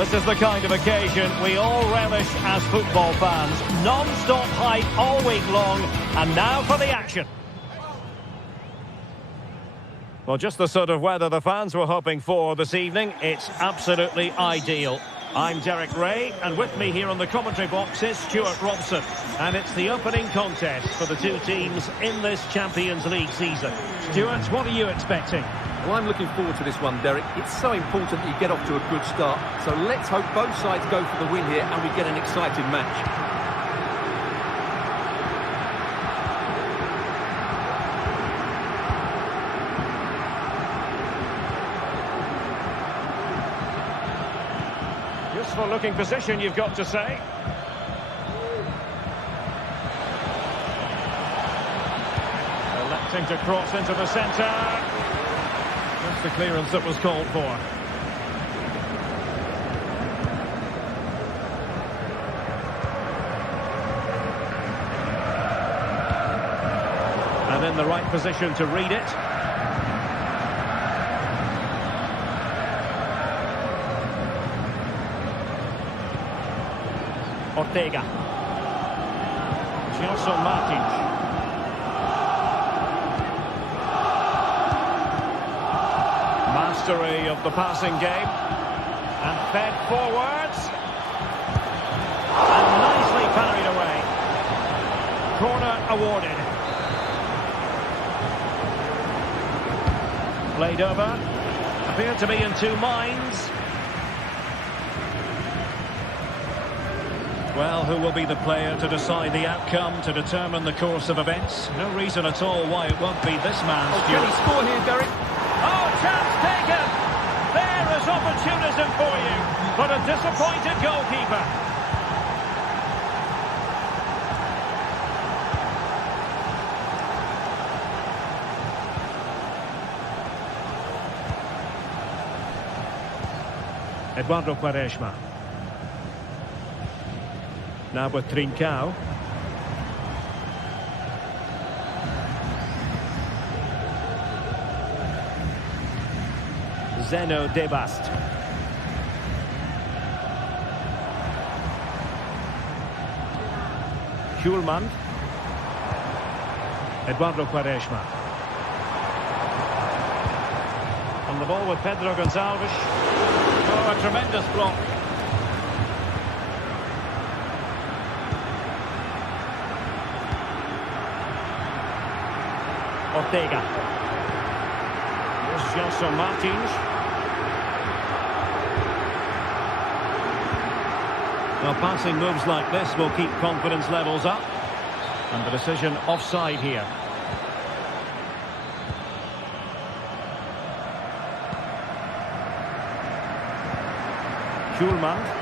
This is the kind of occasion we all relish as football fans. Non-stop hype all week long, and now for the action. Well, just the sort of weather the fans were hoping for this evening. It's absolutely ideal. I'm Derek Ray, and with me here on the commentary box is Stuart Robson. And it's the opening contest for the two teams in this Champions League season. Stuart, what are you expecting? Well, I'm looking forward to this one, Derek. It's so important that you get off to a good start. So let's hope both sides go for the win here and we get an exciting match. Useful looking position, you've got to say. Electing to cross into the centre. That's the clearance that was called for. And in the right position to read it. Ortega. Gelson Martins. Mastery of the passing game. And fed forwards. And nicely parried away. Corner awarded. Played over. Appeared to be in two minds. Well, who will be the player to decide the outcome, to determine the course of events? No reason at all why it won't be this man, Stuart. Can he score here, Derek? Oh, chance taken! There is opportunism for you, but a disappointed goalkeeper. Eduardo Quaresma. Now with Trincao. Zeno Debast. Schulman. Eduardo Quaresma. On the ball with Pedro Gonçalves. Oh, a tremendous block. Ortega. Here's Gelson Martins. Well, passing moves like this will keep confidence levels up. And the decision offside here. Schulman.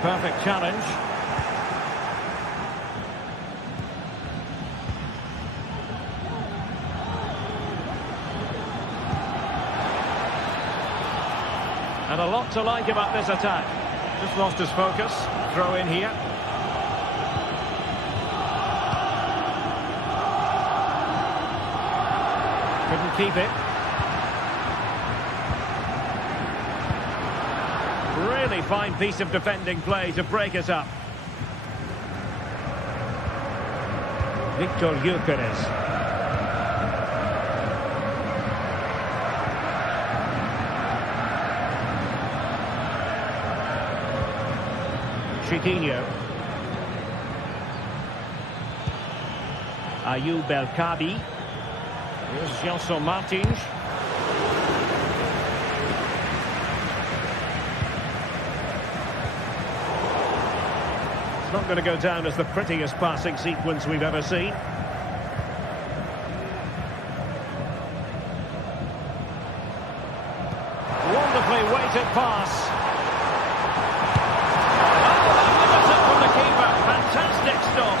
Perfect challenge. And a lot to like about this attack. Just lost his focus. Throw in here. Couldn't keep it. Really fine piece of defending play to break it up. Victor Gyökeres. Chiquinho. Ayoub El Kabi. Here's Gelson Martins. It's not going to go down as the prettiest passing sequence we've ever seen. Wonderfully weighted pass. Magnificent from the keeper. Fantastic stop.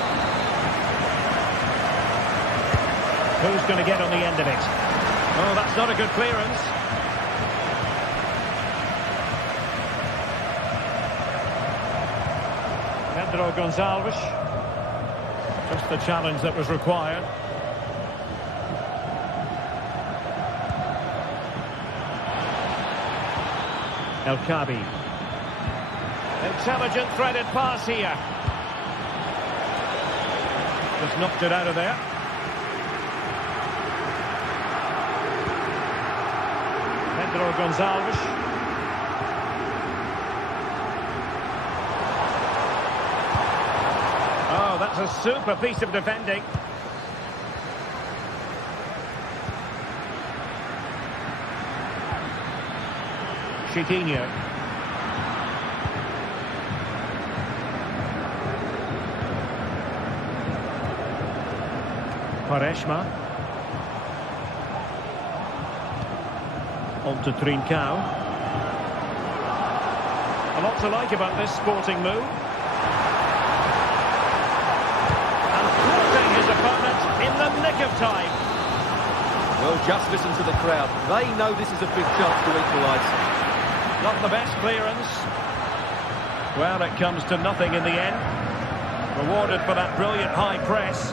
Who's going to get on the end of it? Oh, that's not a good clearance. Pedro Gonçalves. Just the challenge that was required. El Kabi. Intelligent threaded pass here. Just knocked it out of there. Pedro Gonçalves. Oh, that's a super piece of defending. Chiquinho. Quaresma. On to Trincao. A lot to like about this sporting move. And thwarting his opponent in the nick of time. Well, just listen to the crowd. They know this is a big chance to equalise. Not the best clearance. Well, it comes to nothing in the end. Rewarded for that brilliant high press.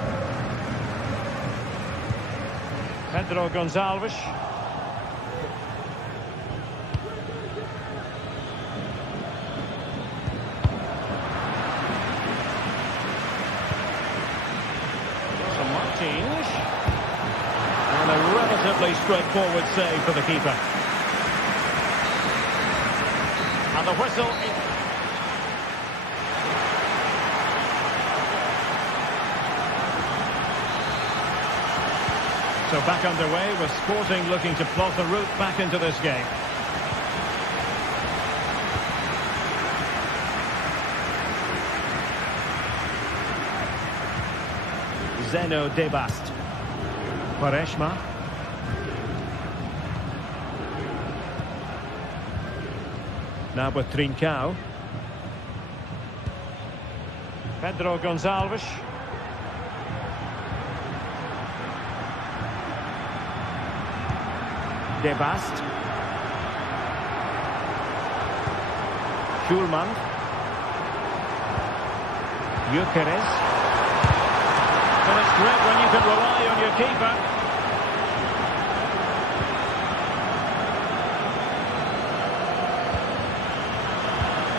Pedro Gonçalves. So Martins. And a relatively straightforward save for the keeper. And the whistle is... So back underway with Sporting looking to plot the route back into this game. Zeno Debast. Quaresma. Now with Trincao. Pedro Gonçalves. Debast. Schulman. Gyökeres. Well, it's great when you can rely on your keeper.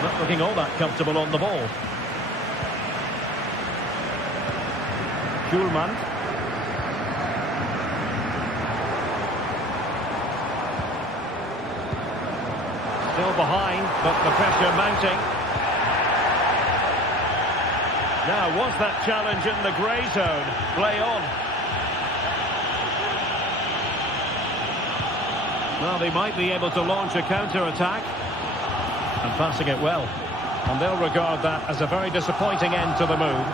Not looking all that comfortable on the ball. Schulman. Still behind, but the pressure mounting. Now, was that challenge in the grey zone? Play on. Well, they might be able to launch a counter-attack. And passing it well. And they'll regard that as a very disappointing end to the move.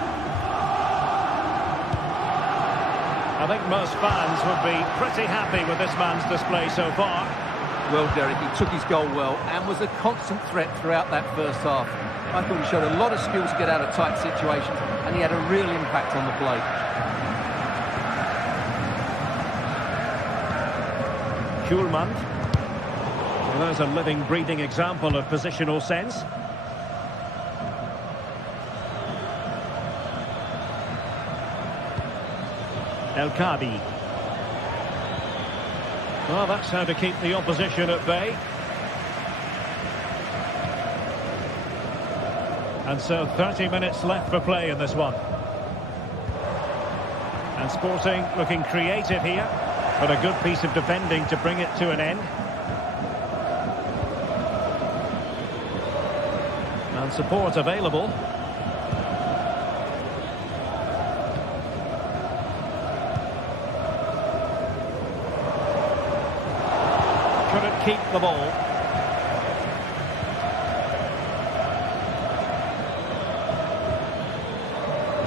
I think most fans would be pretty happy with this man's display so far. Well, Derek, he took his goal well and was a constant threat throughout that first half. I thought he showed a lot of skills to get out of tight situations, and he had a real impact on the play. Schulman. Well, there's a living, breathing example of positional sense. El Kabi. Well, that's how to keep the opposition at bay. And so 30 minutes left for play in this one. And Sporting looking creative here, but a good piece of defending to bring it to an end. And support available. Couldn't keep the ball.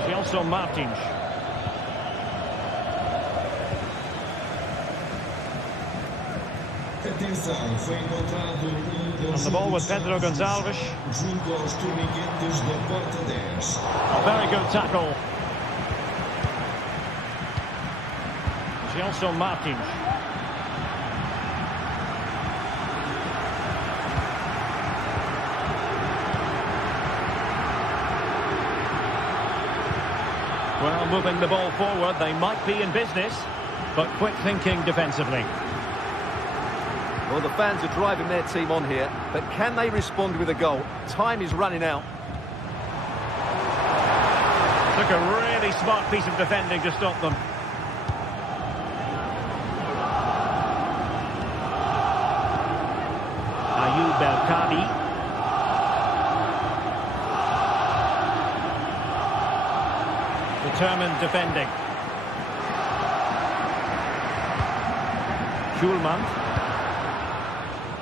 Gelson Martins. On the ball with Pedro Gonçalves. A very good tackle. Gelson Martins. Well, moving the ball forward, they might be in business, but quick thinking defensively. Well, the fans are driving their team on here, but can they respond with a goal? Time is running out. Took a really smart piece of defending to stop them. Ayoub El-Khabi. Determined defending. Schulman.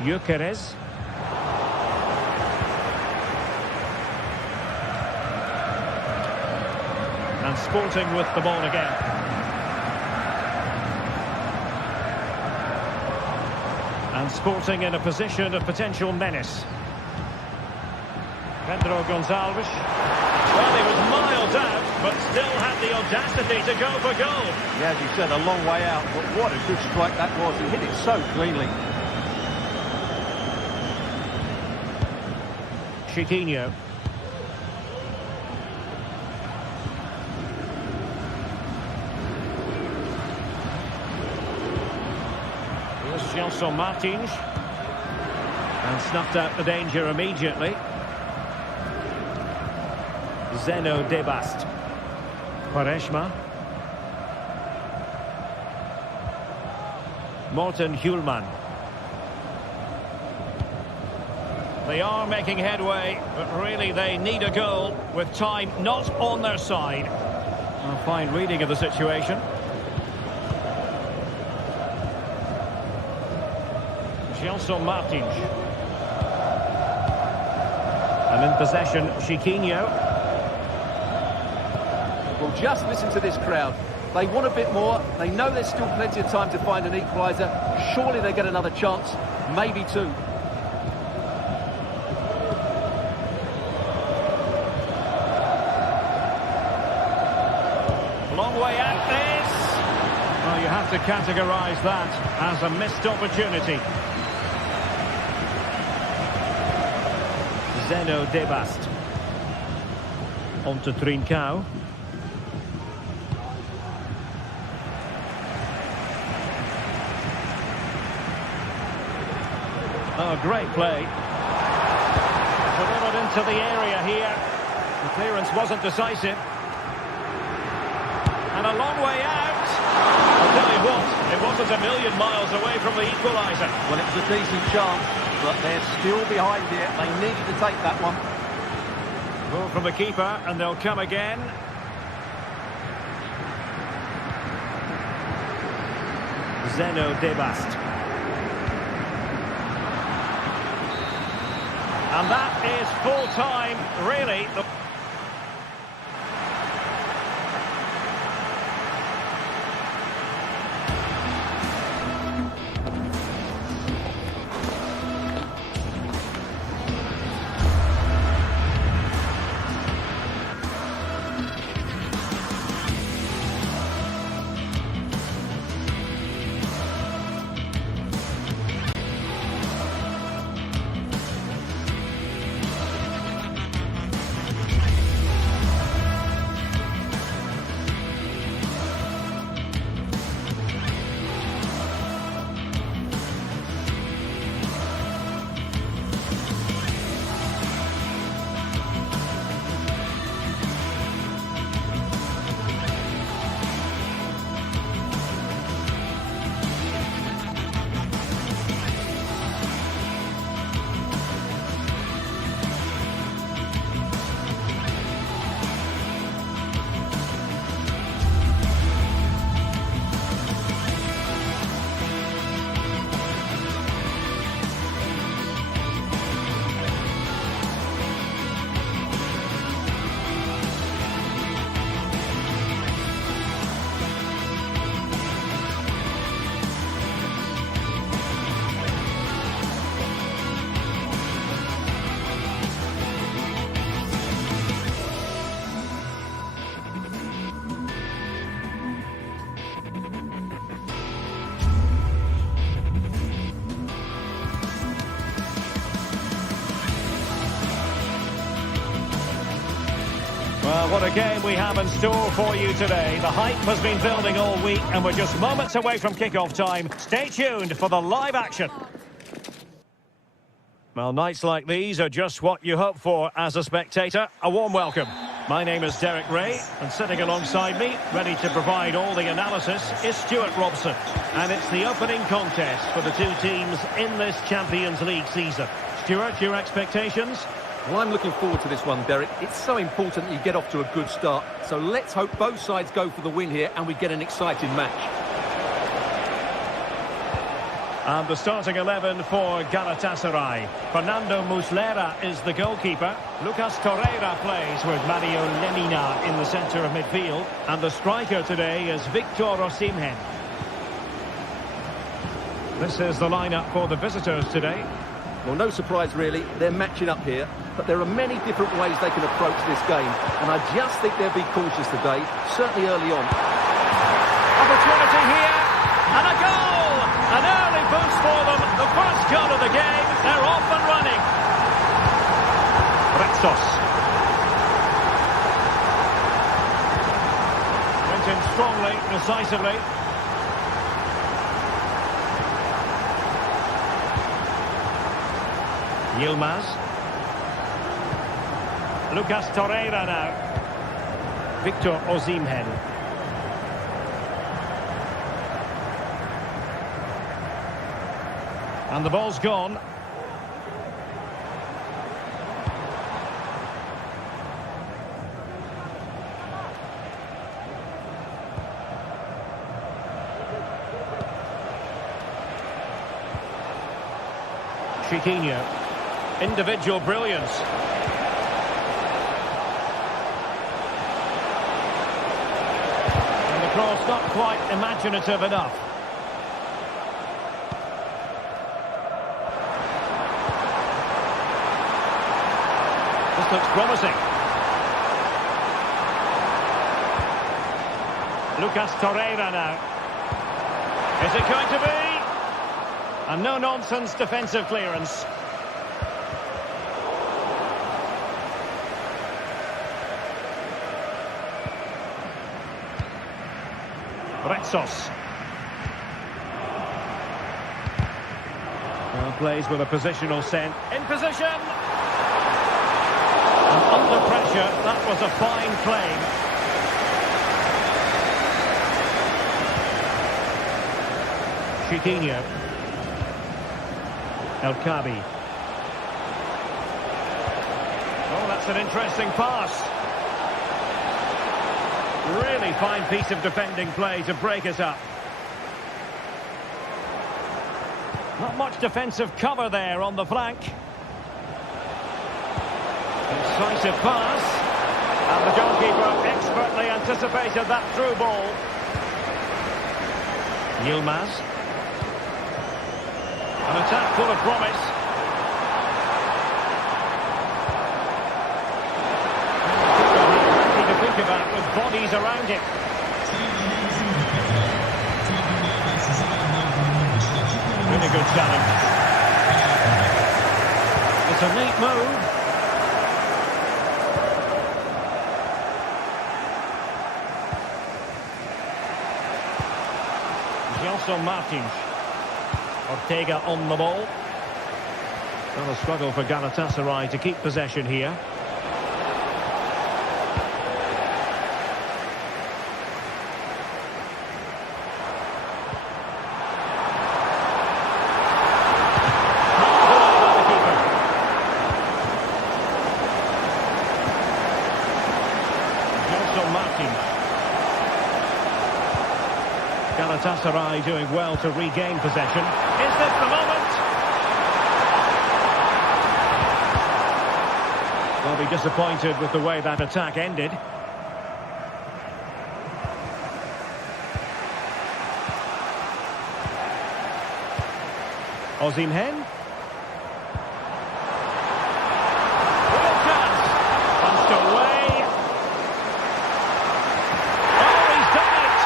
Gyökeres. And Sporting with the ball again. And Sporting in a position of potential menace. Pedro Gonçalves. Well, he was miles out, but still had the audacity to go for goal. Yeah, as you said, a long way out, but what a good strike that was. He hit it so cleanly. Chiquinho. Here's Gelson Martins. And snuffed out the danger immediately. Zeno Debast. Quaresma. Morten Hjulman. They are making headway, but really they need a goal with time not on their side. A fine reading of the situation. Gelson Martins. And in possession, Chiquinho. Well, just listen to this crowd. They want a bit more. They know there's still plenty of time to find an equaliser. Surely they get another chance, maybe two. Long way out this. Well, you have to categorise that as a missed opportunity. Zeno Debast. On to Trincao. Oh, great play. Delivered into the area here. The clearance wasn't decisive. And a long way out. I'll tell you what, it wasn't a million miles away from the equaliser. Well, it was a decent chance, but they're still behind here. They needed to take that one. Ball from the keeper, and they'll come again. Zeno Debast. And that is full time, really. Well, what a game we have in store for you today. The hype has been building all week and we're just moments away from kick-off time. Stay tuned for the live action. Well, nights like these are just what you hope for as a spectator. A warm welcome. My name is Derek Ray, and sitting alongside me, ready to provide all the analysis, is Stuart Robson. And it's the opening contest for the two teams in this Champions League season. Stuart, your expectations? Well, I'm looking forward to this one, Derek. It's so important that you get off to a good start. So let's hope both sides go for the win here and we get an exciting match. And the starting 11 for Galatasaray. Fernando Muslera is the goalkeeper. Lucas Torreira plays with Mario Lemina in the centre of midfield. And the striker today is Victor Osimhen. This is the lineup for the visitors today. Well, no surprise really, they're matching up here, but there are many different ways they can approach this game, and I just think they'll be cautious today, certainly early on. Opportunity here, and a goal! An early boost for them, the first goal of the game, they're off and running. Retsos. Went in strongly, decisively. Yilmaz. Lucas Torreira now. Victor Osimhen. And the ball's gone. Chiquinho. Individual brilliance. And the cross not quite imaginative enough. This looks promising. Lucas Torreira now. Is it going to be? A no-nonsense defensive clearance. Retsos. Well, plays with a positional sense. In position! And under pressure, that was a fine claim. Chiquinho. El Kabi. Oh, that's an interesting pass. Really fine piece of defending play to break us up. Not much defensive cover there on the flank. Decisive pass. And the goalkeeper expertly anticipated that through ball. Yilmaz. An attack full of promise. About with bodies around him. Really good challenge. It's a neat move. Gelson Martins. Ortega on the ball. Well, a struggle for Galatasaray to keep possession here. Galatasaray doing well to regain possession. Is this the moment? They'll be disappointed with the way that attack ended. Osimhen. Real chance. Punched away. Oh, he's done it!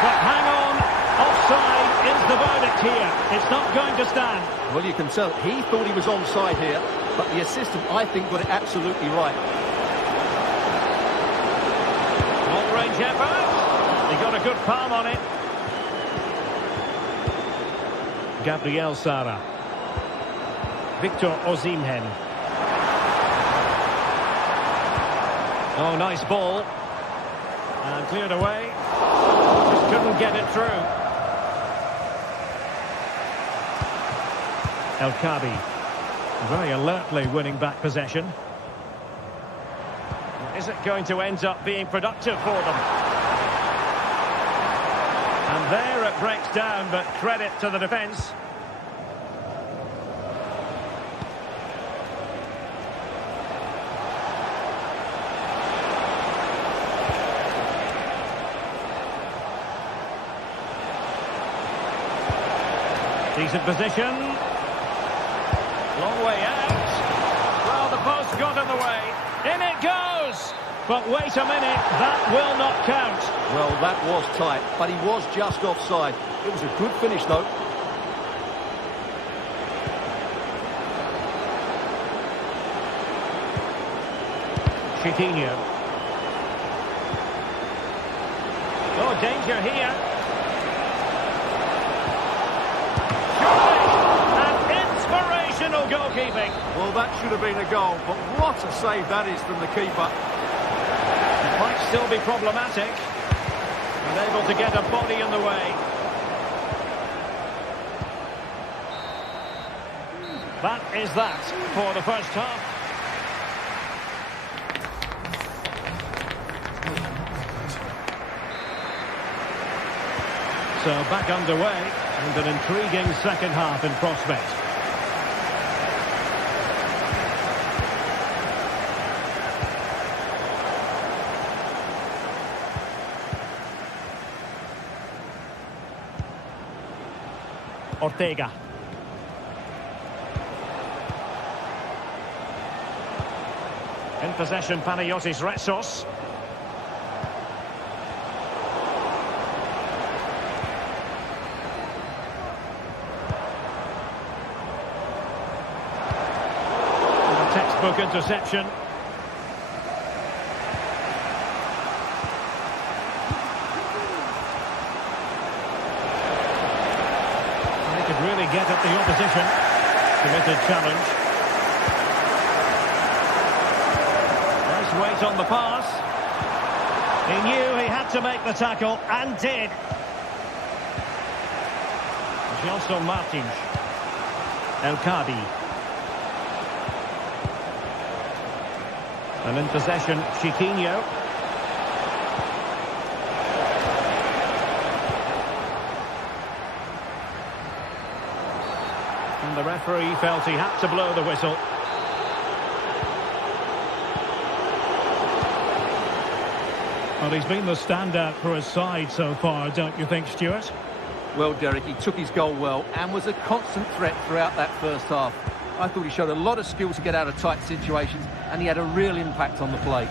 But hang on. Offside is the verdict here. It's not going to stand. Well, you can tell he thought he was onside here, but the assistant, I think, got it absolutely right. Long-range effort. He got a good palm on it. Gabriel Sara. Victor Osimhen. Oh, nice ball. And cleared away. Just couldn't get it through. El Kabi. Very alertly winning back possession. Is it going to end up being productive for them? And there it breaks down, but credit to the defence. Decent position. Long way out. Well, the post got in the way. In it goes! But wait a minute, that will not count. Well, that was tight, but he was just offside. It was a good finish, though. Chiquinho. Oh, danger here. Inspirational goalkeeping. Well, that should have been a goal, but what a save that is from the keeper. It might still be problematic. Unable to get a body in the way. That is that for the first half. So back underway and an intriguing second half in prospect. Ortega. In possession, Panayotis Retsos. A textbook interception. Really get at the opposition. Committed challenge. Nice weight on the pass. He knew he had to make the tackle and did. Gelson Martins. El Kabi. And in possession, Chiquinho. And the referee felt he had to blow the whistle. Well, he's been the standout for his side so far, don't you think, Stuart? Well, Derek, he took his goal well and was a constant threat throughout that first half. I thought he showed a lot of skill to get out of tight situations, and he had a real impact on the play.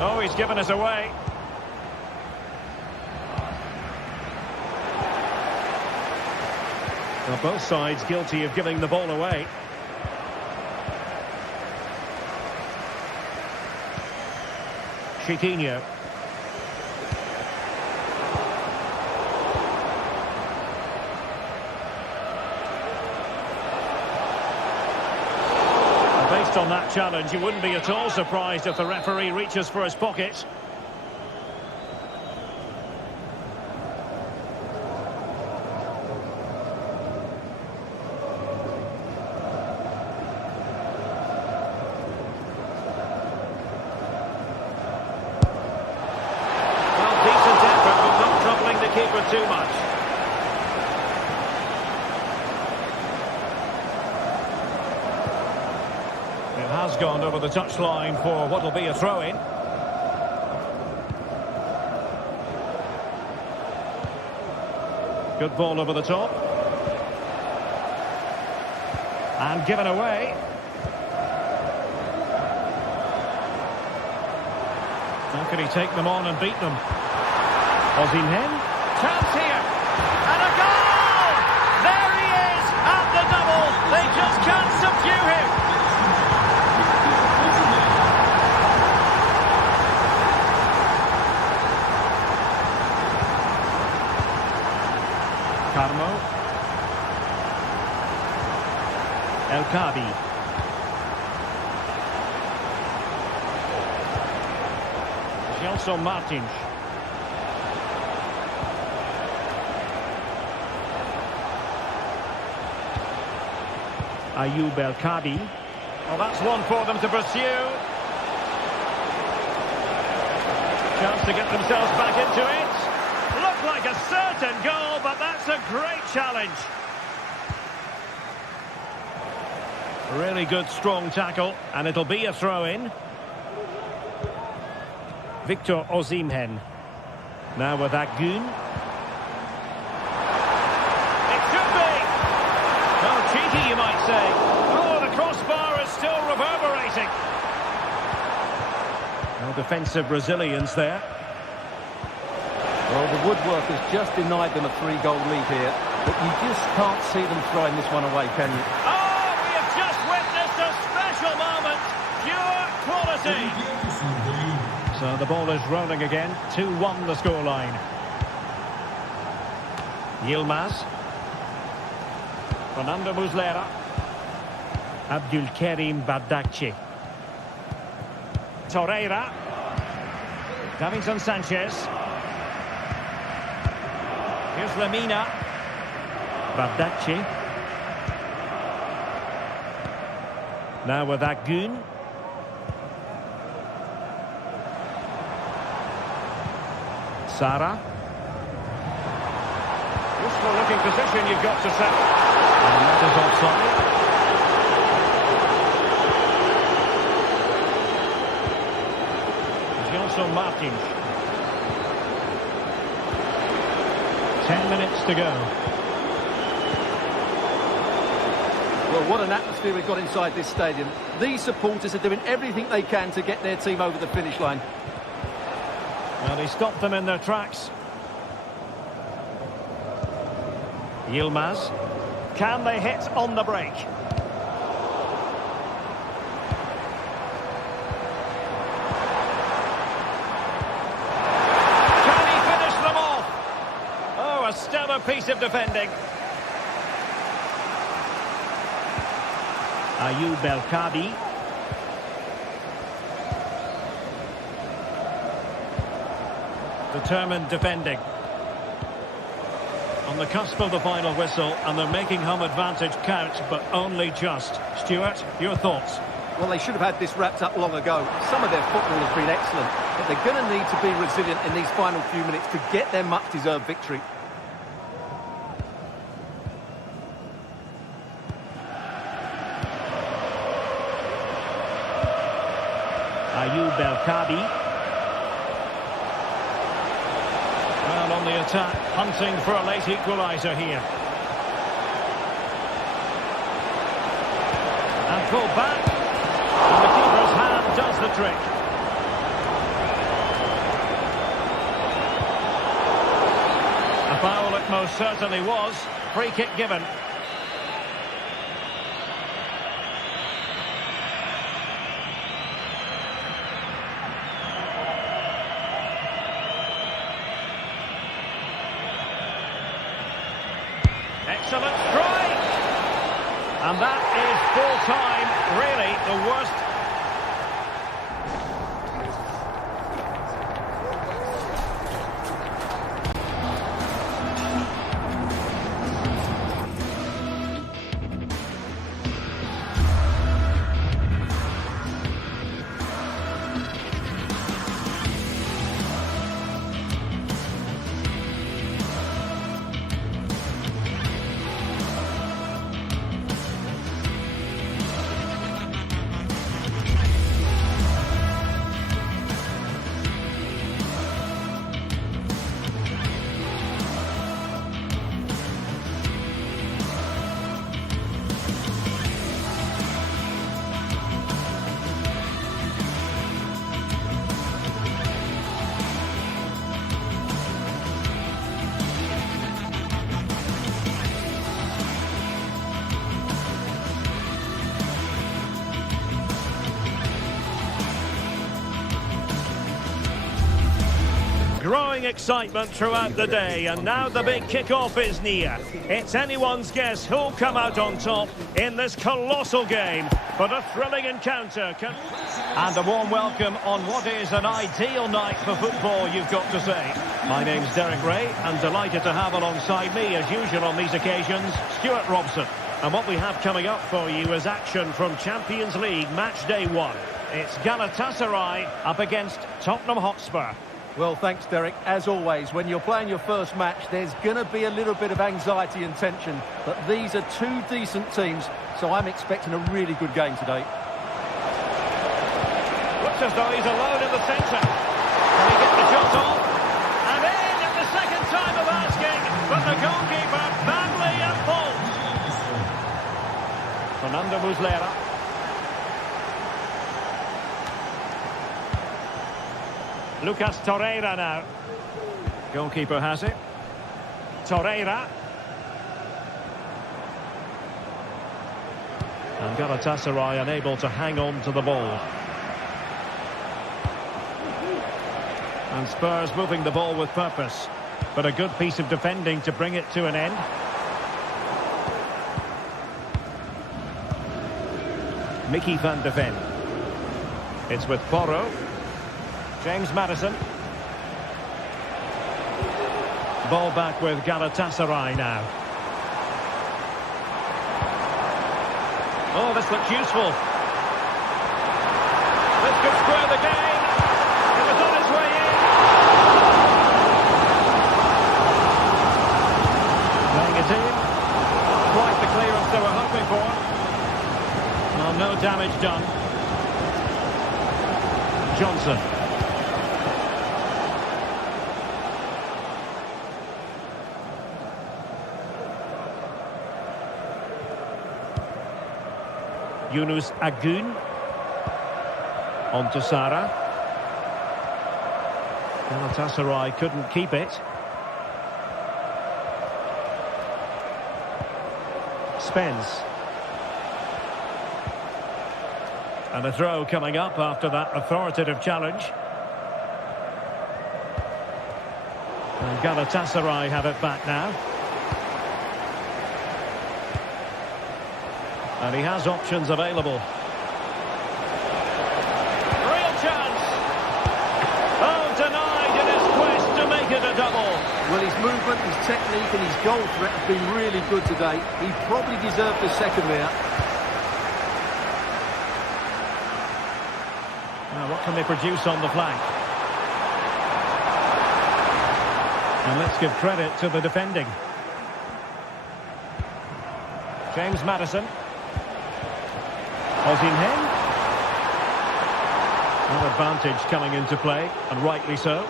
Oh, he's given us away. Well, both sides guilty of giving the ball away. Chiquinho. Based on that challenge, you wouldn't be at all surprised if the referee reaches for his pocket. Keeper too much. It has gone over the touchline for what will be a throw-in. Good ball over the top. And given away. How can he take them on and beat them? Osimhen. Chance here, and a goal! There he is, at the double. They just can't subdue him. Carmo. El Kabi. Gelson Martins. Ayoub El Kabi. Well, that's one for them to pursue. Chance to get themselves back into it. Looked like a certain goal, but that's a great challenge. Really good, strong tackle, and it'll be a throw-in. Victor Osimhen. Now with that goon. It should be. Oh, cheeky, you might say. Oh, the crossbar is still reverberating. No defensive resilience there. Well, the woodwork has just denied them a 3-goal lead here, but you just can't see them throwing this one away, can you? Oh, we have just witnessed a special moment. Pure quality. So the ball is rolling again. 2-1 the scoreline. Yilmaz. Fernando Muslera. Abdulkarim Bardakci. Torreira. Davinson Sanchez. Here's Lamina. Bardakci. Now with that goon. Sara. Useful looking position, you've got to say. And that is offside. Gelson Martins. 10 minutes to go. Well, what an atmosphere we've got inside this stadium. These supporters are doing everything they can to get their team over the finish line. Well, he stopped them in their tracks. Yilmaz. Can they hit on the break? Can he finish them off? Oh, a stellar piece of defending. Ayoub El Kabi. Determined defending. On the cusp of the final whistle, and they're making home advantage count, but only just. Stuart, your thoughts? Well, they should have had this wrapped up long ago. Some of their football has been excellent, but they're going to need to be resilient in these final few minutes to get their much-deserved victory. Ayoub El Kabi. Well, on the attack, hunting for a late equaliser here. And pulled back. And the keeper's hand does the trick. A foul it most certainly was. Free kick given. Excellent strike! And that is full time, really the worst. growing excitement throughout the day, and now the big kick-off is near. It's anyone's guess who'll come out on top in this colossal game, but a thrilling encounter. And a warm welcome on what is an ideal night for football, you've got to say. My name's Derek Ray, and delighted to have alongside me, as usual on these occasions, Stuart Robson. And what we have coming up for you is action from Champions League match day 1. It's Galatasaray up against Tottenham Hotspur. Well, thanks, Derek. As always, when you're playing your first match, there's going to be a little bit of anxiety and tension. But these are two decent teams, so I'm expecting a really good game today. Looks as though he's alone in the centre. Can he get the shot off? And in at the second time of asking, but the goalkeeper badly at fault. Fernando Muslera. Lucas Torreira now. Goalkeeper has it. Torreira. And Galatasaray unable to hang on to the ball. And Spurs moving the ball with purpose. But a good piece of defending to bring it to an end. Mickey van de Ven. It's with Porro. James Maddison. Ball back with Galatasaray now. Oh, this looks useful. This could square the game. It was on its way in. Playing it in. Not quite the clearance they were hoping for. Well, no damage done. Johnson. Yunus Agun. On to Sara. Galatasaray couldn't keep it. Spence. And a throw coming up after that authoritative challenge. And Galatasaray have it back now. And he has options available. Real chance! Oh, denied in his quest to make it a double. Well, his movement, his technique and his goal threat have been really good today. He probably deserved the second there. Now, what can they produce on the flank? And let's give credit to the defending. James Maddison. Osimhen. An advantage coming into play, and rightly so.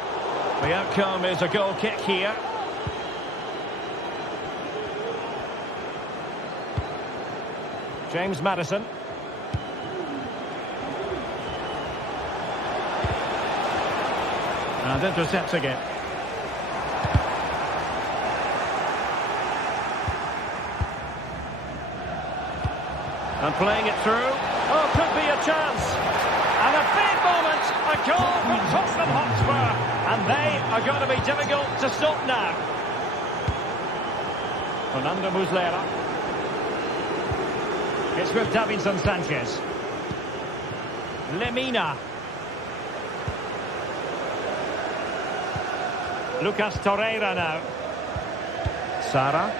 The outcome is a goal kick here. James Maddison. And intercepts again. And playing it through. Oh, could be a chance. And a big moment. A goal from Tottenham Hotspur. And they are going to be difficult to stop now. Fernando Muslera. It's with Davinson Sanchez. Lemina. Lucas Torreira now. Sara.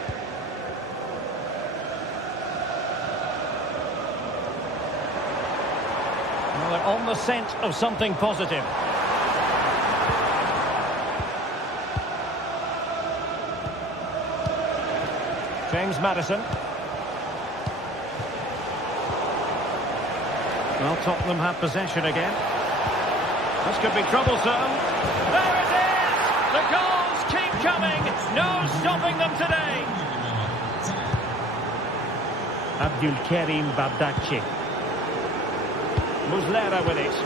Well, they're on the scent of something positive. James Maddison. Well, Tottenham have possession again. This could be troublesome. There it is! The goals keep coming. No stopping them today. Abdulkarim Bardakci. Muslera with it.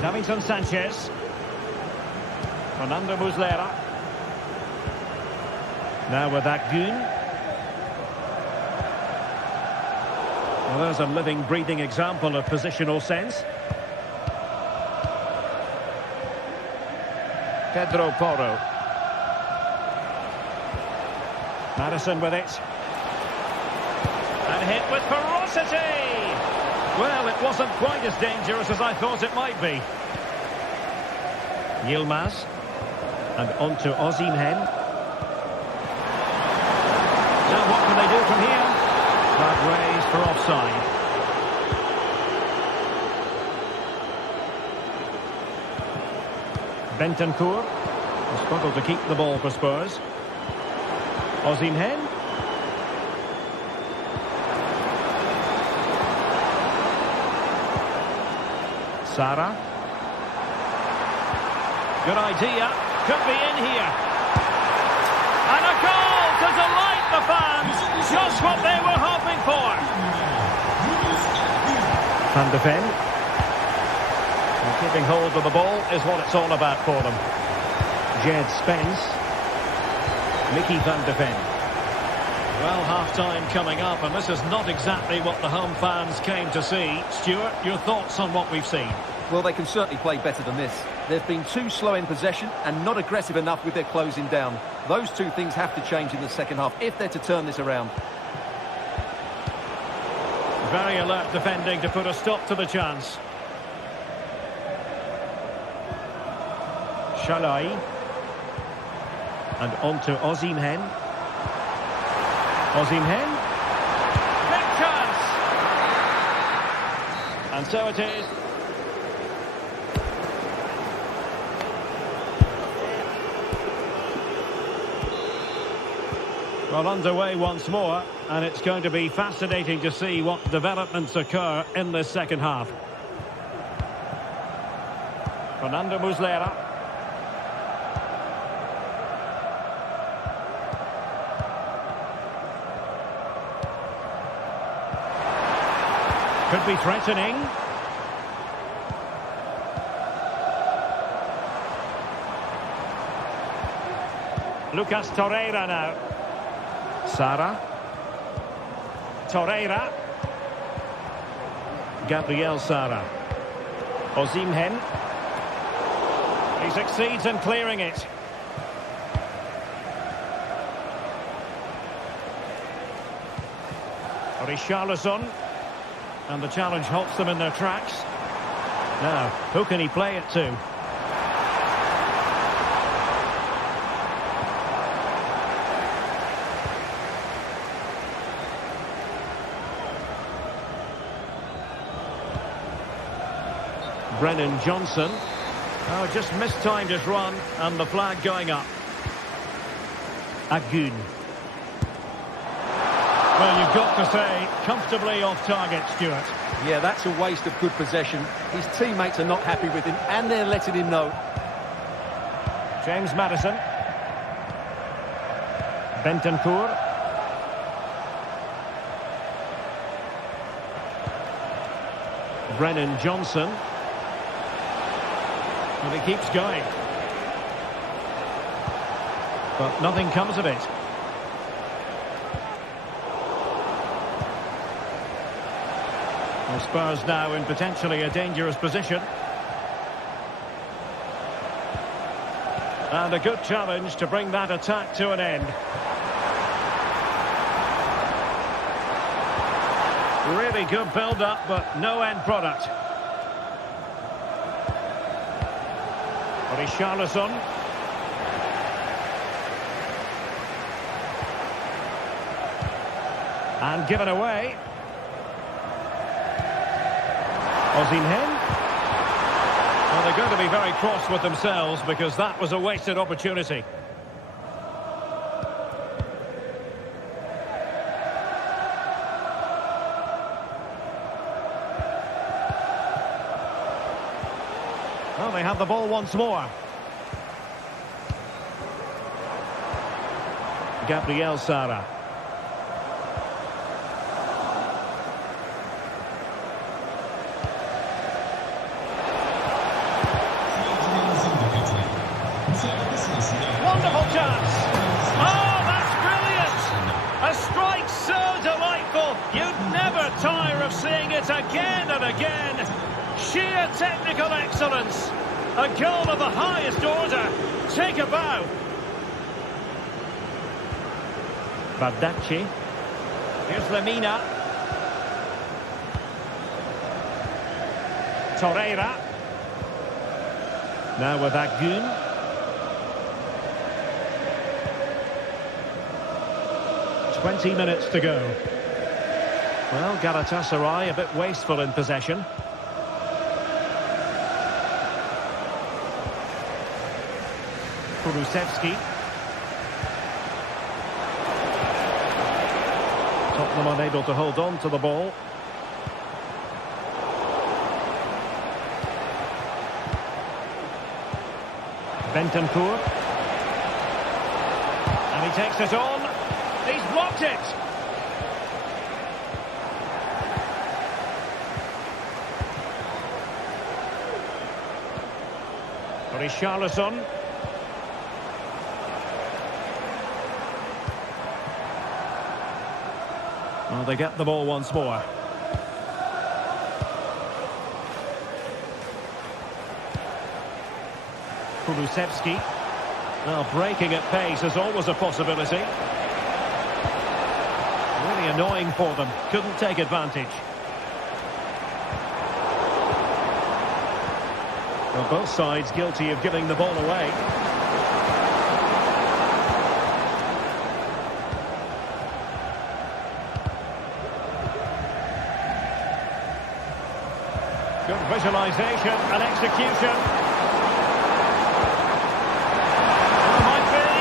Davinson Sanchez. Fernando Muslera. Now with Agun. Well, there's a living, breathing example of positional sense. Pedro Porro. Madison with it. And hit with ferocity! Well, it wasn't quite as dangerous as I thought it might be. Yilmaz. And on to Osimhen. Now what can they do from here? Flag raised for offside. Bentancur has struggled to keep the ball for Spurs. Osimhen. Sara. Good idea. Could be in here. And a goal to delight the fans. Just what they were hoping for. Van de Ven. And keeping hold of the ball is what it's all about for them. Jed Spence. Mickey Van de Ven. Well, half-time coming up, and this is not exactly what the home fans came to see. Stuart, your thoughts on what we've seen? Well, they can certainly play better than this. They've been too slow in possession and not aggressive enough with their closing down. Those two things have to change in the second half if they're to turn this around. Very alert defending to put a stop to the chance. Shalai. And on to Osimhen. Osimhen. Big chance! And so it is. Well, underway once more, and it's going to be fascinating to see what developments occur in this second half. Fernando Muslera. Could be threatening. Lucas Torreira now. Sara. Torreira. Gabriel Sara. Osimhen. He succeeds in clearing it. Richarlison. And the challenge halts them in their tracks. Now, who can he play it to? Brennan Johnson. Oh, just mistimed his run, and the flag going up. Agun. Well, you've got to say, comfortably off target, Stuart. Yeah, that's a waste of good possession. His teammates are not happy with him, and they're letting him know. James Maddison. Bentancur. Brennan Johnson. And he keeps going. But nothing comes of it. Well, Spurs now in potentially a dangerous position. And a good challenge to bring that attack to an end. Really good build-up, but no end product. Richarlison. And given away. Osimhen. Well, they're going to be very cross with themselves because that was a wasted opportunity. Well, they have the ball once more. Gabriel Sara. Wonderful chance. Oh, that's brilliant. A strike so delightful. You'd never tire of seeing it again and again. Sheer technical excellence. A goal of the highest order. Take a bow. Bardacci. Here's Lemina. Torreira. Now with Agun. "20 minutes to go." Well, Galatasaray a bit wasteful in possession. Kulusevski. Tottenham unable to hold on to the ball. Bentancur. And he takes it on. He's blocked it. Richarlison. Well, they get the ball once more. Kulusevski. Well, breaking at pace is always a possibility. Really annoying for them. Couldn't take advantage. Well, both sides guilty of giving the ball away. Good visualisation and execution. It might be.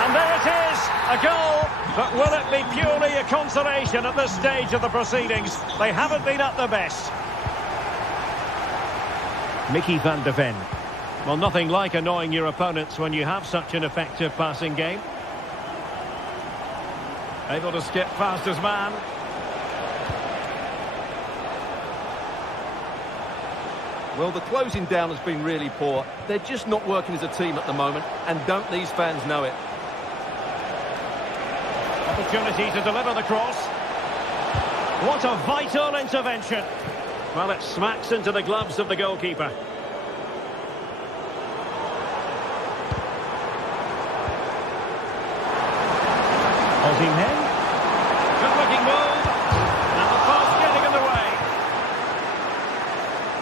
And there it is, a goal. But will it be purely a consolation at this stage of the proceedings? They haven't been at their best. Mickey van de Ven. Well, nothing like annoying your opponents when you have such an effective passing game. Able to skip past his man. Well, the closing down has been really poor. They're just not working as a team at the moment, and don't these fans know it? Opportunity to deliver the cross. What a vital intervention. Well, it smacks into the gloves of the goalkeeper. Osimhen. Good-looking move. And the pass getting in the way.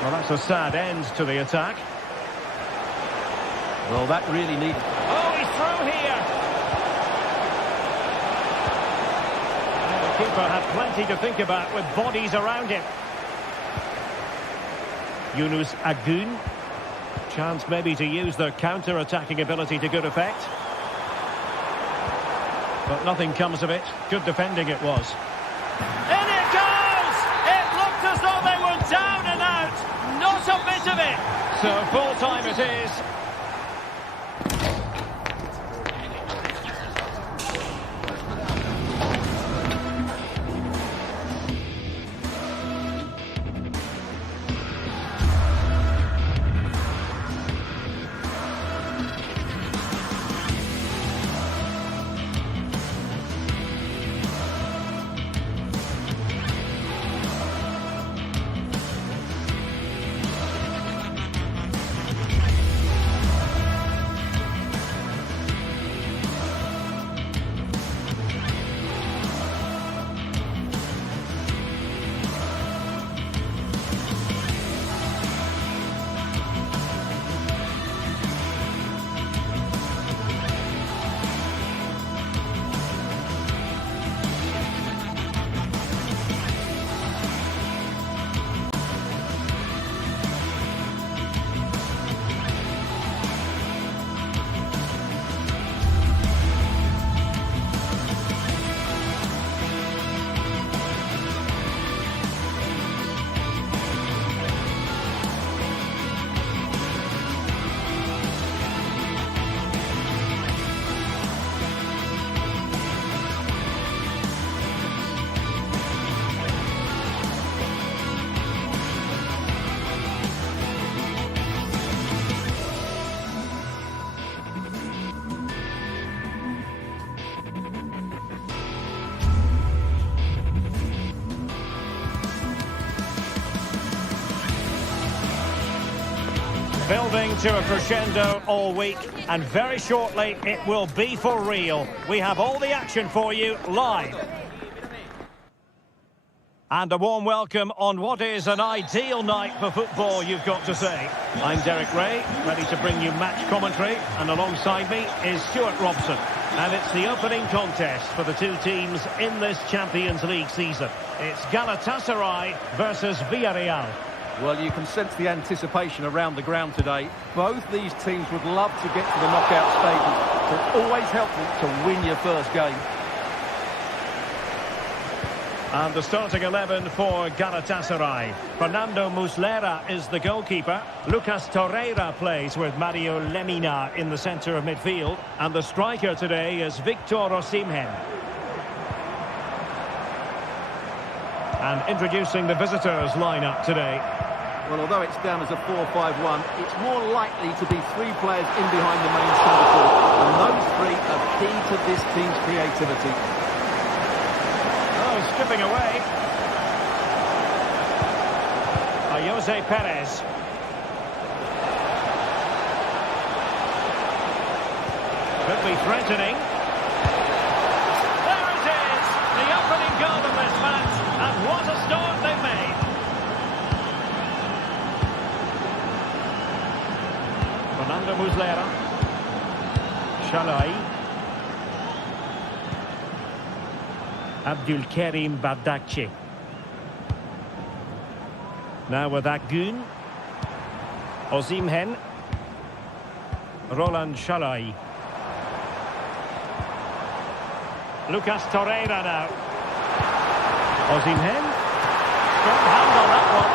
Well, that's a sad end to the attack. Well, that really needed... Oh, he's through here. Well, the keeper had plenty to think about with bodies around him. Yunus Agun. Chance maybe to use their counter-attacking ability to good effect. But nothing comes of it. Good defending it was. In it goes! It looked as though they were down and out. Not a bit of it. So full-time it is. Building to a crescendo all week, and very shortly it will be for real. We have all the action for you live. And a warm welcome on what is an ideal night for football, you've got to say. I'm Derek Ray, ready to bring you match commentary, and alongside me is Stuart Robson. And it's the opening contest for the two teams in this Champions League season. It's Galatasaray versus Villarreal. Well, you can sense the anticipation around the ground today. Both these teams would love to get to the knockout stages, so it's always helpful to win your first game. And the starting 11 for Galatasaray. Fernando Muslera is the goalkeeper. Lucas Torreira plays with Mario Lemina in the centre of midfield. And the striker today is Victor Osimhen. And introducing the visitors lineup today. Well, although it's down as a 4-5-1, it's more likely to be three players in behind the main centre forward. And those three are key to this team's creativity. Stripping away. Jose Perez. Could be threatening. There it is! The opening goal of this match. And what a start they've made. Fernando Muslera. Shalai. Abdulkarim Bardakci. Now with Agun. Osimhen. Roland Shalai. Lucas Torreira now. Osimhen. Strong hand on that one.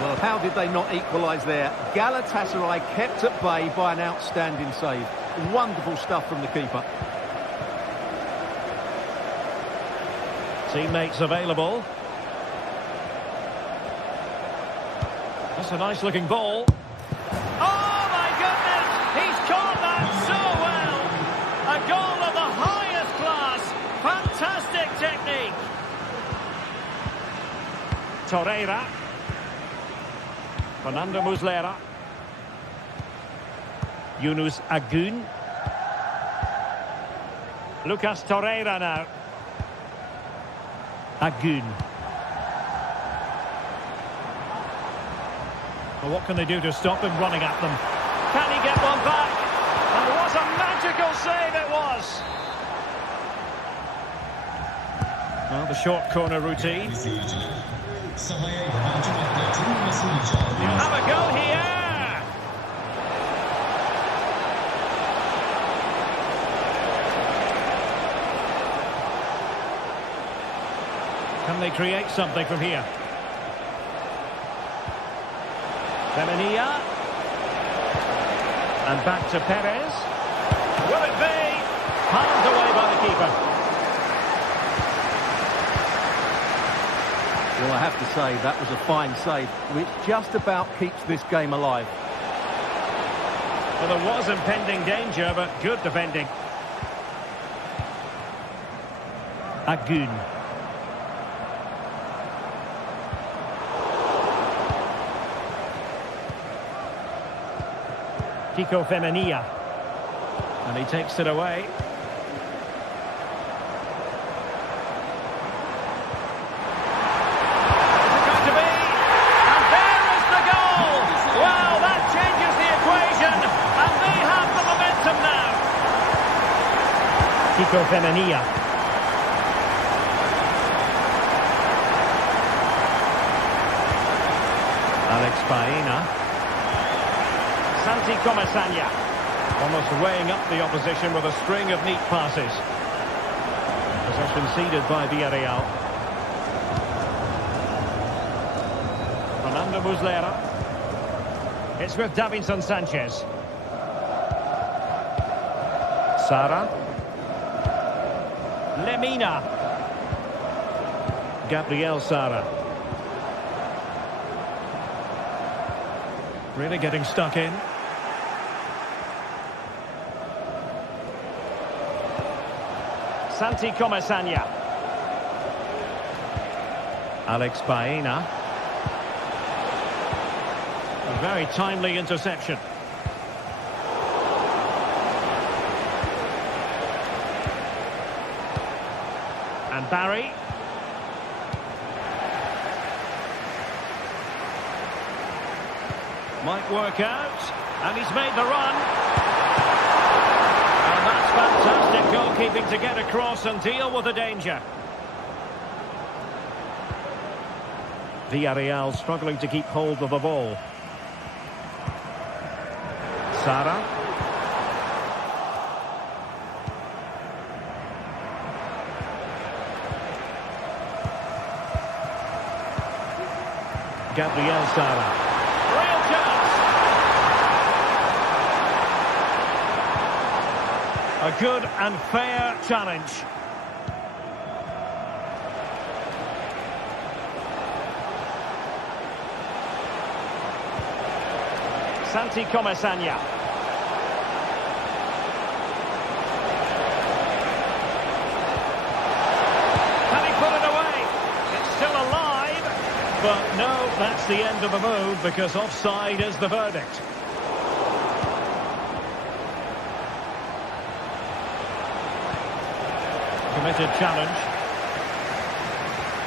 Well, how did they not equalise there? Galatasaray kept at bay by an outstanding save. Wonderful stuff from the keeper. Teammates available. That's a nice looking ball. Oh my goodness! He's caught that so well! A goal of the highest class. Fantastic technique. Torreira. Fernando Muslera. Yunus Agun. Lucas Torreira now. Agun. Well, what can they do to stop him running at them? Can he get one back? And what a magical save it was! Well, the short corner routine. Have a go here! Can they create something from here? Femenia. And back to Perez. Will it be? Hands away by the keeper. Well, I have to say, that was a fine save, which just about keeps this game alive. Well, there was impending danger, but good defending. Agun. Kiko Femenia. And he takes it away. Is it going to be? And there is the goal! Wow, that changes the equation. And they have the momentum now. Kiko Femenia. Alex Baena. Santi Comesaña, almost weighing up the opposition with a string of neat passes. Possession ceded by Villarreal. Fernando Muslera. It's with Davinson Sanchez. Sara. Lemina. Gabriel Sara. Really getting stuck in. Santi Comesaña. Alex Baena. Very timely interception. And Barry. Might work out. And he's made the run. And that's fantastic goalkeeping to get across and deal with the danger. Villarreal struggling to keep hold of the ball. Sara. Gabriel Sara. Real chance. A good and fair challenge. Santi Comesanya. Can he put it away? It's still alive. But no, that's the end of the move because offside is the verdict. Committed challenge.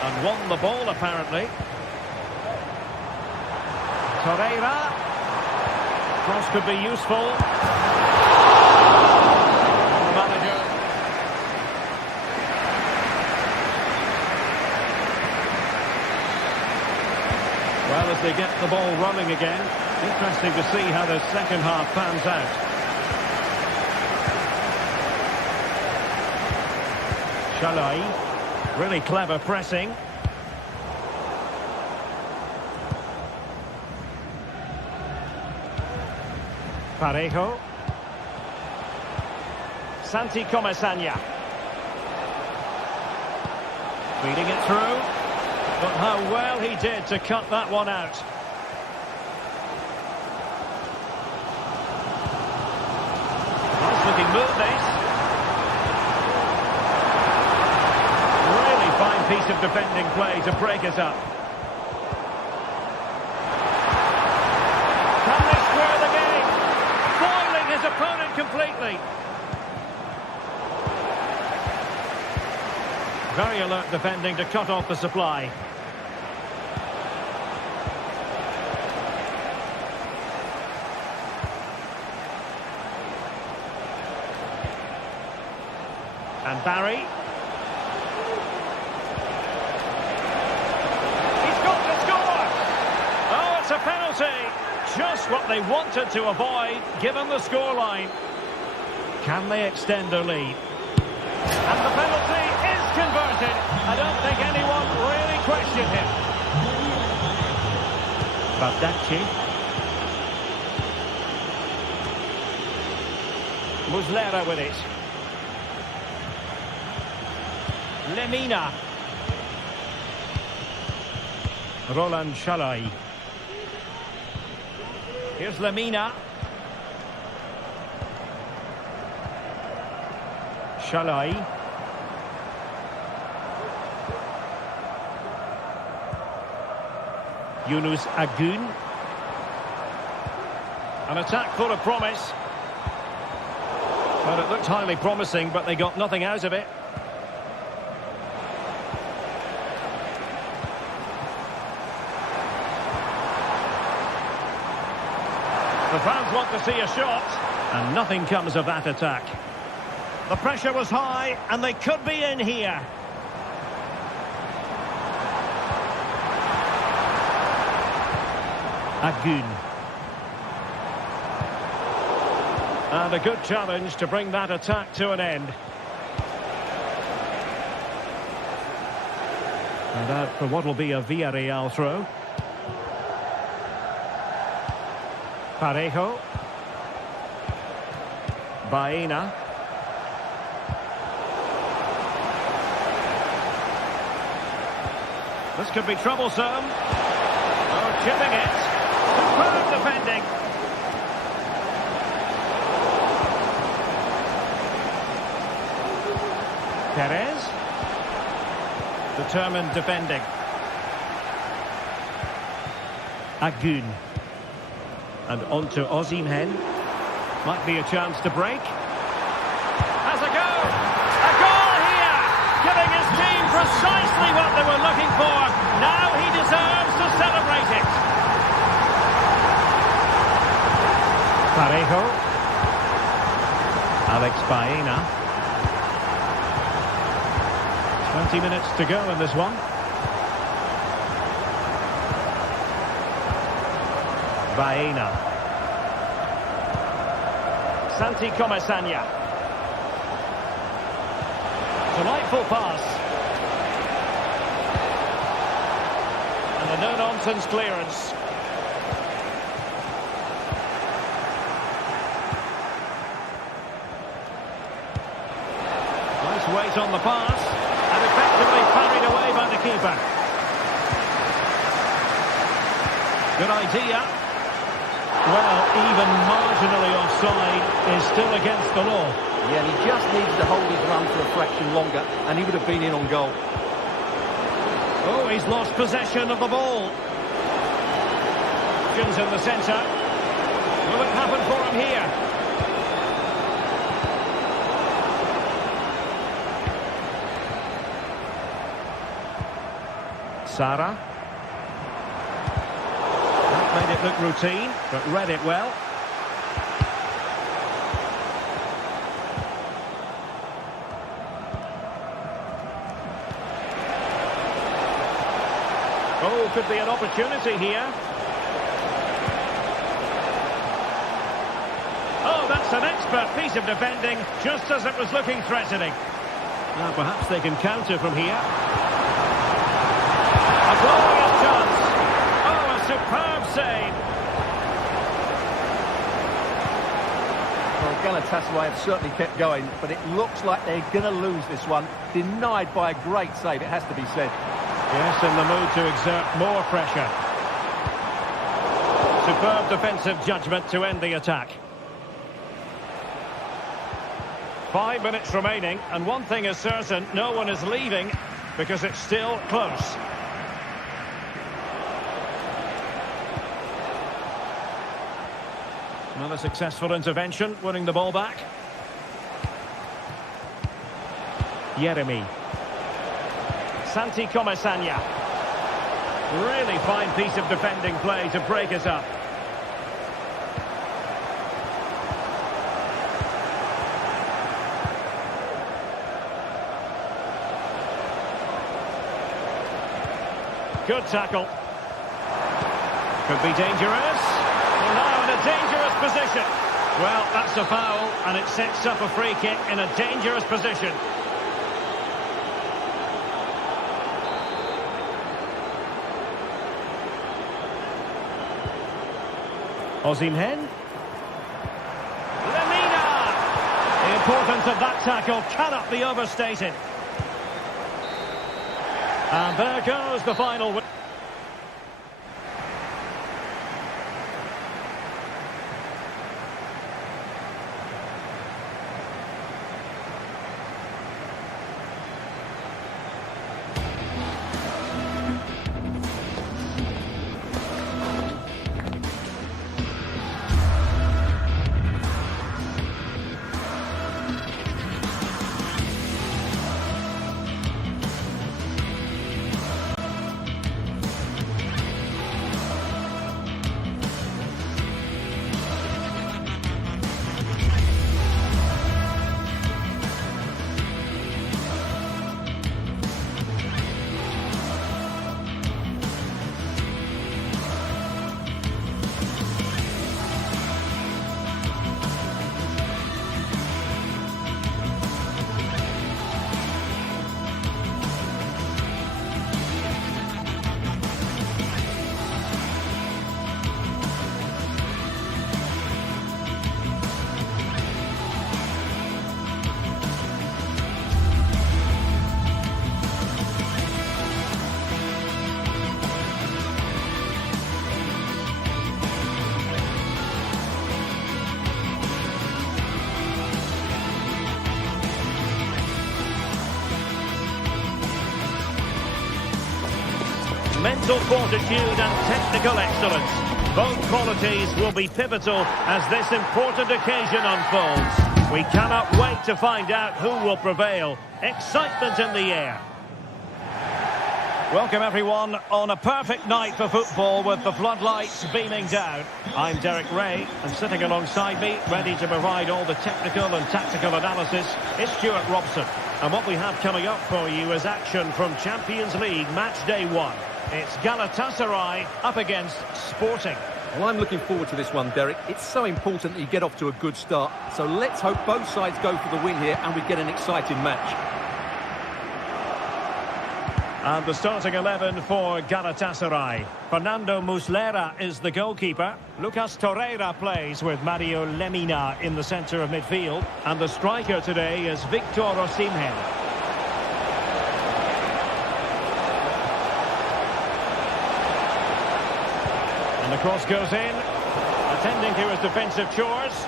And won the ball apparently. Torreira. Cross could be useful. The manager. Well, as they get the ball running again, interesting to see how the second half pans out. Shalai, really clever pressing. Parejo. Santi Comesanya. Feeding it through. But how well he did to cut that one out. Nice looking move, this. Really fine piece of defending play to break us up. Can they square the game? Foiling his opponent completely. Very alert defending to cut off the supply. And Barry. He's got to score! Oh, it's a penalty! Just what they wanted to avoid, given the scoreline. Can they extend their lead? And the penalty is converted. I don't think anyone really questioned him. Bardacci. Muslera with it. Lemina. Roland Shalai. Here's Lemina. Shalai. Yunus Agun. An attack full of promise. Well, it looked highly promising, but they got nothing out of it. The fans want to see a shot, and nothing comes of that attack. The pressure was high, and they could be in here. Agun. And a good challenge to bring that attack to an end. And out for what will be a Villarreal throw. Parejo. Baena. This could be troublesome. Oh, chipping it. Superb defending. Perez. Determined defending. Agun. And on to Osimhen. Might be a chance to break. Has a go! A goal here! Giving his team precisely what they were looking for. Now he deserves to celebrate it. Parejo. Alex Baena. 20 minutes to go in this one. Baena. Santi Comasagna. Delightful pass. And a no-nonsense clearance. Nice weight on the pass. And effectively parried away by the keeper. Good idea. Well, even marginally offside is still against the law. Yeah, he just needs to hold his run for a fraction longer, and he would have been in on goal. Oh, he's lost possession of the ball. Options in the centre. Will it happen for him here? Sara. That made it look routine, but read it well. Oh, could be an opportunity here. Oh, that's an expert piece of defending, just as it was looking threatening. Now, perhaps they can counter from here. A glorious chance. Oh, a superb save. Well, Galatasaray have certainly kept going, but it looks like they're going to lose this one. Denied by a great save, it has to be said. Yes, in the mood to exert more pressure. Superb defensive judgment to end the attack. 5 minutes remaining, and one thing is certain, no one is leaving because it's still close. Another successful intervention, winning the ball back. Yeremi. Santi Comasagna. Really fine piece of defending play to break us up. Good tackle. Could be dangerous. Well, now in a dangerous position. Well, that's a foul, and it sets up a free kick in a dangerous position. Osimhen. Lemina! The importance of that tackle cannot be overstated. And there goes the final. Mental fortitude and technical excellence. Both qualities will be pivotal as this important occasion unfolds. We cannot wait to find out who will prevail. Excitement in the air. Welcome everyone on a perfect night for football with the floodlights beaming down. I'm Derek Ray, and sitting alongside me, ready to provide all the technical and tactical analysis, is Stuart Robson. And what we have coming up for you is action from Champions League match day 1. It's Galatasaray up against Sporting. Well, I'm looking forward to this one, Derek. It's so important that you get off to a good start. So let's hope both sides go for the win here and we get an exciting match. And the starting 11 for Galatasaray. Fernando Muslera is the goalkeeper. Lucas Torreira plays with Mario Lemina in the centre of midfield. And the striker today is Victor Osimhen. And the cross goes in, attending to his defensive chores.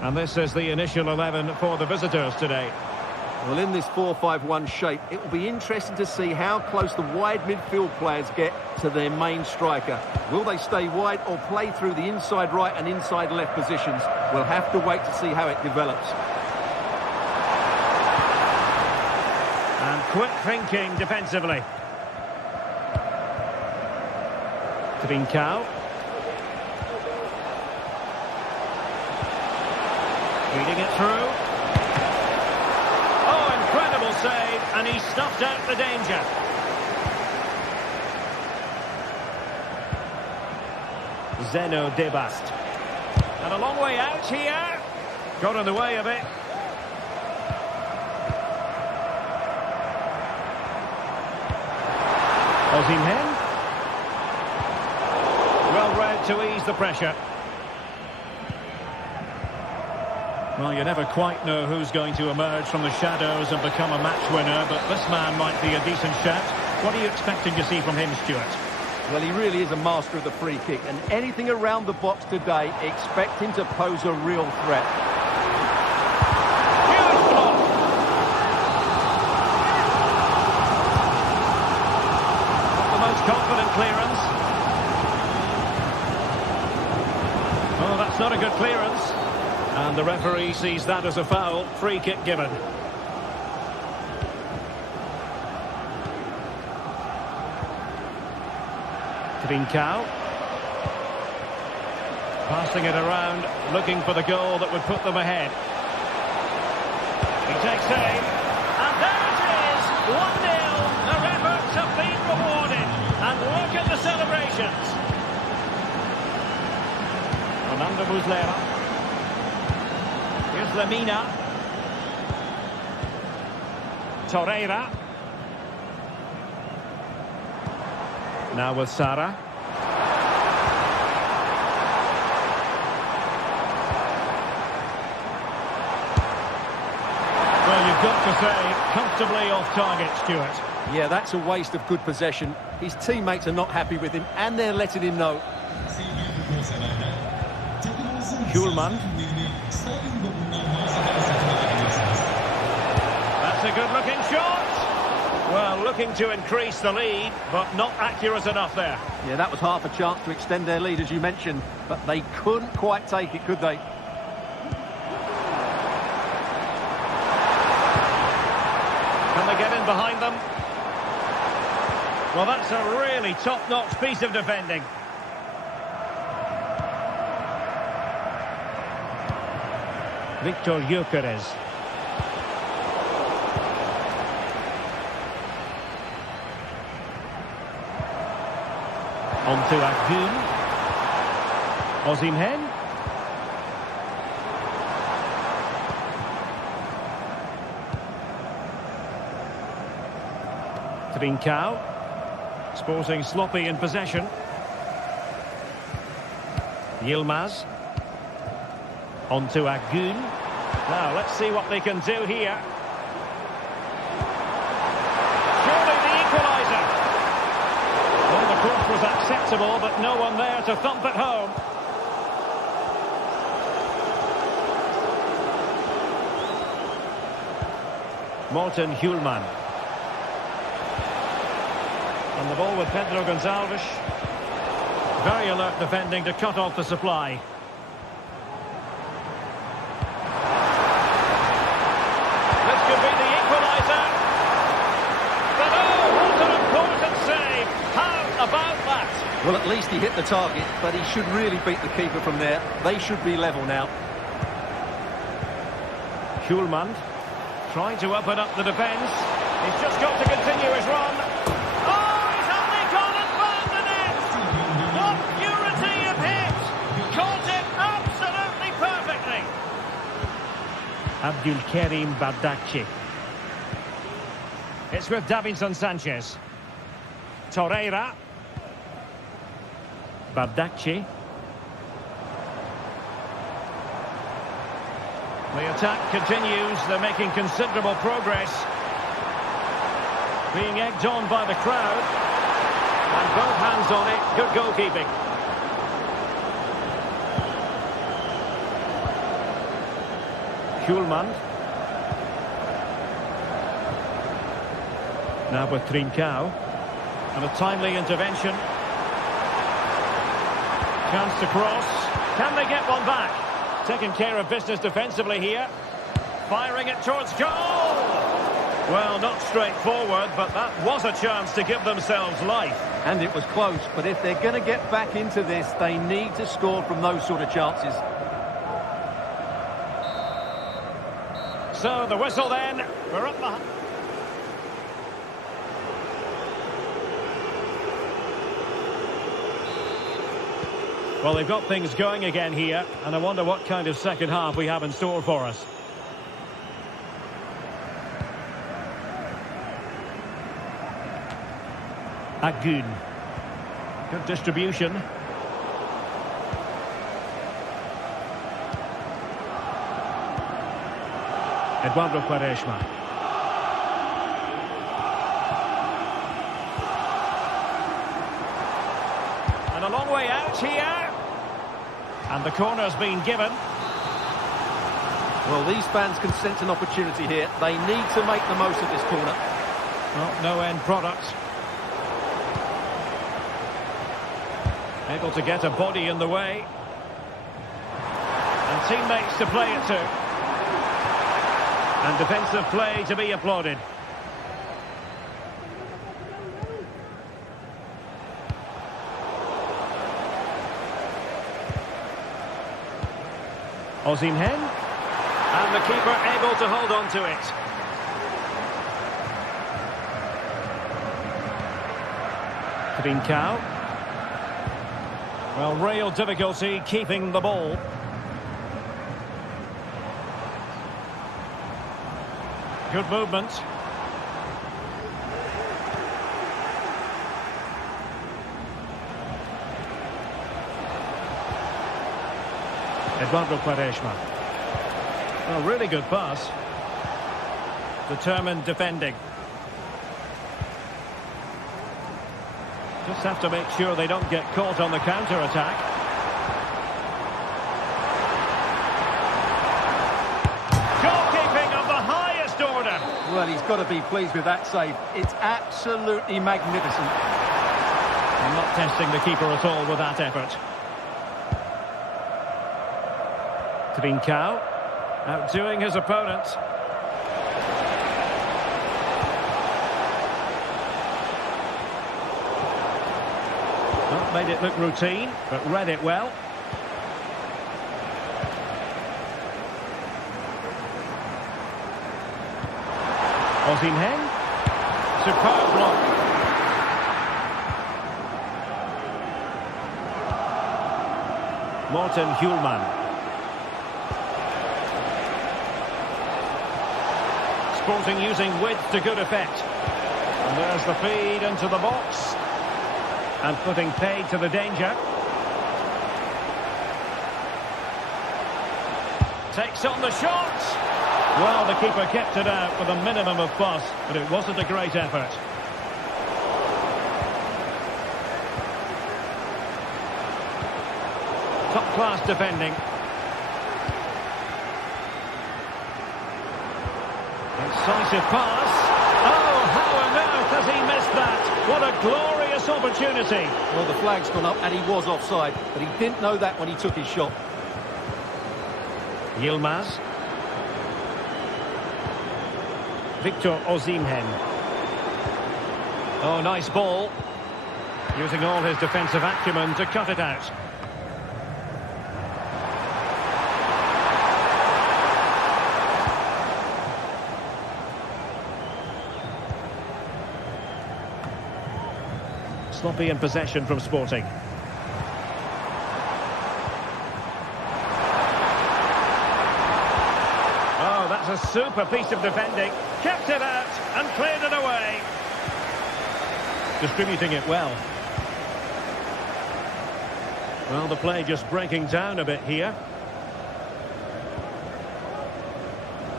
And this is the initial 11 for the visitors today. Well, in this 4-5-1 shape, it will be interesting to see how close the wide midfield players get to their main striker. Will they stay wide or play through the inside right and inside left positions? We'll have to wait to see how it develops. And quick thinking defensively. Trincao. Feeding it through. Incredible save, and he stuffed out the danger. Zeno Debast. And a long way out here. Got in the way of it. Osimhen. Well read to ease the pressure. Well, you never quite know who's going to emerge from the shadows and become a match winner, but this man might be a decent shout. What are you expecting to see from him, Stuart? Well, he really is a master of the free kick, and anything around the box today, expect him to pose a real threat. Huge block! Not the most confident clearance. Oh, that's not a good clearance. And the referee sees that as a foul. Free kick given. Trincao. Passing it around, looking for the goal that would put them ahead. He takes aim. And there it is! 1-0. Their efforts have been rewarded. And look at the celebrations. Fernando Muslera. Here's Lemina. Torreira. Now with Sara. Well, you've got to say, comfortably off target, Stuart. Yeah, that's a waste of good possession. His teammates are not happy with him, and they're letting him know. Hjulmand. That's a good-looking shot. Well, looking to increase the lead, but not accurate enough there. Yeah, that was half a chance to extend their lead, as you mentioned, but they couldn't quite take it, could they? Can they get in behind them? Well, that's a really top-notch piece of defending. Victor Gyökeres. On to Akgün. Osimhen. Trincao. Sporting sloppy in possession. Yilmaz. On to Akgün. Now, let's see what they can do here. Surely the equaliser. Well, the cross was acceptable, but no one there to thump it home. Morten Hjulmand. And the ball with Pedro Gonçalves. Very alert defending to cut off the supply. This could be the equaliser. But oh, what an important save. How about that? Well, at least he hit the target, but he should really beat the keeper from there. They should be level now. Schulman trying to open up the defence. He's just got to continue his run. Oh, he's only gone and found the net! What purity of hit! Caught it absolutely perfectly! Abdulkarim Bardakci. It's with Davinson Sanchez. Torreira. Bardakci. The attack continues. They're making considerable progress. Being egged on by the crowd. And both hands on it. Good goalkeeping. Schulman. Now with Trincao. And a timely intervention. Chance to cross. Can they get one back? Taking care of business defensively here. Firing it towards goal. Well, not straightforward, but that was a chance to give themselves life. And it was close, but if they're going to get back into this, they need to score from those sort of chances. So the whistle then. We're up the... Well, they've got things going again here, and I wonder what kind of second half we have in store for us. Agun. Good distribution. Eduardo Quaresma. And a long way out here. And the corner's been given. Well, these fans can sense an opportunity here. They need to make the most of this corner. Well, no end product. Able to get a body in the way. And teammates to play it to. And defensive play to be applauded. Osimhen. And the keeper able to hold on to it. Trincao. Well, real difficulty keeping the ball. Good movement. Eduardo Quaresma. Well, really good pass. Determined defending. Just have to make sure they don't get caught on the counter-attack. Goalkeeping of the highest order. Well, he's got to be pleased with that save. It's absolutely magnificent. I'm not testing the keeper at all with that effort. Trincao, outdoing his opponent. Not made it look routine, but read it well. Osimhen. Superb block. Morten Hjulman. Sporting using width to good effect. And there's the feed into the box. And putting paid to the danger. Takes on the shot. Well, the keeper kept it out with a minimum of fuss, but it wasn't a great effort. Top-class defending. Incisive pass. Oh, how on earth has he missed that? What a glorious this opportunity. Well, the flag's gone up and he was offside, but he didn't know that when he took his shot. Yilmaz. Victor Osimhen. Oh, nice ball. Using all his defensive acumen to cut it out. Sloppy in possession from Sporting. Oh, that's a super piece of defending. Kept it out and cleared it away. Distributing it well. Well, the play just breaking down a bit here.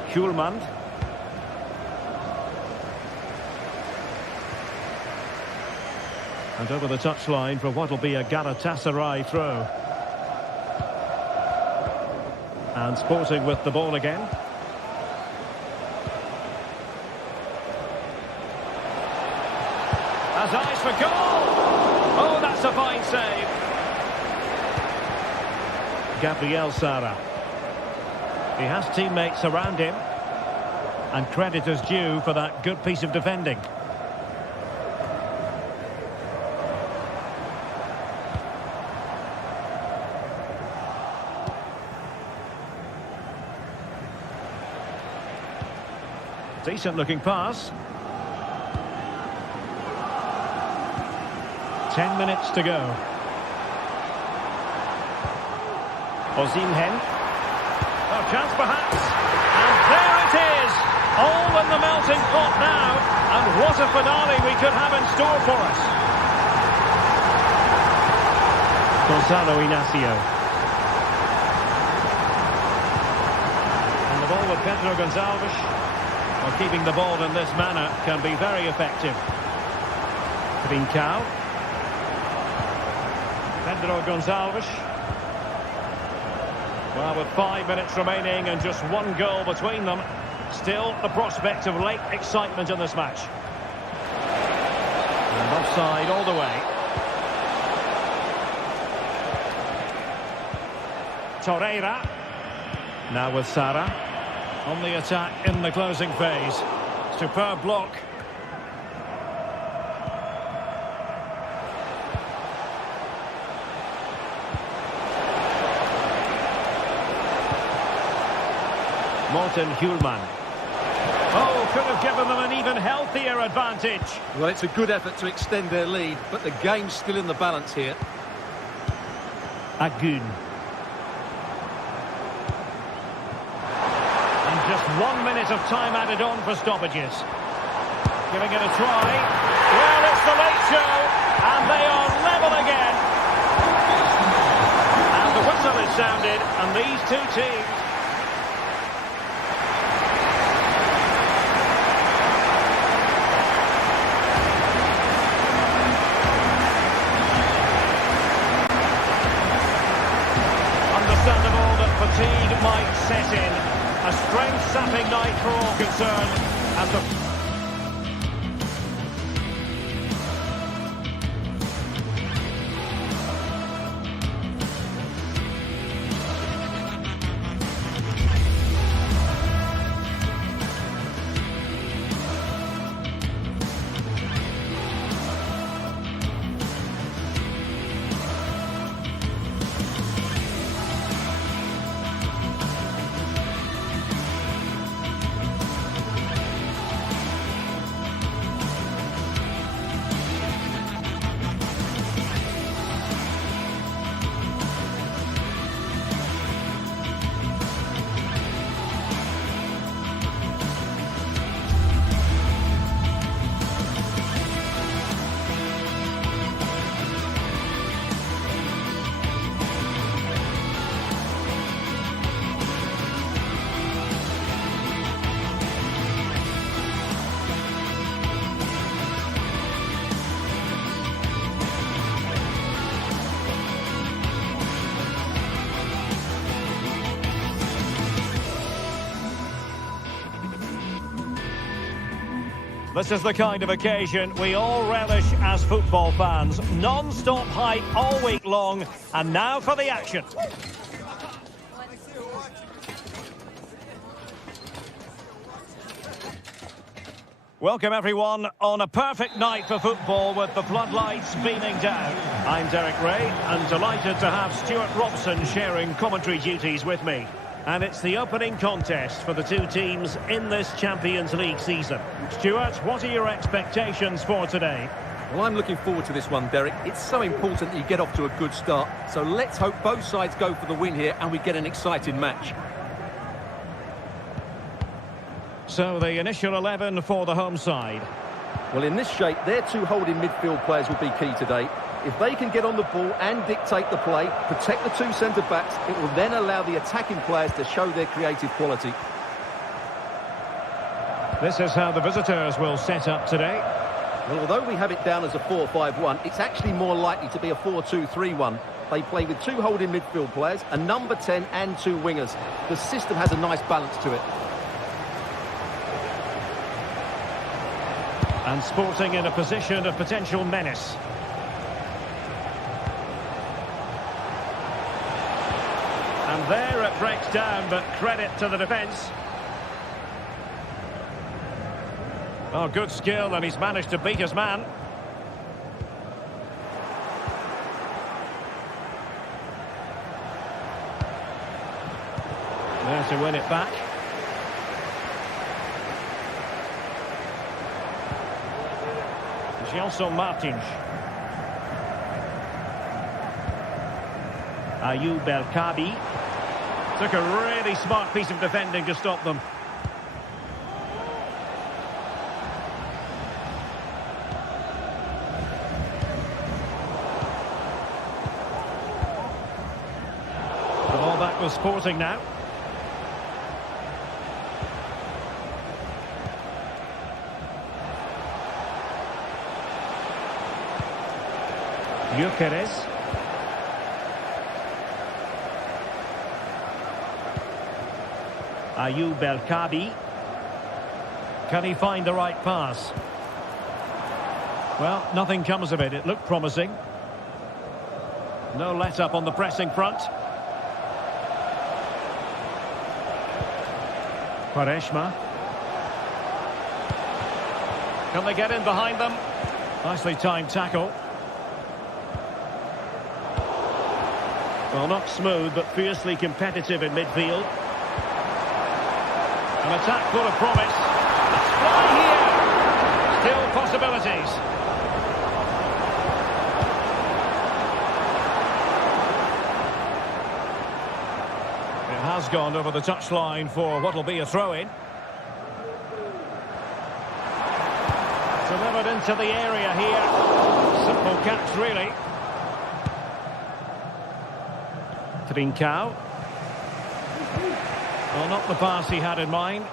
Hjulmand. And over the touchline for what will be a Galatasaray throw. And Sporting with the ball again. Has eyes for goal! Oh, that's a fine save. Gabriel Sara. He has teammates around him. And credit is due for that good piece of defending. Decent looking pass. 10 minutes to go. Osimhen. Oh, chance perhaps. And there it is. All in the melting pot now. And what a finale we could have in store for us. Gonzalo Inacio. And the ball with Pedro Gonçalves. Well, keeping the ball in this manner can be very effective. Trincao. Pedro Gonçalves. Well, with 5 minutes remaining and just one goal between them, still the prospect of late excitement in this match. And offside all the way. Torreira. Now with Sara. On the attack in the closing phase. Superb block. Morten Hjulmand. Oh, could have given them an even healthier advantage. Well, it's a good effort to extend their lead, but the game's still in the balance here. Agun. Just 1 minute of time added on for stoppages. Giving it a try. Well, it's the late show, and they are level again. And the whistle is sounded, and these two teams... Understandable that fatigue might set in. A strength-sapping night for all concerned as the... This is the kind of occasion we all relish as football fans. Non-stop hype all week long, and now for the action. Welcome everyone on a perfect night for football with the floodlights beaming down. I'm Derek Ray and delighted to have Stuart Robson sharing commentary duties with me. And it's the opening contest for the two teams in this Champions League season. Stuart, what are your expectations for today? Well, I'm looking forward to this one, Derek. It's so important that you get off to a good start. So let's hope both sides go for the win here and we get an exciting match. So the initial 11 for the home side. Well, in this shape, their two holding midfield players will be key today. If they can get on the ball and dictate the play, protect the two centre-backs, it will then allow the attacking players to show their creative quality. This is how the visitors will set up today. Well, although we have it down as a 4-5-1, it's actually more likely to be a 4-2-3-1. They play with two holding midfield players, a number 10 and two wingers. The system has a nice balance to it. And Sporting in a position of potential menace. And there it breaks down, but credit to the defence. Oh, good skill, and he's managed to beat his man. There to win it back. Gelson Martins. Ayoub El Kabi. Took a really smart piece of defending to stop them. The ball back with Sporting now. Gyökeres. Ayoub El Kabi. Can he find the right pass? Well, nothing comes of it. It looked promising. No let-up on the pressing front. Quaresma. Can they get in behind them? Nicely timed tackle. Well, not smooth, but fiercely competitive in midfield. An attack full of promise. Let's fly here. Still possibilities. It has gone over the touchline for what will be a throw-in. Delivered into the area here. Simple catch, really. Trincao. Well, not the pass he had in mind.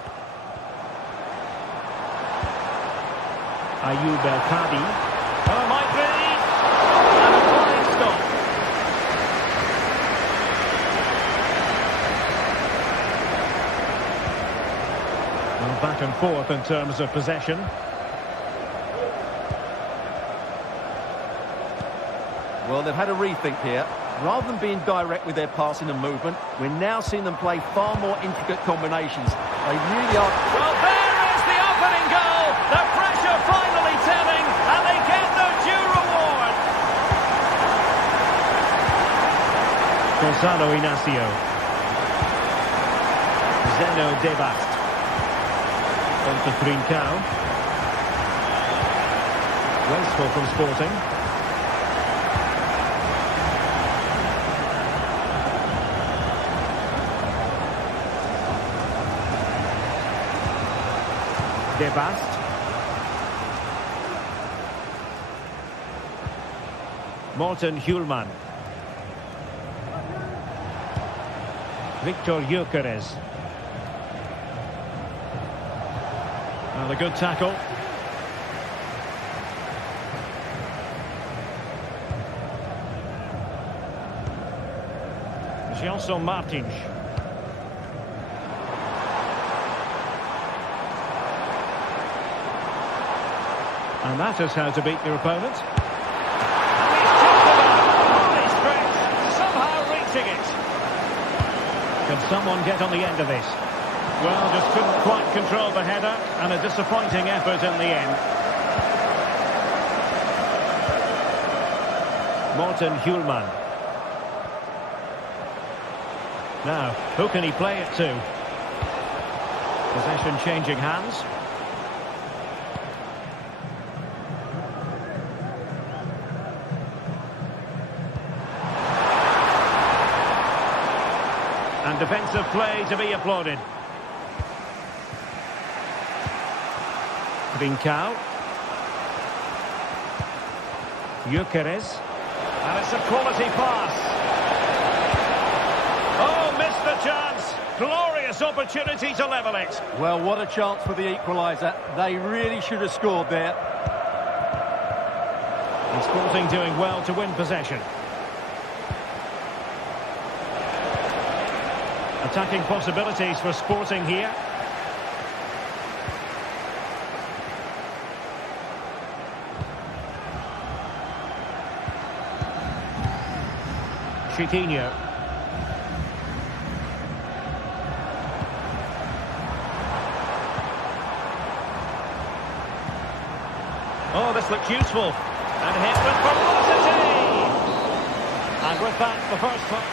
Ayoub El Kabi. Well, it might be. And a flying stop. Well, back and forth in terms of possession. Well, they've had a rethink here. Rather than being direct with their passing and movement, we're now seeing them play far more intricate combinations. They really are... Well, there is the opening goal! The pressure finally telling, and they get their due reward! Gonzalo Inacio. Zeno Debast. On to Trincao. Wasteful from Sporting. Debast. Morten Hjulman. Victor Gyökeres. Well, a good tackle. Gelson Martins. And that is how to beat your opponent. And he's just about fully stretched, somehow reaching it. Can someone get on the end of this? Well, just couldn't quite control the header, and a disappointing effort in the end. Morten Hjulman. Now, who can he play it to? Possession changing hands. And defensive play to be applauded. Trincao. Gyökeres. And it's a quality pass. Oh, missed the chance. Glorious opportunity to level it. Well, what a chance for the equaliser. They really should have scored there. And Sporting doing well to win possession. Attacking possibilities for Sporting here. Chiquinho. Oh, this looks useful. And hit with ferocity. And with that, the first one.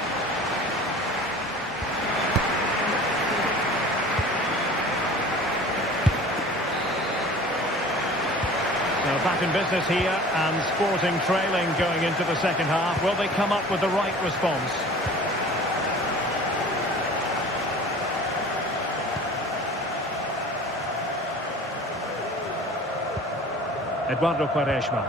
So back in business here, and Sporting trailing going into the second half. Will they come up with the right response? Eduardo Quaresma.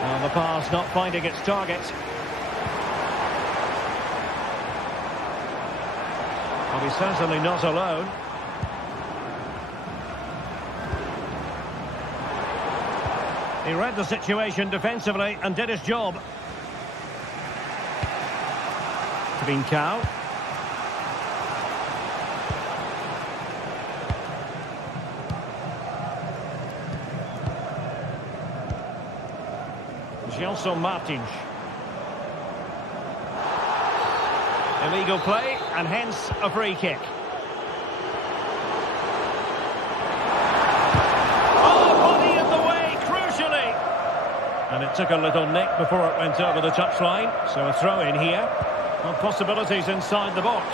Well, the pass not finding its target. Well, he's certainly not alone. He read the situation defensively and did his job. Trincao. Gelson Martins. Illegal play, and hence a free kick. Oh, body in the way, crucially. And it took a little nick before it went over the touchline, so a throw in here. Well, possibilities inside the box.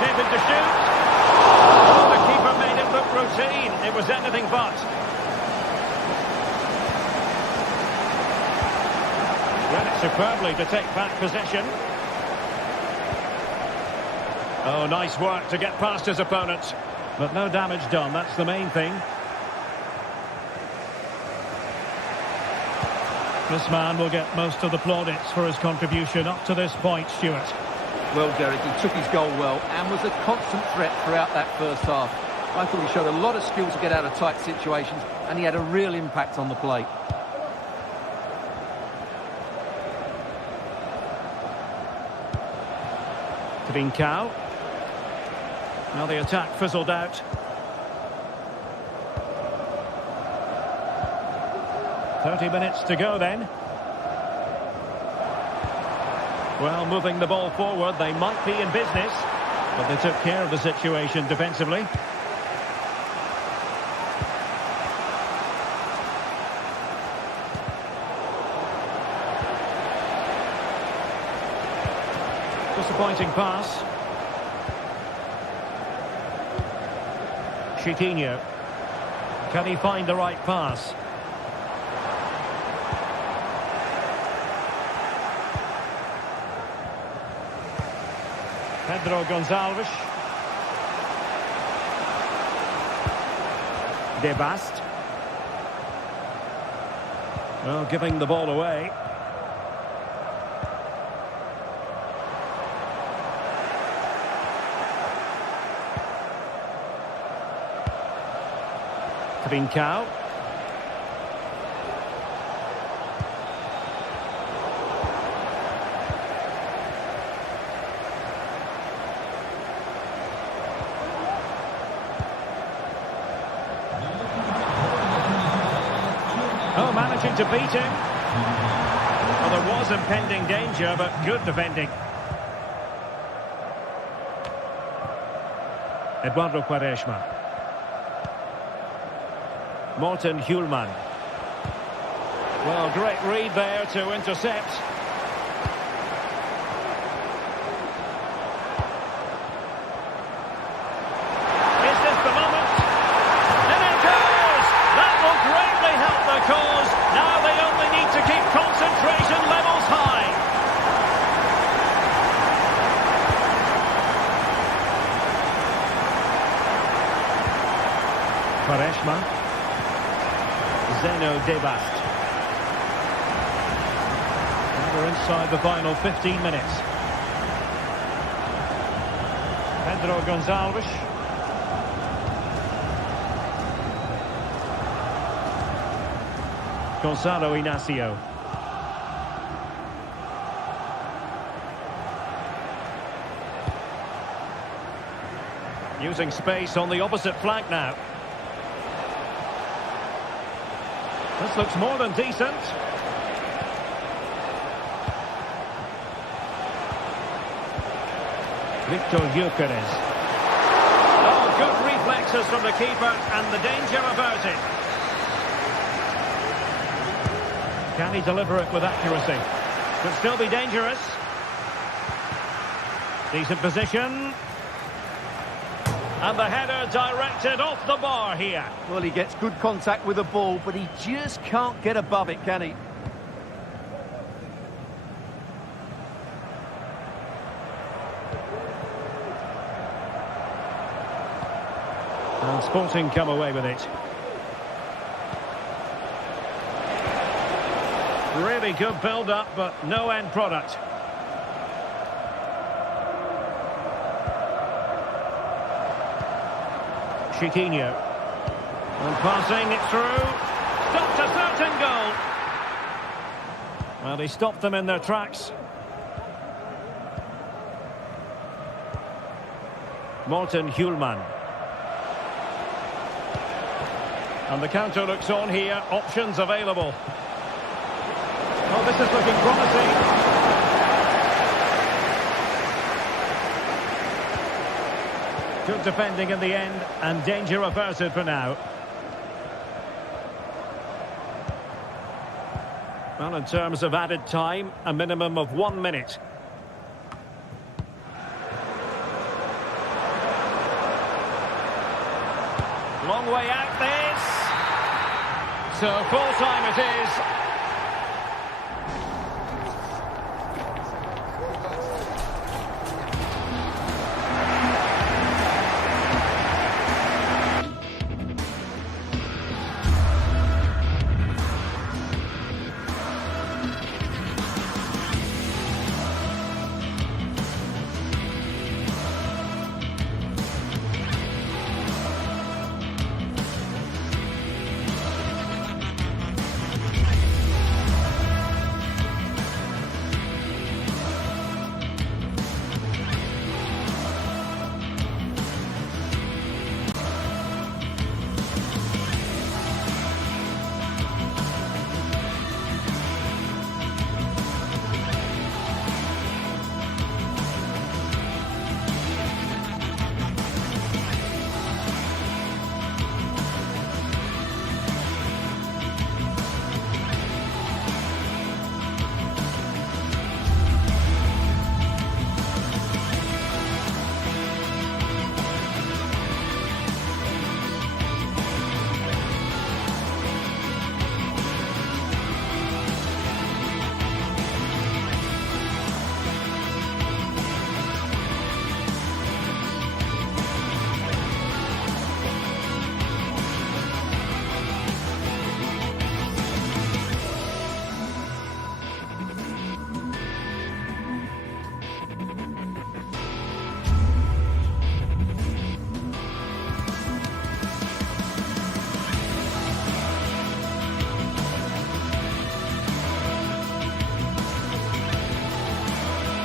Shaping to shoot. Oh, the keeper made it look routine. It was anything but. Read it superbly to take back possession. Oh, nice work to get past his opponent. But no damage done, that's the main thing. This man will get most of the plaudits for his contribution up to this point, Stuart. Well, Derek, he took his goal well and was a constant threat throughout that first half. I thought he showed a lot of skill to get out of tight situations, and he had a real impact on the plate. Trincao. Now the attack fizzled out. "30 minutes to go then." Well, moving the ball forward, they might be in business, but they took care of the situation defensively. Disappointing pass. Chiquinho. Can he find the right pass? Pedro Gonçalves. De Bast. Well, giving the ball away. Trincao. managing to beat him. Well, there was impending danger, but good defending. Eduardo Quaresma. Morten Hjulman. Well, great read there to intercept. Is this the moment? And it goes! That will greatly help the cause. Now they only need to keep concentration levels high. Quaresma. Zeno Debast. We're inside the final 15 minutes. Pedro Gonçalves. Gonzalo Inacio. Using space on the opposite flank now. This looks more than decent. Victor Gyökeres. Oh, good reflexes from the keeper and the danger averted. Can he deliver it with accuracy? Could still be dangerous. Decent position. And the header directed off the bar here. Well, he gets good contact with the ball, but he just can't get above it, can he? And Sporting come away with it. Really good build-up, but no end product. Chiquinho. And passing it through. Stopped a certain goal. Well, he stopped them in their tracks. Morten Hjulman. And the counter looks on here. Options available. Oh, this is looking promising. Good defending in the end, and danger averted for now. Well, in terms of added time, a minimum of 1 minute. Long way out this. So full time it is.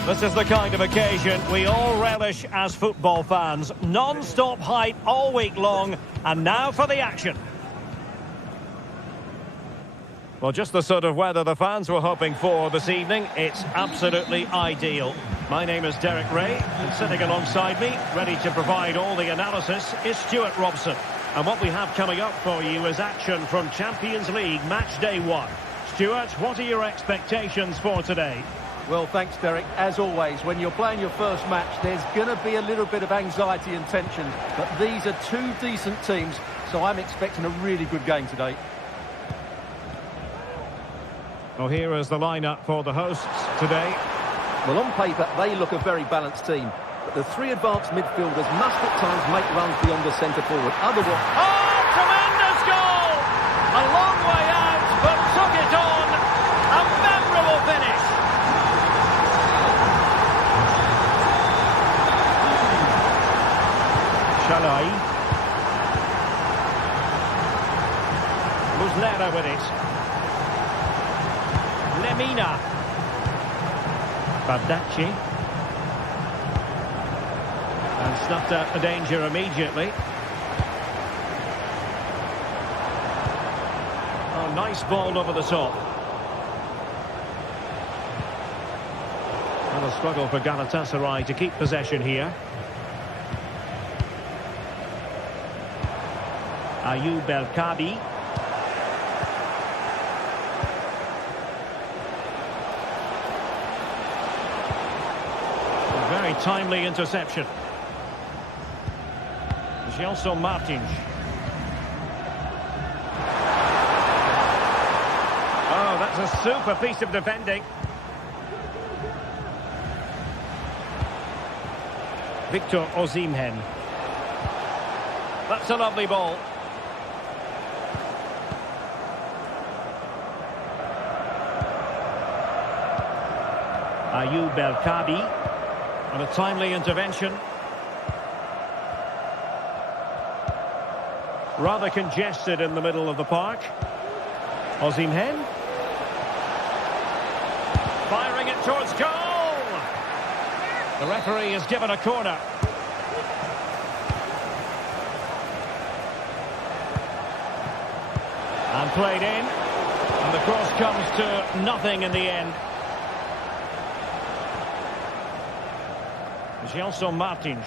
This is the kind of occasion we all relish as football fans. Non-stop hype all week long, and now for the action. Well, just the sort of weather the fans were hoping for this evening. It's absolutely ideal. My name is Derek Ray, and sitting alongside me, ready to provide all the analysis, is Stuart Robson. And what we have coming up for you is action from Champions League Match Day 1. Stuart, what are your expectations for today? Well, thanks, Derek. As always, when you're playing your first match, there's going to be a little bit of anxiety and tension. But these are two decent teams, so I'm expecting a really good game today. Well, here is the lineup for the hosts today. Well, on paper, they look a very balanced team. But the three advanced midfielders must at times make runs beyond the centre forward. Otherwise... Oh, tremendous goal! A long way out, but took it on. A memorable finish. Shalai. Muslera with it. Lemina. Bardacci. And snuffed out the danger immediately. Oh, nice ball over the top. And a struggle for Galatasaray to keep possession here. Ayoub El-Kabi. A very timely interception. Gelson Martins. Oh, that's a super piece of defending. Victor Osimhen. That's a lovely ball. Ayoub El-Kabi. And a timely intervention. Rather congested in the middle of the park. Osimhen. Firing it towards goal. The referee has given a corner. And played in. And the cross comes to nothing in the end. Gelson Martins.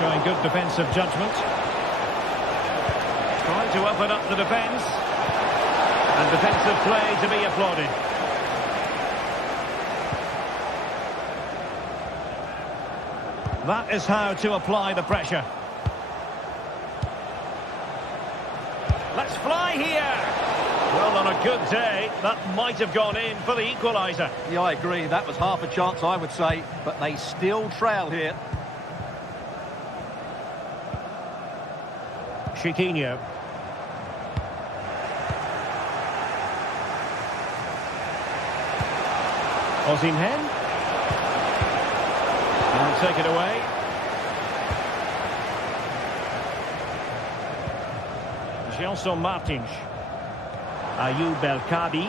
Showing good defensive judgment. Trying to open up the defence. And defensive play to be applauded. That is how to apply the pressure. Let's fly here. Well, on a good day, that might have gone in for the equaliser. Yeah, I agree. That was half a chance, I would say. But they still trail here. Chiquinho. Osimhen. And take it away. Gelson Martins. Ayoub El-Kabi.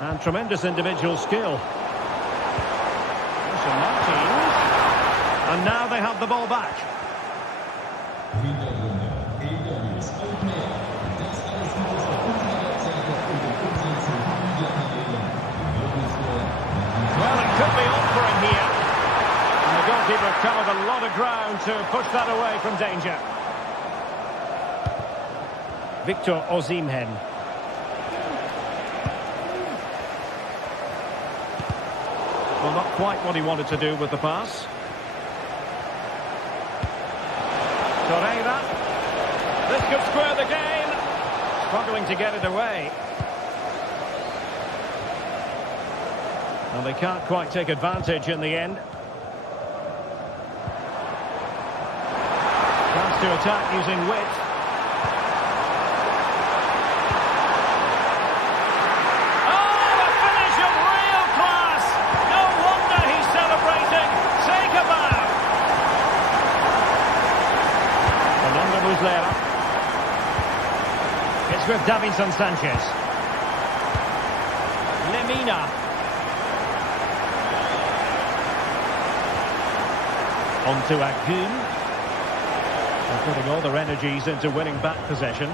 And tremendous individual skill. Gelson Martins. And now they have the ball back. Well, it could be on for him here. And the goalkeeper covered a lot of ground to push that away from danger. Victor Osimhen. Well, not quite what he wanted to do with the pass. Torreira. This could square the game. Struggling to get it away. And they can't quite take advantage in the end. Chance to attack using width. Oh, the finish of real class. No wonder he's celebrating. Take a bow. Fernando Muslera. It's with Davinson Sanchez. Lemina. On to Agun. They're putting all their energies into winning back possession.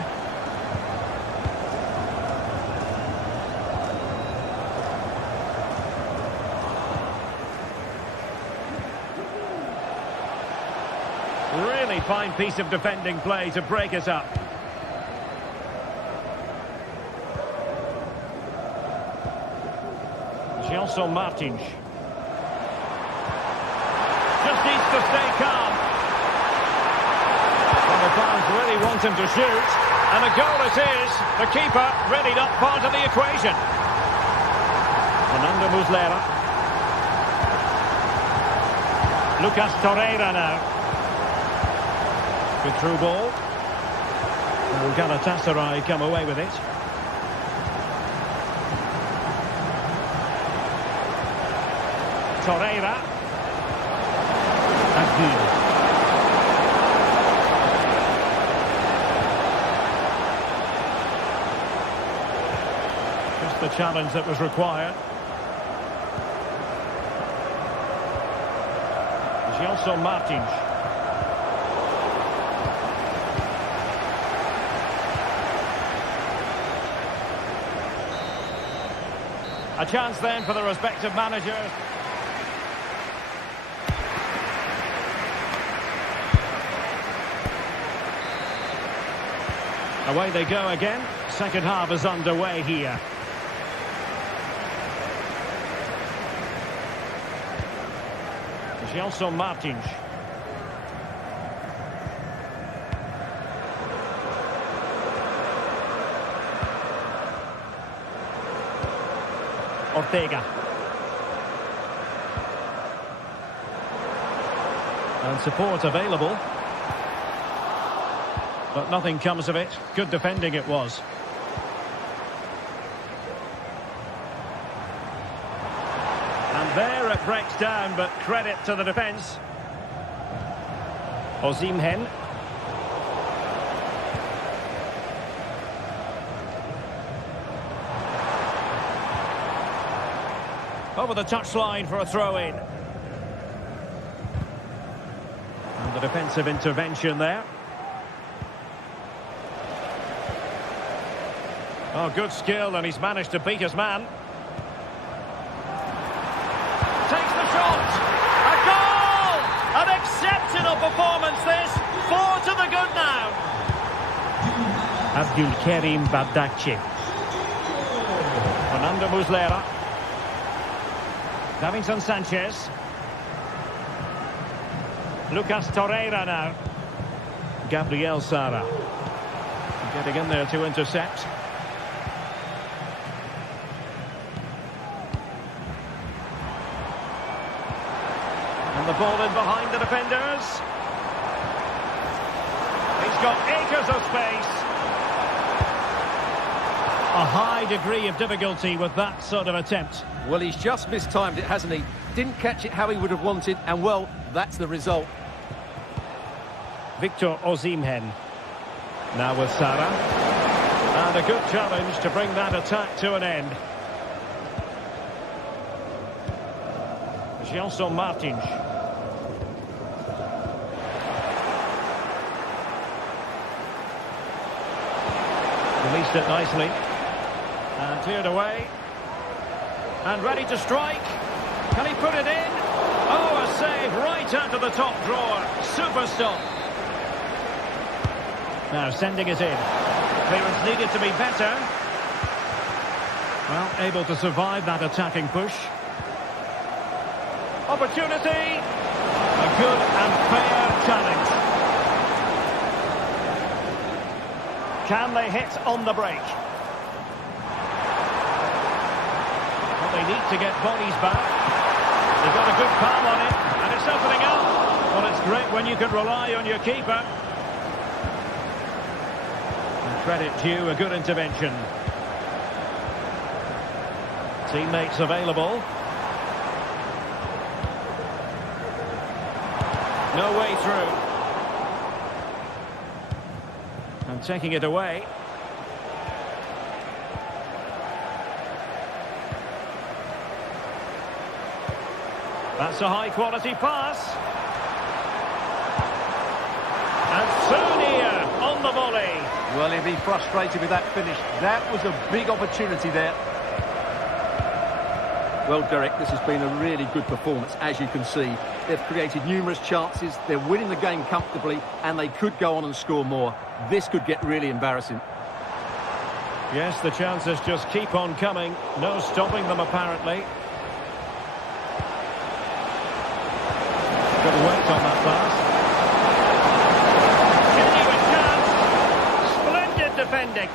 Really fine piece of defending play to break us up. Gelson Martins. Just needs to stay calm. Well, the fans really want him to shoot. And a goal it is. The keeper really not part of the equation. Fernando Muslera. Lucas Torreira now. Good through ball. And Galatasaray come away with it. Torreira. Agun. Just the challenge that was required. Gelson Martins. A chance then for the respective managers. Away they go again. Second half is underway here. Gelson Martins. Ortega. And support available. But nothing comes of it. Good defending it was. And there it breaks down, but credit to the defence. Osimhen. Over the touchline for a throw-in. And the defensive intervention there. Oh, good skill, and he's managed to beat his man. Takes the shot! A goal! An exceptional performance, this. 4 to the good now. Abdulkarim Bardakci. Fernando Muslera. Davinson Sanchez. Lucas Torreira now. Gabriel Sara. Getting in there to intercept. And the ball in behind the defenders. He's got acres of space. A high degree of difficulty with that sort of attempt. Well, he's just mistimed it, hasn't he? Didn't catch it how he would have wanted, and well, that's the result. Victor Osimhen. Now with Sara. And a good challenge to bring that attack to an end. Gelson Martins. Released it nicely. And cleared away. And ready to strike. Can he put it in? Oh, a save right out of the top drawer. Super stop. Now sending it in. Clearance needed to be better. Well, able to survive that attacking push. Opportunity. A good and fair challenge. Can they hit on the break? Well, they need to get bodies back. They've got a good palm on it, and it's opening up. Well, it's great when you can rely on your keeper. And credit due, a good intervention. Teammates available. No way through. And taking it away. That's a high-quality pass. So near on the volley. Well, he'll be frustrated with that finish. That was a big opportunity there. Well, Derek, this has been a really good performance, as you can see. They've created numerous chances, they're winning the game comfortably, and they could go on and score more. This could get really embarrassing. Yes, the chances just keep on coming. No stopping them, apparently. Good weight on that pass. Genuine chance. Splendid defending.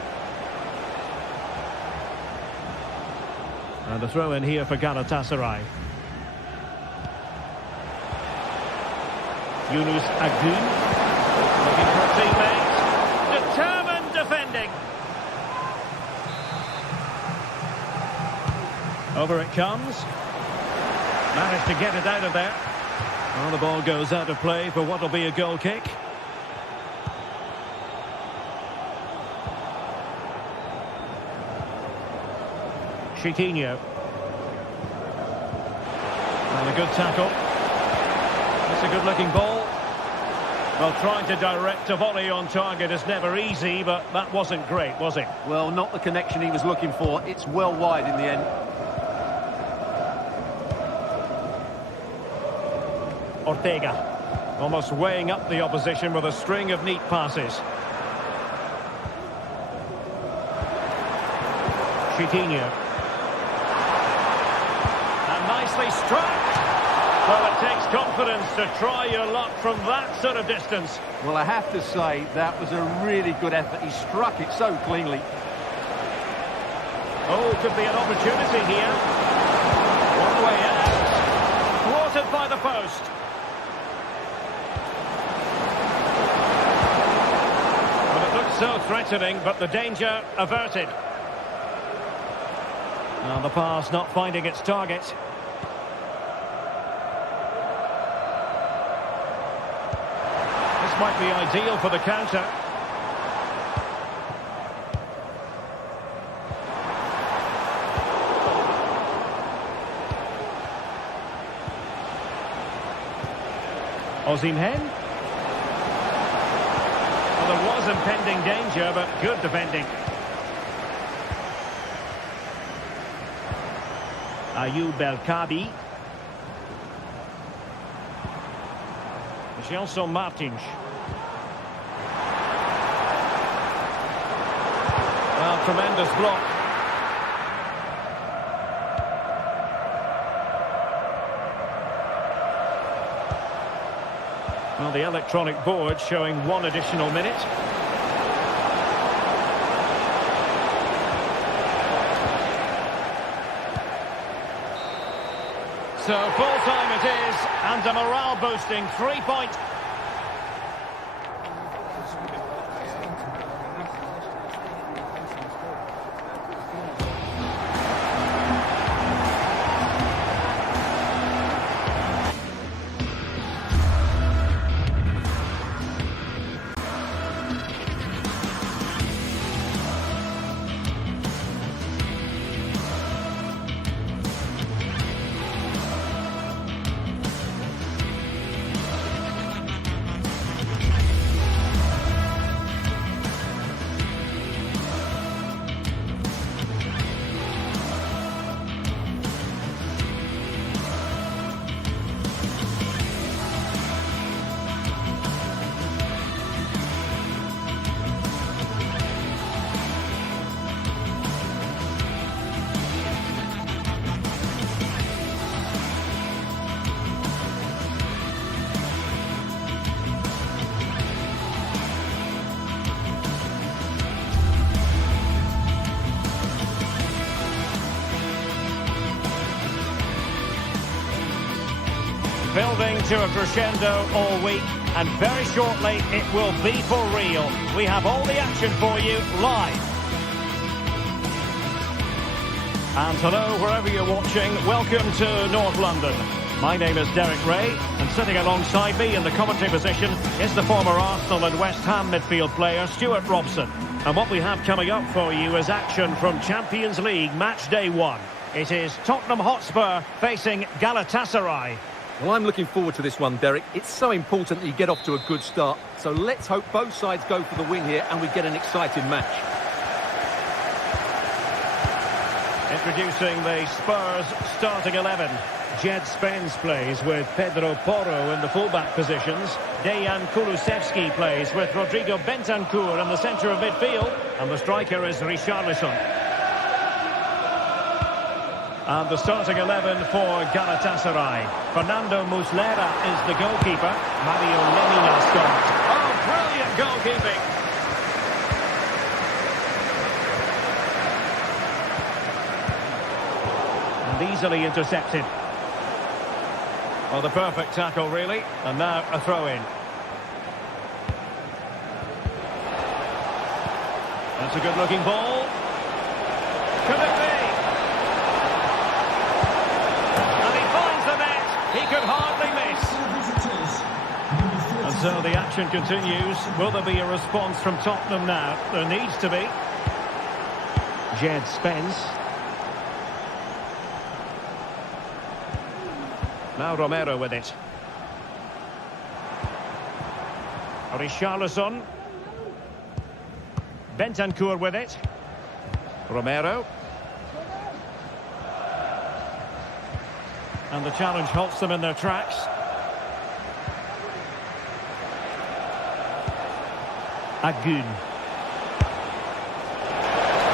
And a throw in here for Galatasaray. Yunus Agun. Looking for a teammate. Determined defending. Over it comes. Managed to get it out of there. Well, the ball goes out of play for what will be a goal kick. Chiquinho. And a good tackle. It's a good-looking ball. Well, trying to direct a volley on target is never easy, but that wasn't great, was it? Well, not the connection he was looking for. It's well wide in the end. Ortega. Almost weighing up the opposition with a string of neat passes. Chiquinho. And nicely struck. Well, it takes confidence to try your luck from that sort of distance. Well, I have to say, that was a really good effort. He struck it so cleanly. Oh, could be an opportunity here. One way out. Thwarted by the post. Well, it looked so threatening, but the danger averted. Now the pass not finding its target. This might be ideal for the counter. Osimhen. Well, there was impending danger, but good defending. Ayoub El-Kabi. Gelson Martins. Well, tremendous block. Well, the electronic board showing one additional minute. So full time it is, and a morale-boosting 3-point. Building to a crescendo all week, and very shortly it will be for real. We have all the action for you live. And hello, wherever you're watching, welcome to North London. My name is Derek Ray, and sitting alongside me in the commentary position is the former Arsenal and West Ham midfield player, Stuart Robson. And what we have coming up for you is action from Champions League match day 1. It is Tottenham Hotspur facing Galatasaray. Well, I'm looking forward to this one, Derek. It's so important that you get off to a good start. So let's hope both sides go for the win here and we get an exciting match. Introducing the Spurs starting 11. Jed Spence plays with Pedro Porro in the fullback positions. Dejan Kulusevski plays with Rodrigo Bentancur in the centre of midfield. And the striker is Richarlison. And the starting 11 for Galatasaray. Fernando Muslera is the goalkeeper. Mario Lemina scores. Oh, brilliant goalkeeping. And easily intercepted. Well, the perfect tackle, really. And now a throw-in. That's a good-looking ball. Could it be? And he finds the net. He could hardly miss. And so the action continues. Will there be a response from Tottenham now? There needs to be. Jed Spence. Now Romero with it. Richarlison. Bentancur with it. Romero. And the challenge halts them in their tracks. Agun.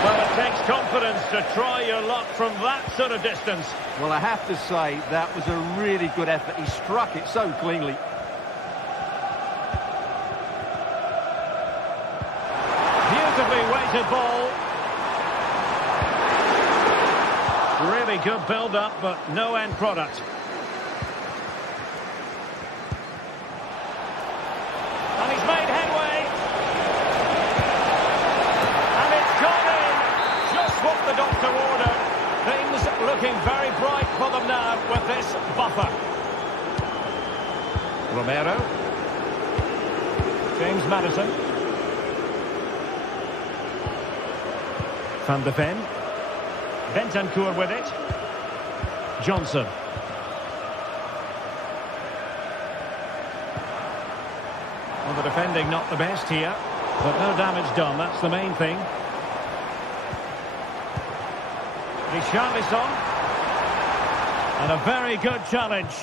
Well, it takes confidence to try your luck from that sort of distance. Well, I have to say, that was a really good effort. He struck it so cleanly. Beautifully weighted ball. Really good build-up, but no end product. And he's made headway. And it's gone in. Just what the doctor ordered. Things looking very bright for them now with this buffer. Romero. James Maddison. Van de Ven. Bentancur with it. Johnson. Well, the defending not the best here, but no damage done. That's the main thing. Richarlison. And a very good challenge.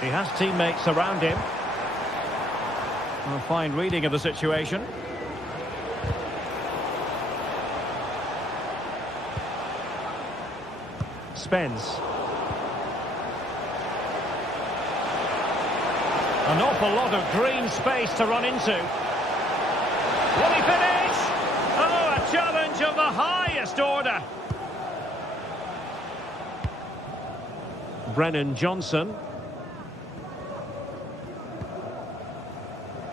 He has teammates around him. A fine reading of the situation. Spence. An awful lot of green space to run into. Will he finish? Oh, a challenge of the highest order. Brennan Johnson.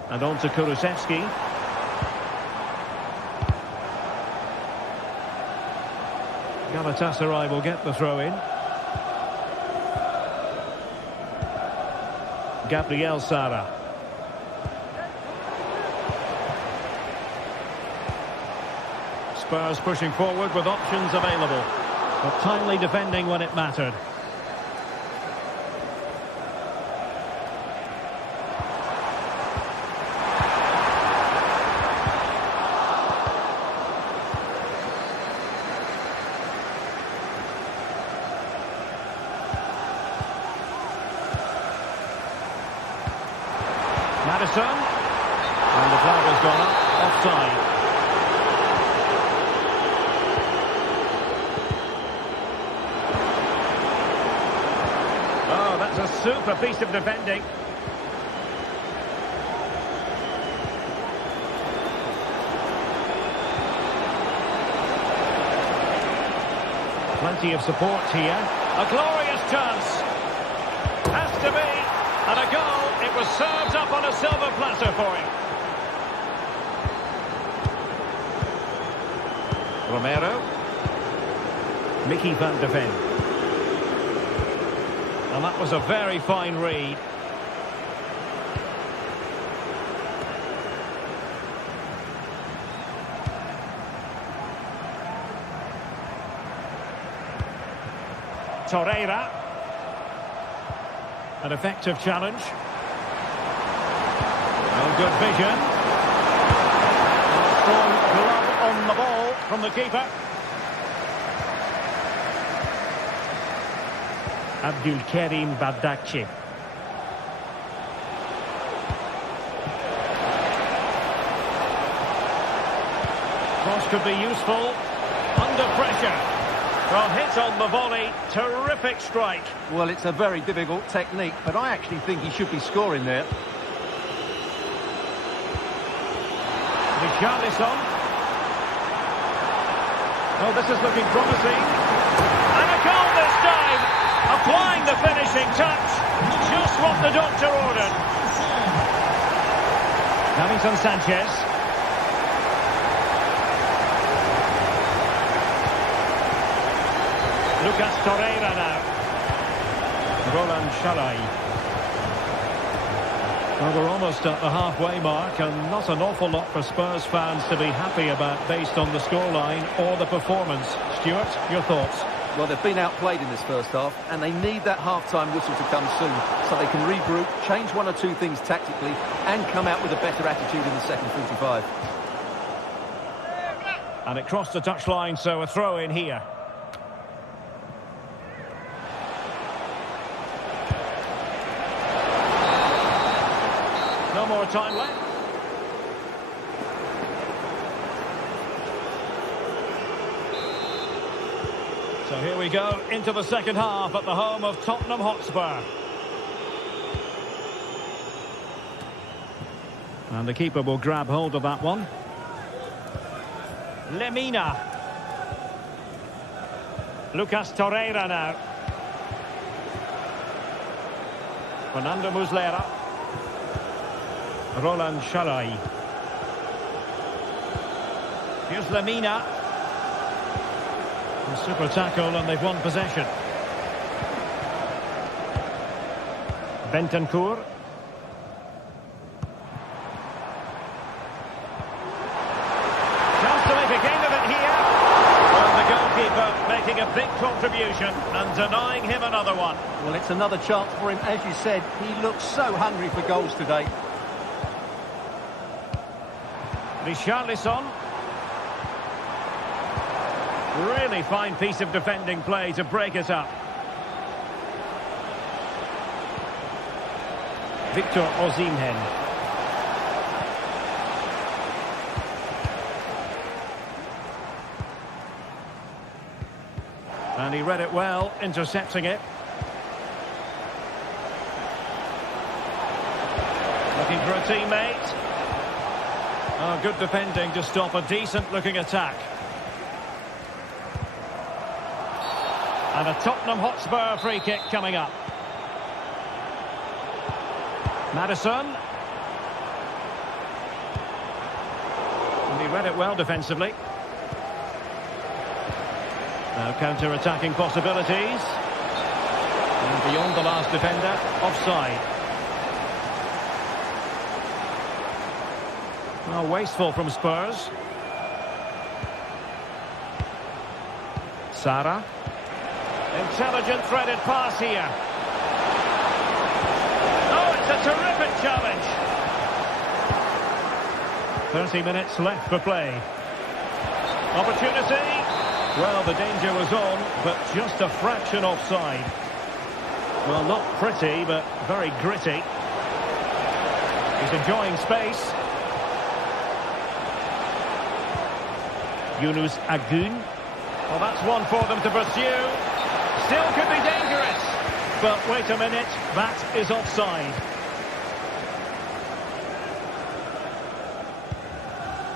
And on to Kulusevski. Galatasaray will get the throw-in. Gabriel Sara. Spurs pushing forward with options available, but timely defending when it mattered. Maddison, and the flag has gone up, offside. Oh, that's a super piece of defending. Plenty of support here. A glorious chance. Has to be. And a goal. It was served up on a silver platter for him. Romero. Mickey van de Ven. And that was a very fine read. Torreira. An effective challenge. Oh, good vision. And a strong glove on the ball from the keeper. Abdulkarim Bardakci. Cross could be useful. Under pressure. Well, hit on the volley. Terrific strike. Well, it's a very difficult technique, but I actually think he should be scoring there. Richarlison. Oh, this is looking promising. And a goal this time. Applying the finishing touch. Just what the doctor ordered. Davinson Sanchez. Lucas Torreira now. Roland Shalai. Well, we're almost at the halfway mark, and not an awful lot for Spurs fans to be happy about based on the scoreline or the performance. Stuart, your thoughts? Well, they've been outplayed in this first half, and they need that half-time whistle to come soon so they can regroup, change one or two things tactically, and come out with a better attitude in the second 45. And it crossed the touchline, so a throw in here. No more time left. So here we go into the second half at the home of Tottenham Hotspur. And the keeper will grab hold of that one. Lemina. Lucas Torreira now. Fernando Muslera. Roland Shalai. Here's Lemina. A super tackle, and they've won possession. Bentancur. Chance to make a game of it here. Well, the goalkeeper making a big contribution and denying him another one. Well, it's another chance for him. As you said, he looks so hungry for goals today. Richarlison. Really fine piece of defending play to break it up. Victor Osimhen. And he read it well, intercepting it. Looking for a teammate. Oh, good defending to stop a decent-looking attack. And a Tottenham Hotspur free kick coming up. Maddison. And he read it well defensively. Now counter-attacking possibilities. And beyond the last defender, offside. Well, wasteful from Spurs. Sara. Intelligent threaded pass here. Oh, it's a terrific challenge. 30 minutes left for play. Opportunity. Well, the danger was on, but just a fraction offside. Well, not pretty, but very gritty. He's enjoying space. Yunus Agun. Well, that's one for them to pursue. Still could be dangerous. But wait a minute, that is offside.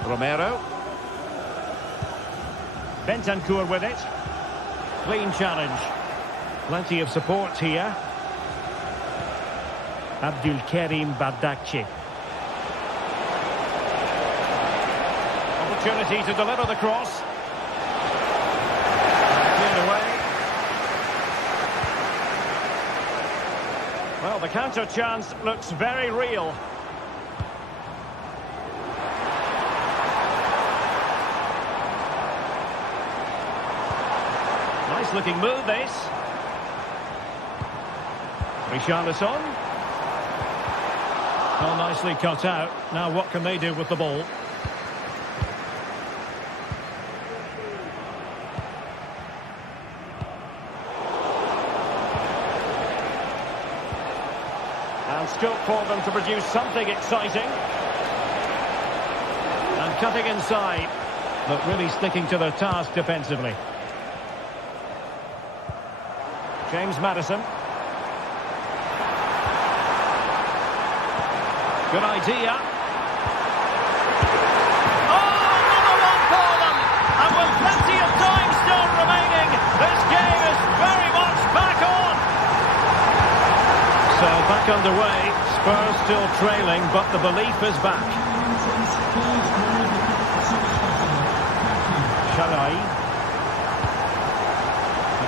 Romero. Bentancur with it. Clean challenge. Plenty of support here. Abdulkarim Bardakci. Opportunity to deliver the cross. Cleared away. Well, the counter chance looks very real. Nice looking move, this. Richarlison. Well, nicely cut out. Now what can they do with the ball? And scope for them to produce something exciting. And cutting inside, but really sticking to their task defensively. James Maddison. Good idea. Oh, another one for them! And with plenty of time still remaining, this game is very much back on! So back underway, Spurs still trailing, but the belief is back. Shalai.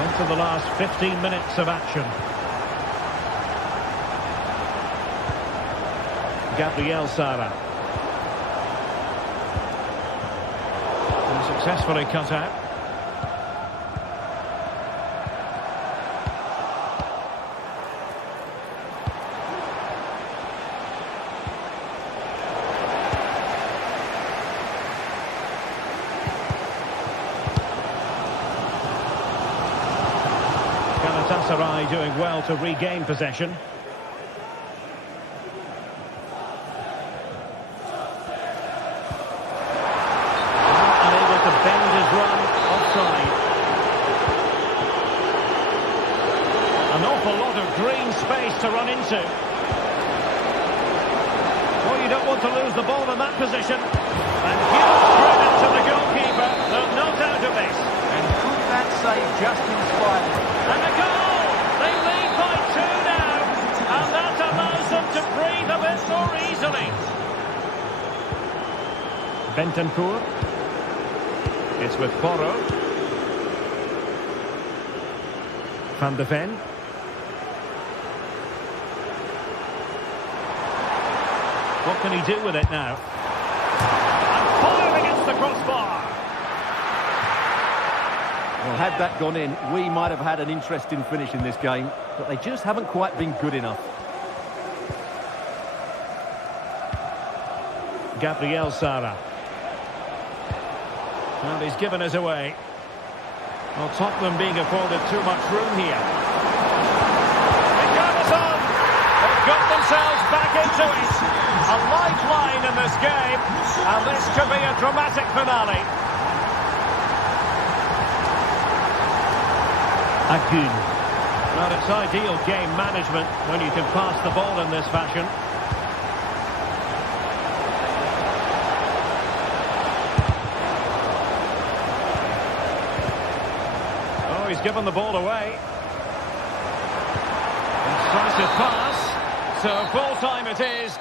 Into the last 15 minutes of action. Gabriel Sara. And successfully cut out. Galatasaray doing well to regain possession. An awful lot of green space to run into. Well, you don't want to lose the ball in that position. And huge credit to the goalkeeper. There's no doubt of this. And could that save just inspire them? And a goal! They lead by 2 now. And that allows them to breathe a bit more easily. Bentancur. It's with Porro. Van de Ven. What can he do with it now? And fired against the crossbar. Well, had that gone in, we might have had an interesting finish in this game, but they just haven't quite been good enough. Gabriel Sara. Well, he's given us away. Well, Tottenham being afforded too much room here. Richarlison! They've got themselves back into it. A lifeline in this game. And this could be a dramatic finale. Agun. Well, it's ideal game management when you can pass the ball in this fashion. He's given the ball away. Incisive pass. So full time it is.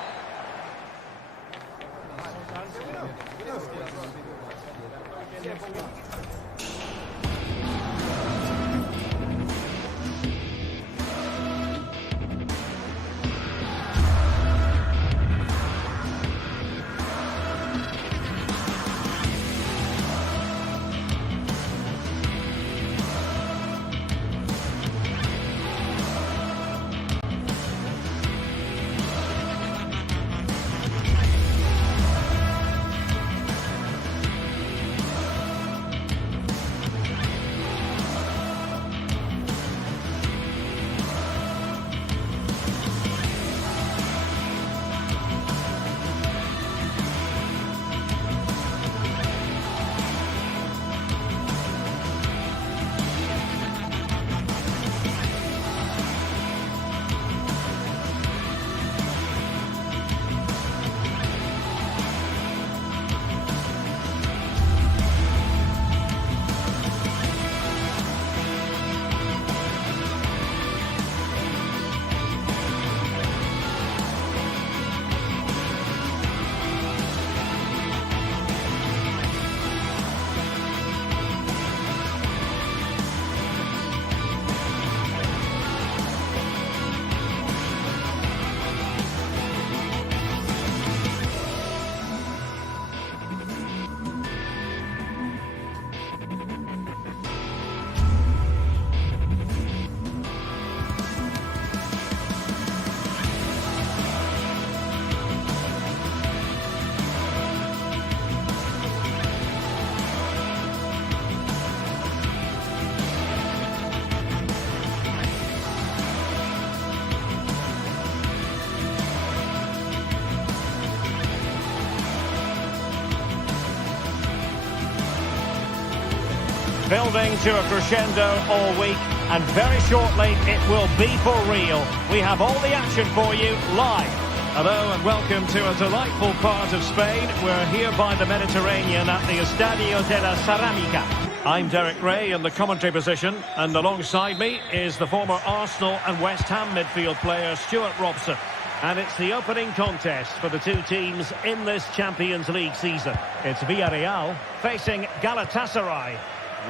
building to a crescendo all week, and very shortly it will be for real. We have all the action for you live. Hello and welcome to a delightful part of Spain. We're here by the Mediterranean at the Estadio de la Ceramica. I'm Derek Ray in the commentary position, and alongside me is the former Arsenal and West Ham midfield player Stuart Robson. And it's the opening contest for the two teams in this Champions League season. It's Villarreal facing Galatasaray.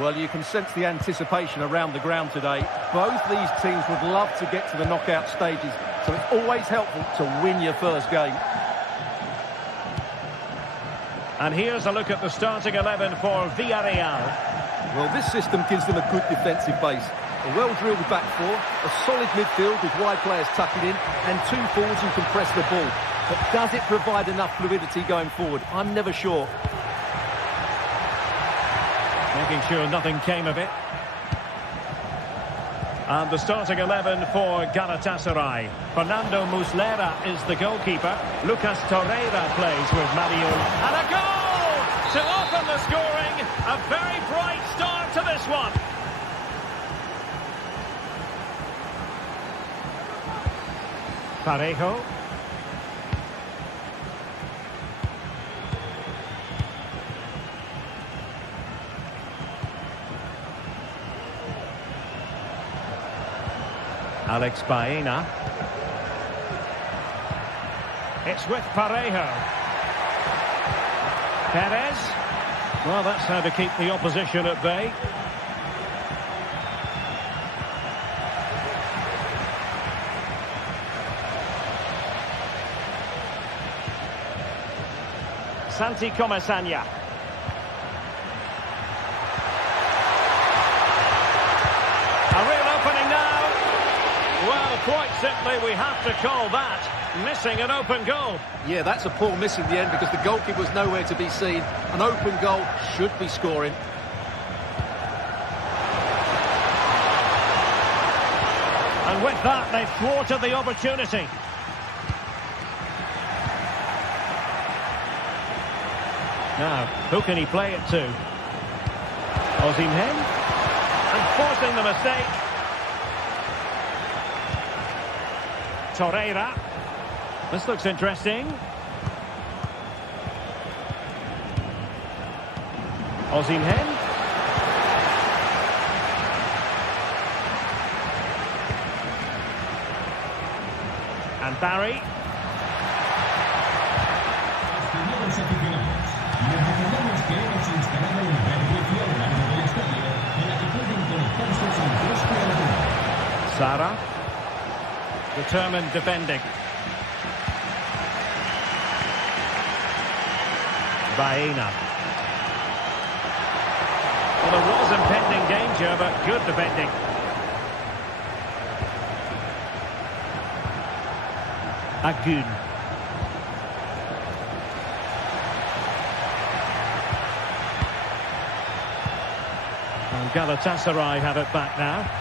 Well, you can sense the anticipation around the ground today. Both these teams would love to get to the knockout stages, so it's always helpful to win your first game. And here's a look at the starting 11 for Villarreal. Well, this system gives them a good defensive base. A well-drilled back four, a solid midfield with wide players tucking in, and two forwards who can press the ball. But does it provide enough fluidity going forward? I'm never sure. Making sure nothing came of it. And the starting 11 for Galatasaray. Fernando Muslera is the goalkeeper. Lucas Torreira plays with Mario. And a goal to open the scoring. A very bright start to this one. Parejo. Alex Baena. It's with Parejo. Perez. Well, that's how to keep the opposition at bay. Santi Comesaña. A real opening now. Well, quite simply, we have to call that missing an open goal. Yeah, that's a poor miss in the end because the goalkeeper was nowhere to be seen. An open goal should be scoring. And with that, they've thwarted the opportunity. Now, who can he play it to? Osimhen. And forcing the mistake. Torreira. This looks interesting. Osimhen. And Barry. Sara. Determined defending. Baena. Well, there was impending danger, but good defending. Agun. And Galatasaray have it back now.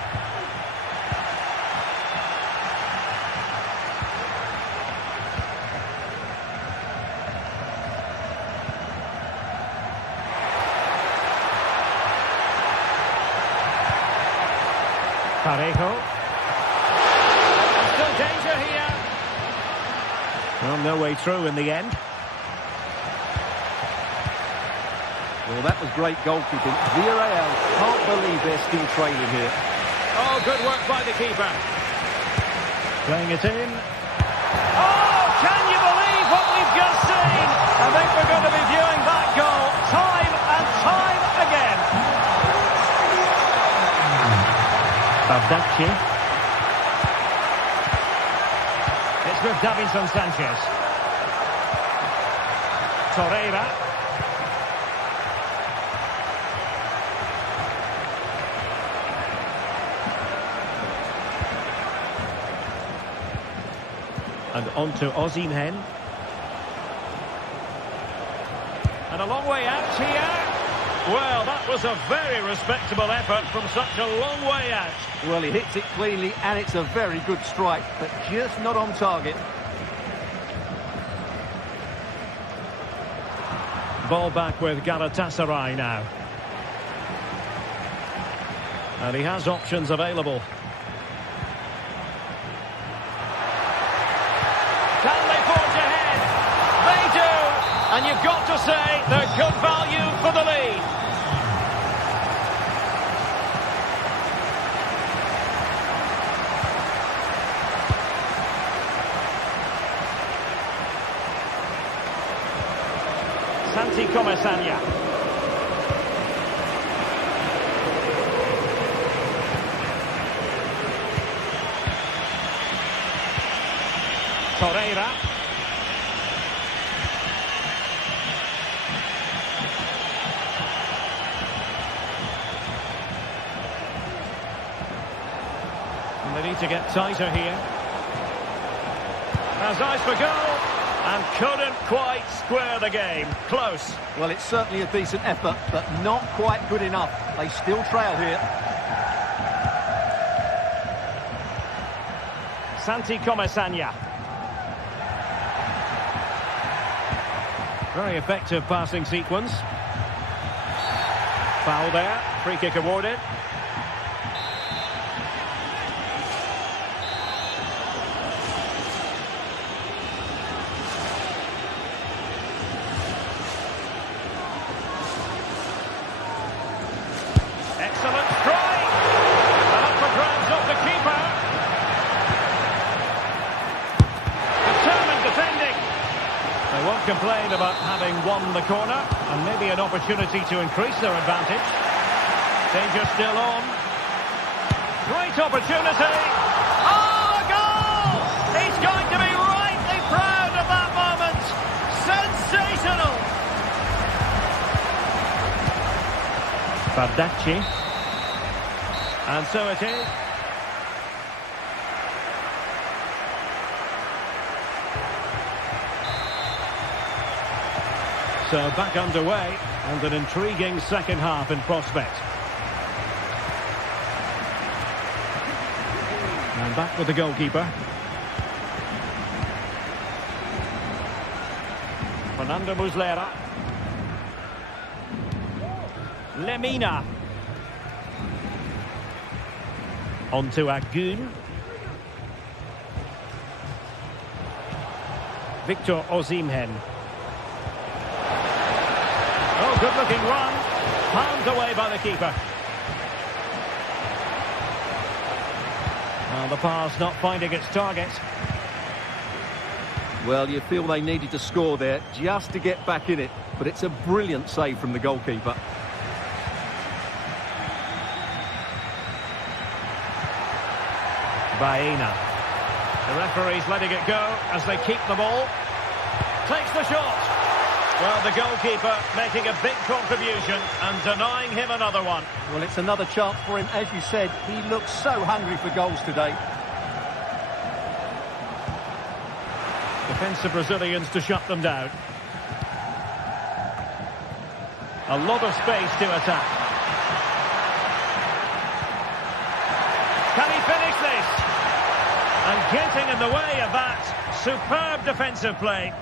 Parejo. Still danger here. Well, no way through in the end. Well, that was great goalkeeping. Villarreal can't believe they're still trailing here. Oh, good work by the keeper. Playing it in. Oh, can you believe what we've just seen? I think we're going to be viewing that goal time and time again. Abdachi. It's with Davinson Sanchez. Torreira. And on to Osimhen. And a long way out here. Well, that was a very respectable effort from such a long way out. Well, he hits it cleanly, and it's a very good strike, but just not on target. Ball back with Galatasaray now. And he has options available. Can they forge ahead? They do! And you've got to say they're good value for the lead. Santi Comesaña. Torreira. And they need to get tighter here. Has eyes for goal. And couldn't quite square the game. Close. Well, it's certainly a decent effort, but not quite good enough. They still trail here. Santi Comesaña. Very effective passing sequence. Foul there. Free kick awarded. Excellent strike. And up for grabs off the keeper. Determined defending. They won't complain about having won the corner, and maybe an opportunity to increase their advantage. Danger still on. Great opportunity. Oh, a goal! He's going to be rightly proud of that moment. Sensational. Bardacci. And so it is. So back underway, and an intriguing second half in prospect. And back with the goalkeeper. Fernando Muslera. Lemina. On to Agun. Victor Osimhen. Oh, good-looking run. Palmed away by the keeper. Well, the pass not finding its target. Well, you feel they needed to score there just to get back in it, but it's a brilliant save from the goalkeeper. Baena. The referee's letting it go as they keep the ball. Takes the shot. Well, the goalkeeper making a big contribution and denying him another one. Well, it's another chance for him. As you said, he looks so hungry for goals today. Defensive Brazilians to shut them down. A lot of space to attack. Can he finish this? And getting in the way of that superb defensive play.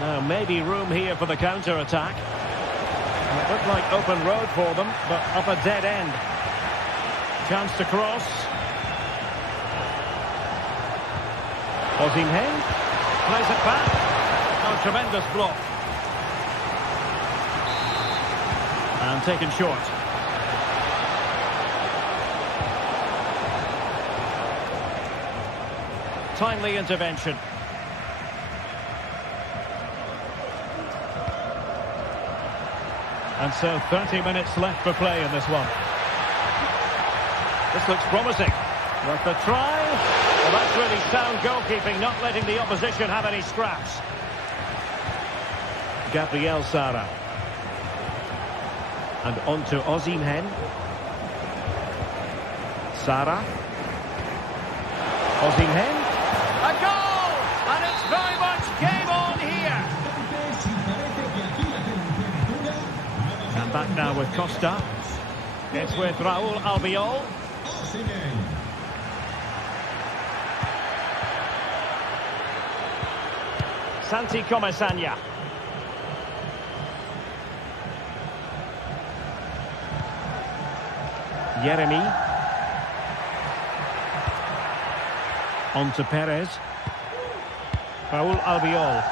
Now maybe room here for the counter-attack. It looked like open road for them, but up a dead end. Chance to cross. Osimhen plays it back. Oh, tremendous block. And taken short. Timely intervention. And so 30 minutes left for play in this one. This looks promising. Worth a try. Well, that's really sound goalkeeping, not letting the opposition have any scraps. Gabriel Sara. And on to Osimhen. Sara. Osimhen. A goal! And it's very much game on here. And back now with Costa. It's with Raul Albiol. Santi Comesaña. Yeremi. On to Perez. Raul Albiol.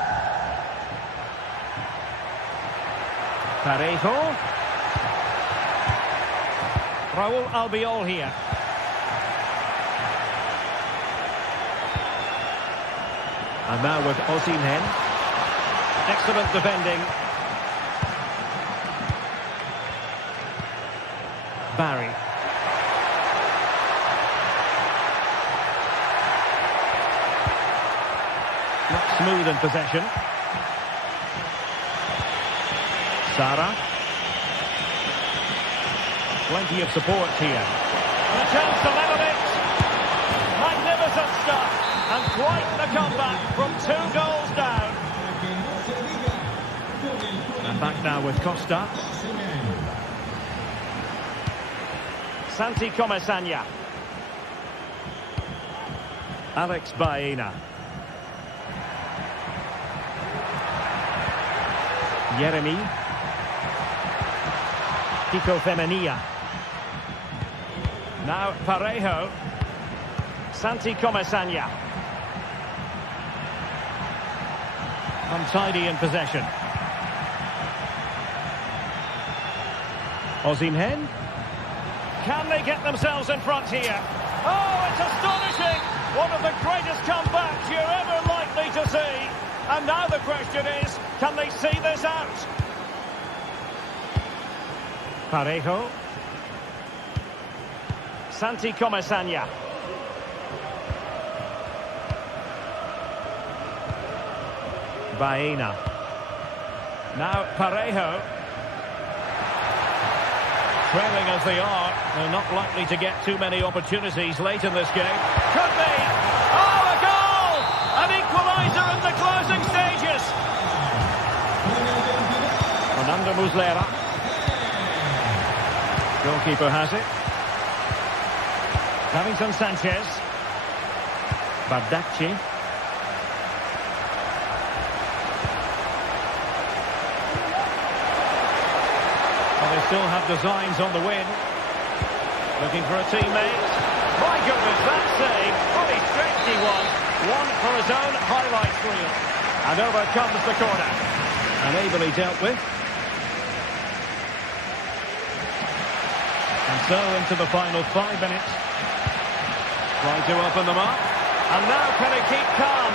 Parejo. Raul Albiol here. And now with Osimhen. Excellent defending. Barry. Not smooth in possession. Sara. Plenty of support here. And a chance to level it. Magnificent stuff. And quite the comeback from 2 goals down. And back now with Costa. Santi Comesanya. Alex Baena. Yeremi. Kiko Femenia. Now Parejo. Santi Comesanya. Untidy in possession. Osimhen. Can they get themselves in front here? Oh, it's astonishing! One of the greatest comebacks you're ever likely to see. And now the question is, can they see this out? Parejo. Santi Comesanya. Baena. Now Parejo. Trailing as they are, they're not likely to get too many opportunities late in this game. Could be. Oh, a goal! An equaliser in the closing stages. Fernando Muslera. Goalkeeper has it. Davinson Sanchez. Bardacci. Well, they still have designs on the win. Looking for a teammate. My goodness, that save. Fully stretched he was. One for his own highlights reel. And over comes the corner. And ably dealt with. And so into the final 5 minutes. Trying to open them up. And now can he keep calm?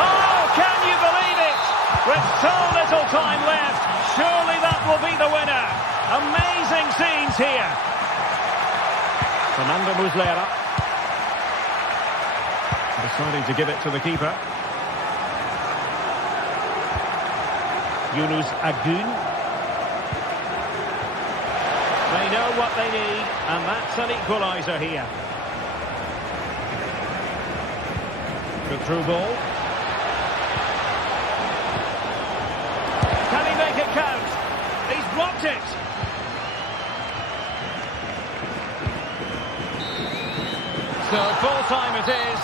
Oh, can you believe it? With so little time left, surely that will be the winner. Amazing scenes here. Fernando Muslera. Deciding to give it to the keeper. Yunus Agun. They know what they need, and that's an equaliser here. Good through ball. Can he make it count? He's blocked it. So full time it is.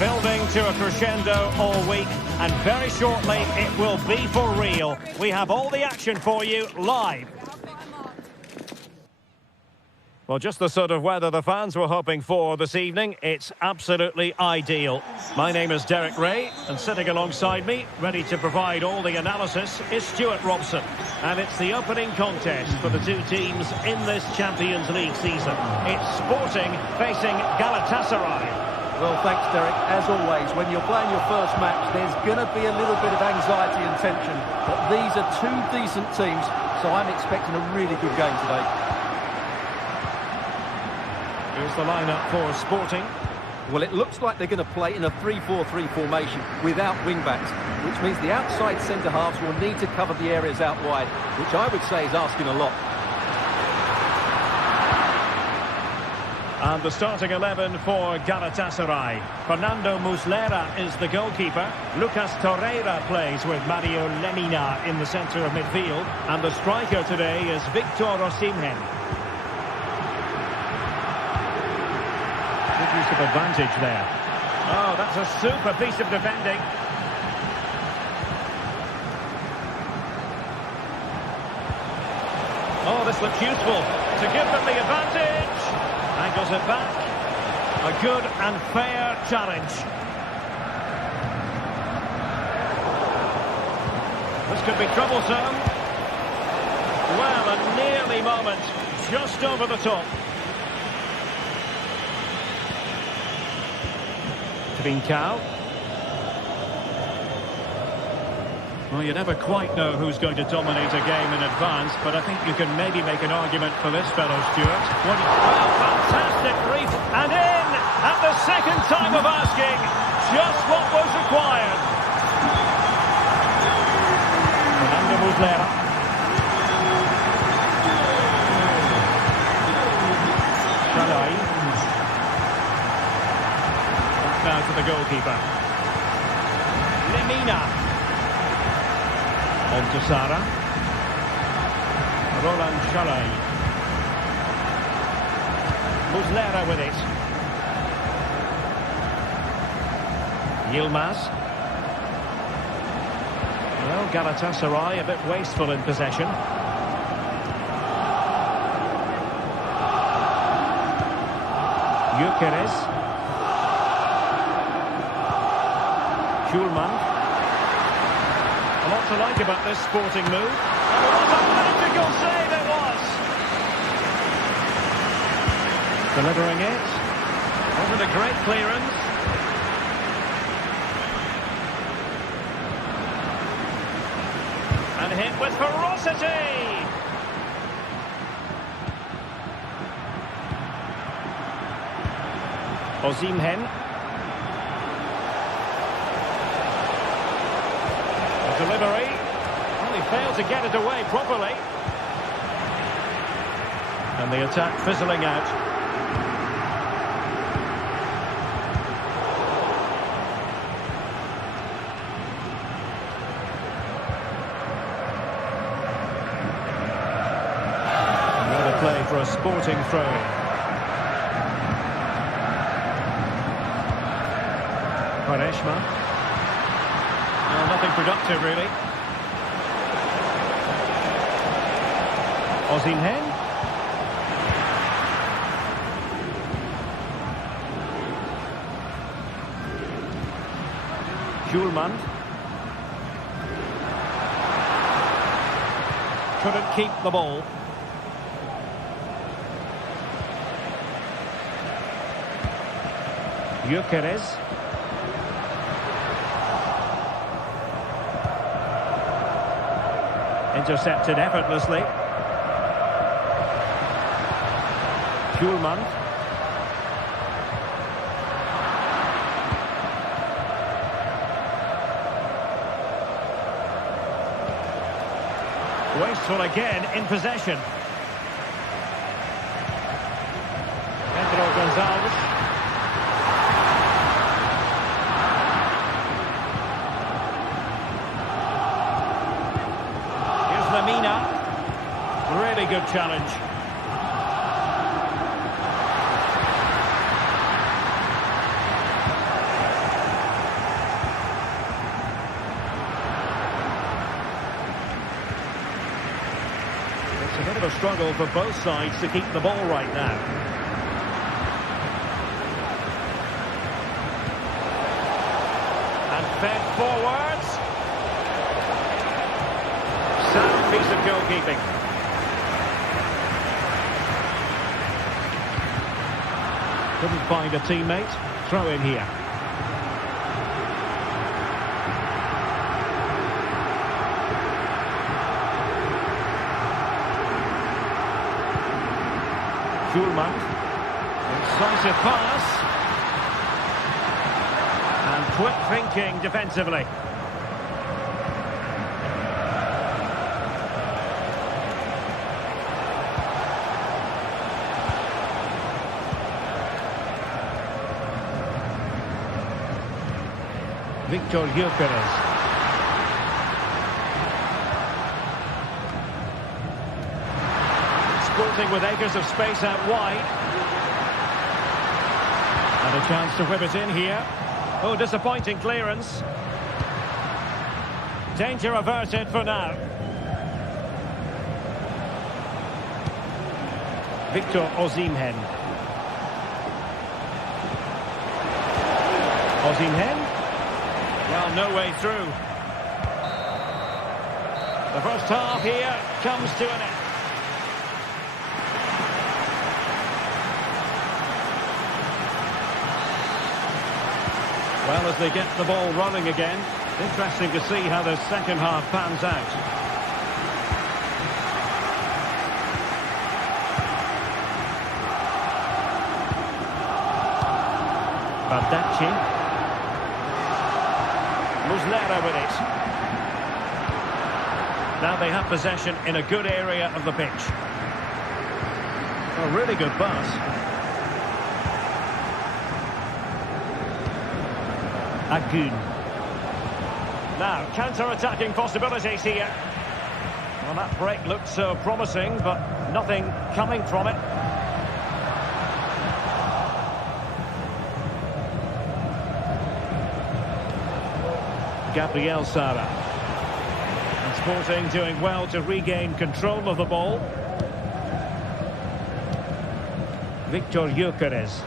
Building to a crescendo all week, and very shortly it will be for real. We have all the action for you live. Well, just the sort of weather the fans were hoping for this evening. It's absolutely ideal. My name is Derek Ray, and sitting alongside me, ready to provide all the analysis, is Stuart Robson. And it's the opening contest for the two teams in this Champions League season. It's Sporting facing Galatasaray. Well, thanks, Derek. As always, when you're playing your first match, there's going to be a little bit of anxiety and tension. But these are two decent teams, so I'm expecting a really good game today. Here's the lineup for Sporting. Well, it looks like they're going to play in a 3-4-3 formation without wing-backs, which means the outside centre-halves will need to cover the areas out wide, which I would say is asking a lot. And the starting 11 for Galatasaray. Fernando Muslera is the goalkeeper. Lucas Torreira plays with Mario Lemina in the centre of midfield. And the striker today is Victor Osimhen. Good use of advantage there. Oh, that's a super piece of defending. Oh, this looks useful to give them the advantage. Angles it back. A good and fair challenge. This could be troublesome. Well, a nearly moment. Just over the top. Trincao. Well, you never quite know who's going to dominate a game in advance, but I think you can maybe make an argument for this fellow, Stuart. Well, fantastic brief, and in at the second time of asking, just what was required. Fernando Muslera. Shalai. Back now to the goalkeeper. Lemina. On to Sara. Roland Shalai. Muslera with it. Yilmaz. Well, Galatasaray a bit wasteful in possession. Gyökeres. Schulman. A lot to like about this Sporting move. And what a magical save it was! Delivering it. Wasn't a great clearance. And hit with ferocity! Osimhen. Delivery. Well, he failed to get it away properly. And the attack fizzling out. Another play for a Sporting throw-in. Quaresma. Well, nothing productive, really. Osimhen. Schulman. Couldn't keep the ball. Gyökeres. Intercepted effortlessly. Schulman. Wasteful again in possession. Pedro Gonzalez. Lemina, really good challenge. It's a bit of a struggle for both sides to keep the ball right now. And fed forwards. Sound piece of goalkeeping. Couldn't find a teammate. Throw in here. Schulman. Decisive pass. And quick thinking defensively. Victor Gyökeres. Sporting with acres of space out wide. And a chance to whip it in here. Oh, disappointing clearance. Danger averted for now. Victor Osimhen. Osimhen. Well, no way through. The first half here comes to an end. Well, as they get the ball running again, interesting to see how the second half pans out. Bardacci. Muslera with it. Now they have possession in a good area of the pitch. A really good pass. Agun. Now, counter-attacking possibilities here. Well, that break looked so promising, but nothing coming from it. Gabriel Sara. And Sporting doing well to regain control of the ball. Victor Gyökeres.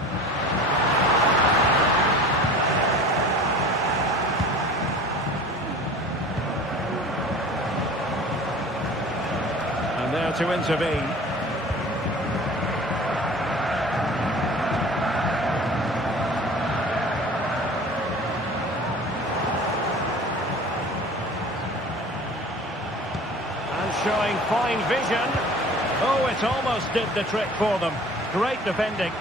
And there to intervene. Showing fine vision. Oh, it almost did the trick for them. Great defending.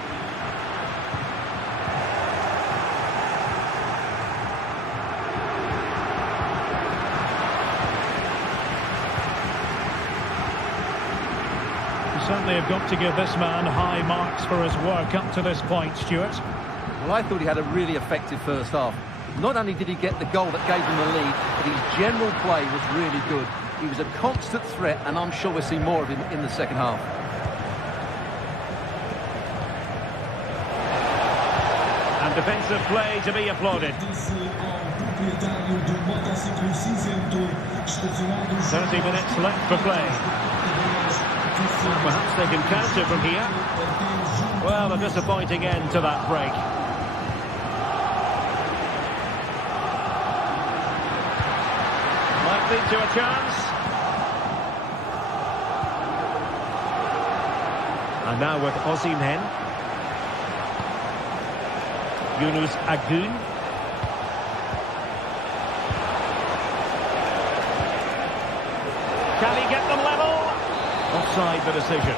You certainly have got to give this man high marks for his work up to this point, Stuart. Well, I thought he had a really effective first half. Not only did he get the goal that gave him the lead, but his general play was really good. He was a constant threat, and I'm sure we'll see more of him in the second half. And defensive play to be applauded. 30 minutes left for play. Well, perhaps they can counter from here. Well, a disappointing end to that break. Might lead to a chance. And now with Osimhen. Yunus Agun. Can he get them level? Offside the decision.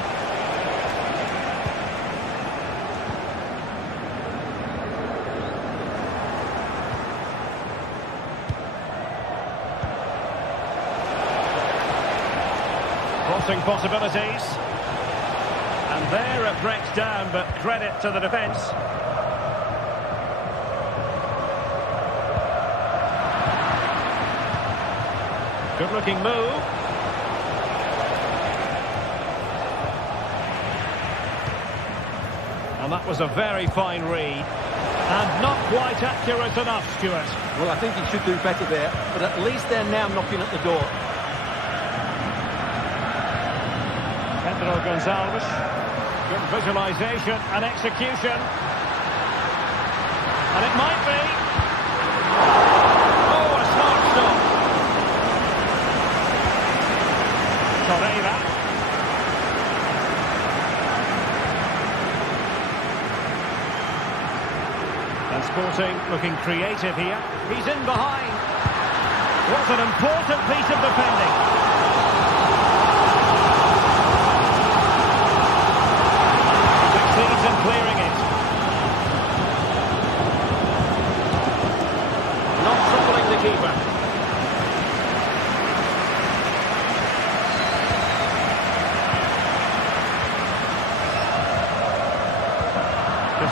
Crossing possibilities. And there it breaks down, but credit to the defence. Good looking move. And that was a very fine read. And not quite accurate enough, Stuart. Well, I think he should do better there, but at least they're now knocking at the door. Pedro Gonçalves. Good visualisation and execution. And it might be. Oh, a smart stop. Torreira. And Sporting looking creative here. He's in behind. What an important piece of defending. Succeeds in clearing it.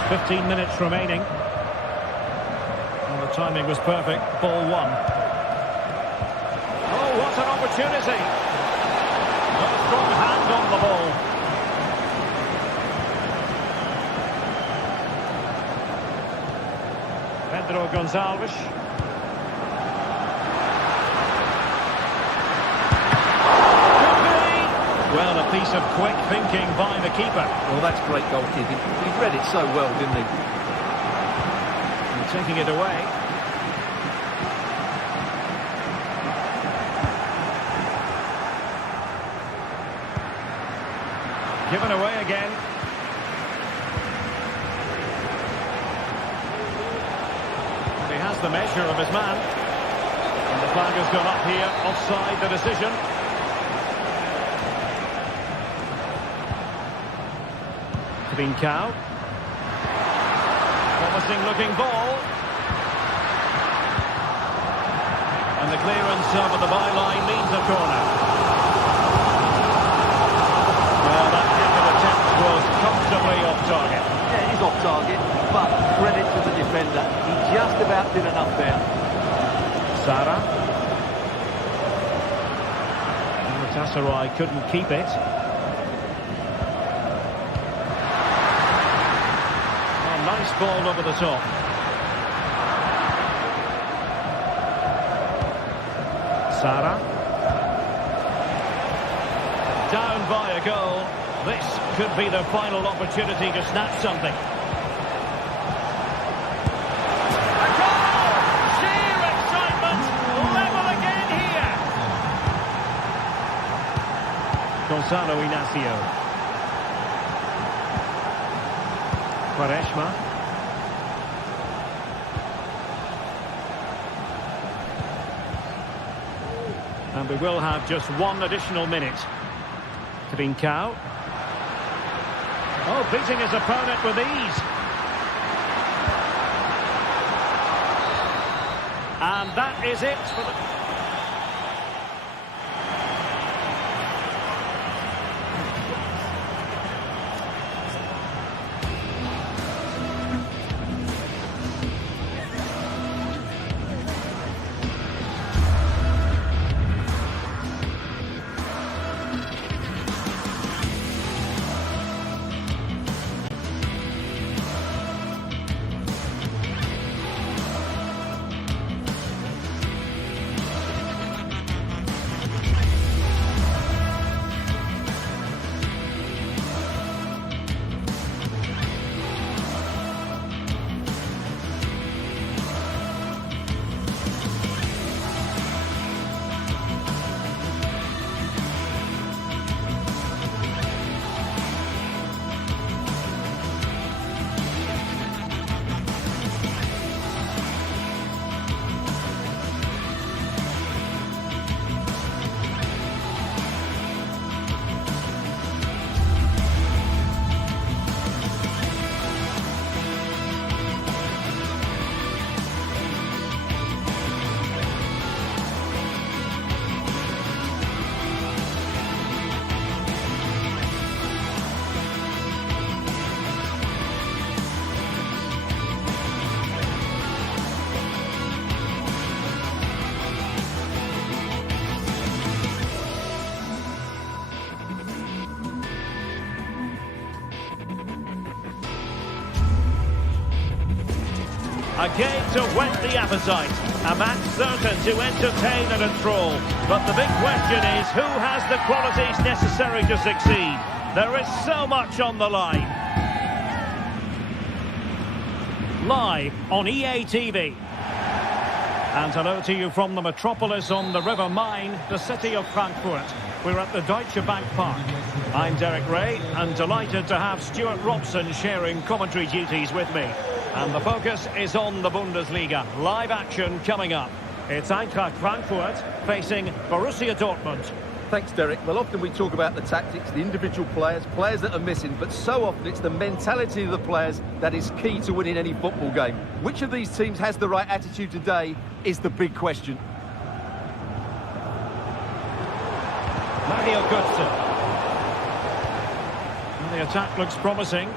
15 minutes remaining. And the timing was perfect. Ball one. Oh, what an opportunity. A strong hand on the ball. Pedro Gonçalves. Well, a piece of quick thinking by the keeper. Well, that's great goalkeeping. He read it so well, didn't he? And taking it away. Given away again. And he has the measure of his man. And the flag has gone up here, offside the decision. Trincao. Promising looking ball. And the clearance over the byline means a corner. Well, that second attempt was comfortably off target. Yeah, he's off target, but credit to the defender. He just about did enough there. Sara. Galatasaray couldn't keep it. Nice ball over the top. Sara. Down by a goal. This could be the final opportunity to snatch something. A goal! Sheer excitement! Level again here! Gonzalo Inacio. Quaresma. And we will have just one additional minute. Trincao. Oh, beating his opponent with ease. And that is it for the... A game to whet the appetite. A match certain to entertain and enthrall. But the big question is, who has the qualities necessary to succeed? There is so much on the line. Live on EA TV. And hello to you from the metropolis on the River Main, the city of Frankfurt. We're at the Deutsche Bank Park. I'm Derek Ray, and delighted to have Stuart Robson sharing commentary duties with me. And the focus is on the Bundesliga. Live action coming up. It's Eintracht Frankfurt facing Borussia Dortmund. Thanks, Derek. Well, often we talk about the tactics, the individual players that are missing, but so often it's the mentality of the players that is key to winning any football game. Which of these teams has the right attitude today is the big question. Mario Götze. And the attack looks promising.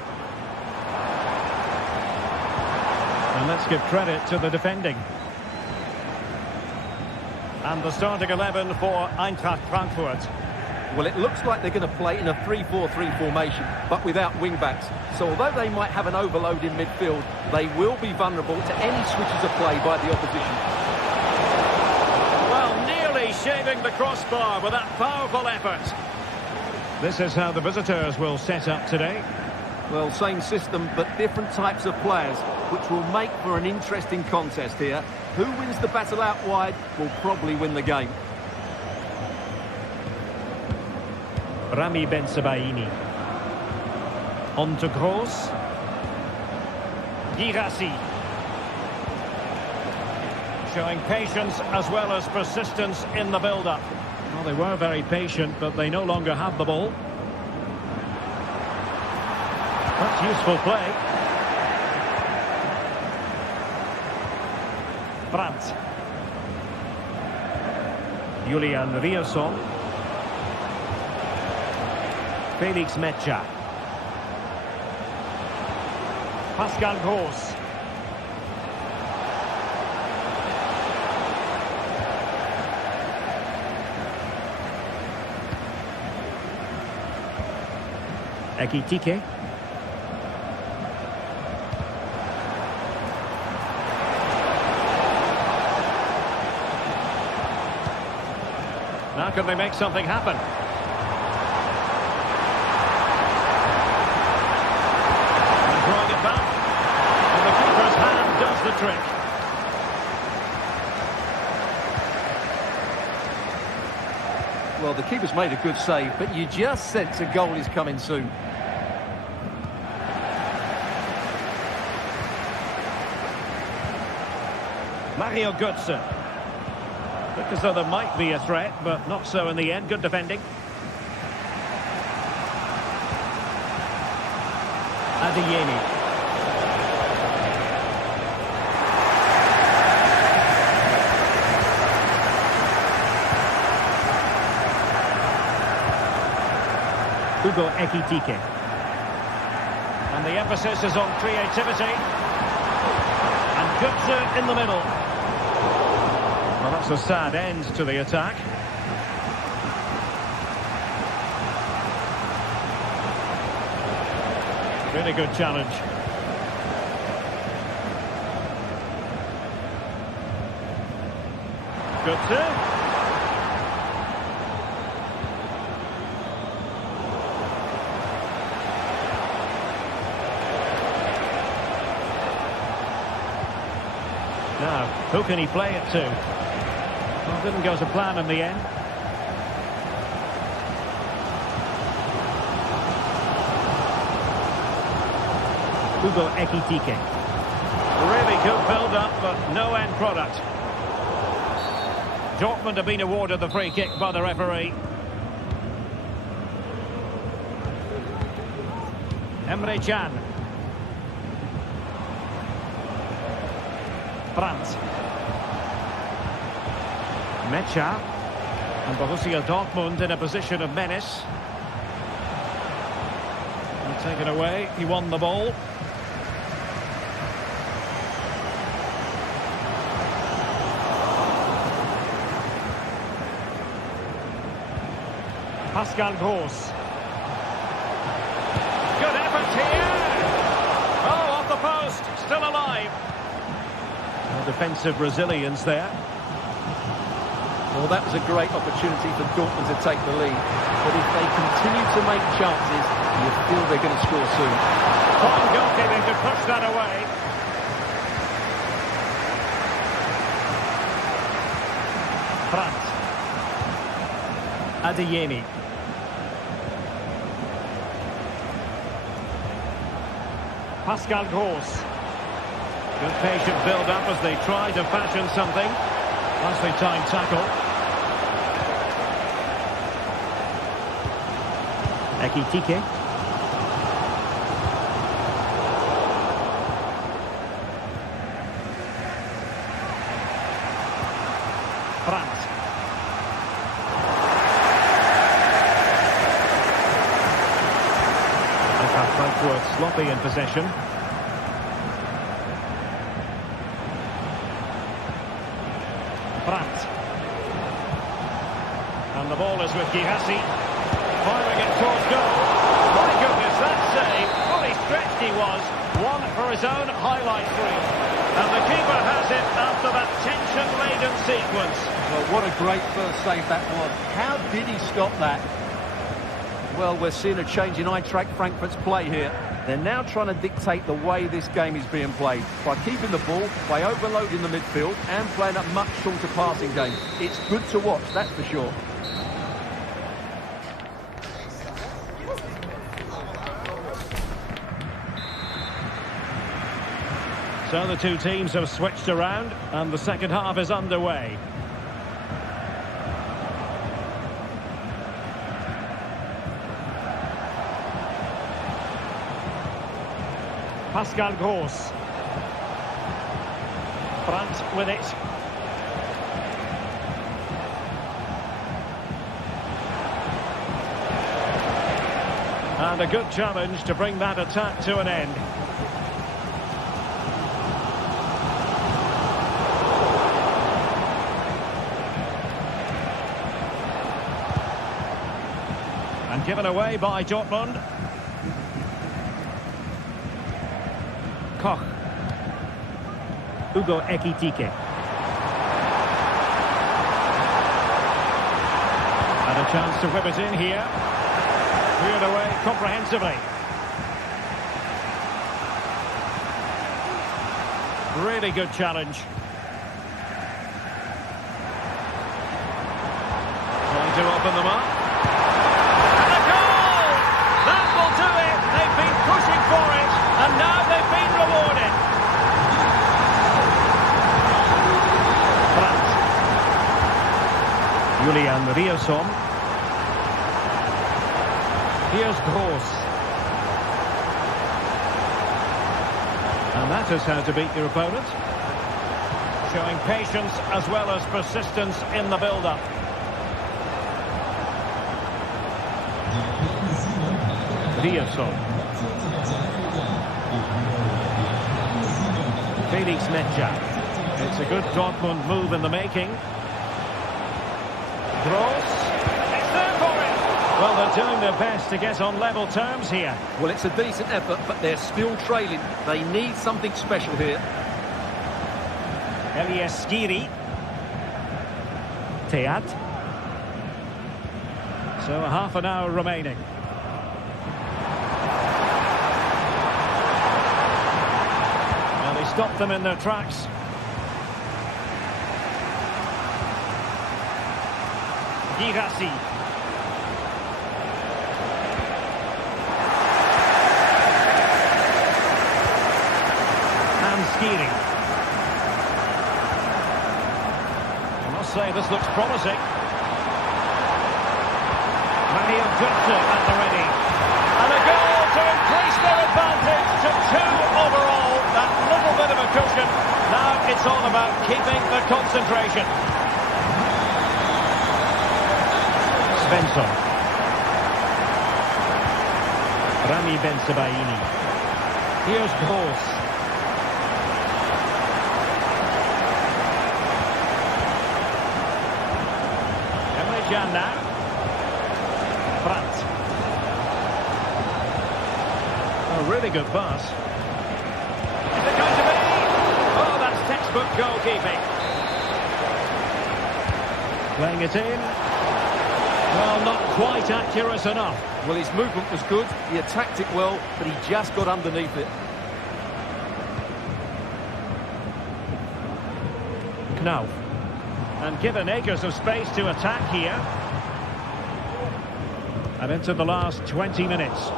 And let's give credit to the defending. And the starting 11 for Eintracht Frankfurt. Well, it looks like they're going to play in a 3-4-3 formation, but without wing-backs. So although they might have an overload in midfield, they will be vulnerable to any switches of play by the opposition. Well, nearly shaving the crossbar with that powerful effort. This is how the visitors will set up today. Well, same system, but different types of players, which will make for an interesting contest here. Who wins the battle out wide will probably win the game. Rami Ben Sebaini. On to Gross. Girassi. Showing patience as well as persistence in the build-up. Well, they were very patient, but they no longer have the ball. That's useful play. Brandt. Julian Rierson. Felix Mecha. Pascal Gross. Ekitike. Now can they make something happen? And throwing it back. And the keeper's hand does the trick. Well, the keeper's made a good save, but you just sense a goal is coming soon. Mario Götze. Looked as though there might be a threat, but not so in the end. Good defending. Adeyemi. Hugo Ekitike. And the emphasis is on creativity. And Götze in the middle. Well, that's a sad end to the attack. Really good challenge. Götze. Now, who can he play it to? Well, didn't go to plan in the end. Hugo Ekitike. Really good build-up, but no end product. Dortmund have been awarded the free kick by the referee. Emre Can. Brandt. Mecha. And Borussia Dortmund in a position of menace. And taken away. He won the ball. Pascal Gross. Good effort here. Oh, off the post. Still alive. Defensive resilience there. Well, that was a great opportunity for Dortmund to take the lead. But if they continue to make chances, you feel they're going to score soon. Fine goalkeeping to push that away. Brandt. Adeyemi. Pascal Gross. Good patient build-up as they try to fashion something. Nicely timed tackle. Ekitike. Brandt. Eintracht Frankfurt sloppy in possession. Girassi firing it towards goal. My goodness, that save. Fully stretched he was. One for his own highlight reel. And the keeper has it after that tension-laden sequence. Well, what a great first save that was. How did he stop that? Well, we're seeing a change in Eintracht Frankfurt's play here. They're now trying to dictate the way this game is being played by keeping the ball, by overloading the midfield and playing a much shorter passing game. It's good to watch, that's for sure. So the two teams have switched around and the second half is underway. Pascal Gross. Brandt with it. And a good challenge to bring that attack to an end. And given away by Dortmund. Koch. Hugo Ekitike. And a chance to whip it in here. Cleared away comprehensively. Really good challenge. Trying to open them up. And a goal! That will do it. They've been pushing for it. And now they've been rewarded. Brandt. Julian Rierson. Here's Gross. And that is how to beat your opponent. Showing patience as well as persistence in the build-up. Rierson. Felix Netja. It's a good Dortmund move in the making. Gross. It's there for him. Well, they're doing their best to get on level terms here. Well, it's a decent effort, but they're still trailing. They need something special here. Elias Skiri. Teat. So a half an hour remaining. Stop them in their tracks. Girassi. And Skiri. I must say this looks promising. Mario Götze at the ready. And a goal to increase their advantage to 2 overall. That little bit of a cushion. Now it's all about keeping the concentration. Svensson. Rami Bensebaini. Here's Gross. Emre Can now. Brandt. A really good pass. Is it going to be? Oh, that's textbook goalkeeping. Playing it in. Well, not quite accurate enough. Well, his movement was good. He attacked it well, but he just got underneath it. Knauf. And given acres of space to attack here. And into the last 20 minutes.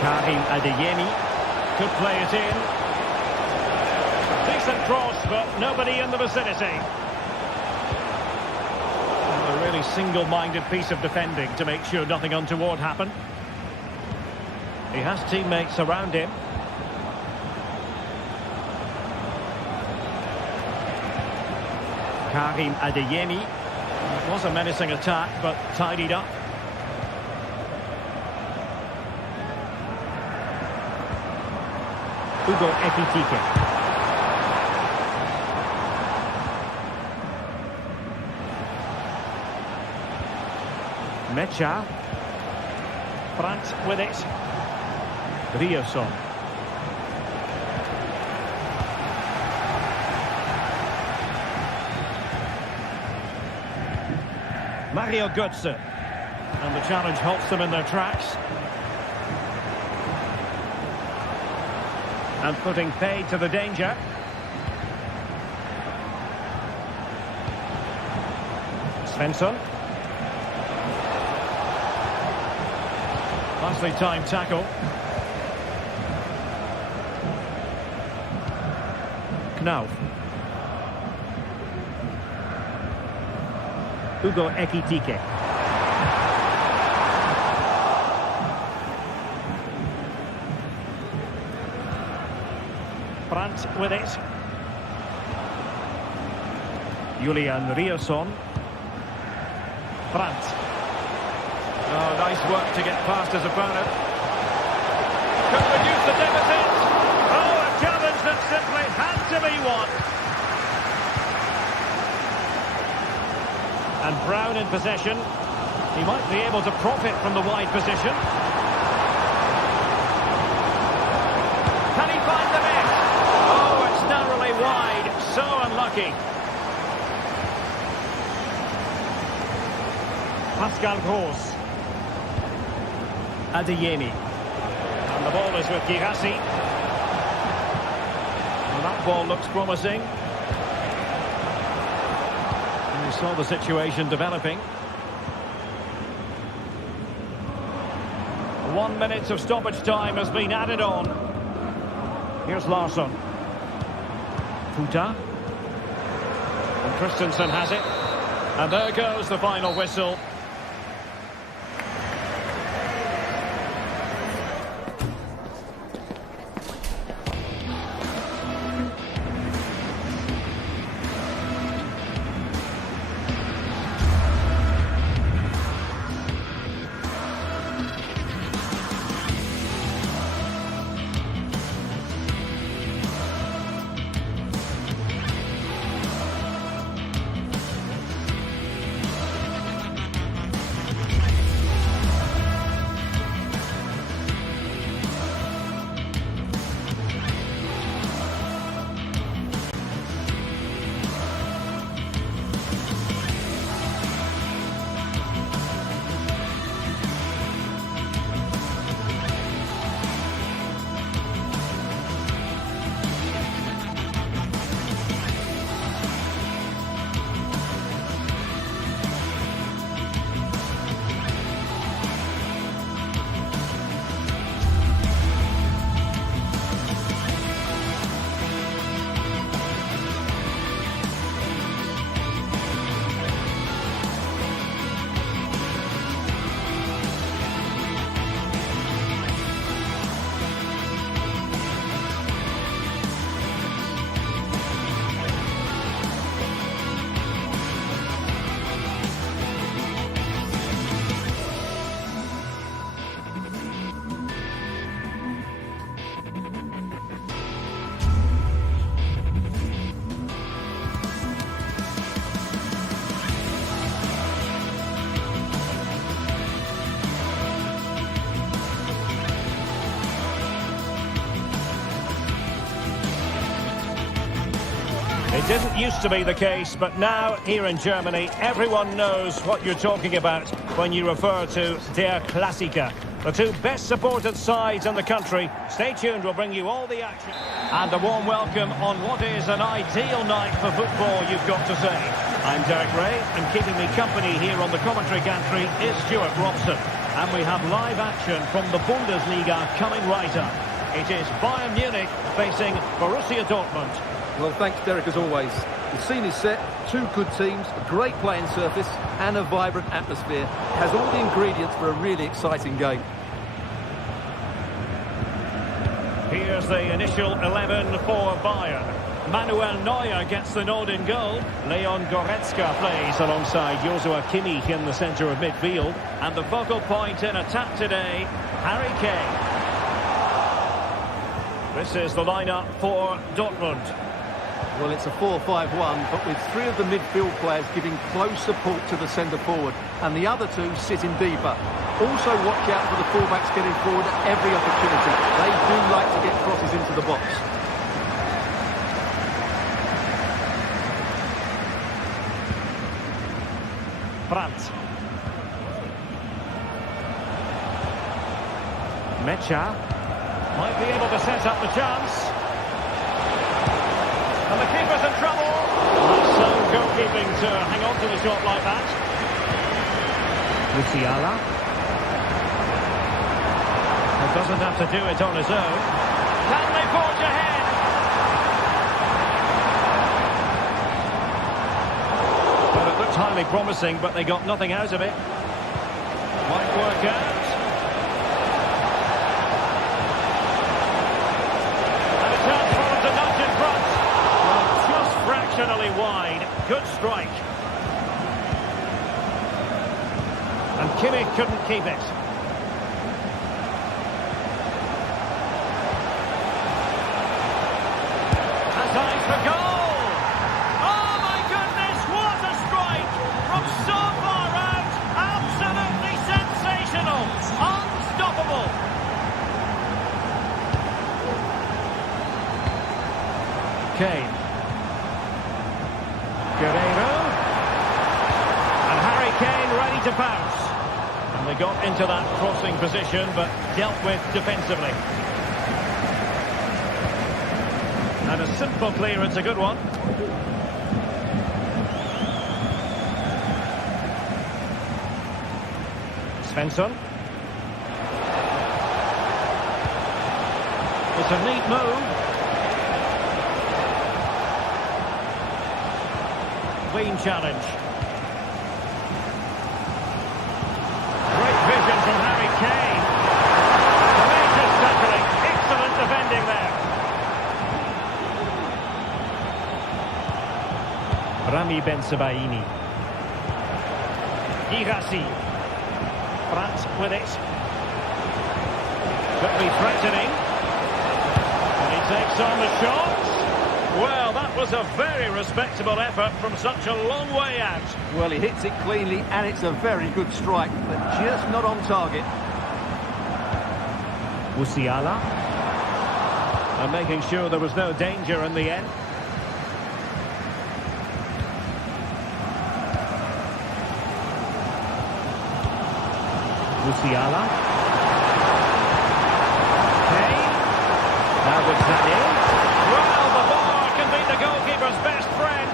Karim Adeyemi could play it in. Decent cross, but nobody in the vicinity. A really single-minded piece of defending to make sure nothing untoward happened. He has teammates around him. Karim Adeyemi. It was a menacing attack, but tidied up. Hugo Ekitike. Mecha. Brandt with it. Rierson. Mario Götze. And the challenge halts them in their tracks. And putting paid to the danger. Svensson. Nicely timed tackle. Knauf. Hugo Ekitike. Brandt with it. Julian Rierson. Brandt. Oh, nice work to get past his opponent. Could reduce the deficit. Oh, a challenge that simply had to be won. And Brown in possession. He might be able to profit from the wide position. Can he find the net? Oh, it's narrowly wide. So unlucky. Pascal Gross. Adeyemi. And the ball is with Girassi. Well, that ball looks promising. And we saw the situation developing. 1 minute of stoppage time has been added on. Here's Larsson. Futa. And Christensen has it. And there goes the final whistle. It didn't used to be the case, but now, here in Germany, everyone knows what you're talking about when you refer to Der Klassiker. The two best supported sides in the country. Stay tuned, we'll bring you all the action. And a warm welcome on what is an ideal night for football, you've got to say. I'm Derek Ray, and keeping me company here on the commentary gantry is Stuart Robson. And we have live action from the Bundesliga coming right up. It is Bayern Munich facing Borussia Dortmund. Well, thanks, Derek, as always. The scene is set, two good teams, a great playing surface and a vibrant atmosphere. It has all the ingredients for a really exciting game. Here's the initial 11 for Bayern. Manuel Neuer gets the nod in goal. Leon Goretzka plays alongside Joshua Kimmich in the centre of midfield. And the focal point in attack today, Harry Kane. This is the lineup for Dortmund. Well, it's a 4-5-1, but with three of the midfield players giving close support to the centre forward, and the other two sitting deeper. Also watch out for the fullbacks getting forward at every opportunity. They do like to get crosses into the box. Brandt. Mecha might be able to set up the chance. And the keeper's in trouble. That's so goalkeeping to hang on to the shot like that. Musiala. He doesn't have to do it on his own. Can they forge ahead? Well, it looked highly promising, but they got nothing out of it. Might work out. And a chance for them to nudge in front. Fractionally wide. Good strike. And Kimmich couldn't keep it. Has eyes for goal. Oh my goodness, what a strike from so far out. Absolutely sensational. Unstoppable. Kane. Guerrero. And Harry Kane ready to pounce. And they got into that crossing position, but dealt with defensively. And a simple clearance, a good one. Svensson. It's a neat move. Clean challenge. Great vision from Harry Kane. Courageous tackling. Excellent defending there. Rami Ben-Sebaini. Girassi. Brandt with it. Could be threatening. And he takes on the shot. Well, that was a very respectable effort from such a long way out. Well, he hits it cleanly, and it's a very good strike, but just not on target. Musiala. And making sure there was no danger in the end. Musiala. Kane. Now with Sané. Well, the bar can be the goalkeeper's best friend.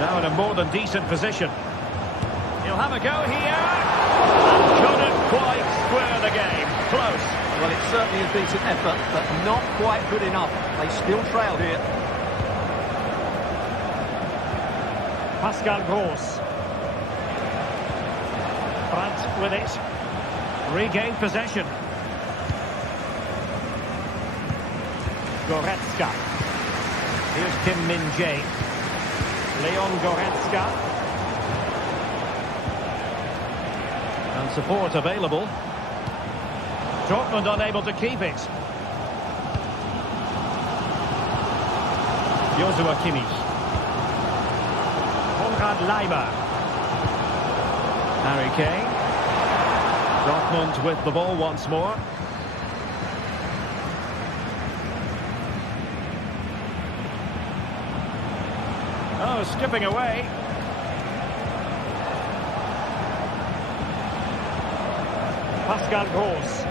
Now in a more than decent position. He'll have a go here. And couldn't quite square the game. Close. Well, it's certainly a decent effort, but not quite good enough. They still trail here. Pascal Gross. Brandt with it. Regained possession. Goretzka. Here's Kim Min-jae. Leon Goretzka. And support available. Dortmund unable to keep it. Joshua Kimmich. Konrad Leimer. Harry Kane. Dortmund with the ball once more. Oh, skipping away. Pascal Gross.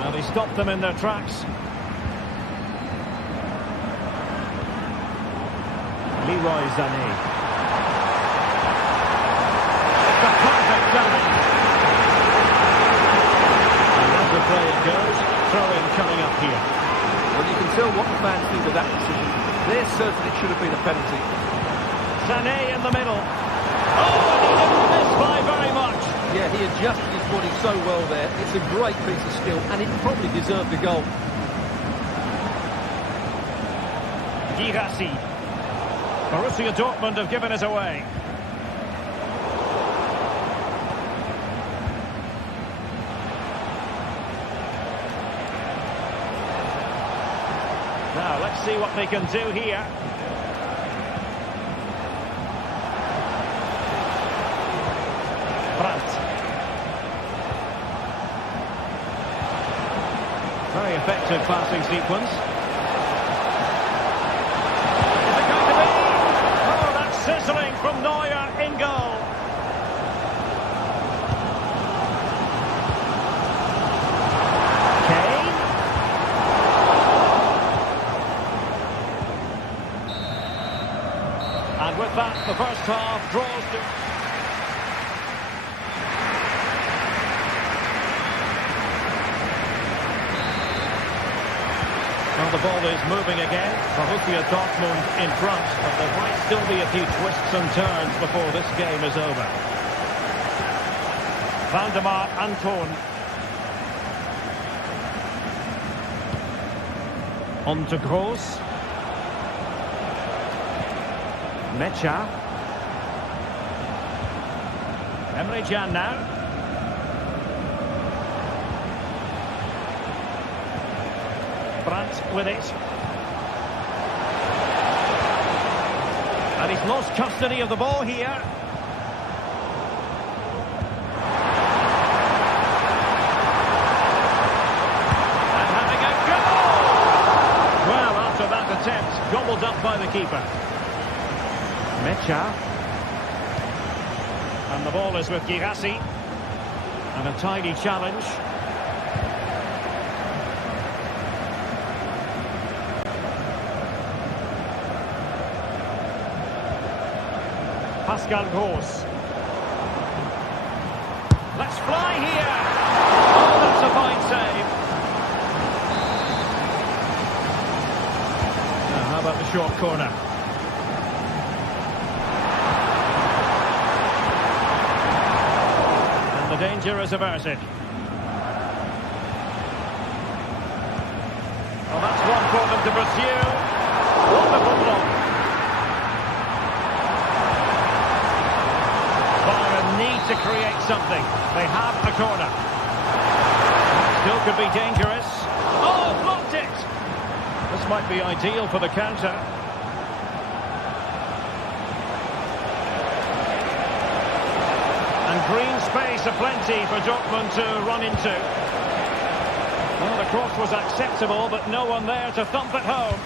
Well, he stopped them in their tracks. Leroy Sané. It's a perfect challenge. And as the play it goes, throw-in coming up here. Well, you can tell what the fans think of that decision. They're certain it should have been a penalty. Sané in the middle. Oh, and he didn't miss by very much. Yeah, he adjusted his body so well there. It's a great piece of skill, and it probably deserved a goal. Girassi. Borussia Dortmund have given it away. Now, let's see what they can do here. Brandt. Very effective passing sequence. Is it going to be? Oh, that's sizzling from Neuer in goal. Kane. And with that, the first half draws to... Well, the ball is moving again. Borussia Dortmund in front, but there might still be a few twists and turns before this game is over. Valdemar Anton. On to Gross. Mecha. Emre Can now. Brandt with it. And he's lost custody of the ball here. And having a goal! Well, after that attempt, gobbled up by the keeper. Mecha. And the ball is with Girassi. And a tidy challenge. Pascal Gross. Let's fly here. Oh, that's a fine save. Now, how about the short corner? And the danger is averted. Well, that's one for them to pursue. Wonderful block. Need to create something. They have a corner. Still could be dangerous. Oh, blocked it! This might be ideal for the counter. And green space aplenty for Dortmund to run into. Well, the cross was acceptable, but no one there to thump it home.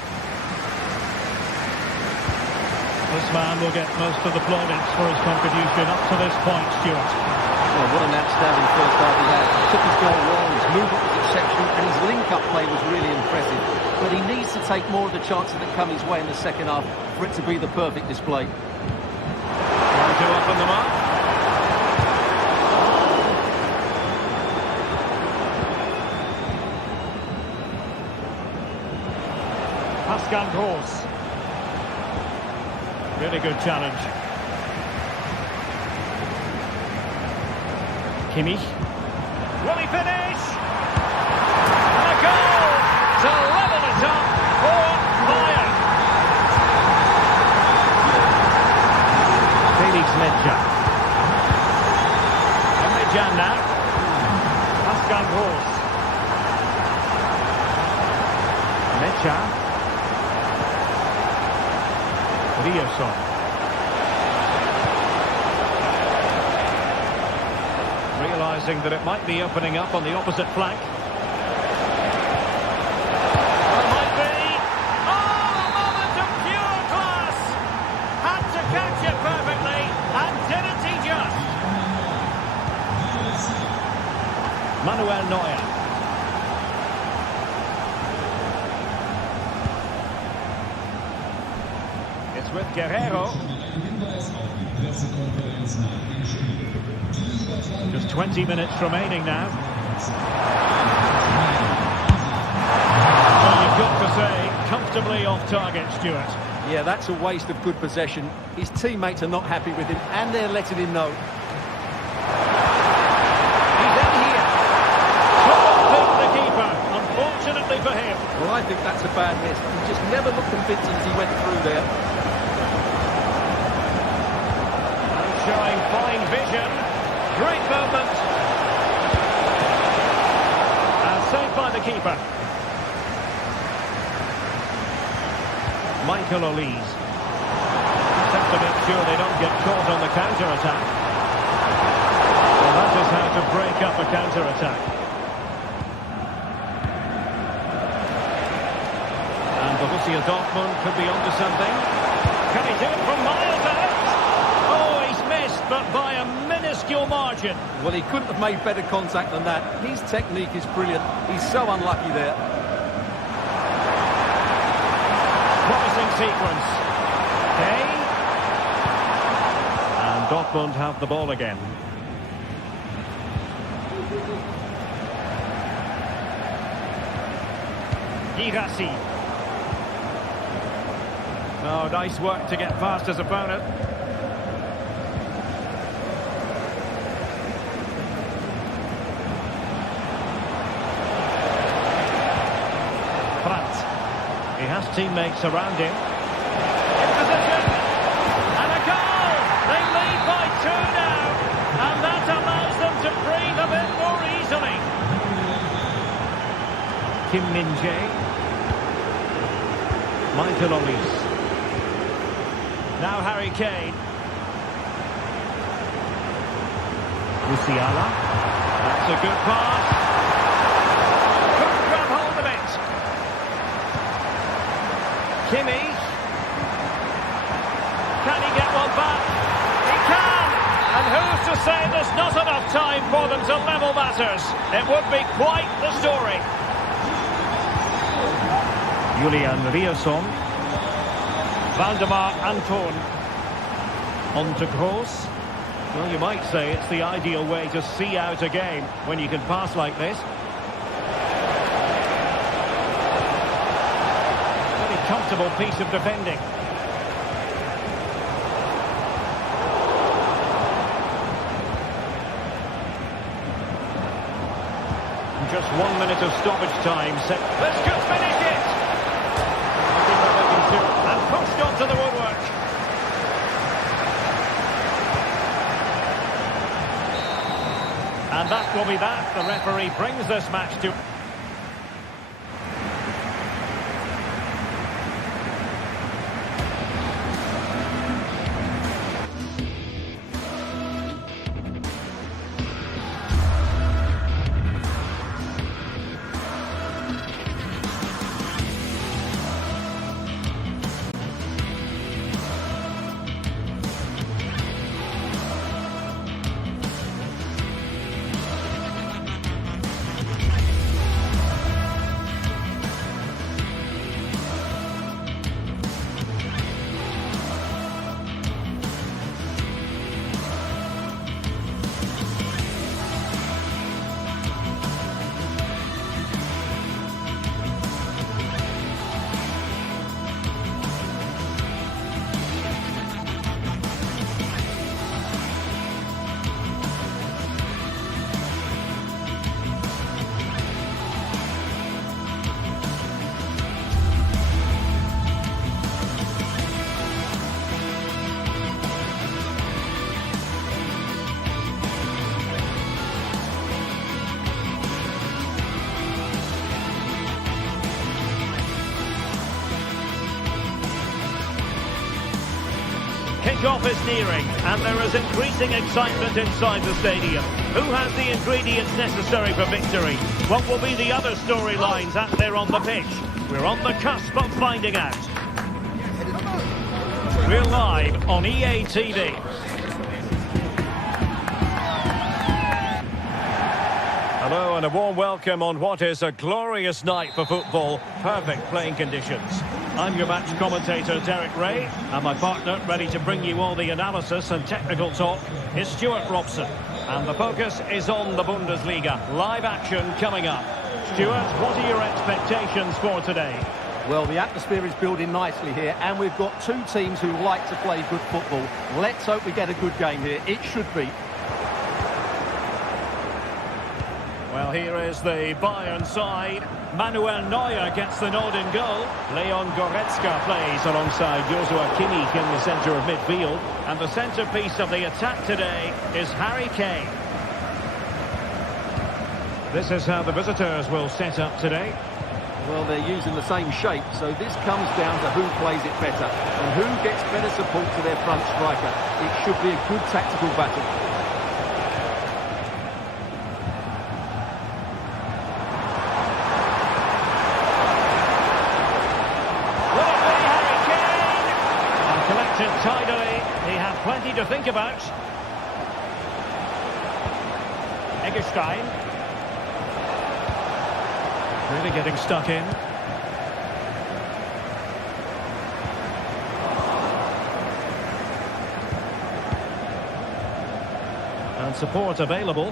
This man will get most of the plaudits for his contribution up to this point, Stuart. Well, what an outstanding first half he had. He took his goal well, his movement was exceptional, and his link-up play was really impressive. But he needs to take more of the chances that come his way in the second half for it to be the perfect display. Trying to open them up. Pascal Gross. Really good challenge. Kimmich. Will he finish? And a goal to level it up for Neuer. Felix Mecha. Emre Can now. Pascal Gross. Mecha. Rioson. Realising that it might be opening up on the opposite flank. Well, might be. Oh, a moment of pure class! Had to catch it perfectly, and didn't he just? Manuel Neuer. With Guerrero. Just 20 minutes remaining now. Well, you've got to say, comfortably off target, Stuart. Yeah, that's a waste of good possession. His teammates are not happy with him, and they're letting him know. He's in here. Trouble the keeper, unfortunately for him. Well, I think that's a bad miss. He just never looked convincing as he went through there. Showing fine vision. Great movement. And saved by the keeper. Michael Olise. Just to make sure they don't get caught on the counter-attack. Well, that is how to break up a counter-attack. And Borussia Dortmund could be onto something. Can he do it from miles out? Oh, he's missed, but by a minuscule margin. Well, he couldn't have made better contact than that. His technique is brilliant. He's so unlucky there. Promising sequence. Okay. And Dortmund have the ball again. Girassi. Oh, nice work to get past his opponent. Pratt. He has teammates around him. In position. And a goal! They lead by 2 now. And that allows them to breathe a bit more easily. Kim Min-jae. Michael Olise. Now Harry Kane. Musiala. That's a good pass. Couldn't grab hold of it. Kimmich. Can he get one back? He can! And who's to say there's not enough time for them to level matters? It would be quite the story. Julian Riasson. Valdemar Anton. On to Gross. Well, you might say it's the ideal way to see out a game when you can pass like this. Very comfortable piece of defending. Just 1 minute of stoppage time. This could finish it! And pushed onto the woodwork. And that will be that. The referee brings this match to... Kick-off is nearing, and there is increasing excitement inside the stadium. Who has the ingredients necessary for victory? What will be the other storylines out there on the pitch? We're on the cusp of finding out. We're live on EA TV. Hello and a warm welcome on what is a glorious night for football. Perfect playing conditions. I'm your match commentator, Derek Ray, and my partner, ready to bring you all the analysis and technical talk, is Stuart Robson. And the focus is on the Bundesliga. Live action coming up. Stuart, what are your expectations for today? Well, the atmosphere is building nicely here, and we've got two teams who like to play good football. Let's hope we get a good game here. It should be. Well, here is the Bayern side. Manuel Neuer gets the nod in goal. Leon Goretzka plays alongside Joshua Kimmich in the centre of midfield. And the centrepiece of the attack today is Harry Kane. This is how the visitors will set up today. Well, they're using the same shape, so this comes down to who plays it better and who gets better support to their front striker. It should be a good tactical battle. Will it be Harry Kane? And collected tidily. He had plenty to think about. Eggestein. Really getting stuck in. And support available.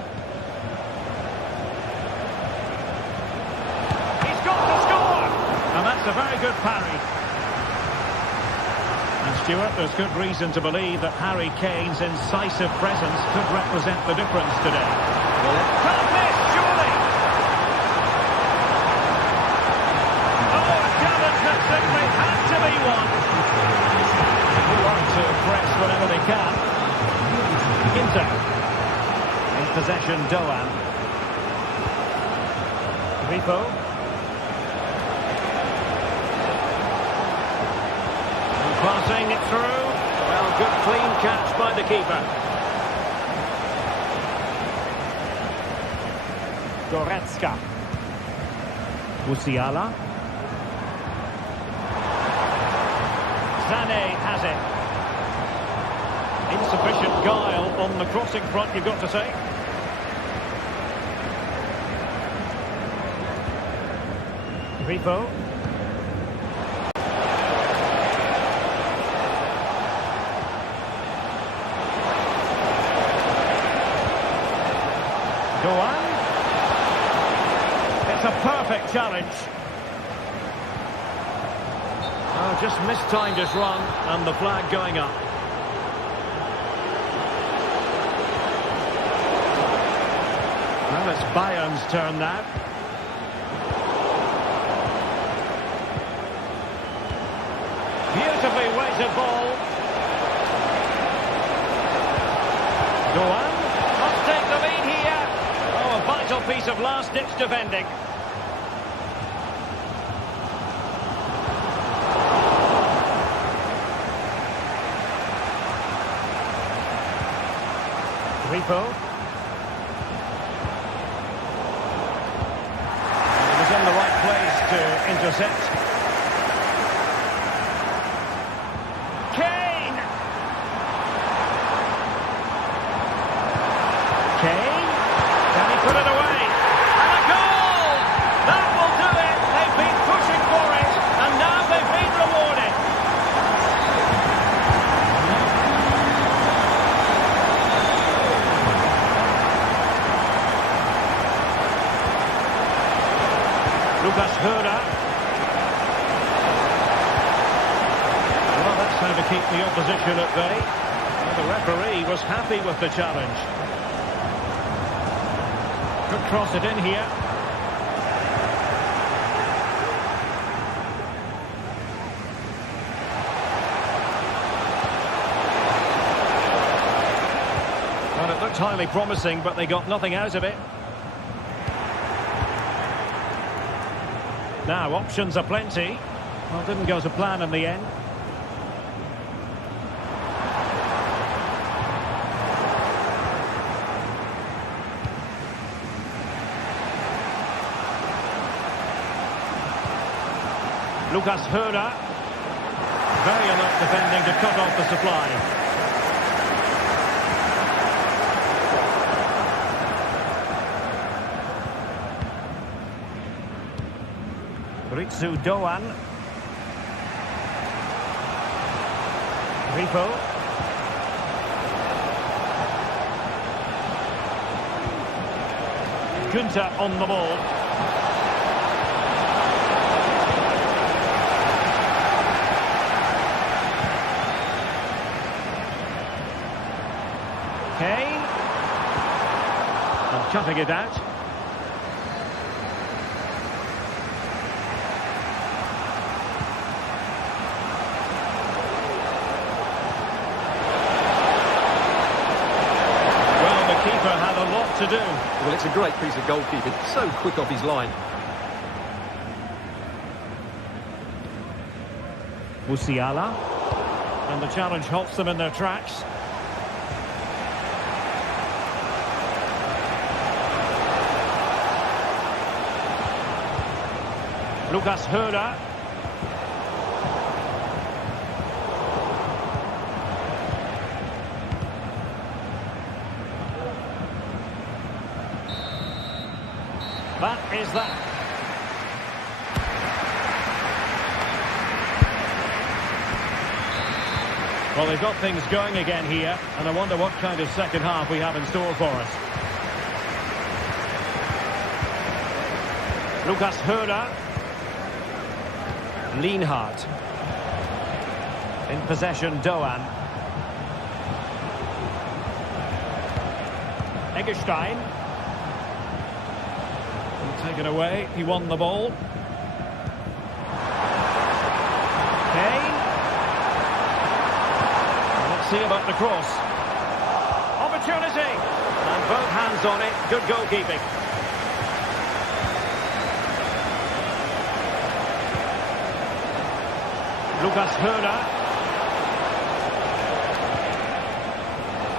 He's got to score! And that's a very good parry. And Stuart, there's good reason to believe that Harry Kane's incisive presence could represent the difference today. Can't miss, surely! Oh, a challenge that simply had to be won. They want to press whenever they can. Inter. In possession, Doan. Ripo. Passing it through. Well, good clean catch by the keeper. Goretzka. Musiala. Sané has it. Insufficient guile on the crossing front, you've got to say. Ripo. Doan. It's a perfect challenge. Oh, just mistimed his run, and the flag going up. Well, it's Bayern's turn now. Beautifully weighted ball. Doan Must take the lead here. Oh, a vital piece of last-ditch defending. Ripo. He was in the right place to intercept. Kane! Kane. Can he put it away? And a goal! That will do it. They've been pushing for it, and now they've been rewarded. Lucas Herrera. Well, that's how to keep the opposition at bay. And the referee was happy with the challenge. Could cross it in here. Well, it looked highly promising, but they got nothing out of it. Now, options are plenty. Well, didn't go to plan in the end. Lucas Herrera. Very alert defending to cut off the supply. Ritsu Doan. Ripo. Günther on the ball. Kane. And cutting it out. Had a lot to do. Well, it's a great piece of goalkeeping. So quick off his line. Musiala. And the challenge halts them in their tracks. Lucas Höra. That is that. Well, they've got things going again here, and I wonder what kind of second half we have in store for us. Lucas Höra. Lienhard. In possession, Doan. Eggestein. Taken away, he won the ball. Kane. Let's see about the cross. Opportunity. And both hands on it, good goalkeeping. Lucas Höra.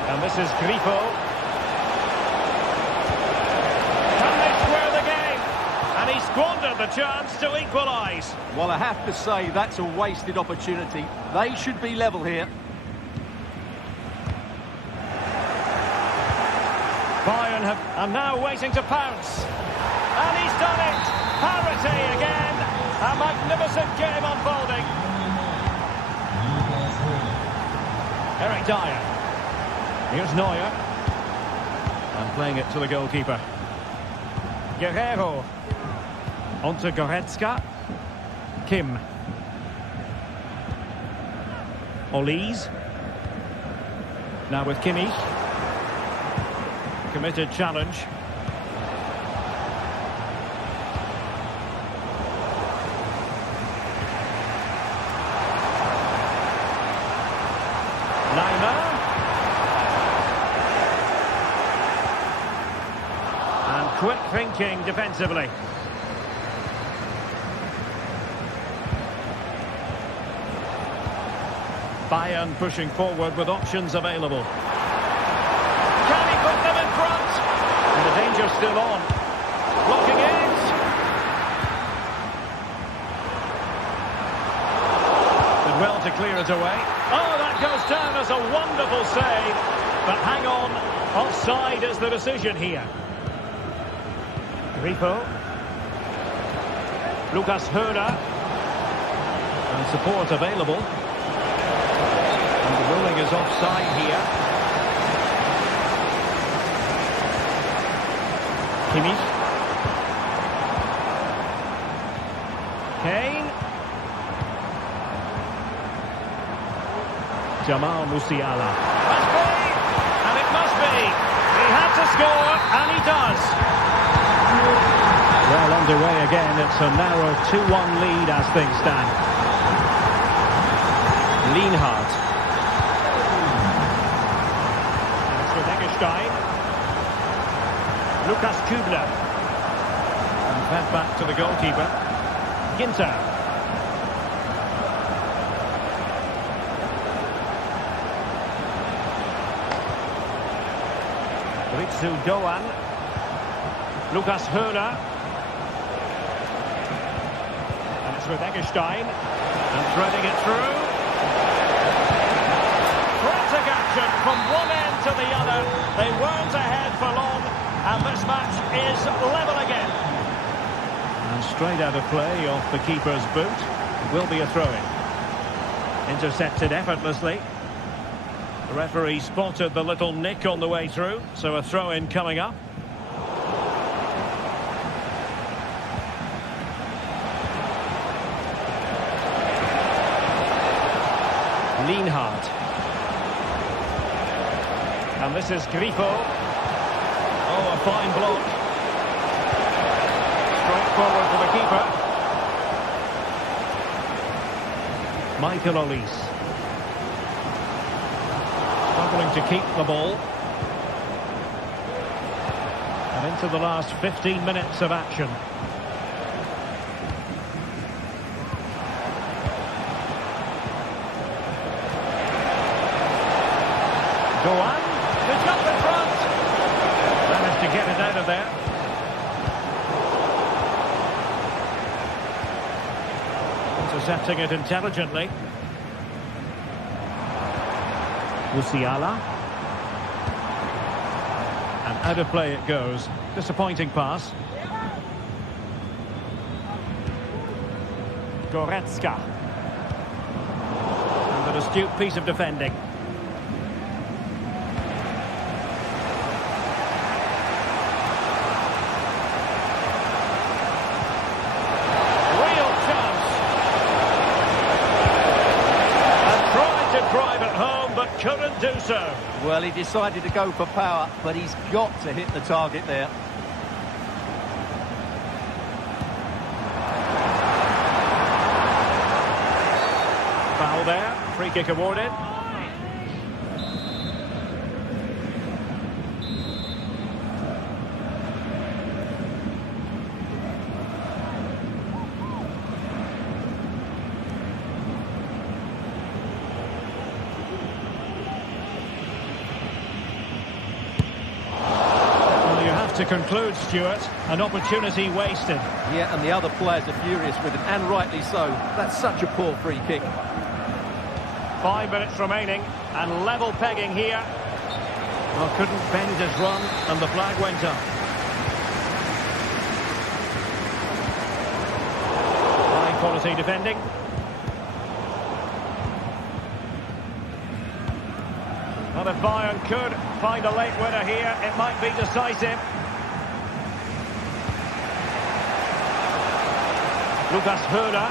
And this is Grifo. Can they square the game? And he squandered the chance to equalise. Well, I have to say, that's a wasted opportunity. They should be level here. Bayern are now waiting to pounce. And he's done it. Parity again. A magnificent game unfolding. Eric Dyer. Here's Neuer. And playing it to the goalkeeper. Guerrero. On to Goretzka. Kim. Olise. Now with Kimmich. Committed challenge. Neymar. And quick thinking defensively. Bayern pushing forward with options available. Can he put them in front? And the danger's still on. Blocking it. Did well to clear it away. Oh, that goes down as a wonderful save. But hang on, offside is the decision here. Grifo. Lucas Höra. And support available. And the ruling is offside here. Kimmich. Kane. Jamal Musiala. Must be! And it must be! He had to score, and he does! Well underway again, it's a narrow 2-1 lead as things stand. Lienhard. It's with Eggestein. Lukas Kübler. And fed back to the goalkeeper. Ginter. Ritsu Doan. Lucas Höra. And it's with Eggestein. And threading it through. Frantic action from one end to the other. They weren't ahead for long. And this match is level again. And straight out of play off the keeper's boot. Will be a throw-in. Intercepted effortlessly. The referee spotted the little nick on the way through, so a throw-in coming up. Lienhard. And this is Grifo. Oh, a fine block. Straight forward for the keeper. Michael Olise. Struggling to keep the ball. And into the last 15 minutes of action. Go on. The jump in front. Managed to get it out of there. Intercepting it intelligently. Musiala. And out of play it goes. Disappointing pass. Goretzka. And an astute piece of defending. Real chance. And tried to drive it home, but couldn't do so. Well, he decided to go for power, but he's got to hit the target there. Foul there. Free kick awarded. To conclude, Stuart, an opportunity wasted. Yeah, and the other players are furious with it, and rightly so. That's such a poor free kick. 5 minutes remaining, and level pegging here. Well, couldn't bend his run, and the flag went up. High quality defending. Well, if Bayern could find a late winner here, it might be decisive. Lucas Höhler.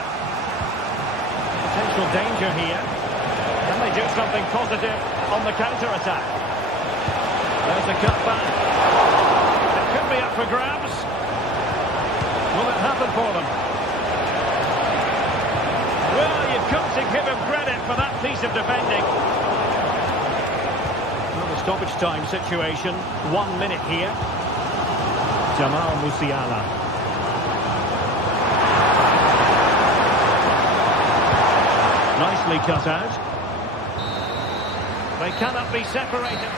Potential danger here. Can they do something positive on the counter-attack? There's the cutback. It could be up for grabs. Will it happen for them? Well, you've got to give him credit for that piece of defending. Well, the stoppage time situation. 1 minute here. Jamal Musiala. Nicely cut out. They cannot be separated.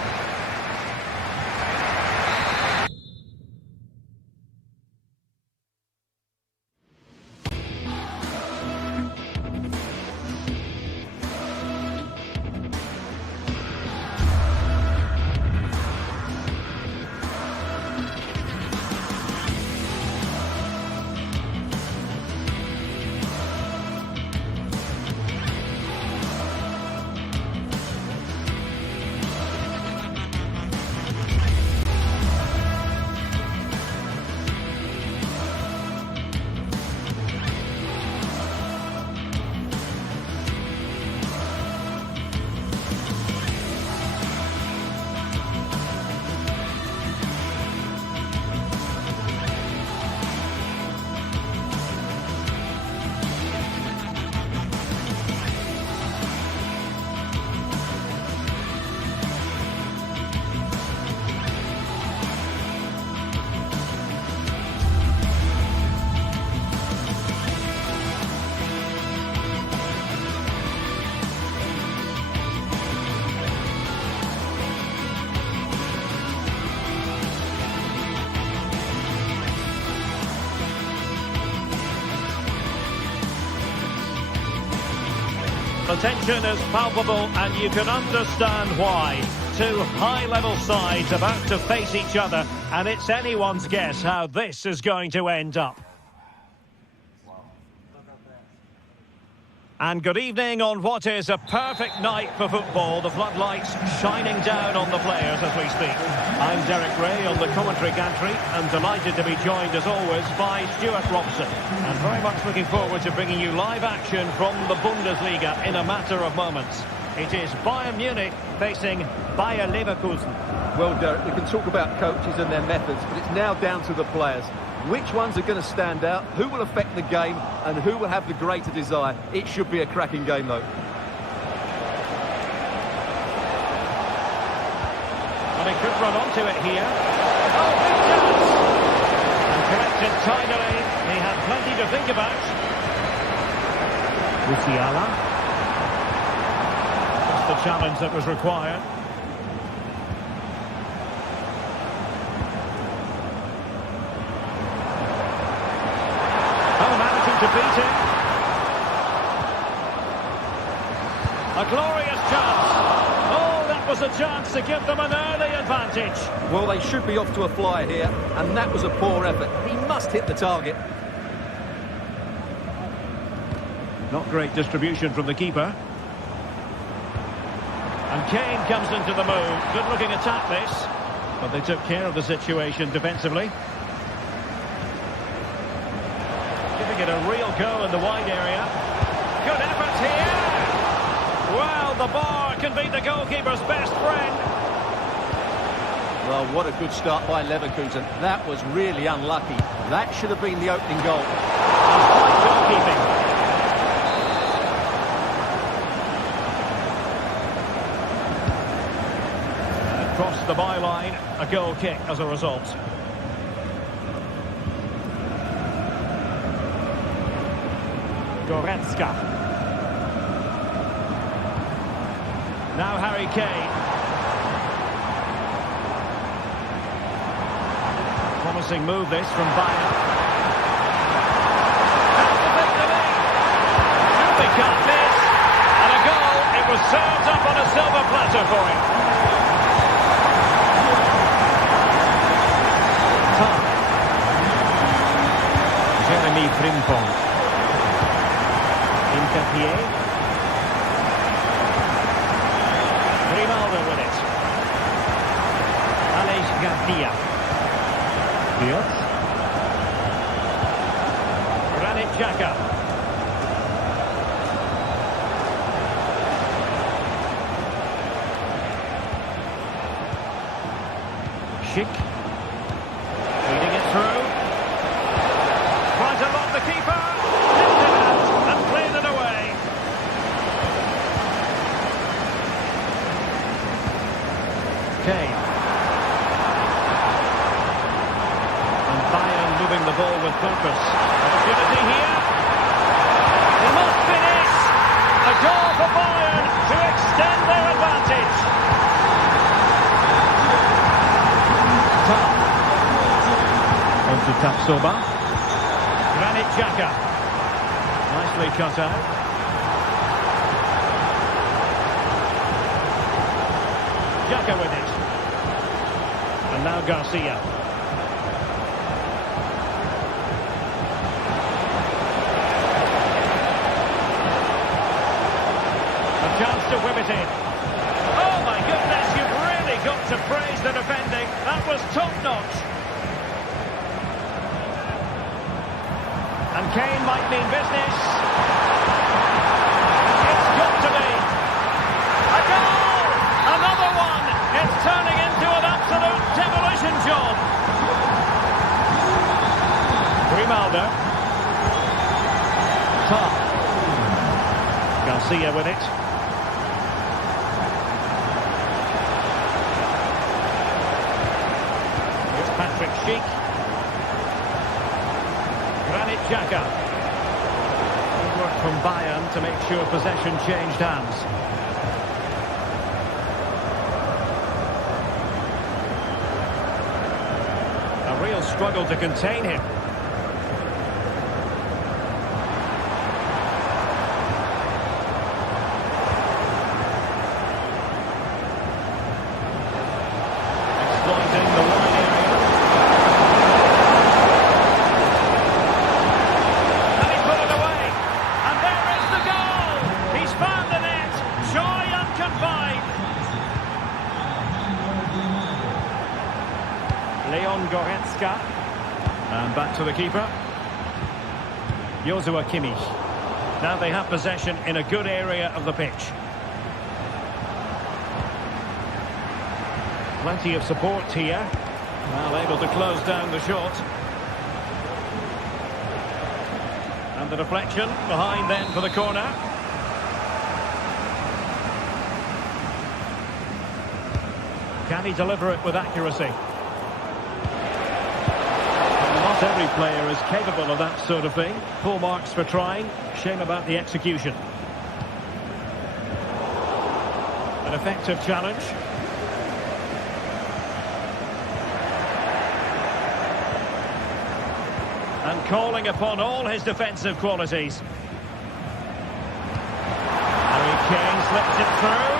The tension is palpable, and you can understand why. Two high-level sides about to face each other, and it's anyone's guess how this is going to end up. And good evening on what is a perfect night for football. The floodlights shining down on the players as we speak. I'm Derek Ray on the commentary gantry, and delighted to be joined as always by Stuart Robson. And very much looking forward to bringing you live action from the Bundesliga in a matter of moments. It is Bayern Munich facing Bayer Leverkusen. Well, Derek, we can talk about coaches and their methods, but it's now down to the players. Which ones are going to stand out, who will affect the game, and who will have the greater desire? It should be a cracking game, though. Well, he could run onto it here. Oh, big chance! And collected tidily. He had plenty to think about. Musiala. That's the challenge that was required. to beat him. A glorious chance. Oh, that was a chance to give them an early advantage. Well, they should be off to a flyer here, and that was a poor effort. He must hit the target. Not great distribution from the keeper. And Kane comes into the move. Good-looking attack, this. But they took care of the situation defensively. Giving it a real go in the wide area. Good effort here. Well, the bar can be the goalkeeper's best friend. Well, what a good start by Leverkusen. That was really unlucky. That should have been the opening goal. And fine goalkeeping. Across the byline, a goal kick as a result. Goretzka. Now Harry Kane. Promising move this from Bayern. Has to take the lead. Surely can't miss. And a goal. It was served up on a silver platter for him. Jeremy Frimpong. Interpier. Grimaldo with it. Aleix Garcia. Diot. Granit Xhaka. Schick. Feeding it through. Right along the keeper. Lifted out and played it away. Kane. And Bayern moving the ball with purpose. Opportunity here. He must finish. A goal for Bayern to extend their advantage. On to Tapsoba. Granit Xhaka. Nicely cut out. Xhaka with it. And now Garcia. A chance to whip it in. Oh my goodness, you've really got to praise the defending. That was top-notch. And Kane might mean business. It's got to be. A goal! Another one! It's turning into an absolute demolition job. Grimaldo. Top. Garcia with it. It's Patrick Schick. Granit Xhaka. Good work from Bayern to make sure possession changed hands. A real struggle to contain him. Exploiting the wide area. Goretzka. And back to the keeper. Joshua Kimmich. Now they have possession in a good area of the pitch. Plenty of support here. Well, able to close down the shot. And the deflection behind then for the corner. Can he deliver it with accuracy? Not every player is capable of that sort of thing. Full marks for trying. Shame about the execution. An effective challenge. And calling upon all his defensive qualities. Harry Kane slips it through.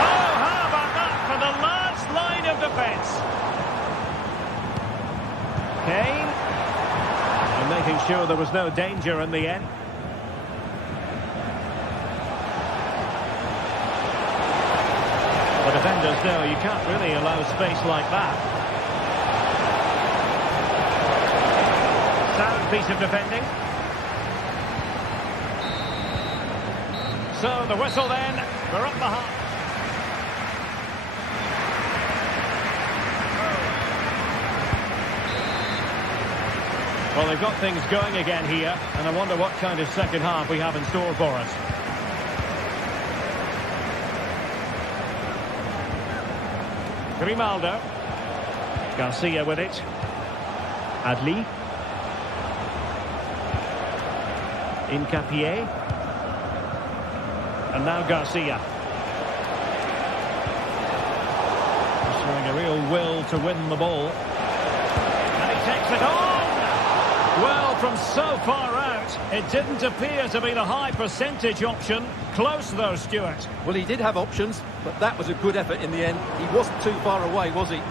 Oh, how about that for the last line of defence? Kane. And making sure there was no danger in the end. The defenders know you can't really allow space like that. Sound piece of defending. So the whistle then, we're up the half. Well, they've got things going again here, and I wonder what kind of second half we have in store for us. Grimaldo. Garcia with it. Adli. Incapié. And now Garcia. Showing a real will to win the ball. And he takes it on! Well, from so far out, it didn't appear to be the high percentage option. Close though, Stuart. Well, he did have options, but that was a good effort in the end. He wasn't too far away, was he? And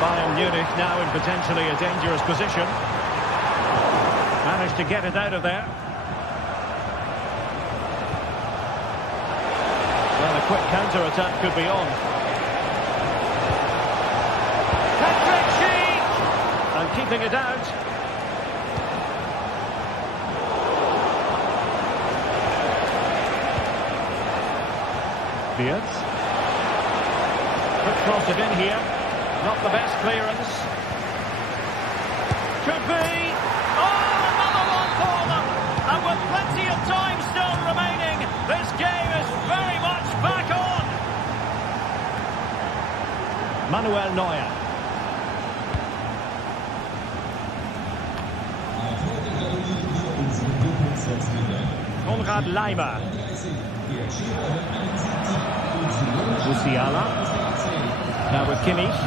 Bayern Munich now in potentially a dangerous position. Managed to get it out of there. Well, a quick counter-attack could be on. And keeping it out. Beards. Quick cross it in here. Not the best clearance. Could be. Oh, another one for them. And with plenty of time still remaining, this game is very much back on. Manuel Neuer. Konrad Leimer. Musiala. Now with Kimmich.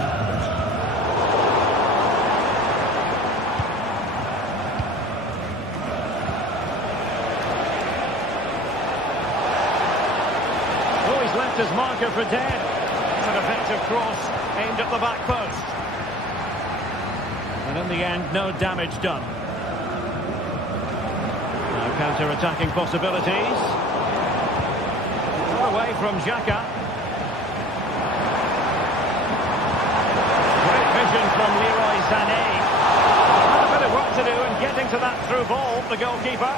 Oh, he's left his marker for dead. It's an effective cross aimed at the back post. And in the end, no damage done. Counter-attacking possibilities. Got away from Xhaka. Great vision from Leroy Sané. Had a bit of work to do in getting to that through ball, the goalkeeper.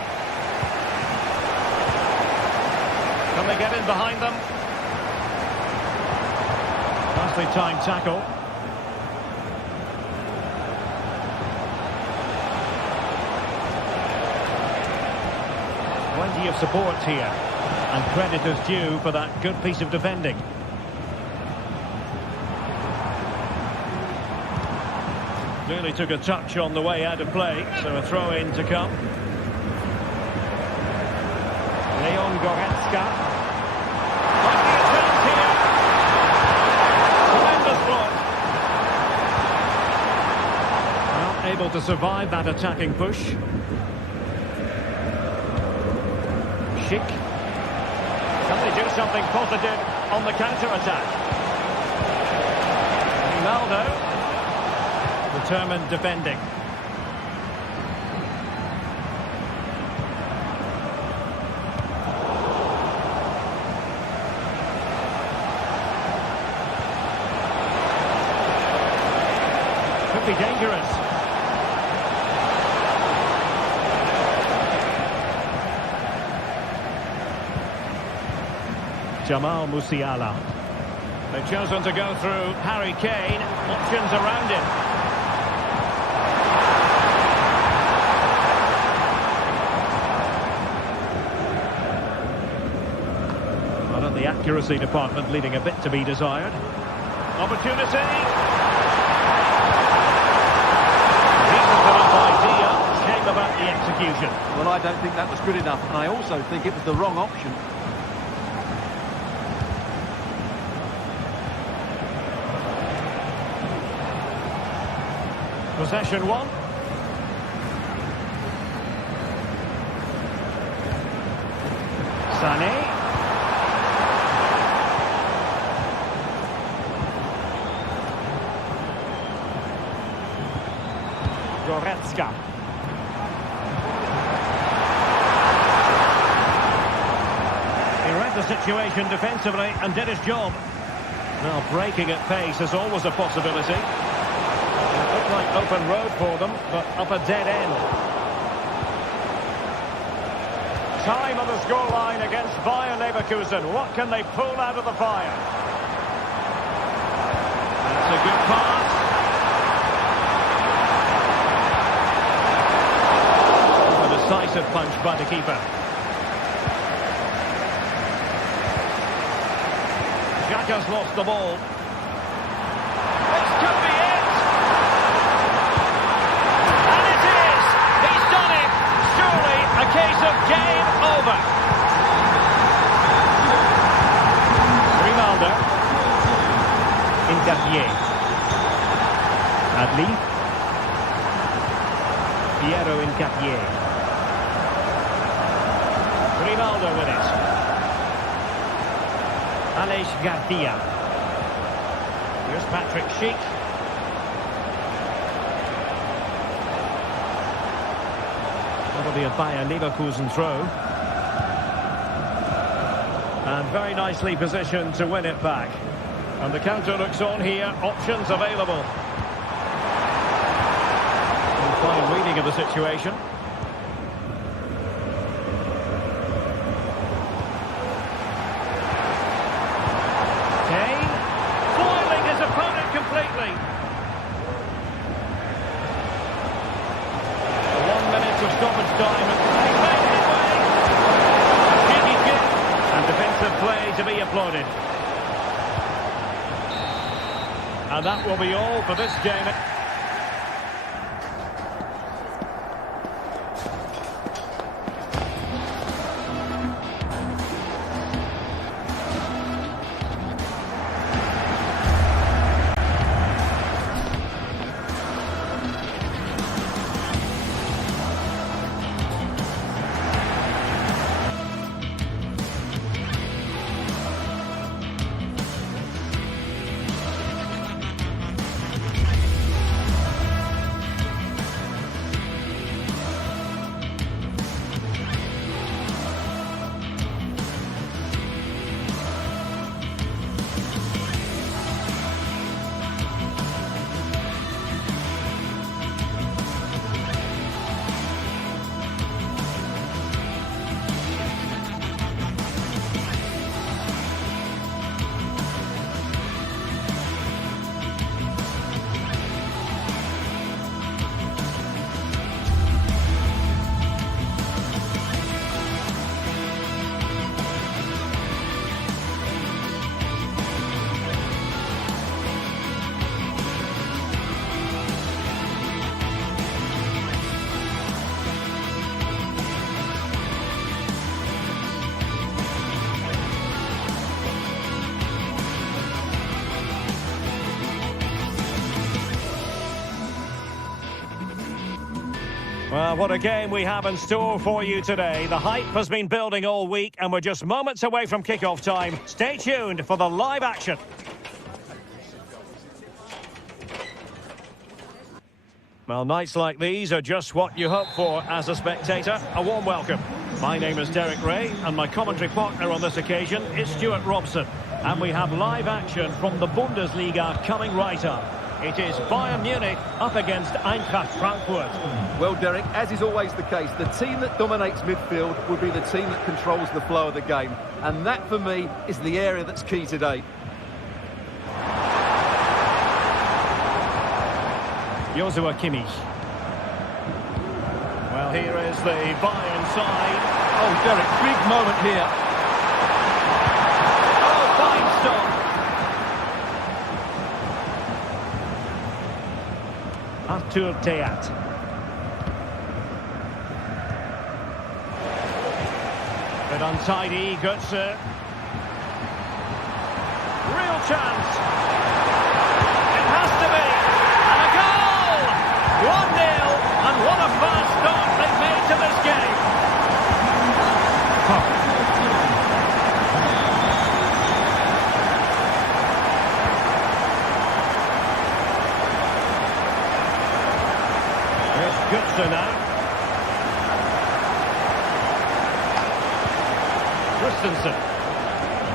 Can they get in behind them? Nicely timed tackle. Plenty of support here, and credit is due for that good piece of defending. Really took a touch on the way out of play, so a throw-in to come. Leon Goretzka. Might be a chance here. Tremendous block. Not able to survive that attacking push. Schick. Can they do something positive on the counter-attack? Ronaldo. Determined defending. Could be dangerous. Jamal Musiala. They've chosen to go through Harry Kane. Options around him. Well, at the accuracy department, leaving a bit to be desired. Opportunity. Decent enough idea. Shame about the execution. Well, I don't think that was good enough, and I also think it was the wrong option. Possession one. Sané. Goretzka. He read the situation defensively and did his job. Now, breaking at pace is always a possibility. It looked like open road for them, but up a dead end. Time on the scoreline against Bayer Leverkusen. What can they pull out of the fire? That's a good pass. A decisive punch by the keeper. Xhaka's lost the ball. This could be it! And it is! He's done it! Surely a case of game over. Grimaldo. Intervier. Adli. Piero Intervier. Grimaldo with it. Aleix Garcia. Here's Patrick Schick. That'll be a Bayer Leverkusen throw. And very nicely positioned to win it back. And the counter looks on here. Options available. And fine reading of the situation. Completely. 1 minute of stoppage time. They made it away. Cheeky kick and defensive play to be applauded. And that will be all for this game. Well, what a game we have in store for you today. The hype has been building all week and we're just moments away from kick-off time. Stay tuned for the live action. Well, nights like these are just what you hope for as a spectator. A warm welcome. My name is Derek Ray and my commentary partner on this occasion is Stuart Robson. And we have live action from the Bundesliga coming right up. It is Bayern Munich up against Eintracht Frankfurt. Well, Derek, as is always the case, the team that dominates midfield will be the team that controls the flow of the game. And that, for me, is the area that's key today. Joshua Kimmich. Well, here is the Bayern side. Oh, Derek, big moment here. Oh, fine stop. Arthur Theat. But untidy, Götze. Real chance. It has to be. And a goal! to this game. Here's Götze now. Christensen.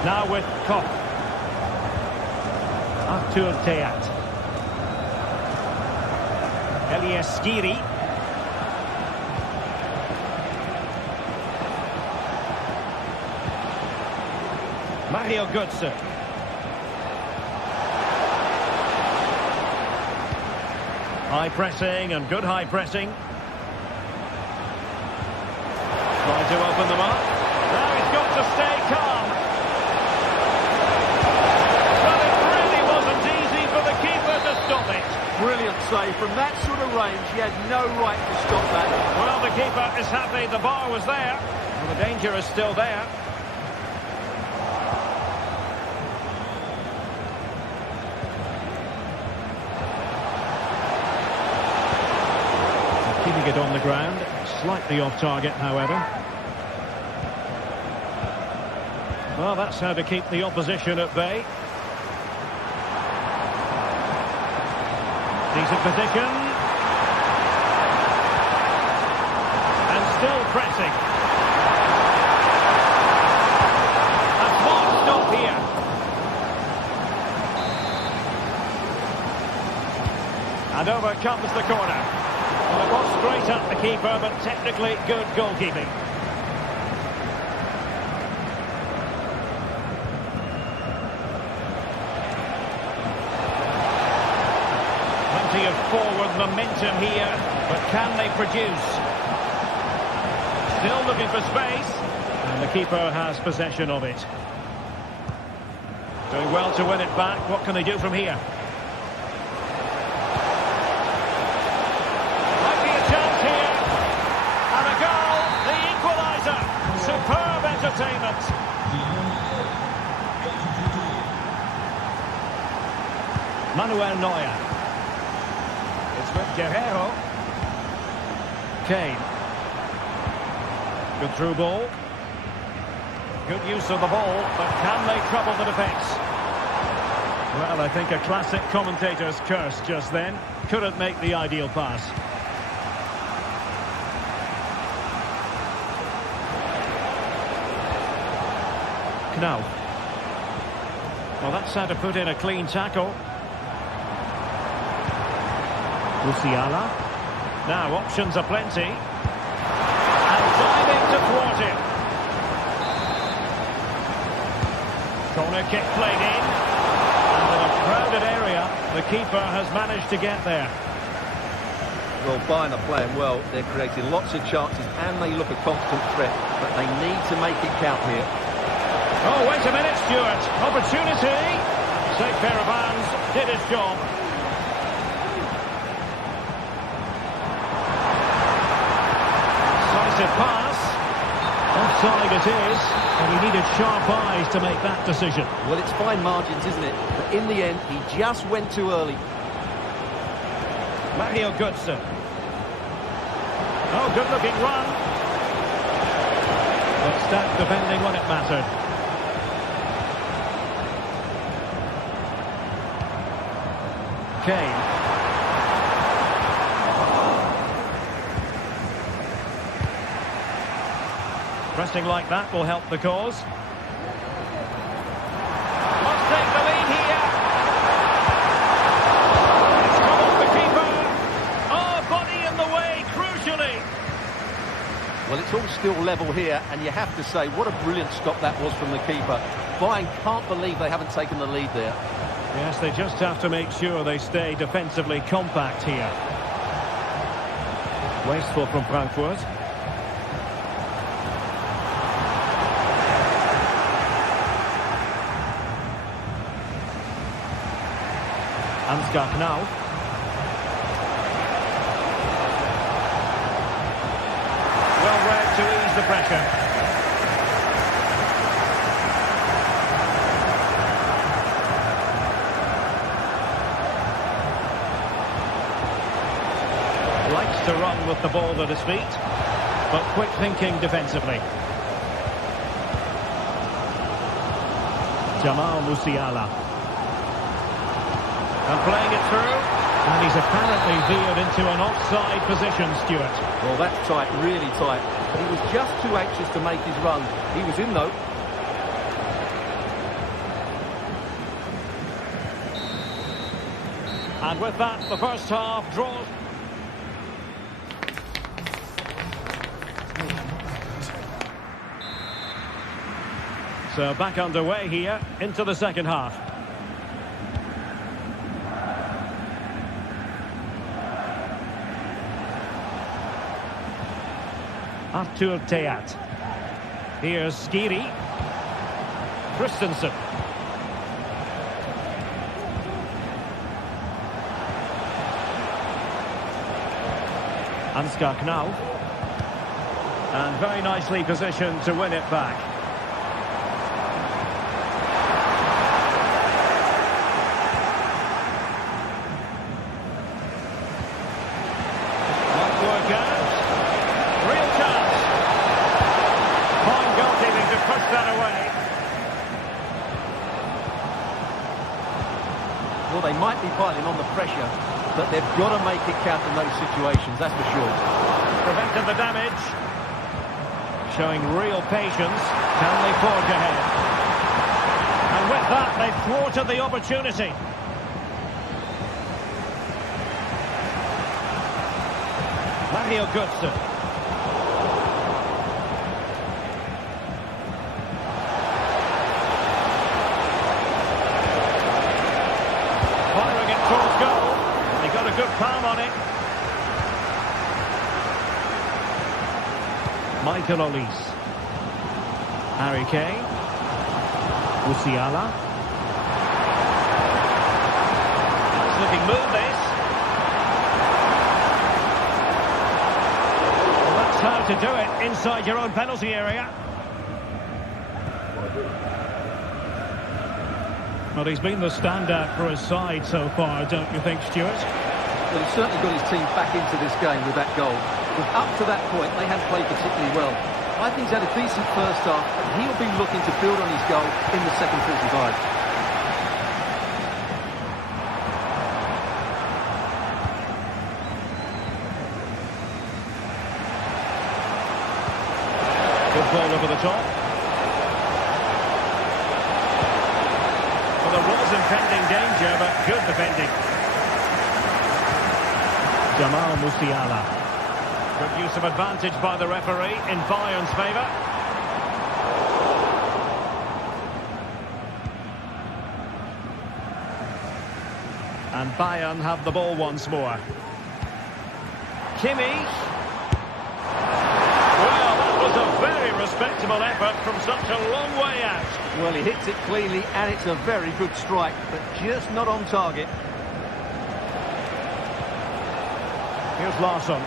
Now with Koch. Artur Teat. Elieskiri. Mario Götze. High pressing and good high pressing. Trying to open them up. Now he's got to stay calm. Well, it really wasn't easy for the keeper to stop it. Brilliant save. From that sort of range, he had no right to stop that. Well, the keeper is happy the bar was there. Well, the danger is still there. Keeping it on the ground, slightly off target, however. Well, that's how to keep the opposition at bay. Decent position. And still pressing. A smart stop here. And over comes the corner. Well, it was straight at the keeper, but technically good goalkeeping. Plenty of forward momentum here, but can they produce? Still looking for space, and the keeper has possession of it. Doing well to win it back. What can they do from here? Superb entertainment. Manuel Neuer. It's with Guerrero. Kane. Good through ball. Good use of the ball, but can they trouble the defence? Well, I think a classic commentator's curse just then. Couldn't make the ideal pass. Now, well, that's how to put in a clean tackle. Musiala. Now, options are plenty. And diving to thwart him. Corner kick played in. And in a crowded area, the keeper has managed to get there. Well, Bayern are playing well. They're creating lots of chances and they look a constant threat. But they need to make it count here. Oh, wait a minute, Stuart. Opportunity. Safe pair of hands. Did his job. Decisive pass. Offside it is. And he needed sharp eyes to make that decision. Well, it's fine margins, isn't it? But in the end, he just went too early. Mario Götze. Oh, good-looking run. But stacked defending when it mattered. Kane. Pressing like that will help the cause. Must take the lead here. It's come off the keeper. Oh, body in the way, crucially. Well, it's all still level here, and you have to say, what a brilliant stop that was from the keeper. Bayern can't believe they haven't taken the lead there. Yes, they just have to make sure they stay defensively compact here. Wasteful from Frankfurt. Ansgar Knau. Well read to ease the pressure. Likes to run with the ball at his feet. but quick thinking defensively. Jamal Musiala. And playing it through. And he's apparently veered into an offside position, Stuart. Well, that's tight, really tight. But he was just too anxious to make his run. He was in, though. And with that, the first half draws. So back underway here into the second half. Artur Teat. Here's Skiri. Christensen. Ansgar Knauf. And very nicely positioned to win it back. Might work out. Real chance. Fine goalkeeping to push that away. Well, they might be piling on the pressure, but they've got to make it count in those situations, that's for sure. Prevented the damage. Showing real patience. Can they forge ahead? And with that, they've thwarted the opportunity. Mario Götze. Firing it towards goal. They got a good palm on it. Michael Olise. Harry Kane. Musiala. Nice looking move, this. Well, that's how to do it inside your own penalty area. Well, he's been the standout for his side so far, don't you think, Stuart? Well, he's certainly got his team back into this game with that goal. Because up to that point, they hadn't played particularly well. I think he's had a decent first half, and he'll be looking to build on his goal in the second 45. Good ball over the top. Well, there was impending danger, but good defending. Jamal Musiala. Good use of advantage by the referee in Bayern's favour. And Bayern have the ball once more. Kimmich. Well, that was a very respectable effort from such a long way out. Well, he hits it cleanly, and it's a very good strike, but just not on target. Here's Larsson.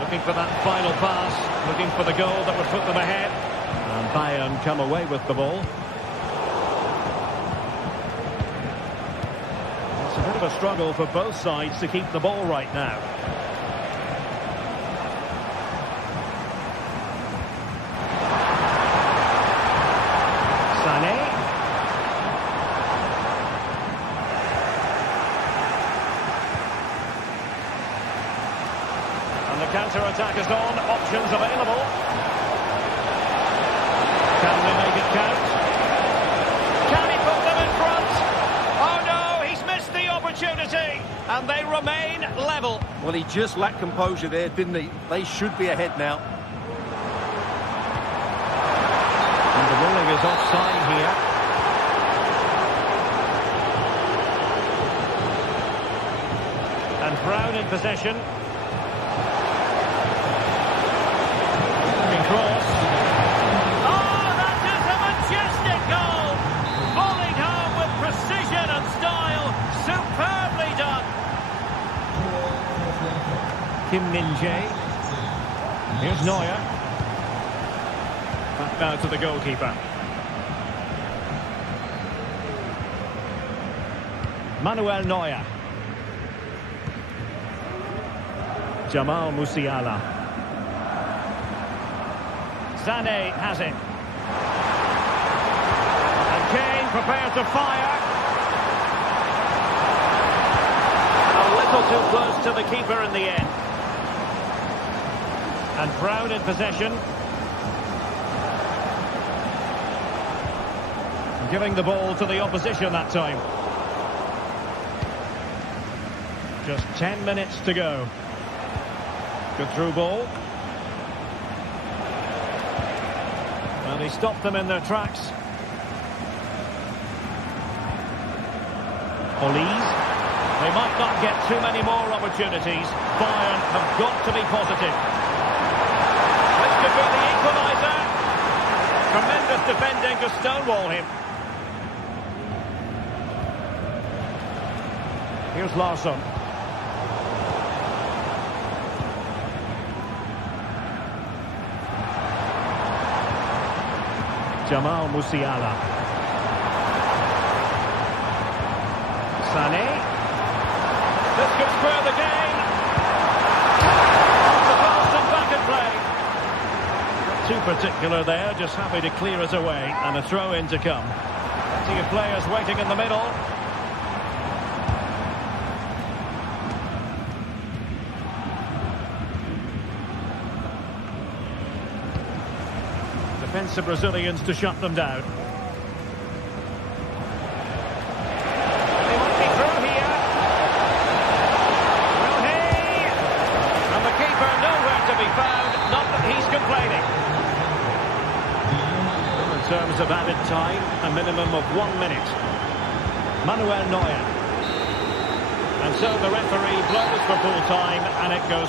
Looking for that final pass, looking for the goal that would put them ahead. And Bayern come away with the ball. It's a bit of a struggle for both sides to keep the ball right now. Sané. And the counter-attack is on, options available. Can they make it count? Can he put them in front? Oh no, he's missed the opportunity, and they remain level. Well, he just lacked composure there, didn't he? They should be ahead now. And the ruling is offside here. And Brown in possession. Cross. Oh, that is a majestic goal! Volleyed home with precision and style. Superbly done. Kim Min-jae. Here's Neuer. Back now to the goalkeeper. Manuel Neuer. Jamal Musiala. Sané has it. And Kane prepared to fire. A little too close to the keeper in the end. And Brown in possession. Giving the ball to the opposition that time. Just 10 minutes to go. Good through ball. And he stopped them in their tracks. Olise. They might not get too many more opportunities. Bayern have got to be positive. This could be the equaliser. Tremendous defending to stonewall him. Here's Larsson. Jamal Musiala. Sané. This could square the game. The pass and back in play. Not too particular there, just happy to clear it away. And a throw in to come. Plenty of players waiting in the middle. Defensive Brazilians to shut them down. They might be through here. Will he? And the keeper nowhere to be found. Not that he's complaining. In terms of added time, a minimum of 1 minute. Manuel Neuer. And so the referee blows for full time, and it goes.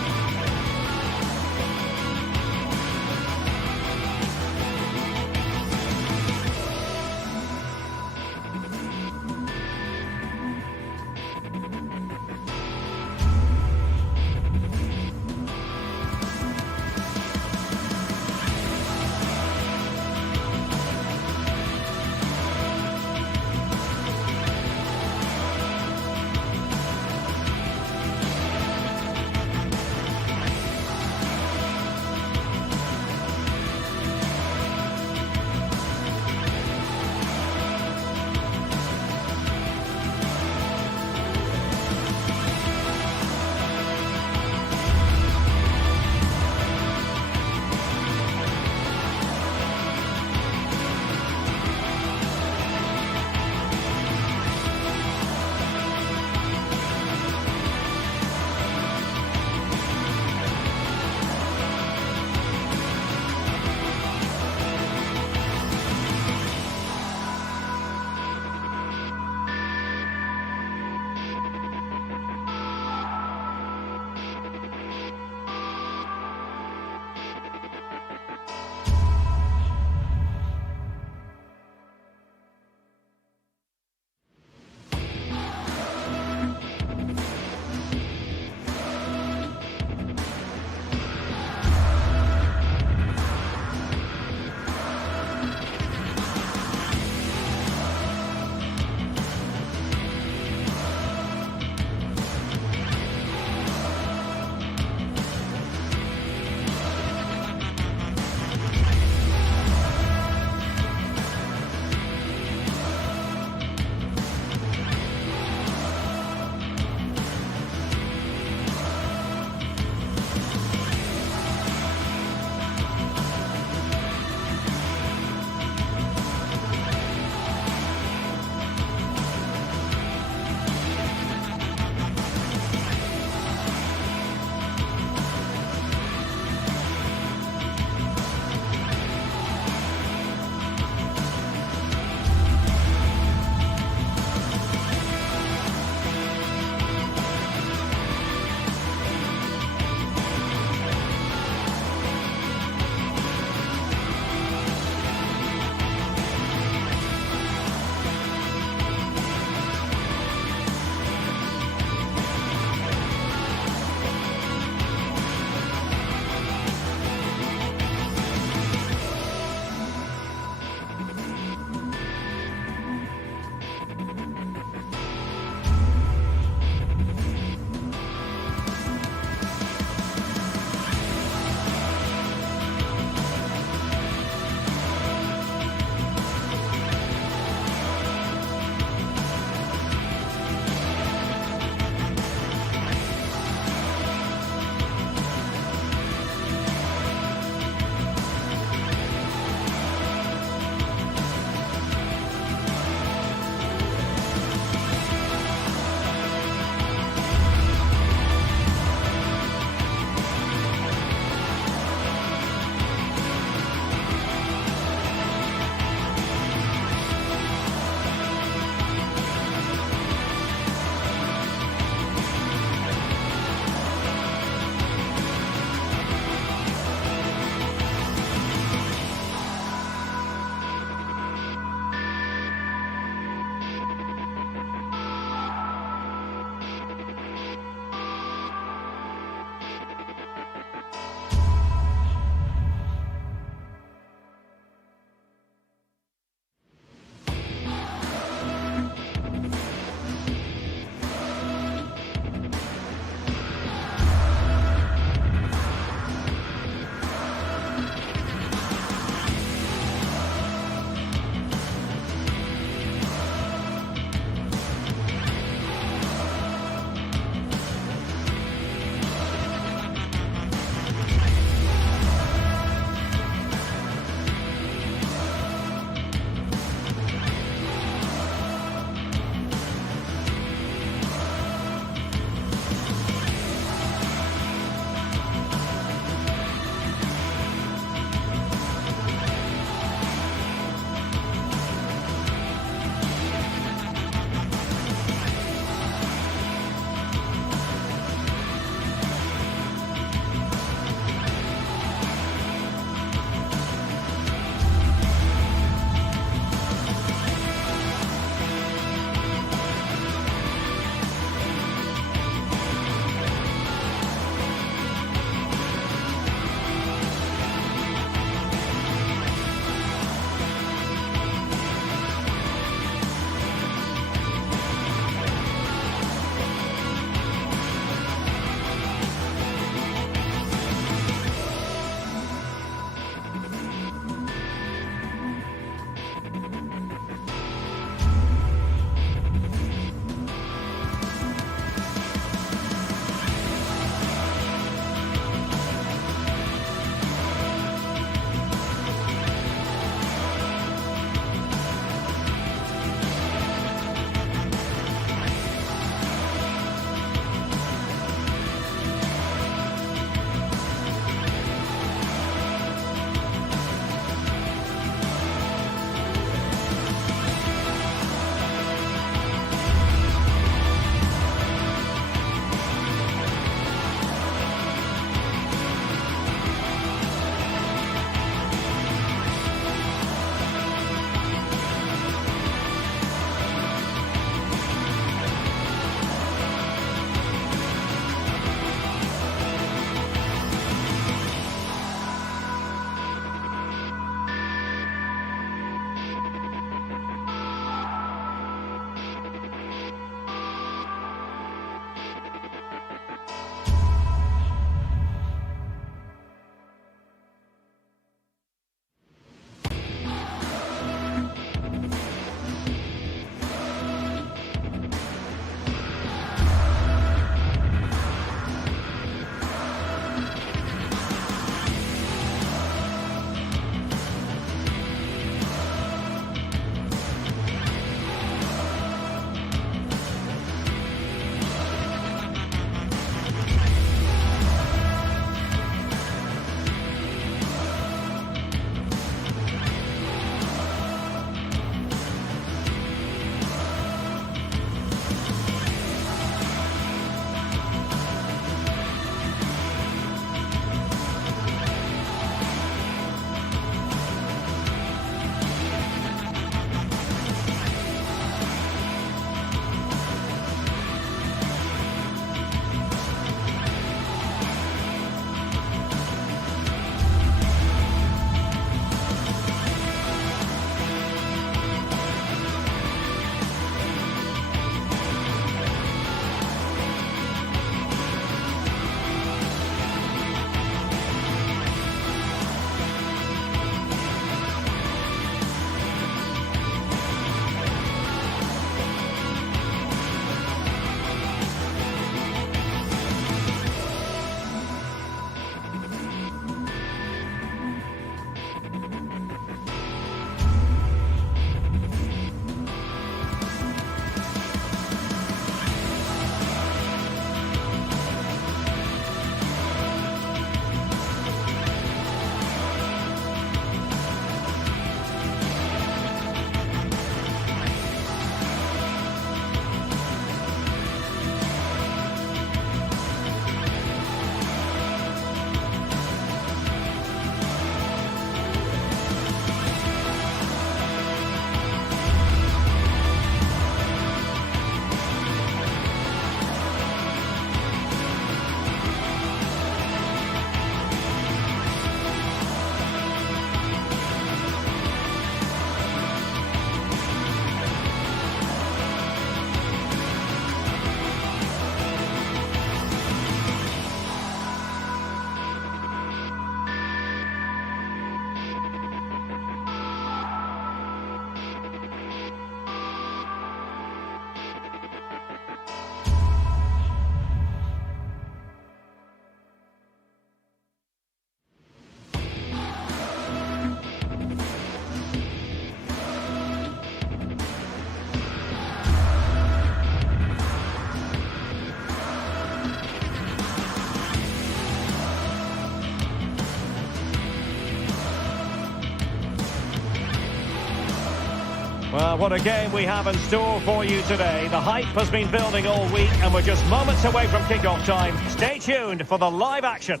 Well, what a game we have in store for you today. The hype has been building all week, and we're just moments away from kickoff time. Stay tuned for the live action.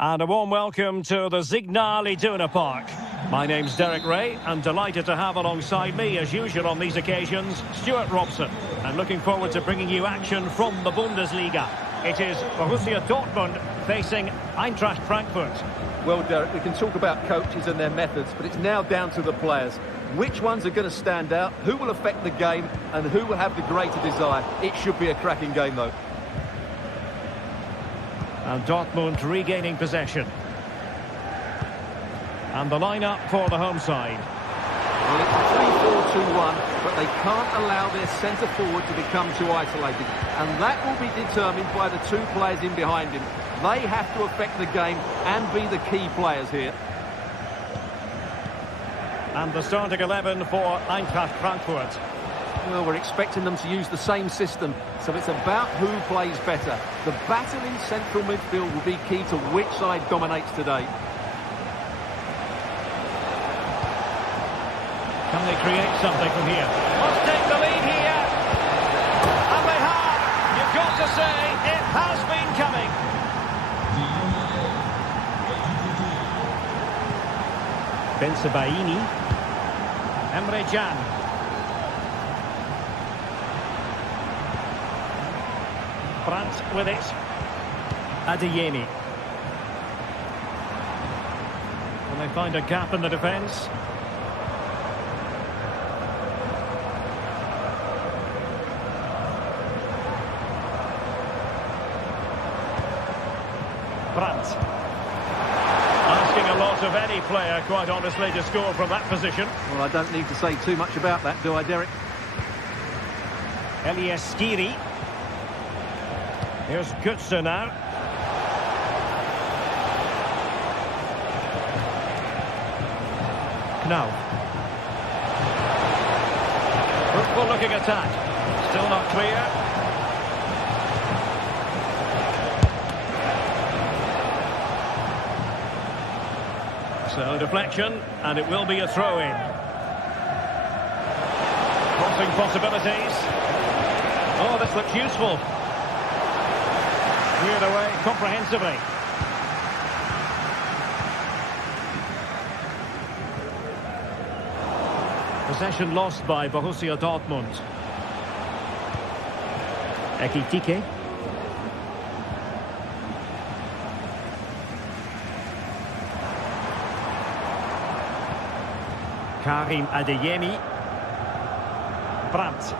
And a warm welcome to the Signal Iduna Park. My name's Derek Ray, and delighted to have alongside me, as usual on these occasions, Stuart Robson. And looking forward to bringing you action from the Bundesliga. It is Borussia Dortmund facing Eintracht Frankfurt. Well, Derek, we can talk about coaches and their methods, but it's now down to the players. Which ones are going to stand out, who will affect the game, and who will have the greater desire? It should be a cracking game, though. And Dortmund regaining possession. And the lineup for the home side. Well, it's 3-4-2-1, but they can't allow their centre-forward to become too isolated. And that will be determined by the two players in behind him. They have to affect the game and be the key players here. And the starting 11 for Eintracht Frankfurt. Well, we're expecting them to use the same system, so it's about who plays better. The battle in central midfield will be key to which side dominates today. Can they create something from here? Must take the lead here. And they have. You've got to say, it has been coming. Bensebaini. Emre Can. Brandt with it. Adeyemi. Will they find a gap in the defence? Brandt. Asking a lot of any player, quite honestly, to score from that position. Well, I don't need to say too much about that, do I, Derek? Elias Skiri. Here's Götze now. Now. Fruitful looking attack. Still not clear. So deflection, and it will be a throw-in. Crossing possibilities. Oh, this looks useful. Cleared away comprehensively. Possession lost by Borussia Dortmund. Ekitike. Karim Adeyemi. Brandt.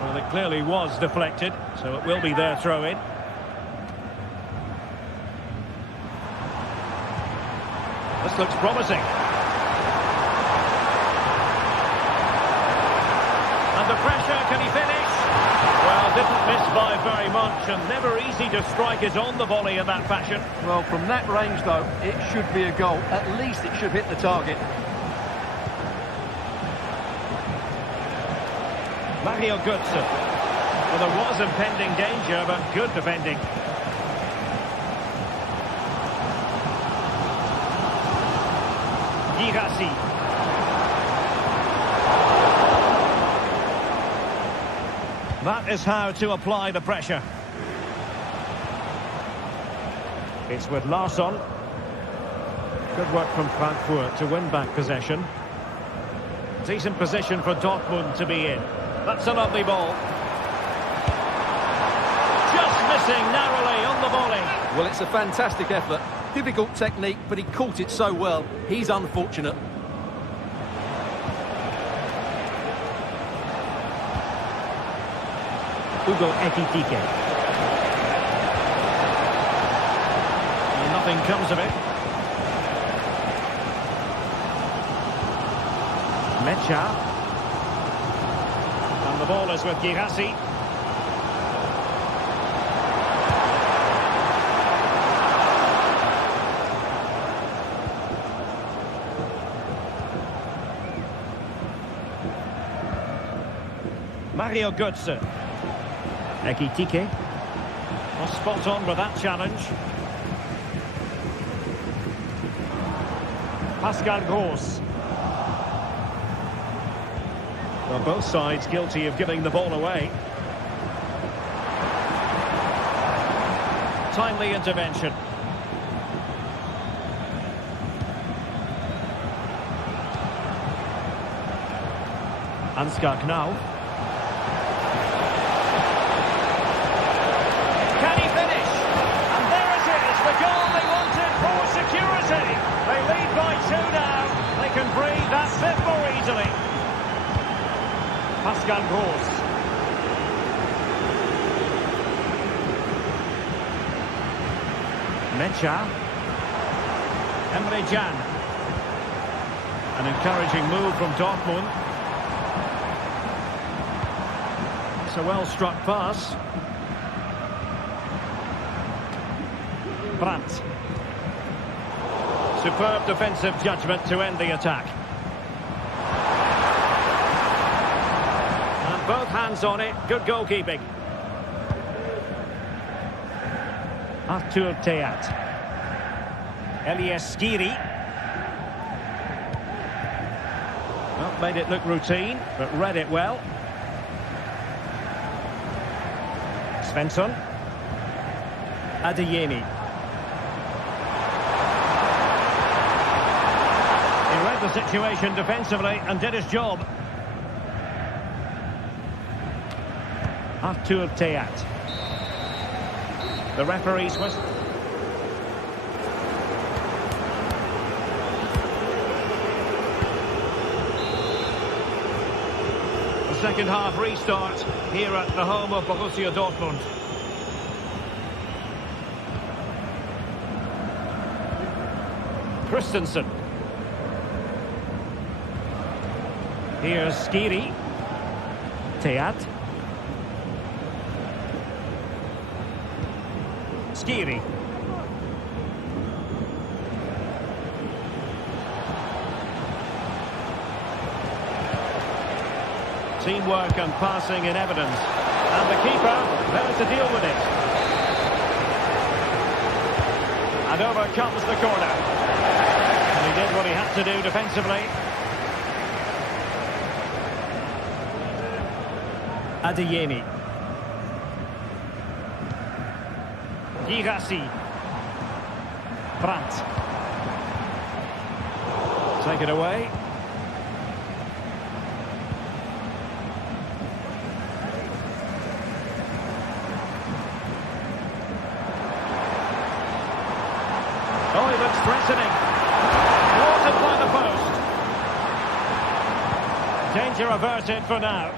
Well, it clearly was deflected, so it will be their throw-in. This looks promising. Under pressure, can he finish? Well, didn't miss by very much, and never easy to strike it on the volley in that fashion. Well, from that range, though, it should be a goal. At least it should hit the target. Mario Götze. Well, there was impending danger, but good defending. Girassi. That is how to apply the pressure. It's with Larsson. Good work from Frankfurt to win back possession. Decent position for Dortmund to be in. That's a lovely ball. Just missing narrowly on the volley. Well, it's a fantastic effort. Difficult technique, but he caught it so well. He's unfortunate. Hugo Ekitike. And nothing comes of it. Mecha. And the ball is with Girassi. Mario Götze. Ekitike. Well, spot on with that challenge. Pascal Gross. Well, both sides guilty of giving the ball away. Timely intervention. Ansgar Knau. Can he finish? And there it is, the goal they wanted for security. They lead by 2 now. They can breathe that bit more easily. Pascal Gross. Mecha. Emre Can. An encouraging move from Dortmund. It's a well-struck pass. Brandt. Superb defensive judgment to end the attack. And both hands on it. Good goalkeeping. Artur Teat. Elias Skiri. Well, made it look routine, but read it well. Svensson. Adeyemi. He read the situation defensively and did his job. Artur Teat. The referee's whistle. The second half restart here at the home of Borussia Dortmund. Christensen. Here's Skiri. Teat. Skiri. Teamwork and passing in evidence. And the keeper there to deal with it. And over comes the corner. And he did what he had to do defensively. Adeyemi. Girassi. Brandt. Take it away. Oh, he looks threatening. Thwarted by the post. Danger averted for now.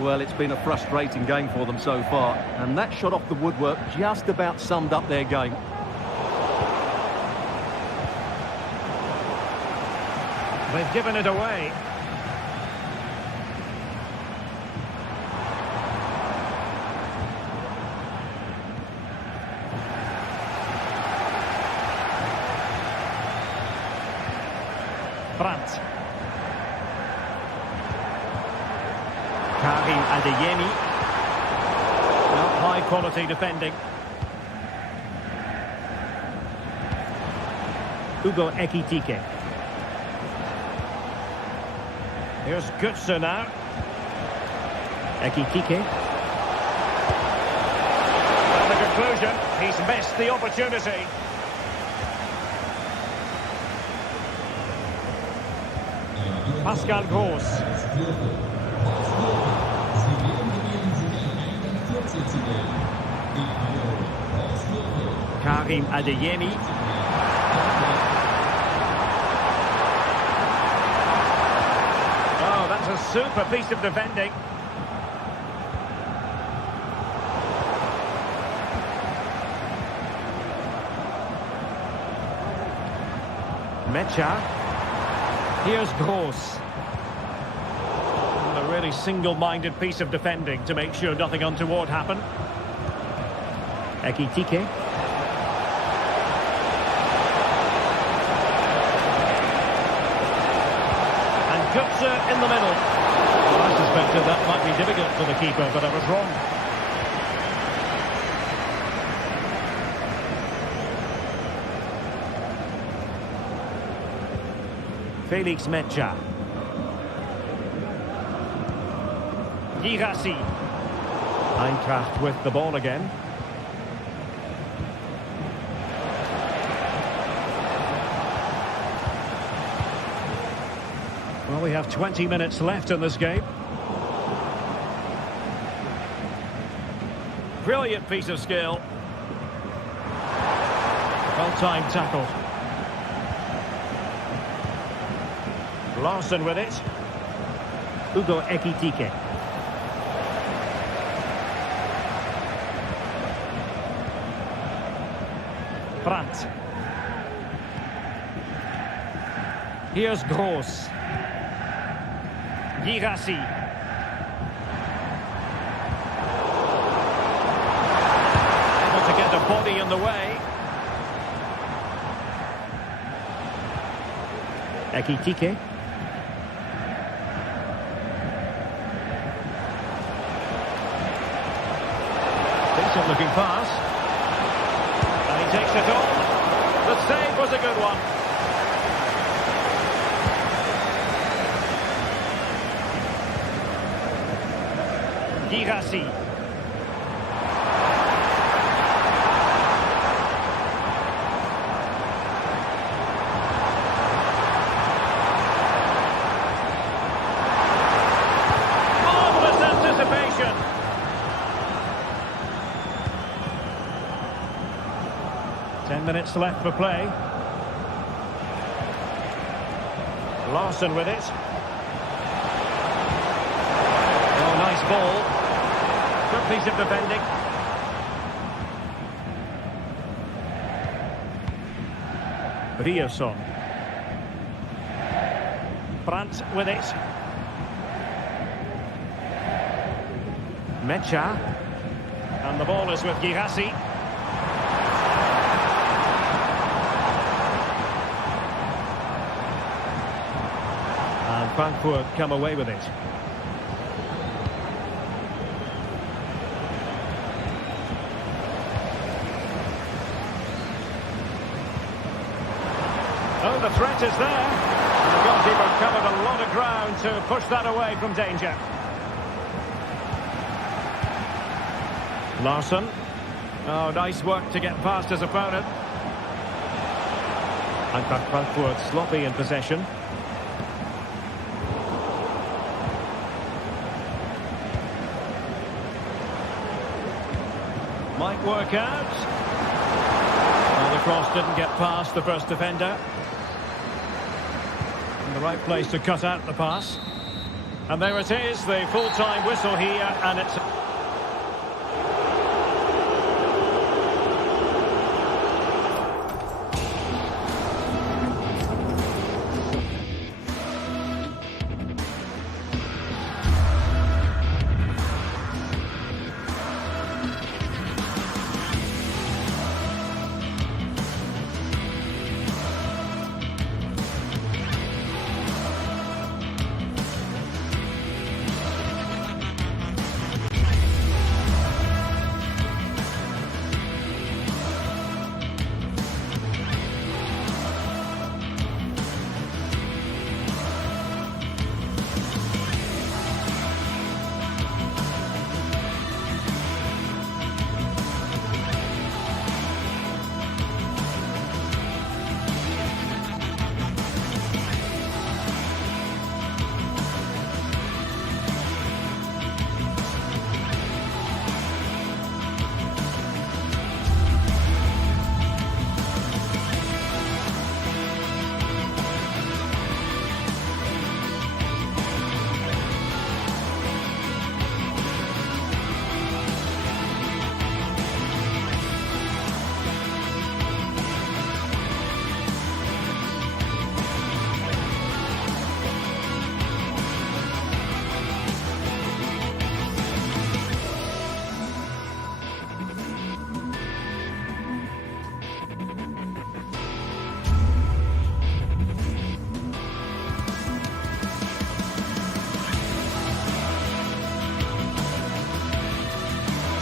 Well, it's been a frustrating game for them so far, and that shot off the woodwork just about summed up their game. They've given it away. Brandt. Karim Adeyemi. Well, high quality defending. Hugo Ekitike. Here's Götze now. Ekitike. And the conclusion, he's missed the opportunity. Pascal Gross. Karim Adeyemi. Oh, that's a super piece of defending. Mecha. Here's Gross. A really single-minded piece of defending to make sure nothing untoward happened. Ekitike. And Götze in the middle. Well, I suspected that might be difficult for the keeper, but I was wrong. Felix Mecha. Girassi. Eintracht with the ball again. Well, we have 20 minutes left in this game. Brilliant piece of skill. Well-timed tackle. Larson with it. Hugo Ekitike. Brandt. Here's Gross. Girassi. Able to get the body in the way. Ekitike. Decent looking pass. And he takes it on. The save was a good one. Girassi. Marvelous anticipation. Ten minutes left for play. Larson with it. Oh, nice ball. Good piece of defending. Rioson. Brandt with it. Mecha. And the ball is with Girassi. And Frankfurt come away with it. Oh, the threat is there. And the goalkeeper covered a lot of ground to push that away from danger. Larson. Oh, nice work to get past his opponent. Eintracht Frankfurt sloppy in possession. Might work out. Well, the cross didn't get past the first defender. In the right place to cut out the pass. And there it is, the full-time whistle here, and it's...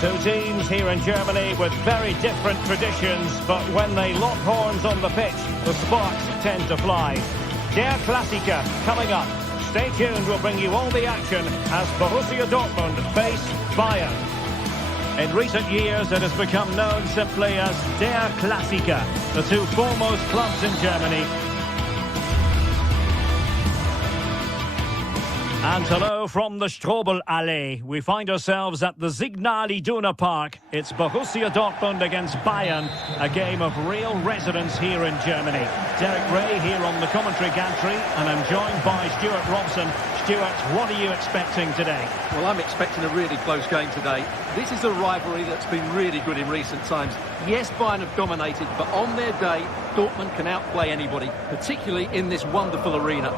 Two teams here in Germany with very different traditions, but when they lock horns on the pitch, the sparks tend to fly. Der Klassiker coming up. Stay tuned, we'll bring you all the action as Borussia Dortmund face Bayern. In recent years, it has become known simply as Der Klassiker, the two foremost clubs in Germany. And hello from the Strobel-Allee. We find ourselves at the Signal Iduna Park. It's Borussia Dortmund against Bayern, a game of real resonance here in Germany. Derek Ray here on the commentary gantry, and I'm joined by Stuart Robson. Stuart, what are you expecting today? Well, I'm expecting a really close game today. This is a rivalry that's been really good in recent times. Yes, Bayern have dominated, but on their day, Dortmund can outplay anybody, particularly in this wonderful arena.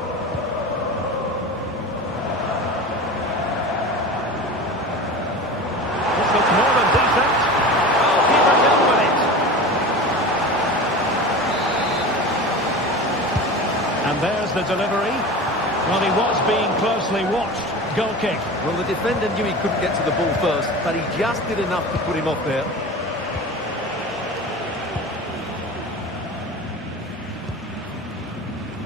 And there's the delivery. Well, he was being closely watched. Goal kick. Well, the defender knew he couldn't get to the ball first, but he just did enough to put him off there.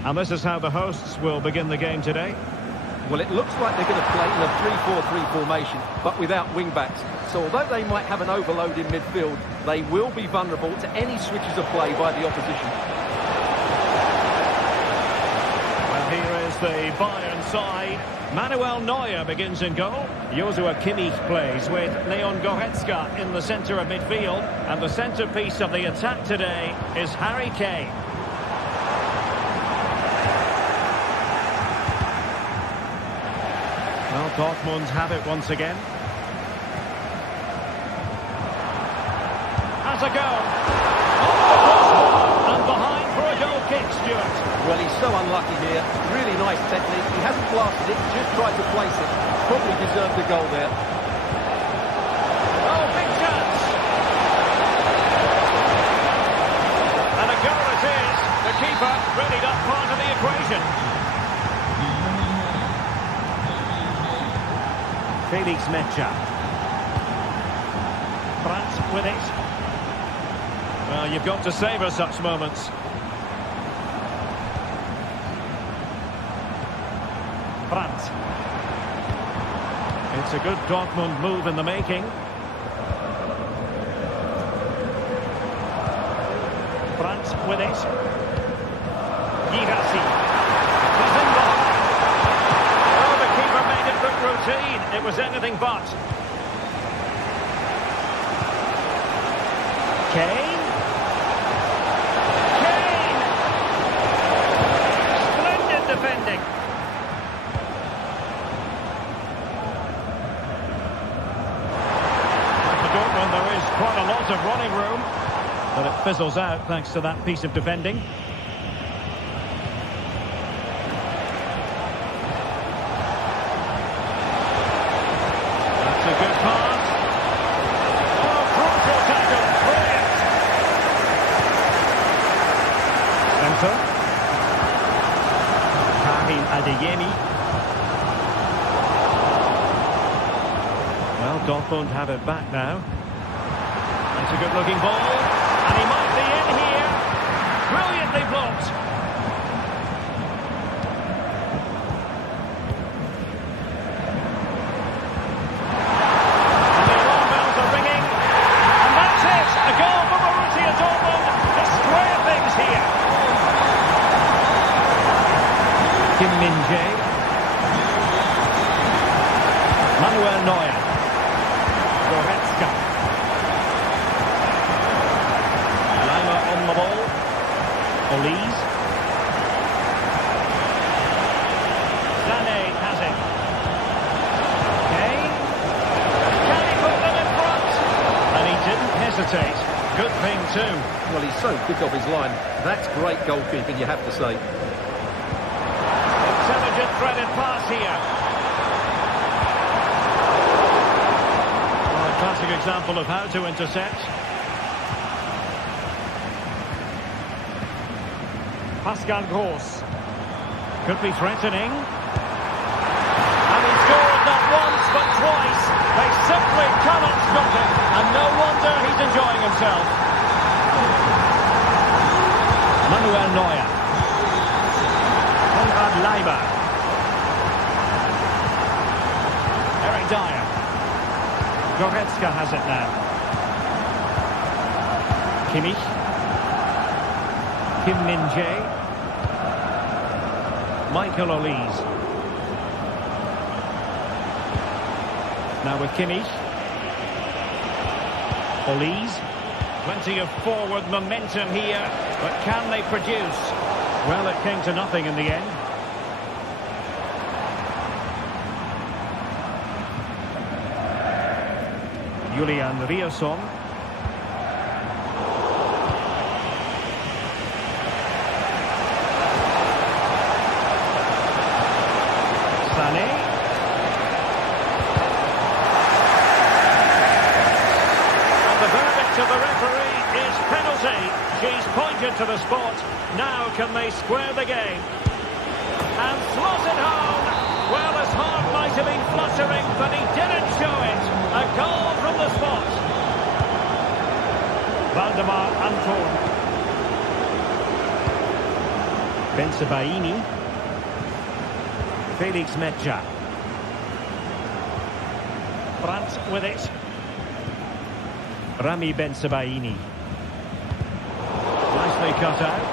And this is how the hosts will begin the game today. Well, it looks like they're going to play in a 3-4-3 formation, but without wing-backs. So although they might have an overload in midfield, they will be vulnerable to any switches of play by the opposition. Here is the Bayern side. Manuel Neuer begins in goal. Joshua Kimmich plays with Leon Goretzka in the centre of midfield. And the centrepiece of the attack today is Harry Kane. Well, Dortmund have it once again. Has a go. And behind for a goal kick, Stuart. Well, he's so unlucky here. Really nice technique. He hasn't blasted it, just tried to place it. Probably deserved the goal there. Oh, big chance. And a goal it is. The keeper readied up part of the equation. Felix Metscher. Brandt with it. Well, you've got to savour such moments. Brandt. It's a good Dortmund move in the making. Brandt with it. Girassi. He's in behind. Oh, the keeper made it look routine. It was anything but. Kane. Kane! Splendid defending. There is quite a lot of running room, but it fizzles out thanks to that piece of defending. That's a good pass. Oh, crucial tackle. Brilliant. Centre. Karim Adeyemi. Well, Dortmund have it back now. It's a good-looking ball, and he might be in here. Brilliantly blocked. And the alarm bells are ringing, and that's it. A goal for Borussia Dortmund to square things here. Kim Min-jae. Manuel Neuer. Goretzka. On the ball. Olise. Sané has it. Kane. Can he put them in front? And he didn't hesitate. Good thing too. Well, he's so quick off his line. That's great goalkeeping, you have to say. Intelligent threaded pass here. Well, a classic example of how to intercept. Pascal Gross. Could be threatening. And he scored not once but twice. They simply cannot stop him. And no wonder he's enjoying himself. Manuel Neuer. Dyer. Goretzka has it now. Kimmich. Kim Min-jae. Michael Olise. Now with Kimmich. Olise. Plenty of forward momentum here, but can they produce? Well, it came to nothing in the end. Julian Riasson. Sané. And the verdict of the referee is penalty. She's pointed to the spot. Now can they square the game? And slotted home. Well, his heart might have been fluttering, but he didn't show it. A goal from the spot. Valdemar Anton. Bensebaini. Felix Metsä. Brandt with it. Rami Bensebaini. Nicely cut out.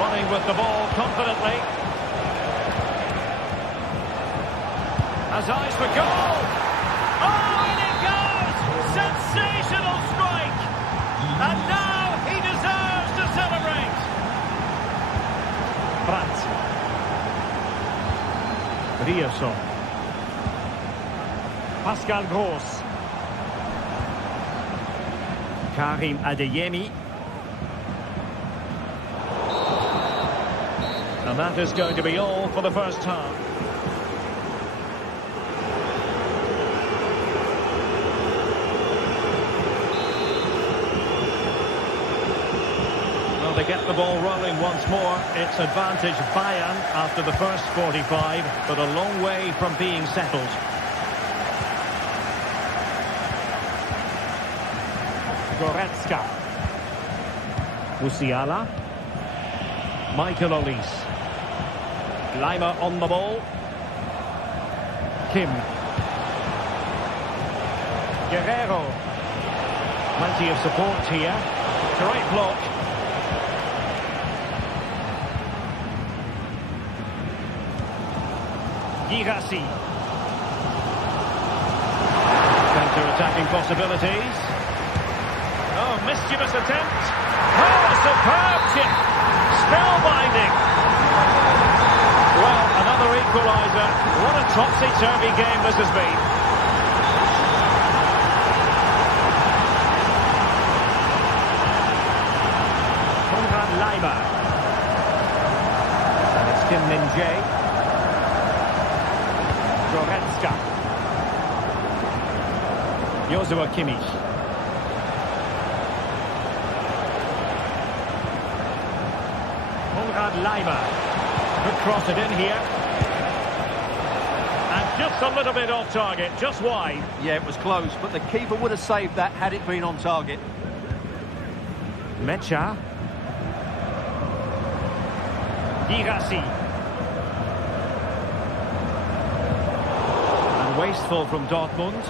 Running with the ball confidently. Has eyes for goal. Oh, in it goes! Sensational strike! And now he deserves to celebrate. Brandt. Riasson. Pascal Gross. Karim Adeyemi. And that is going to be all for the first half. Well, they get the ball rolling once more. It's advantage Bayern after the first 45, but a long way from being settled. Goretzka. Musiala. Michael Olise. Leimer on the ball. Kim. Guerrero. Plenty of support here. Great block. Girassi. Counter-attacking possibilities. Oh, mischievous attempt. Oh, a superb chip. Spellbinding. Well, another equaliser. What a topsy-turvy game this has been. Konrad Leimer. And it's Kim Min-jae. Goretzka. Joshua Kimmich. Konrad Leimer. Could cross it in here. And just a little bit off target, just wide. Yeah, it was close, but the keeper would have saved that had it been on target. Metsä. Girassi. And wasteful from Dortmund.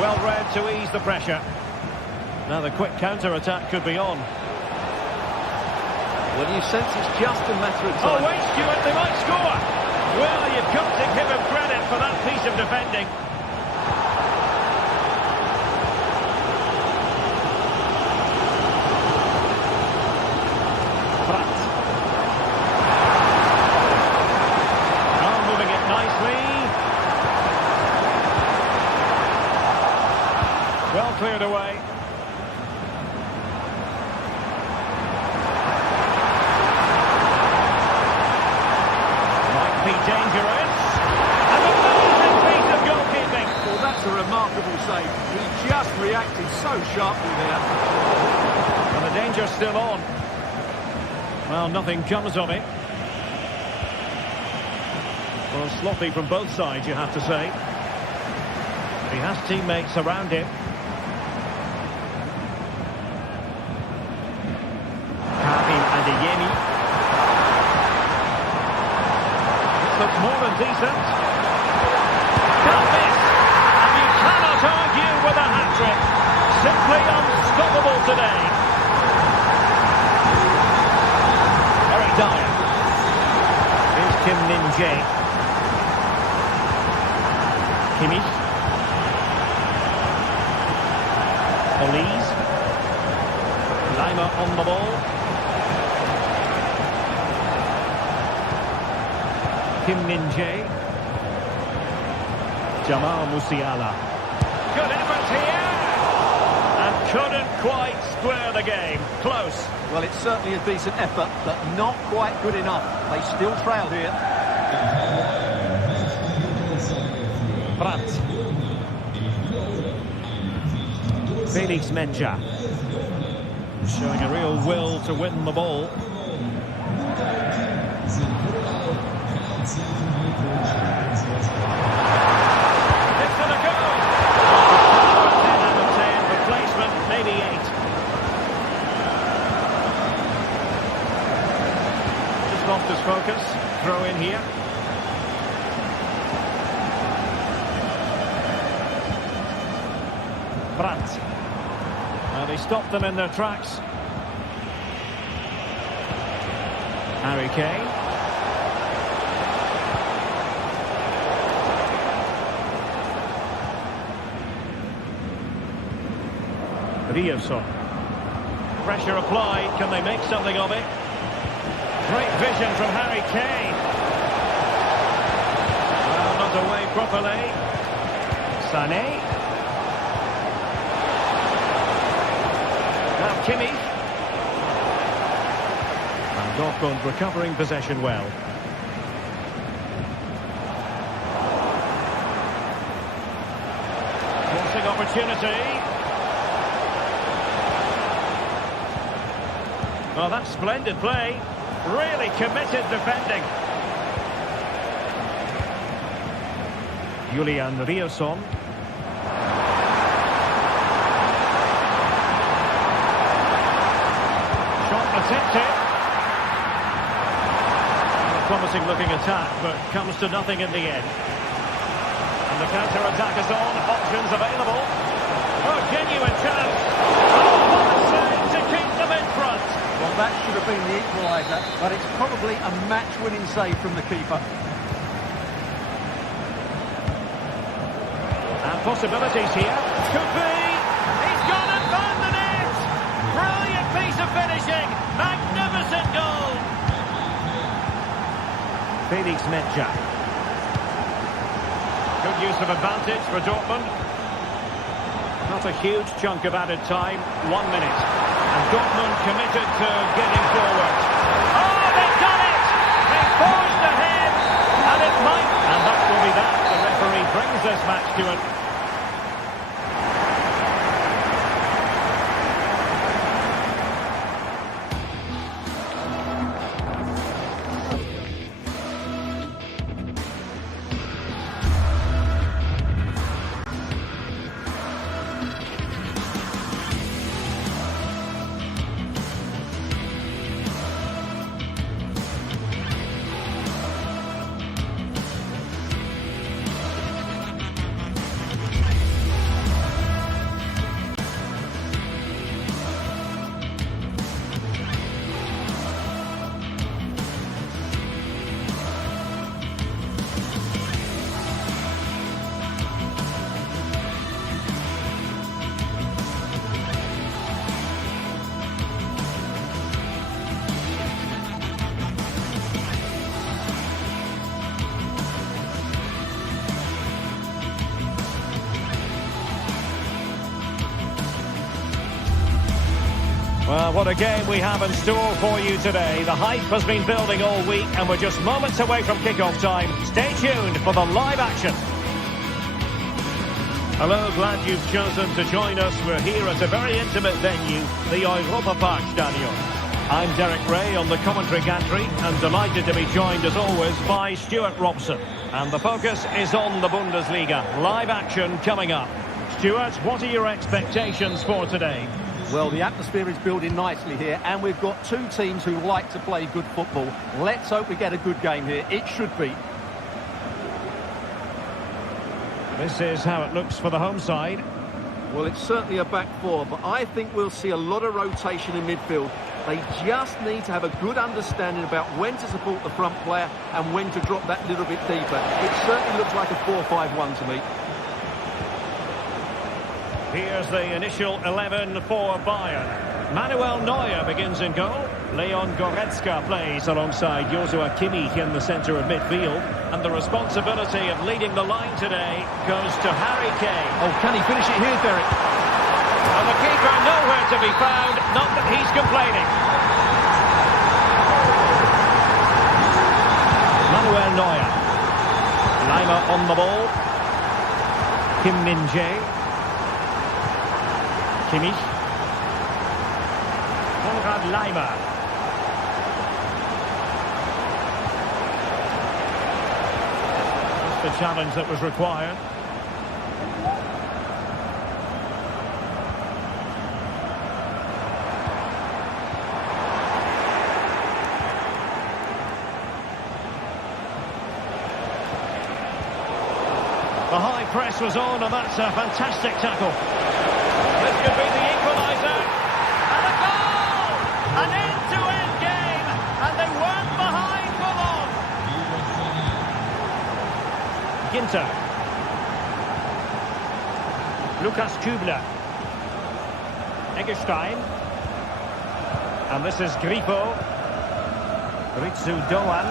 Well read to ease the pressure. Now the quick counter-attack could be on. Well, you sense it's just a matter of time. Oh, wait, Stuart, they might score. Well, you've got to give him credit for that piece of defending. Brandt. Oh, moving it nicely. Well cleared away. Might be dangerous. And the reacted so sharply there. And the danger's still on. Well, nothing comes of it. Well, sloppy from both sides, you have to say. He has teammates around him. Karim Adeyemi. This looks more than decent. Can't miss. And you cannot argue with a hat-trick. Simply unstoppable today. Very dire. Here's Kim Min-jae. Kimmich. Elise. Lima on the ball. Kim Min-jae. Jamal Musiala. Good effort here. And couldn't quite square the game. Close. Well, it's certainly a decent effort, but not quite good enough. They still trail here. Brandt. Felix Menja. Showing a real will to win the ball. It's gonna go. 10 out of 10. Replacement, maybe 8. Just lost his focus. Throw in here. Brandt. Well, they stopped them in their tracks. Harry Kane. Rioson. Pressure applied. Can they make something of it? Great vision from Harry Kane. Well, not away properly. Sané. Now Kimmich. And Dortmund recovering possession well. Forcing opportunity. Well, that's splendid play. Really committed defending. Julian Rioson. Shot attempted. A promising looking attack, but comes to nothing in the end. And the counter-attack is on. Options available. Oh, genuine chance. Oh, what a save to keep them in front. Well, that should have been the equaliser, but it's probably a match-winning save from the keeper. And possibilities here. Could be. He's gone and found the net. Brilliant piece of finishing. Magnificent goal. Felix Menja. Good use of advantage for Dortmund. Not a huge chunk of added time. 1 minute. And Dortmund committed to getting forward. Oh, they've done it! They forged ahead, and it might. And that will be that. The referee brings this match to an. Well, what a game we have in store for you today. The hype has been building all week, and we're just moments away from kick-off time. Stay tuned for the live action. Hello, glad you've chosen to join us. We're here at a very intimate venue, the Europa Park Stadium. I'm Derek Ray on the commentary gantry and delighted to be joined as always by Stuart Robson. And the focus is on the Bundesliga. Live action coming up. Stuart, what are your expectations for today? Well, the atmosphere is building nicely here, and we've got two teams who like to play good football. Let's hope we get a good game here. It should be. This is how it looks for the home side. Well, it's certainly a back four, but I think we'll see a lot of rotation in midfield. They just need to have a good understanding about when to support the front player and when to drop that little bit deeper. It certainly looks like a 4-5-1 to me. Here's the initial 11 for Bayern. Manuel Neuer begins in goal. Leon Goretzka plays alongside Joshua Kimmich in the centre of midfield. And the responsibility of leading the line today goes to Harry Kane. Oh, can he finish it here, Derek? And the keeper nowhere to be found, not that he's complaining. Manuel Neuer. Lima on the ball. Kim Min-jae. Kimmich. Konrad Laimer. That's the challenge that was required. The high press was on, and that's a fantastic tackle. This could be the equaliser. And a goal! An end-to-end game, and they weren't behind for long. Ginter. Lukas Kübler. Eggestein. And this is Grifo. Ritsu Doan.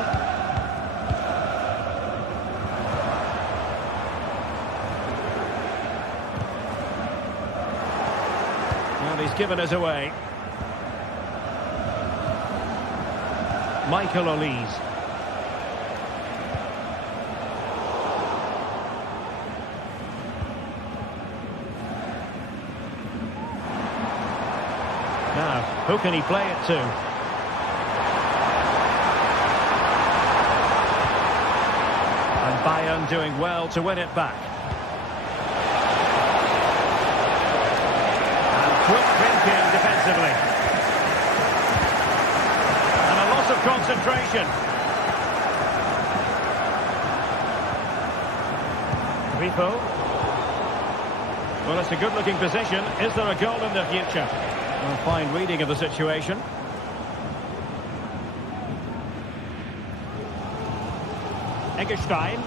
He's given us away. Michael Olise. Now, who can he play it to? And Bayern doing well to win it back. Quick thinking defensively. And a loss of concentration. Grifo. Well, it's a good-looking position. Is there a goal in the future? A fine reading of the situation. Eggestein.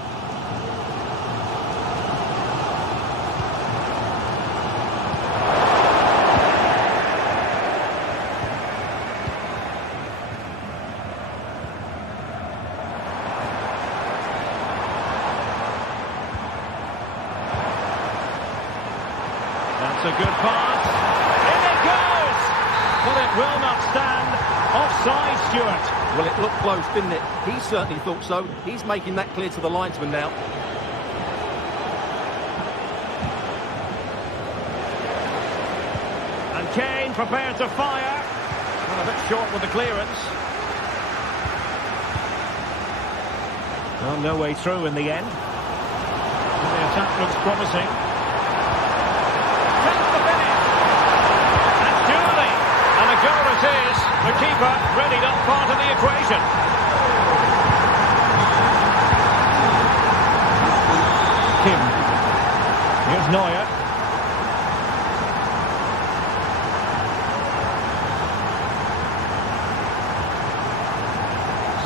That's a good pass. In it goes! But it will not stand. Offside, Stuart. Well, it looked close, didn't it? He certainly thought so. He's making that clear to the linesman now. And Kane prepared to fire. Well, a bit short with the clearance. Well, no way through in the end. And the attack looks promising. Goal it is. The keeper really not part of the equation. Kim. Here's Neuer.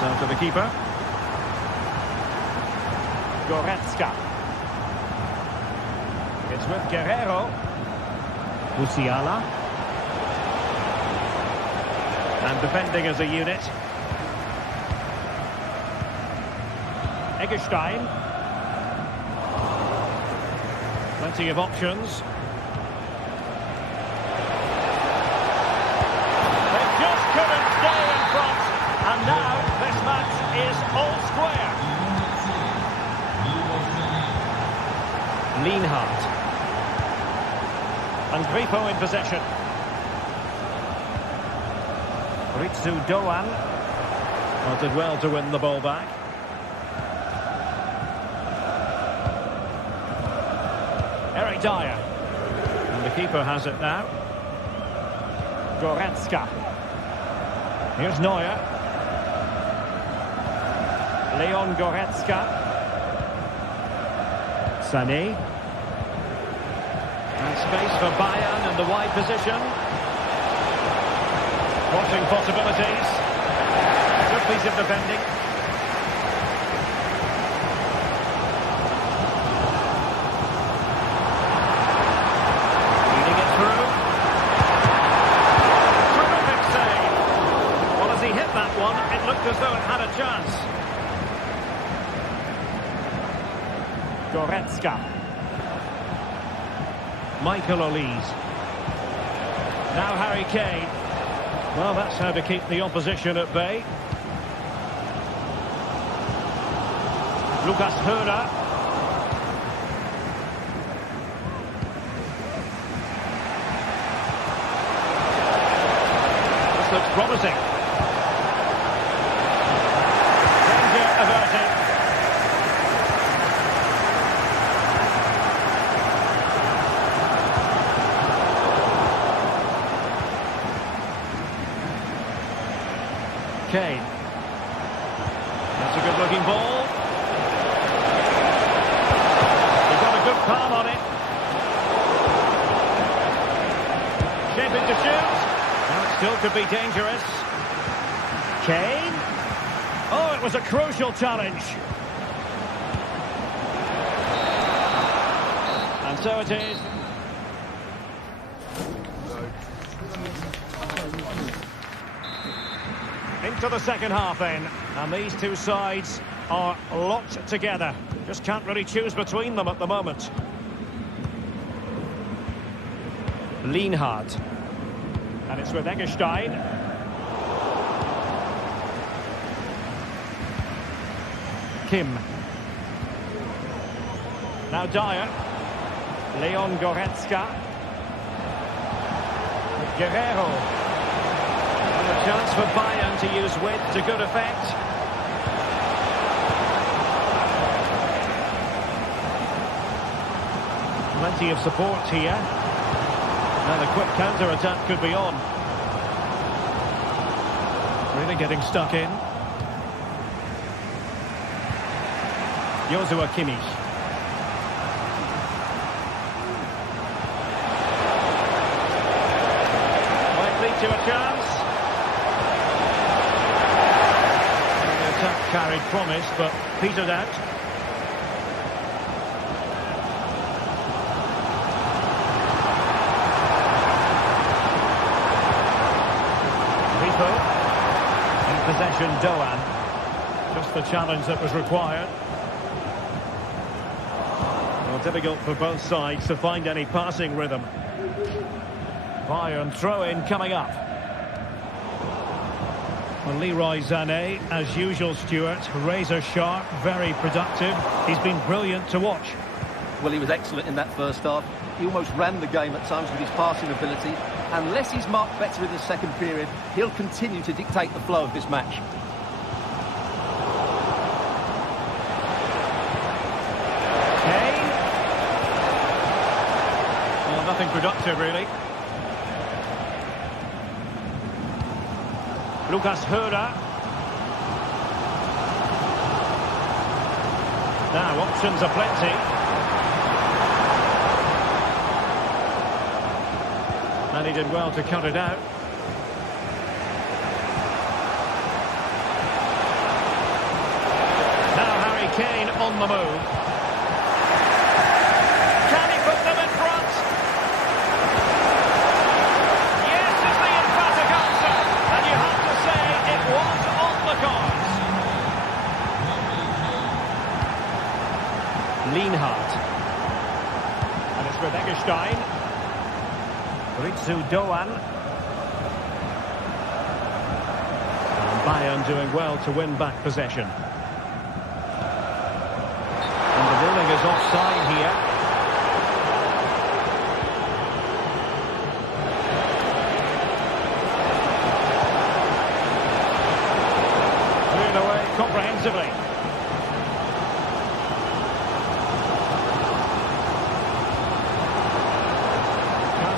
So to the keeper. Goretzka. It's with Guerrero. Musiala. And defending as a unit. Eggestein. Plenty of options. They just couldn't stay in front. And now this match is all square. Lienhardt. And Grifo in possession. Ritsu Doan. Well, did well to win the ball back. Eric Dyer. And the keeper has it now. Goretzka. Here's Neuer. Leon Goretzka. Sané. And space for Bayern in the wide position. Watching possibilities. Good piece of defending. Leading it through. Terrific save. Well, as he hit that one, it looked as though it had a chance. Goretzka. Michael Olise. Now Harry Kane. Well, that's how to keep the opposition at bay. Lucas Hörer. This looks promising. Danger averted. Kane. That's a good-looking ball. He got a good palm on it. Shaping to shoot. Now it still could be dangerous. Kane. Oh, it was a crucial challenge. And so it is. Into the second half then, and these two sides are locked together. Just can't really choose between them at the moment. Lienhard. And it's with Eggestein. Kim. Now Dyer. Leon Goretzka. Guerrero. And a chance for Bayern to use width to good effect. Plenty of support here. Now the quick counter-attack could be on. Really getting stuck in. Joshua Kimmich. Might lead to a chance. The attack carried promise, but petered out. In possession, Doan. Just the challenge that was required. Well, difficult for both sides to find any passing rhythm. Bayern throw-in coming up. Well, Leroy Sané, as usual, Stuart, razor sharp, very productive. He's been brilliant to watch. Well, he was excellent in that first half. He almost ran the game at times with his passing ability. Unless he's marked better in the second period, he'll continue to dictate the flow of this match. Kane. Well, nothing productive, really. Lucas Hörer. Now, options are plenty. And he did well to cut it out. Now Harry Kane on the move. Can he put them in front? Yes is the emphatic answer. And you have to say it was on the cards. Lienhard. And it's with Eggestein. Ritsu Doan. And Bayern doing well to win back possession. And the ruling is offside here.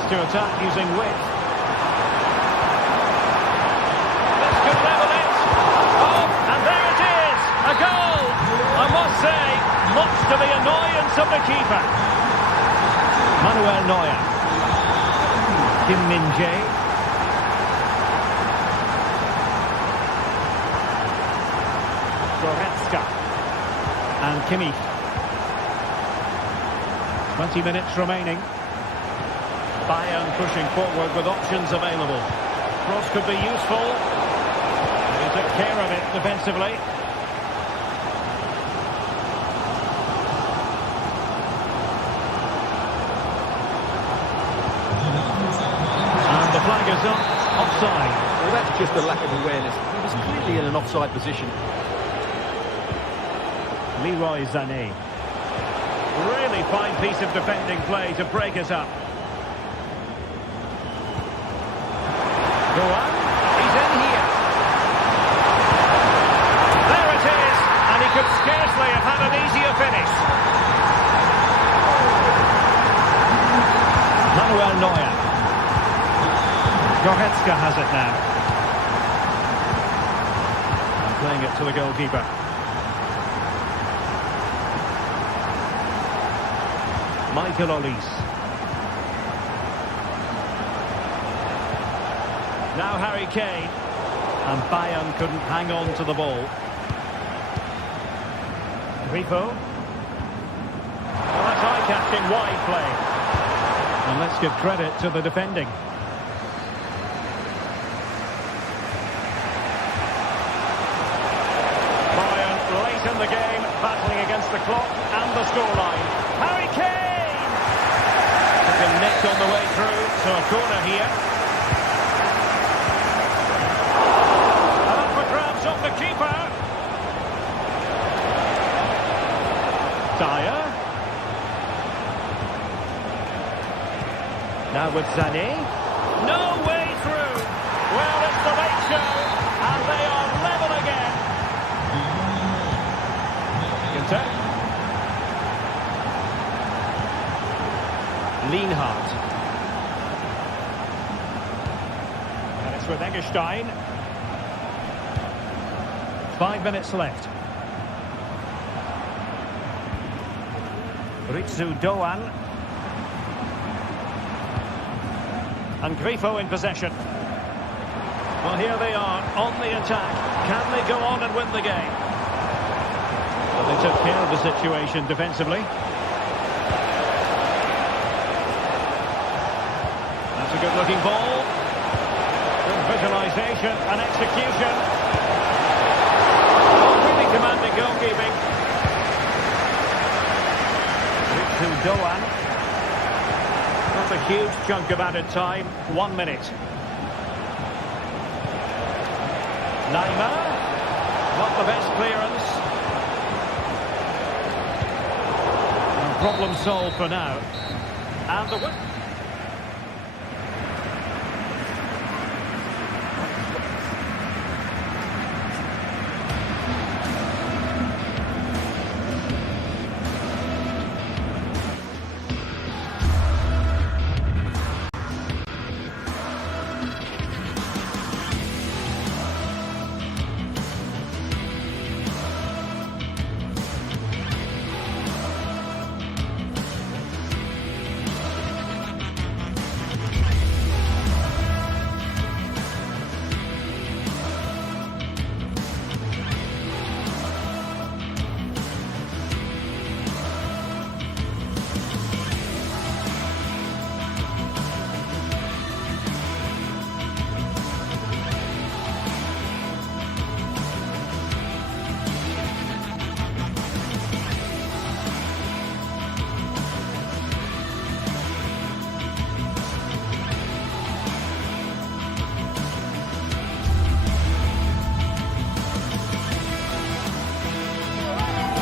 to attack using width. This could level it. Oh, and there it is! A goal! I must say, much to the annoyance of the keeper. Manuel Neuer. Kim Min-jae. Goretzka. And Kimmich. 20 minutes remaining. Bayern pushing forward with options available. Cross could be useful. He took care of it defensively. And the flag is up. Offside. Well, that's just a lack of awareness. He was clearly in an offside position. Leroy Sané. Really fine piece of defending play to break it up. Go on. He's in here. There it is. And he could scarcely have had an easier finish. Manuel Neuer. Goretzka has it now. And playing it to the goalkeeper. Michael Olise. Now Harry Kane. And Bayern couldn't hang on to the ball. Grifo. Well, that's eye-catching wide play. And let's give credit to the defending. Bayern late in the game, battling against the clock and the scoreline. Harry Kane! Took a nick on the way through, so a corner here. And up for grabs off the keeper. Dyer. Now with Sané. No way through. Well, it's the late show, and they are level again. Ginter. Lienhardt. And it's with Eggestein. 5 minutes left. Ritsu Doan. And Grifo in possession. Well, here they are on the attack. Can they go on and win the game? Well, they took care of the situation defensively. That's a good-looking ball. Good visualisation and execution. Oh, really commanding goalkeeping. Ritsu Doan. Not a huge chunk of added time. 1 minute. Neymar. Not the best clearance. And problem solved for now. And the...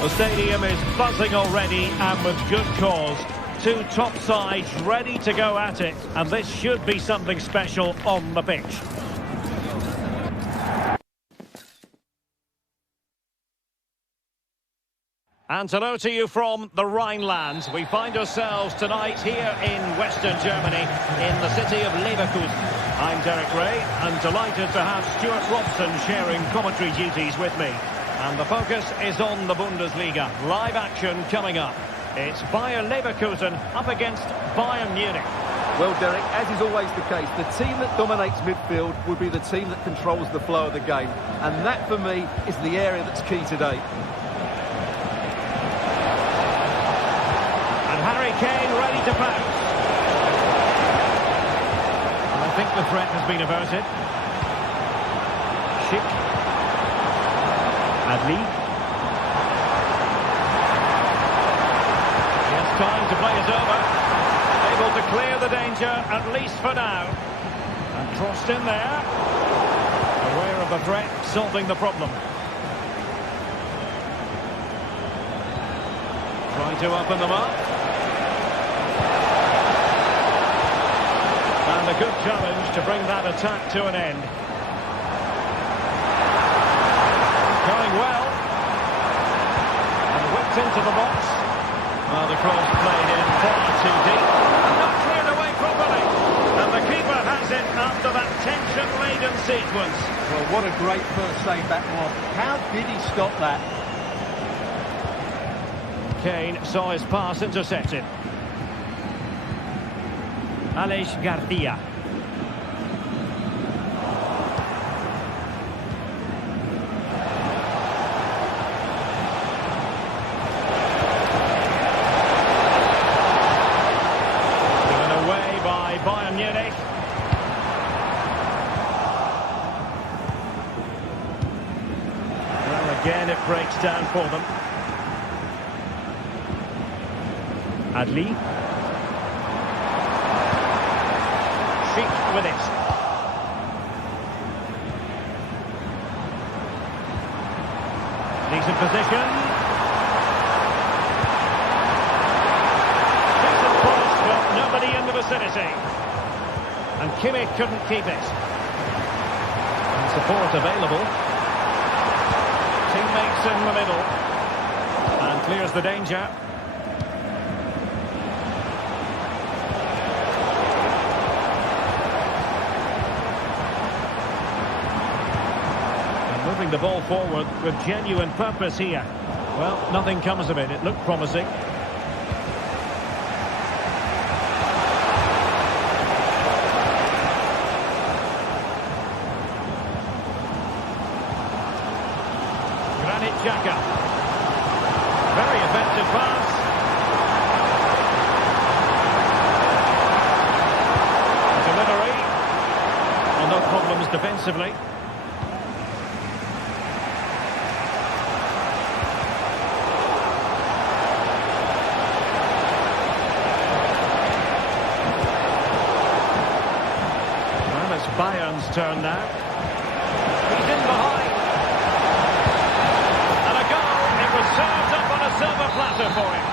The stadium is buzzing already, and with good cause. Two top sides ready to go at it, and this should be something special on the pitch. And hello to you from the Rhineland. We find ourselves tonight here in Western Germany, in the city of Leverkusen. I'm Derek Ray, and delighted to have Stuart Robson sharing commentary duties with me. And the focus is on the Bundesliga. Live action coming up. It's Bayer Leverkusen up against Bayern Munich. Well, Derek, as is always the case, the team that dominates midfield will be the team that controls the flow of the game. And that, for me, is the area that's key today. Harry Kane ready to pounce. And I think the threat has been averted. Schick. Adli. He has time to play it over. Able to clear the danger, at least for now. And crossed in there. Aware of the threat, solving the problem. Trying to open them up. And a good challenge to bring that attack to an end. Going well. And whipped into the box. Well, the cross played in far too deep. And not cleared away properly. And the keeper has it after that tension-laden sequence. Well, what a great first save that was. How did he stop that? Kane saw his pass intercepted. Aleix Garcia. Given away by Bayern Munich. Well, again it breaks down for them. Adli. With it. Decent position. Decent cross, but nobody in the vicinity. And Kimmich couldn't keep it. And support available. Teammates in the middle. And clears the danger. Moving the ball forward with genuine purpose here. Well, nothing comes of it. It looked promising. Granit Xhaka. Very effective pass. Delivery. Well, no problems defensively. Bayern's turn now. He's in behind. And a goal. It was served up on a silver platter for him.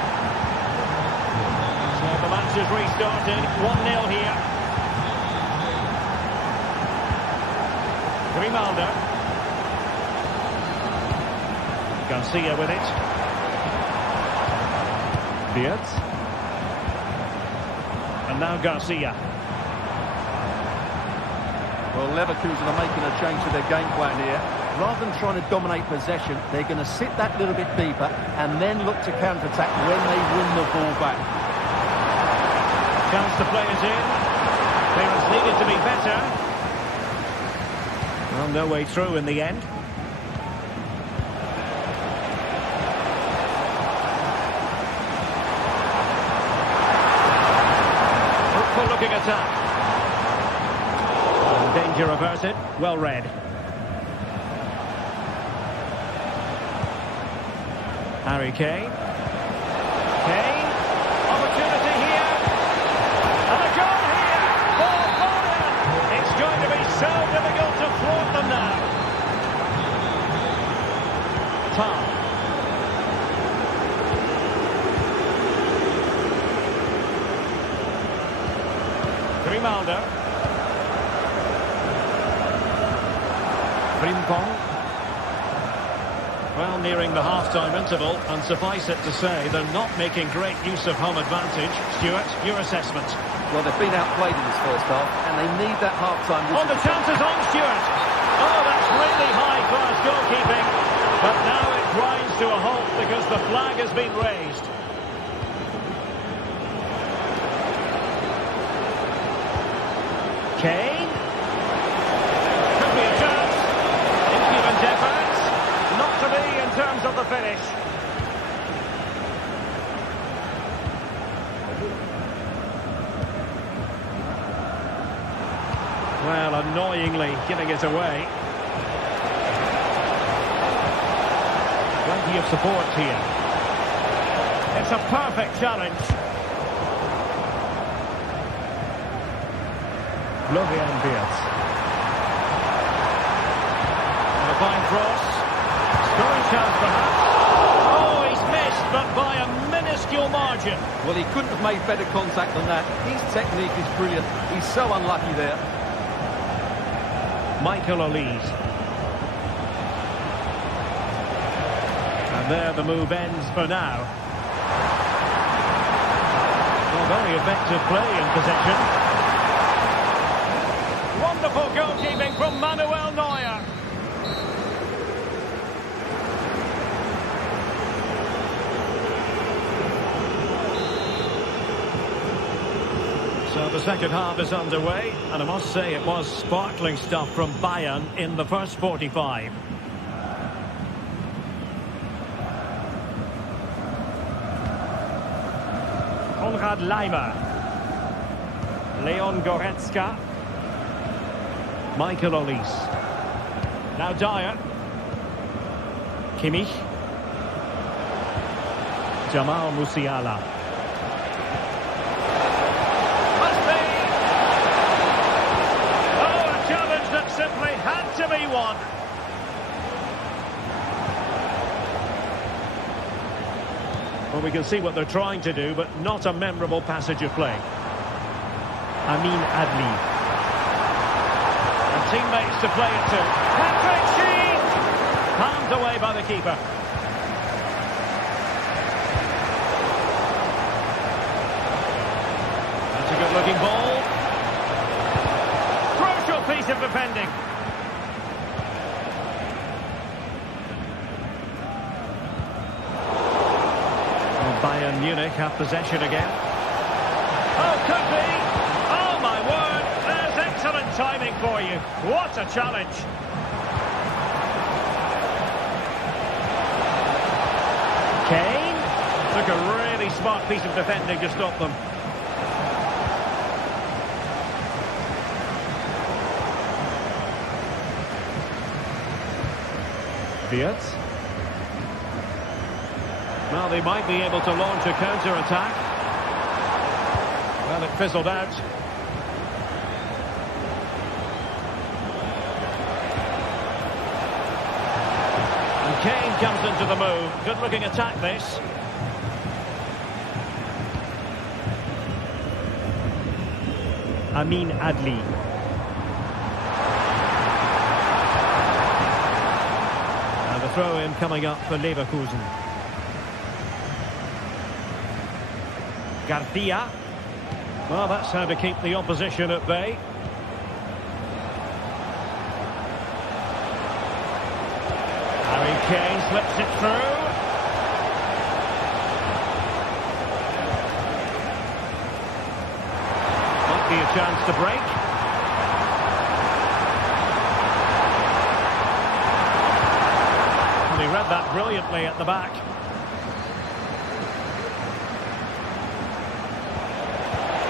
So the match has restarted. 1-0 here. Grimaldo. Garcia with it. Beard. And now Garcia. Well, Leverkusen are making a change to their game plan here. Rather than trying to dominate possession, they're going to sit that little bit deeper and then look to counter-attack when they win the ball back. Chance to play it in. Clearance needed to be better. Well, no way through in the end. Hopeful looking attack. Danger averted. Well read. Harry Kane. Kane. Opportunity here. And a goal here for Bayern. It's going to be so difficult to thwart them now. Tom. Grimaldo. Frimpong. Well, nearing the half-time interval, and suffice it to say, they're not making great use of home advantage. Stuart, your assessment? Well, they've been outplayed in this first half, and they need that half-time whistle. Oh, the chance is on, Stuart. Oh, that's really high-class goalkeeping. But now it grinds to a halt because the flag has been raised. Kane. Could be a chance. Impudent effort. Not to be in terms of the finish. Well, annoyingly giving it away. Plenty of support here. It's a perfect challenge. Florian Wirtz. And a fine cross. Scoring chance perhaps. Oh, he's missed, but by a minuscule margin. Well, he couldn't have made better contact than that. His technique is brilliant. He's so unlucky there. Michael Olise. And there the move ends for now. Well, very effective play in possession. Wonderful goalkeeping from Manuel Neuer. So the second half is underway, and I must say it was sparkling stuff from Bayern in the first 45. Konrad Laimer. Leon Goretzka. Michael Olise. Now Dyer. Kimmich. Jamal Musiala. Must be! Oh, a challenge that simply had to be won. Well, we can see what they're trying to do, but not a memorable passage of play. Amin Adli. Teammates to play it to. Patrick Schick! Palmed away by the keeper. That's a good-looking ball. Crucial piece of defending. Well, Bayern Munich have possession again. Oh, could be. Oh, my word. Excellent timing for you. What a challenge. Kane took a really smart piece of defending to stop them. Wirtz. Well, they might be able to launch a counter-attack. Well, it fizzled out. Kane comes into the move. Good-looking attack, this. Amin Adli. And the throw-in coming up for Leverkusen. Garcia. Well, that's how to keep the opposition at bay. Kane slips it through. Might be a chance to break. And he read that brilliantly at the back.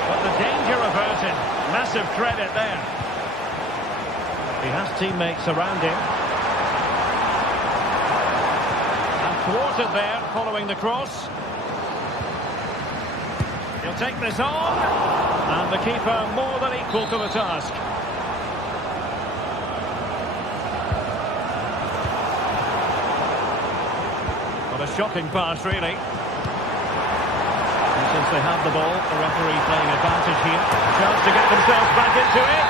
But the danger averted. Massive credit there. He has teammates around him. Thwarted there, following the cross. He'll take this on. And the keeper more than equal to the task. What a shocking pass, really. And since they have the ball, the referee playing advantage here. Chance to get themselves back into it.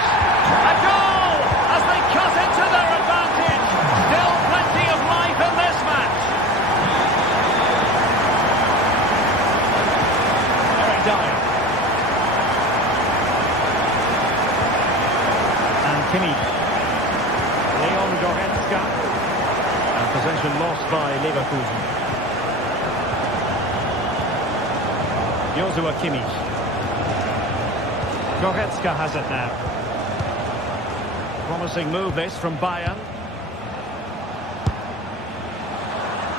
A goal! As they cut into their advantage. Still plenty of life in this match. possession lost by Leverkusen. Joshua Kimmich. Goretzka has it now. Promising move this from Bayern.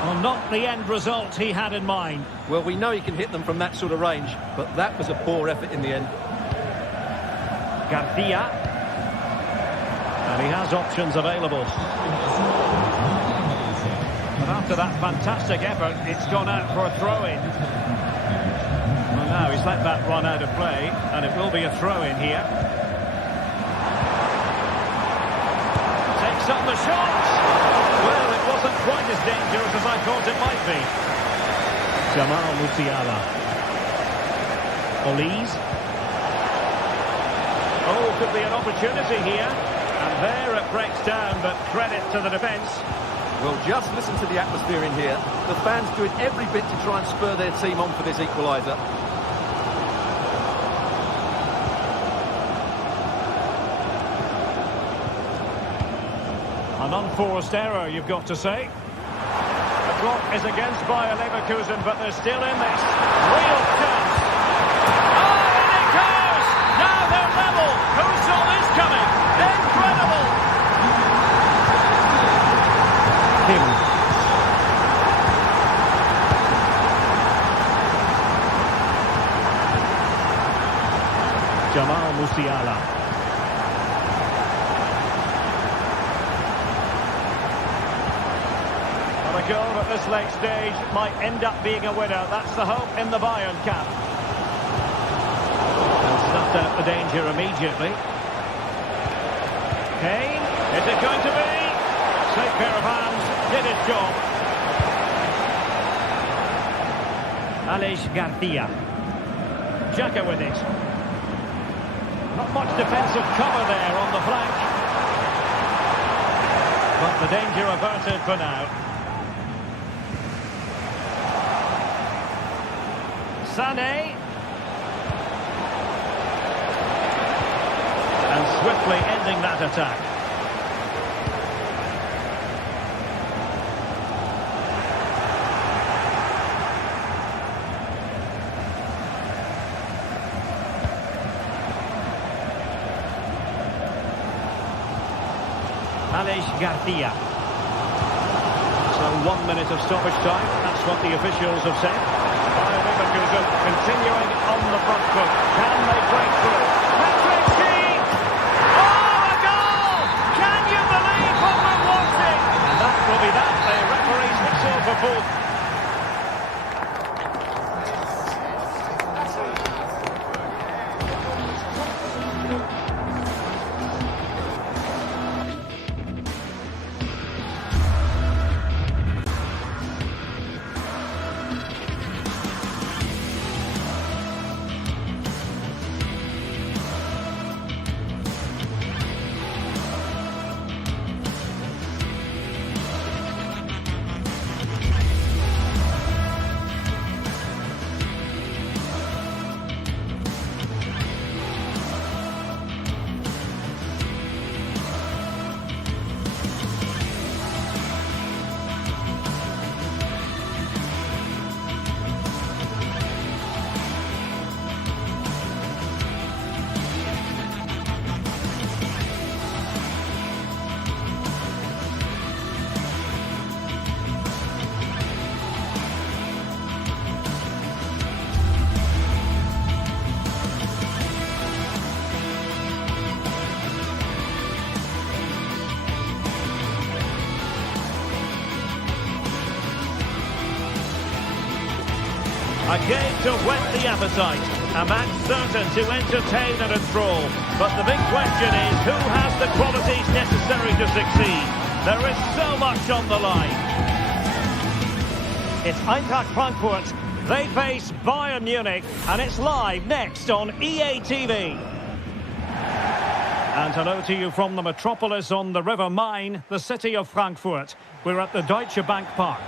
Well, not the end result he had in mind. Well, we know he can hit them from that sort of range, but that was a poor effort in the end. Garcia. And he has options available. But after that fantastic effort, it's gone out for a throw-in. Well, now he's let that run out of play, and it will be a throw-in here. Takes up the shot. Well, it wasn't quite as dangerous as I thought it might be. Jamal Musiala. Olise. Oh, could be an opportunity here. And there it breaks down, but credit to the defence. Well, just listen to the atmosphere in here. The fans doing every bit to try and spur their team on for this equaliser. An unforced error, you've got to say. The clock is against Bayer Leverkusen, but they're still in this. Real chance. Oh, and it goes! Now they're level. Who saw this coming? Incredible! Kim. Jamal Musiala. A goal at this late stage might end up being a winner. That's the hope in the Bayern camp. And snuffed out the danger immediately. Kane, is it going to be? Safe pair of hands, did his job. Aleix Garcia. Xhaka with it. Not much defensive cover there on the flank. But the danger averted for now. Sané. And swiftly ending that attack. Aleix Garcia. So 1 minute of stoppage time. That's what the officials have said. Leverkusen continuing on the front foot. Can they break through? Patrick Key! Oh, a goal! Can you believe what we're watching? And that will be that. The referee's whistle for full. A game to whet the appetite. A match certain to entertain and enthrall. But the big question is, who has the qualities necessary to succeed? There is so much on the line. It's Eintracht Frankfurt. They face Bayern Munich. And it's live next on EA TV. And hello to you from the metropolis on the River Main, the city of Frankfurt. We're at the Deutsche Bank Park.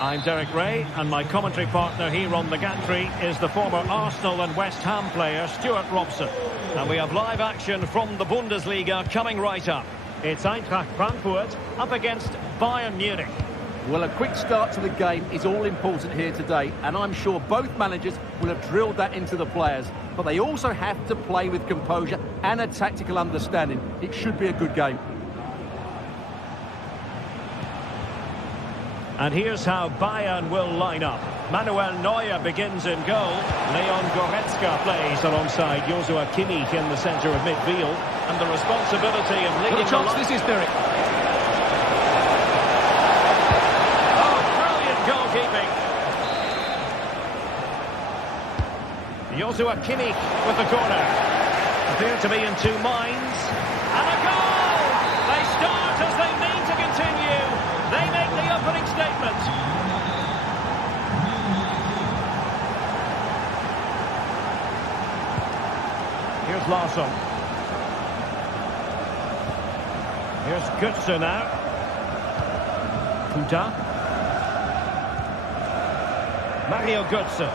I'm Derek Ray, and my commentary partner here on the gantry is the former Arsenal and West Ham player Stuart Robson. And we have live action from the Bundesliga coming right up. It's Eintracht Frankfurt up against Bayern Munich. Well, a quick start to the game is all important here today, and I'm sure both managers will have drilled that into the players. But they also have to play with composure and a tactical understanding. It should be a good game. And here's how Bayern will line up. Manuel Neuer begins in goal. Leon Goretzka plays alongside Joshua Kimmich in the centre of midfield. And the responsibility of leading What a chance this is, Derek. Goalkeeping. Joshua Kimmich with the corner. Appear to be in two minds. And a goal! They start as they mean to continue. They make the opening statement. Here's Larsson. Here's Götze now. Kuta. Mario Götze.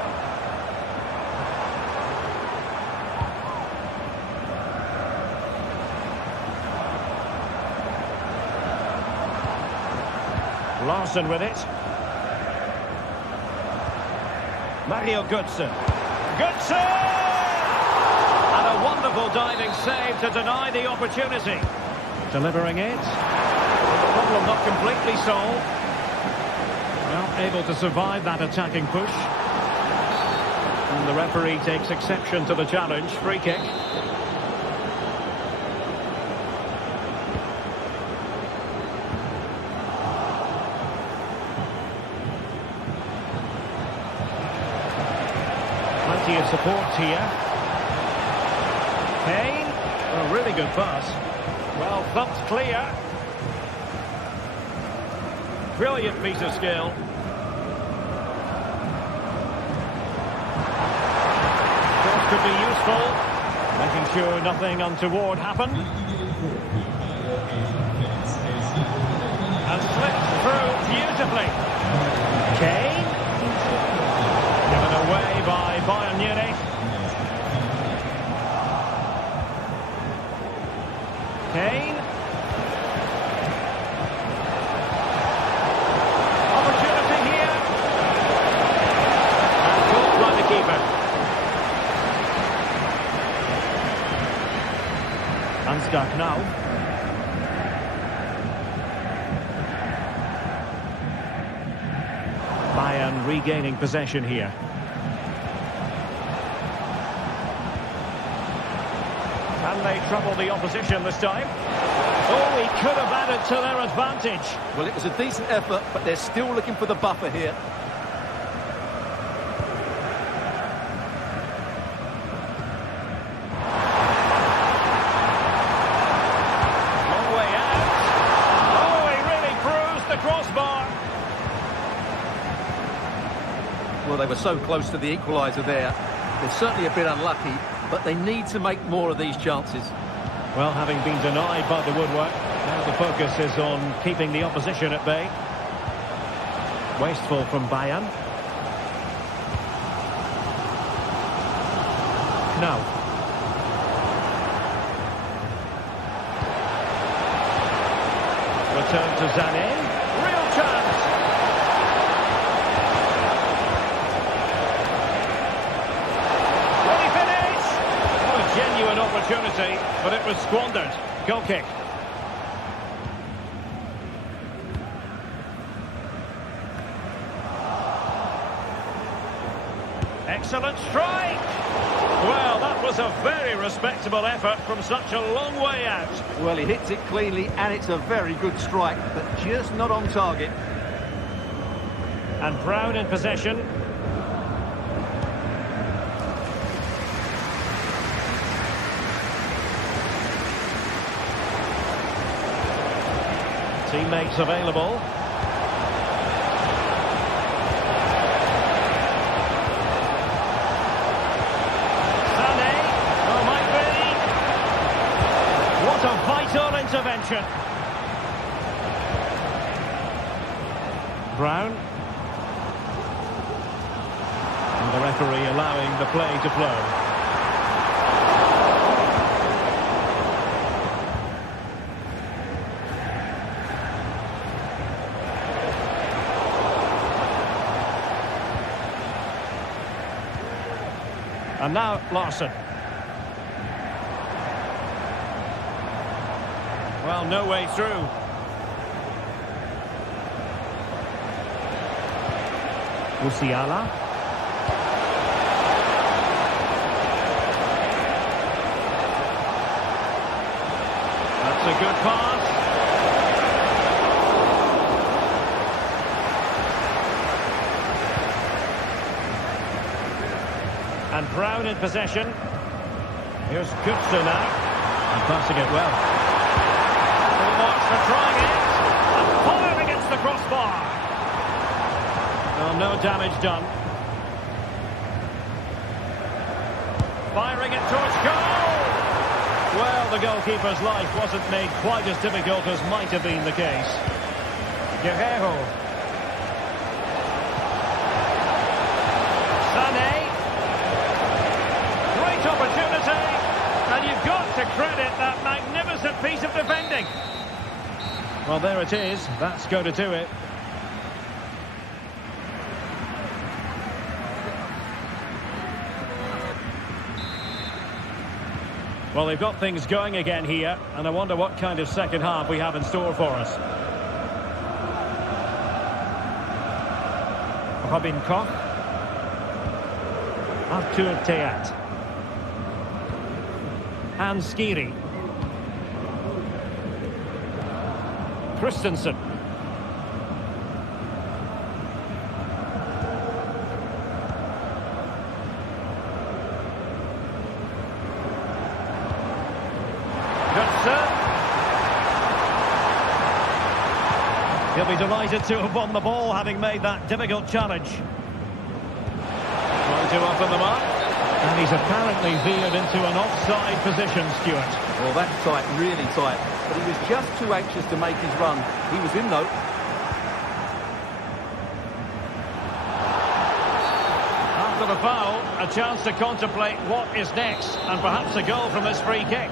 Larsson with it. Mario Götze. Götze! And a wonderful diving save to deny the opportunity. Delivering it. The problem not completely solved. Well, able to survive that attacking push. And the referee takes exception to the challenge. Free kick. Plenty of support here. Kane. A really good pass. Well, thumped clear. Brilliant piece of skill. Course could be useful. Making sure nothing untoward happened. And slipped through beautifully. Kane. Given away by Bayern Munich. Kane. Ansgar now. Bayern regaining possession here. Can they trouble the opposition this time? Oh, he could have added to their advantage. Well, it was a decent effort, but they're still looking for the buffer here. Well, they were so close to the equaliser there. They're certainly a bit unlucky, but they need to make more of these chances. Well, having been denied by the woodwork, now the focus is on keeping the opposition at bay. Wasteful from Bayern. Now. Return to Zanin. Real chance. Genuine opportunity, but it was squandered. Goal kick. Excellent strike. Well, that was a very respectable effort from such a long way out. Well, he hits it cleanly, and it's a very good strike, but just not on target. And Brown in possession. Teammates available. Sané. Oh, might be. What a vital intervention. Brown. And the referee allowing the play to flow. And now Larson. Well, no way through. Musiala. That's a good pass. And Brown in possession. Here's Kutsu now. And passing it well. Full marks for trying it. And fired against the crossbar. Well, no damage done. Firing it towards goal. Well, the goalkeeper's life wasn't made quite as difficult as might have been the case. Guerrero. Sané. Great opportunity. And you've got to credit that magnificent piece of defending. Well, there it is. That's going to do it. Well, they've got things going again here, and I wonder what kind of second half we have in store for us. Robin Koch. Arthur Theat. And Skiri. Christensen. He'll be delighted to have won the ball, having made that difficult challenge. Trying to open them up. And he's apparently veered into an offside position, Stuart. Well, that's tight, really tight. But he was just too anxious to make his run. He was in, though. After the foul, a chance to contemplate what is next, and perhaps a goal from this free kick.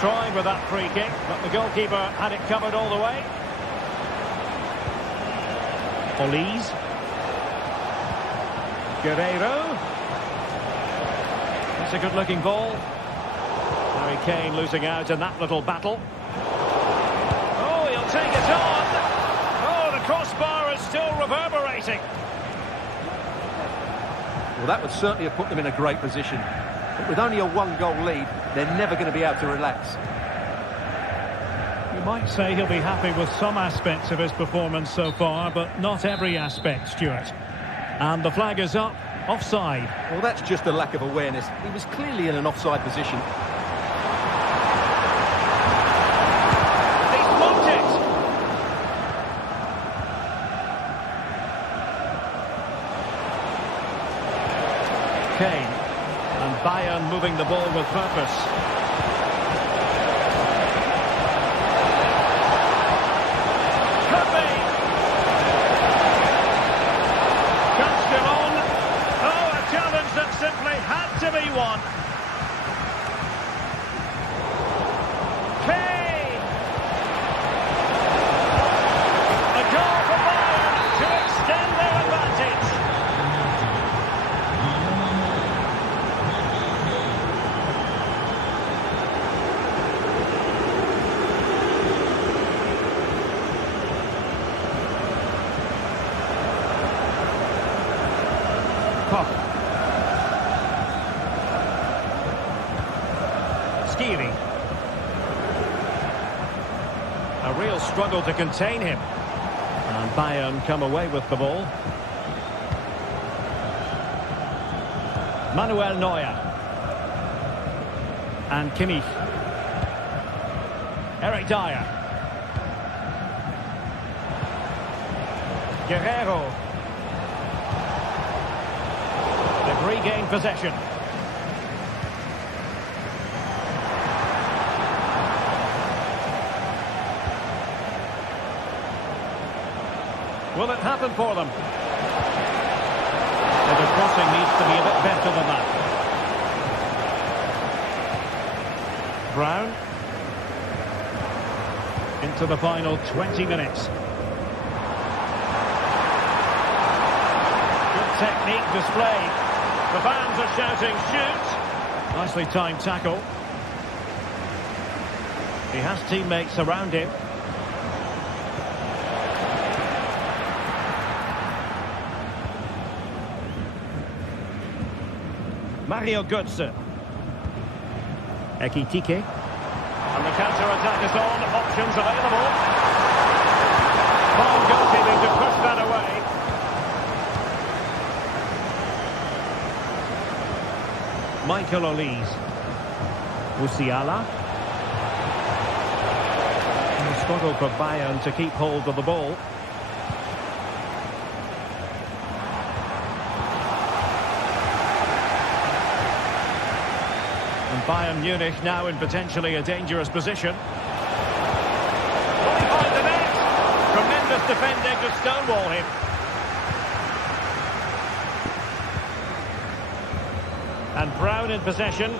Trying with that free kick, but the goalkeeper had it covered all the way. Olise. Guerrero. That's a good-looking ball. Harry Kane losing out in that little battle. Oh, he'll take it on. Oh, the crossbar is still reverberating. Well, that would certainly have put them in a great position. But with only a one-goal lead, they're never going to be able to relax. You might say he'll be happy with some aspects of his performance so far, but not every aspect, Stuart. And the flag is up, offside. Well, that's just a lack of awareness. He was clearly in an offside position. He's blocked it! Kane. And Bayern moving the ball with purpose. Could be. Chance still on. Oh, a challenge that simply had to be won. Kane. A goal for Bayern to extend their advantage. Skiri. A real struggle to contain him. And Bayern come away with the ball. Manuel Neuer. And Kimmich. Eric Dyer. Guerrero. They've regained possession. Will it happen for them? The crossing needs to be a bit better than that. Brown. Into the final 20 minutes. Good technique displayed. The fans are shouting, shoot! Nicely timed tackle. He has teammates around him. Mario Götze. Ekitike. And the counter-attack is on. Options available. Fine goalkeeping to push that away. Michael Olise. Musiala. And a struggle for Bayern to keep hold of the ball. And Bayern Munich now in potentially a dangerous position. Will he find the net? Tremendous defending to stonewall him. And Brown in possession.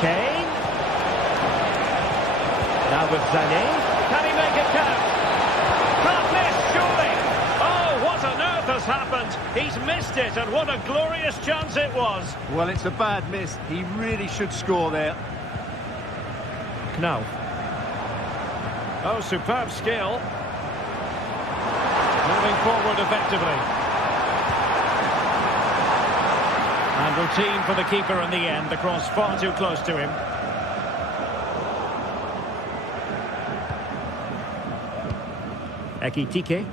Kane. Now with Sané. Can he make it count? Can't miss, surely. Oh, what on earth has happened? He's missed it, and what a glorious chance it was. Well, it's a bad miss. He really should score there. Knauf. Oh, superb skill. Moving forward effectively. And routine for the keeper in the end. The cross far too close to him. Ekitike.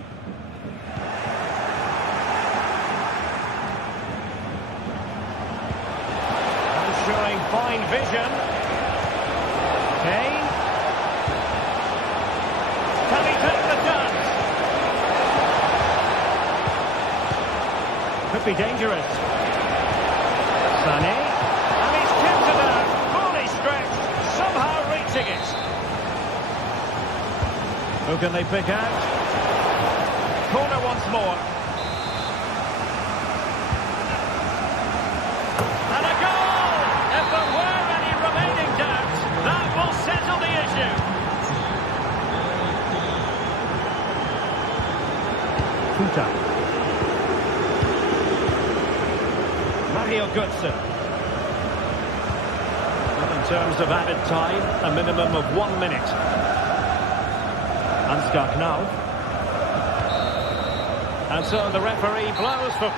And showing fine vision. Kane. Can he take the chance? Could be dangerous. Sané. And he's kept it out. Fully stretched. Somehow reaching it. Who can they pick out? Corner once more. And a goal! If there were any remaining doubts, that will settle the issue. Kuta. Mario Götze. In terms of added time, a minimum of 1 minute. Ansgar Knauf. And so the referee blows for...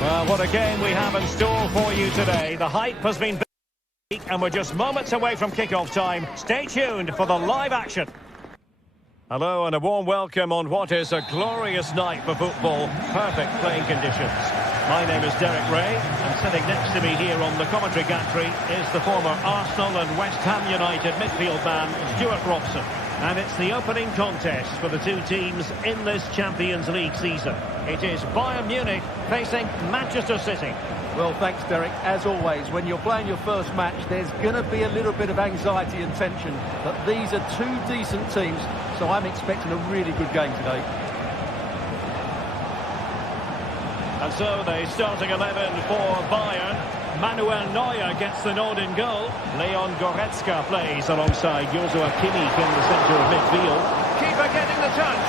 Well, what a game we have in store for you today. The hype has been big, and we're just moments away from kickoff time. Stay tuned for the live action. Hello and a warm welcome on what is a glorious night for football. Perfect playing conditions. My name is Derek Ray, and sitting next to me here on the commentary gantry is the former Arsenal and West Ham United midfield man, Stuart Robson. And it's the opening contest for the two teams in this Champions League season. It is Bayern Munich facing Manchester City. Well, thanks, Derek. As always, when you're playing your first match, there's going to be a little bit of anxiety and tension. But these are two decent teams, so I'm expecting a really good game today. And so the starting 11 for Bayern. Manuel Neuer gets the nod in goal. Leon Goretzka plays alongside Joshua Kimmich in the centre of midfield. Keeper getting the touch.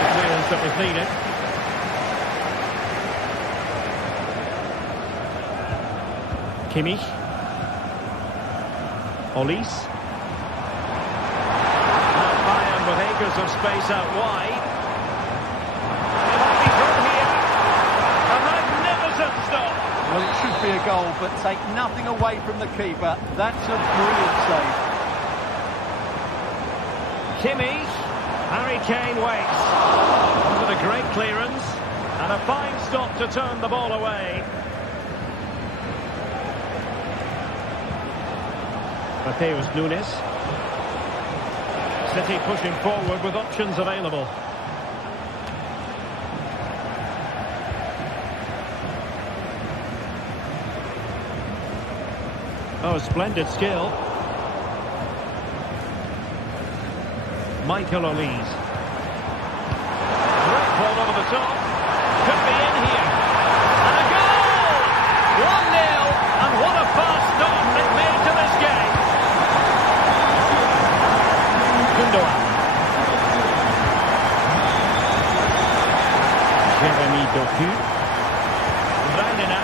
The clearance that was needed. Kimmich. Olise. Now Bayern with acres of space out wide. It might be through here. A magnificent stop. Well, it should be a goal, but take nothing away from the keeper. That's a brilliant save. Kimmich. Harry Kane waits. With a great clearance. And a fine stop to turn the ball away. Mateus Nunes. City pushing forward with options available. Oh, splendid skill. Michael Olise. Great ball over the top. Could be in here. And a goal! 1-0. And what a fast start it made to this game. Gundogan. Jeremy Doku. Brandina.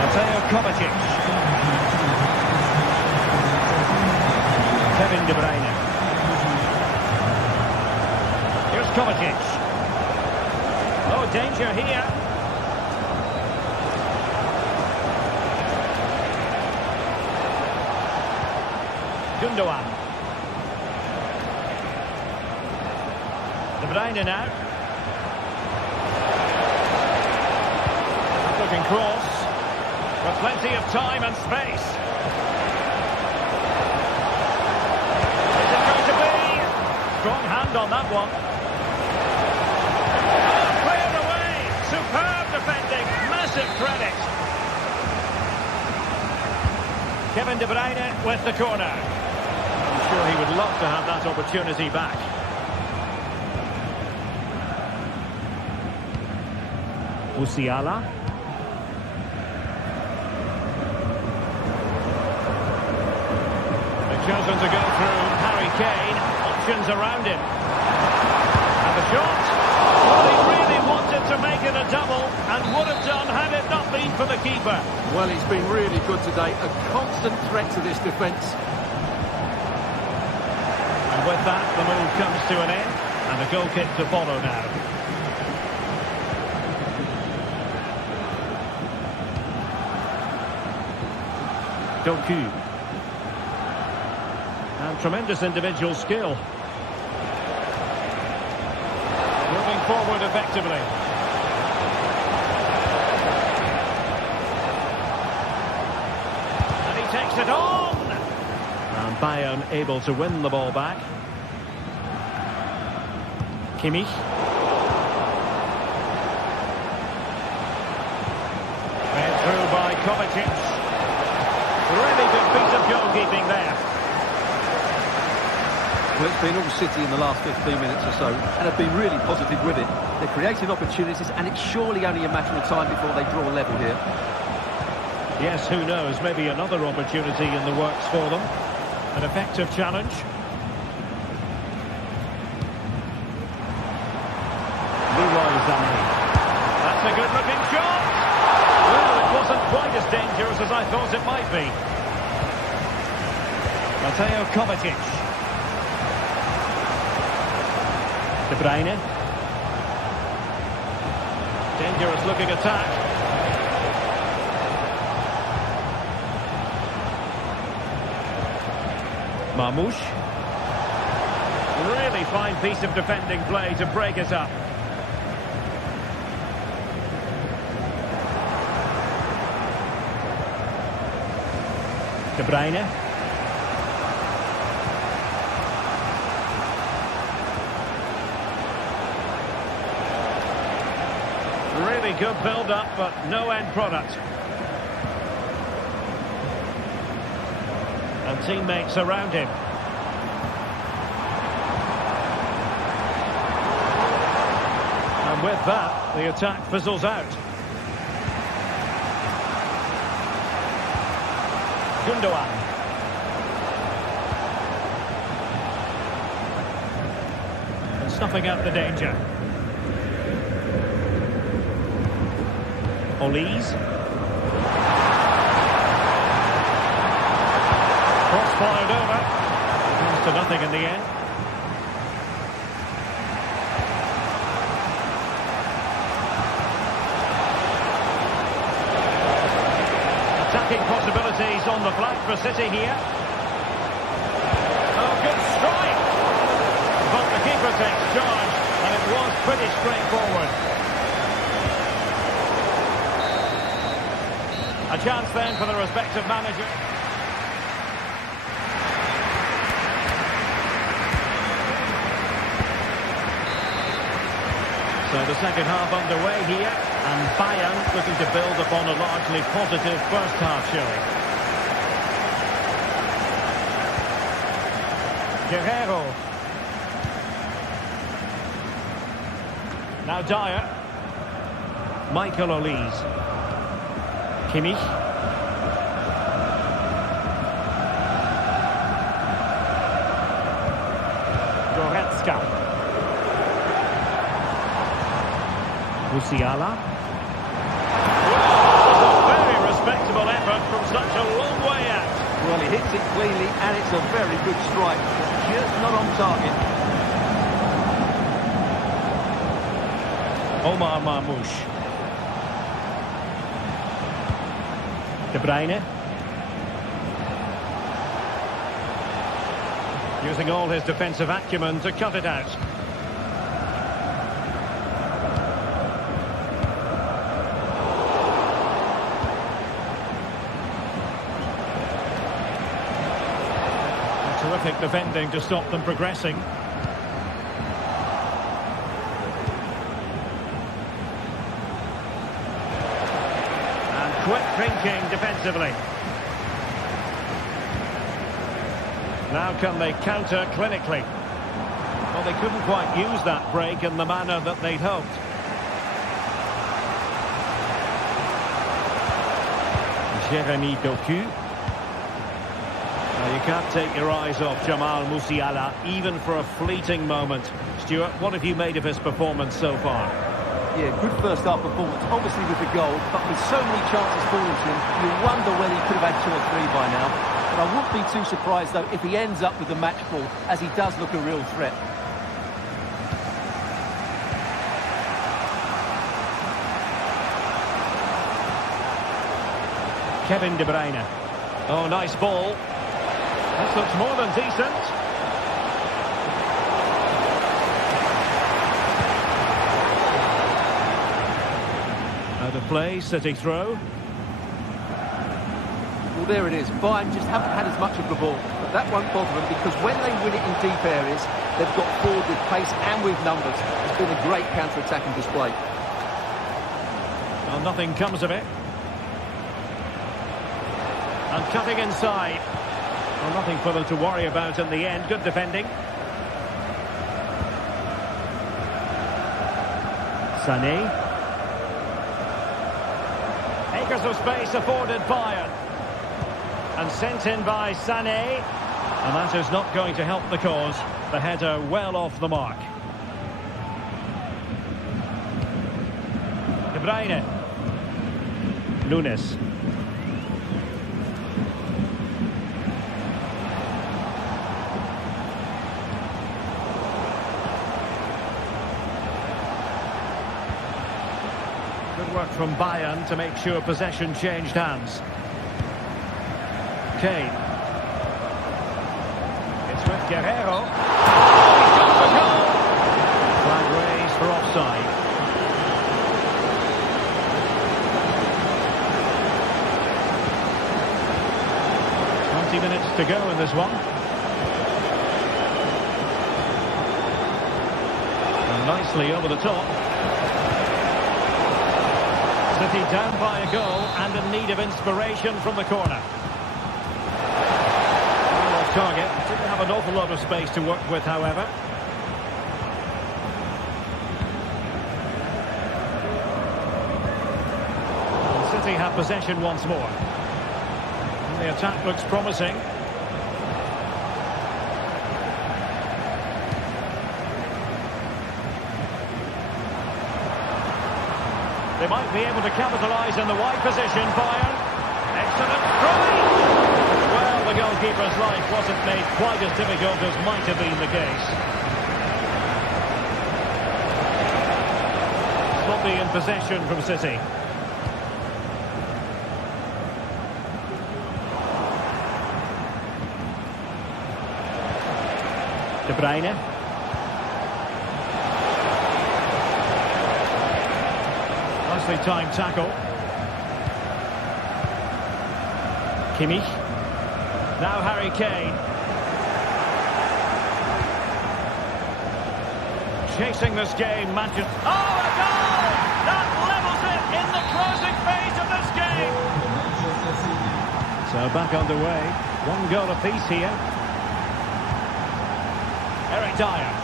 Mateo Kovacic. Kevin De Bruyne. Here's Kovacic. Oh, danger here. Gundogan. De Bruyne now. Looking cross. With plenty of time and space. Is it going to be? Strong hand on that one. Oh, cleared away. Superb defending. Massive credit. Kevin De Bruyne with the corner. I'm sure he would love to have that opportunity back. Musiala. They've chosen to go through Harry Kane. Options around him. And the shot. Well, he really wanted to make it a double and would have done had it not been for the keeper. Well, he's been really good today. A constant threat to this defence. And with that, the move comes to an end. And a goal kick to follow now. Doku. And tremendous individual skill. Moving forward effectively. And he takes it on. And Bayern able to win the ball back. Kimmich. Fed through by Kovacic. Really good piece of goalkeeping there. Well, it's been all City in the last 15 minutes or so, and have been really positive with it. They're creating opportunities, and it's surely only a matter of time before they draw level here. Yes, who knows? Maybe another opportunity in the works for them. An effective challenge. Leroy Sané. That's a good-looking shot. Well, it wasn't quite as dangerous as I thought it might be. Mateo Kovacic. De Bruyne. Dangerous looking attack. Marmoush. Really fine piece of defending play to break it up. De Bruyne. Very good build-up, but no end product. And teammates around him. And with that, the attack fizzles out. Gundogan. And snuffing out the danger. Olise. Cross fired over. Comes to nothing in the end. Attacking possibilities on the flank for City here. Oh, good strike! But the keeper takes charge, and it was pretty straightforward. A chance then for the respective manager. So the second half underway here, and Bayern looking to build upon a largely positive first half showing. Guerrero. Now Dyer. Michael Olise. Kimmich. Goretzka. Musiala. Very respectable effort from such a long way out. Well, he hits it cleanly, and it's a very good strike. Just not on target. Omar Marmoush. De Bruyne. Using all his defensive acumen to cut it out. Terrific defending to stop them progressing. And quick thinking defensively. Now can they counter clinically? Well, they couldn't quite use that break in the manner that they'd hoped. Jeremy Doku. You can't take your eyes off Jamal Musiala, even for a fleeting moment. Stuart, what have you made of his performance so far? Yeah, good first half performance, obviously with the goal, but with so many chances falling to him, you wonder whether he could have had 2 or 3 by now. But I wouldn't be too surprised, though, if he ends up with the match ball, as he does look a real threat. Kevin De Bruyne. Oh, nice ball. That looks more than decent. Out of play, City throw. Well, there it is. Bayern just haven't had as much of the ball. But that won't bother them, because when they win it in deep areas, they've got forward with pace and with numbers. It's been a great counter-attacking display. Well, nothing comes of it. And cutting inside. Well, nothing for them to worry about in the end. Good defending. Sané. Acres of space afforded Bayern. And sent in by Sané. And that is not going to help the cause. The header well off the mark. De Bruyne. Nunes. Good work from Bayern to make sure possession changed hands. Kane. It's with Guerrero. He's got the goal! Flag raised for offside. Minutes to go in this one. And nicely over the top. City down by a goal and in need of inspiration from the corner. Well, off target. Didn't have an awful lot of space to work with, however. And City have possession once more. And the attack looks promising. They might be able to capitalise in the wide position. Bayern. Excellent try. Well, the goalkeeper's life wasn't made quite as difficult as might have been the case. Sloppy in possession from City. De Bruyne. Nicely timed tackle. Kimmich. Now Harry Kane. Chasing this game, Manchester. Oh, a goal! That levels it in the closing phase of this game. So back underway. One goal apiece here. Eric Dyer.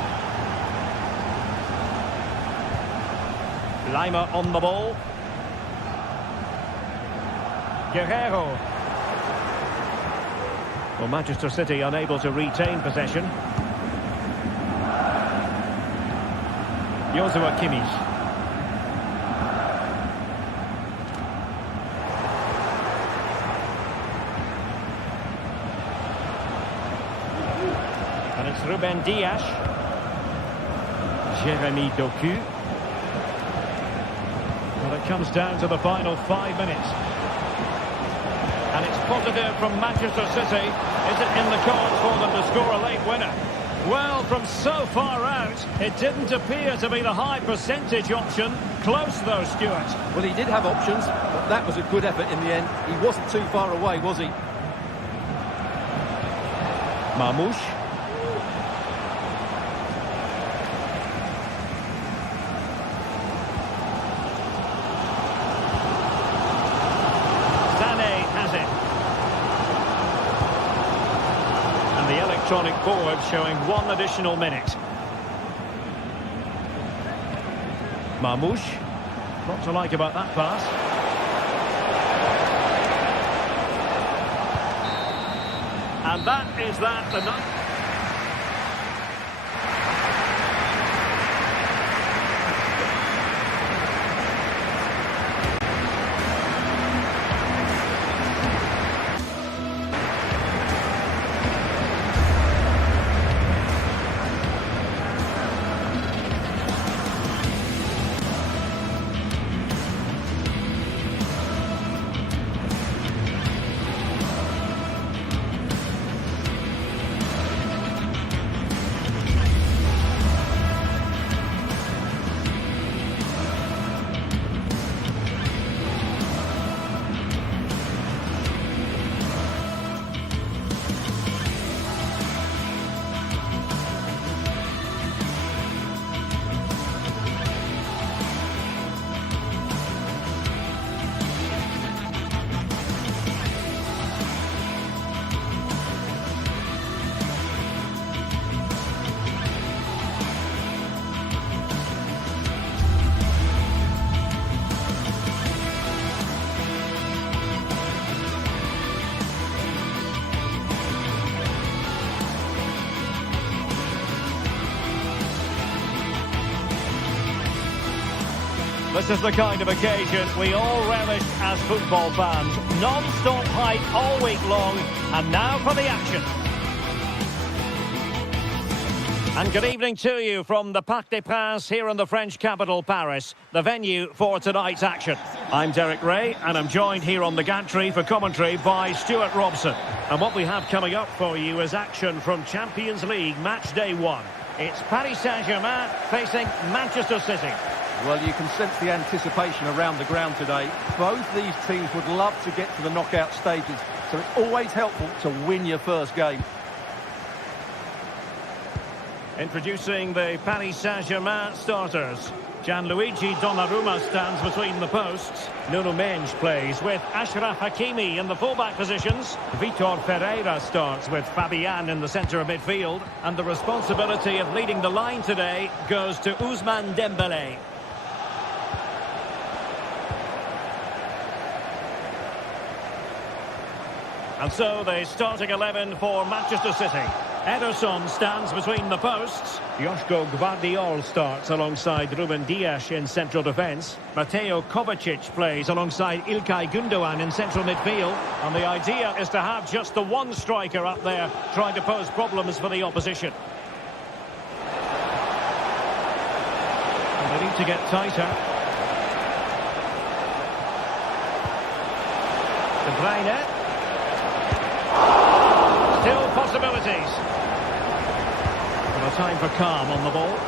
Lima on the ball. Guerrero. Well, Manchester City unable to retain possession. Joshua Kimmich. And it's Ruben Dias. Jeremy Doku. Well, it comes down to the final 5 minutes. And it's positive from Manchester City. Is it in the cards for them to score a late winner? Well, from so far out, it didn't appear to be the high percentage option. Close though, Stuart. Well, he did have options, but that was a good effort in the end. He wasn't too far away, was he? Marmouche. The electronic board showing 1 additional minute. Marmouche. What to like about that pass? And that is that. The This is the kind of occasion we all relish as football fans. Non-stop hype all week long, and now for the action. And good evening to you from the Parc des Princes here in the French capital, Paris, the venue for tonight's action. I'm Derek Ray, and I'm joined here on the gantry for commentary by Stuart Robson. And what we have coming up for you is action from Champions League match day 1. It's Paris Saint-Germain facing Manchester City. Well, you can sense the anticipation around the ground today. Both these teams would love to get to the knockout stages, so it's always helpful to win your first game. Introducing the Paris Saint-Germain starters. Gianluigi Donnarumma stands between the posts. Nuno Mendes plays with Achraf Hakimi in the fullback positions. Vitor Ferreira starts with Fabian in the centre of midfield. And the responsibility of leading the line today goes to Ousmane Dembélé. And so the starting 11 for Manchester City. Ederson stands between the posts. Joško Gvardiol starts alongside Ruben Dias in central defence. Mateo Kovacic plays alongside Ilkay Gundogan in central midfield. And the idea is to have just the one striker up there trying to pose problems for the opposition. And they need to get tighter. De Bruyne. Still possibilities. And a time for calm on the ball.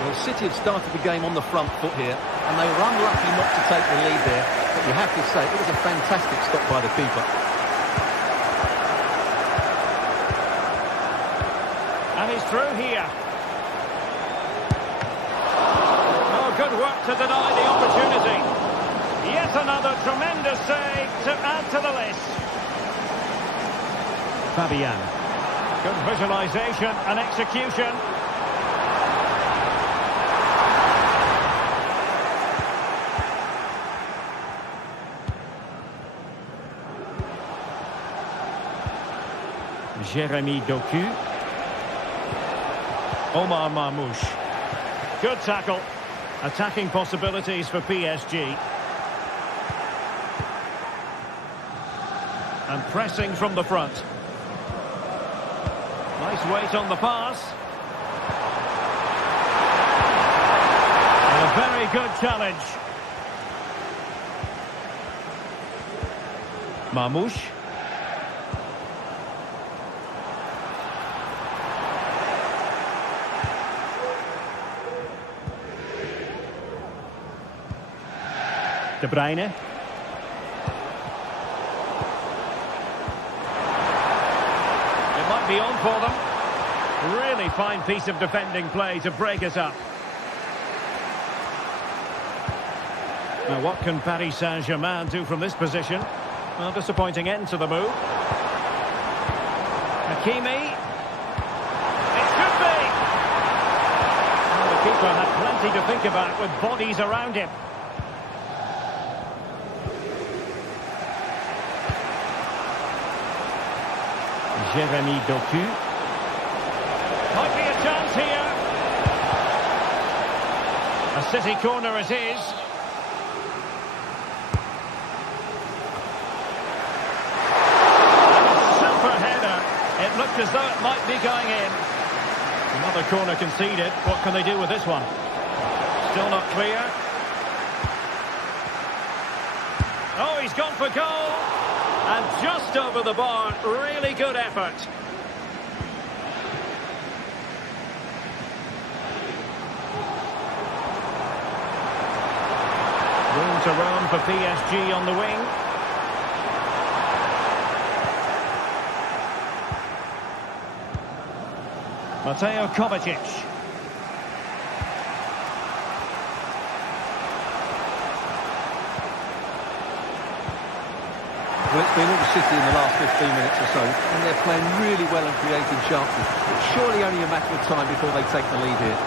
Well, City have started the game on the front foot here, and they were unlucky not to take the lead there. But you have to say, it was a fantastic stop by the keeper. And he's through here. Oh, good work to deny the opportunity. Yet another tremendous save to add to the list. Fabian. Good visualisation and execution. Jeremy Doku. Omar Marmoush. Good tackle. Attacking possibilities for PSG. And pressing from the front. Nice weight on the pass. And a very good challenge. Marmoush. De Bruyne. Be on for them. Really fine piece of defending play to break us up. Now what can Paris Saint-Germain do from this position? Well, disappointing end to the move. Hakimi. It should be. Well, the keeper had plenty to think about with bodies around him. Jeremy Doku. Might be a chance here. A City corner it is. Super header. It looked as though it might be going in. Another corner conceded. What can they do with this one? Still not clear. Oh, he's gone for goal. And just over the bar, really good effort. Room to roam for PSG on the wing. Mateo Kovacic. Well, it's been all City in the last 15 minutes or so, and they're playing really well and creating chances. It's surely only a matter of time before they take the lead here.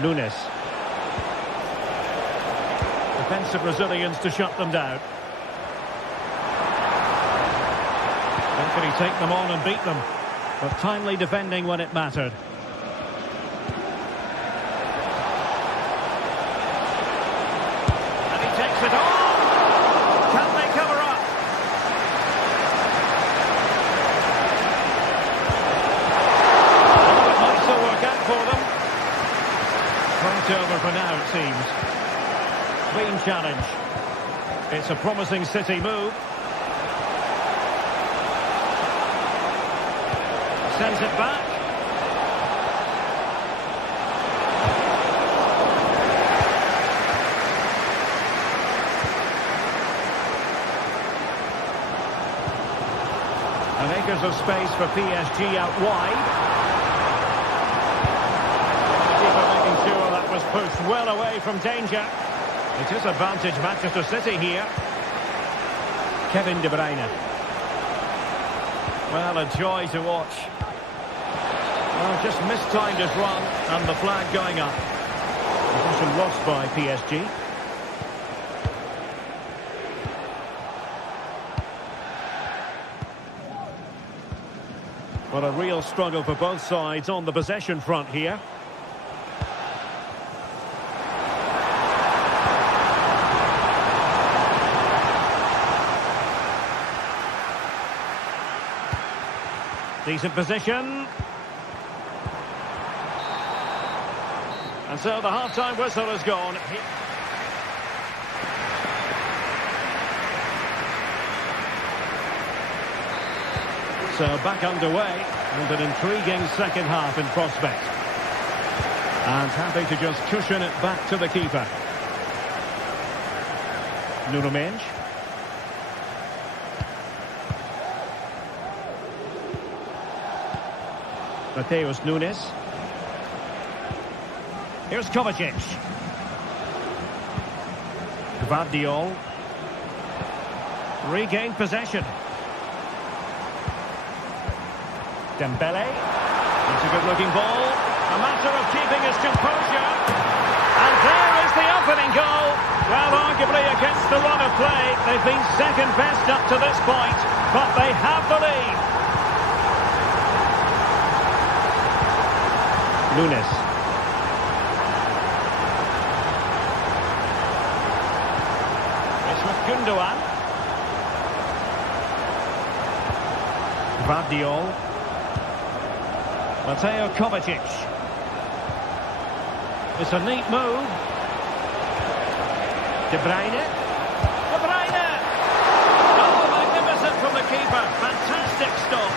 Nunes. Defensive Brazilians to shut them down. How can he take them on and beat them? But timely defending when it mattered. And he takes it on. Can they cover up? Oh, it might still work out for them. Point over for now, it seems. Clean challenge. It's a promising City move. Sends it back. acres of space for PSG out wide. Keeper making sure that was pushed well away from danger. It is advantage Manchester City here. Kevin De Bruyne. Well, a joy to watch. Well, just mistimed his run and the flag going up. Possession lost by PSG. Well, a real struggle for both sides on the possession front here. Decent position. And so the half-time whistle has gone. So back underway, and an intriguing second half in prospect. And happy to just cushion it back to the keeper. Nuno Mendes. Mateus Nunes. Here's Kovacic. Gvardiol. Regained possession. Dembele. It's a good-looking ball. A matter of keeping his composure. And there is the opening goal. Well, arguably against the run of play, they've been second best up to this point, but they have the lead. Nunes. It's with Gundogan. Gvardiol. Mateo Kovacic. It's a neat move. De Bruyne. De Bruyne! Oh, magnificent from the keeper. Fantastic stop.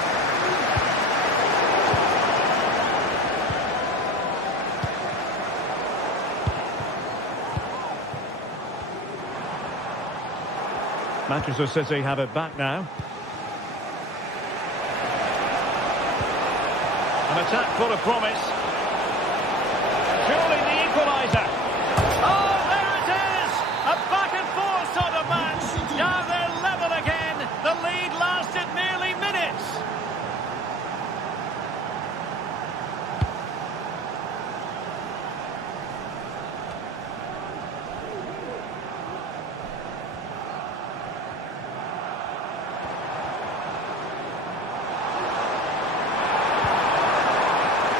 Manchester City have it back now. An attack full of promise. Surely the equaliser. Oh, there it is! A back-and-forth sort of match. Now they're level again. The lead lasted merely minutes.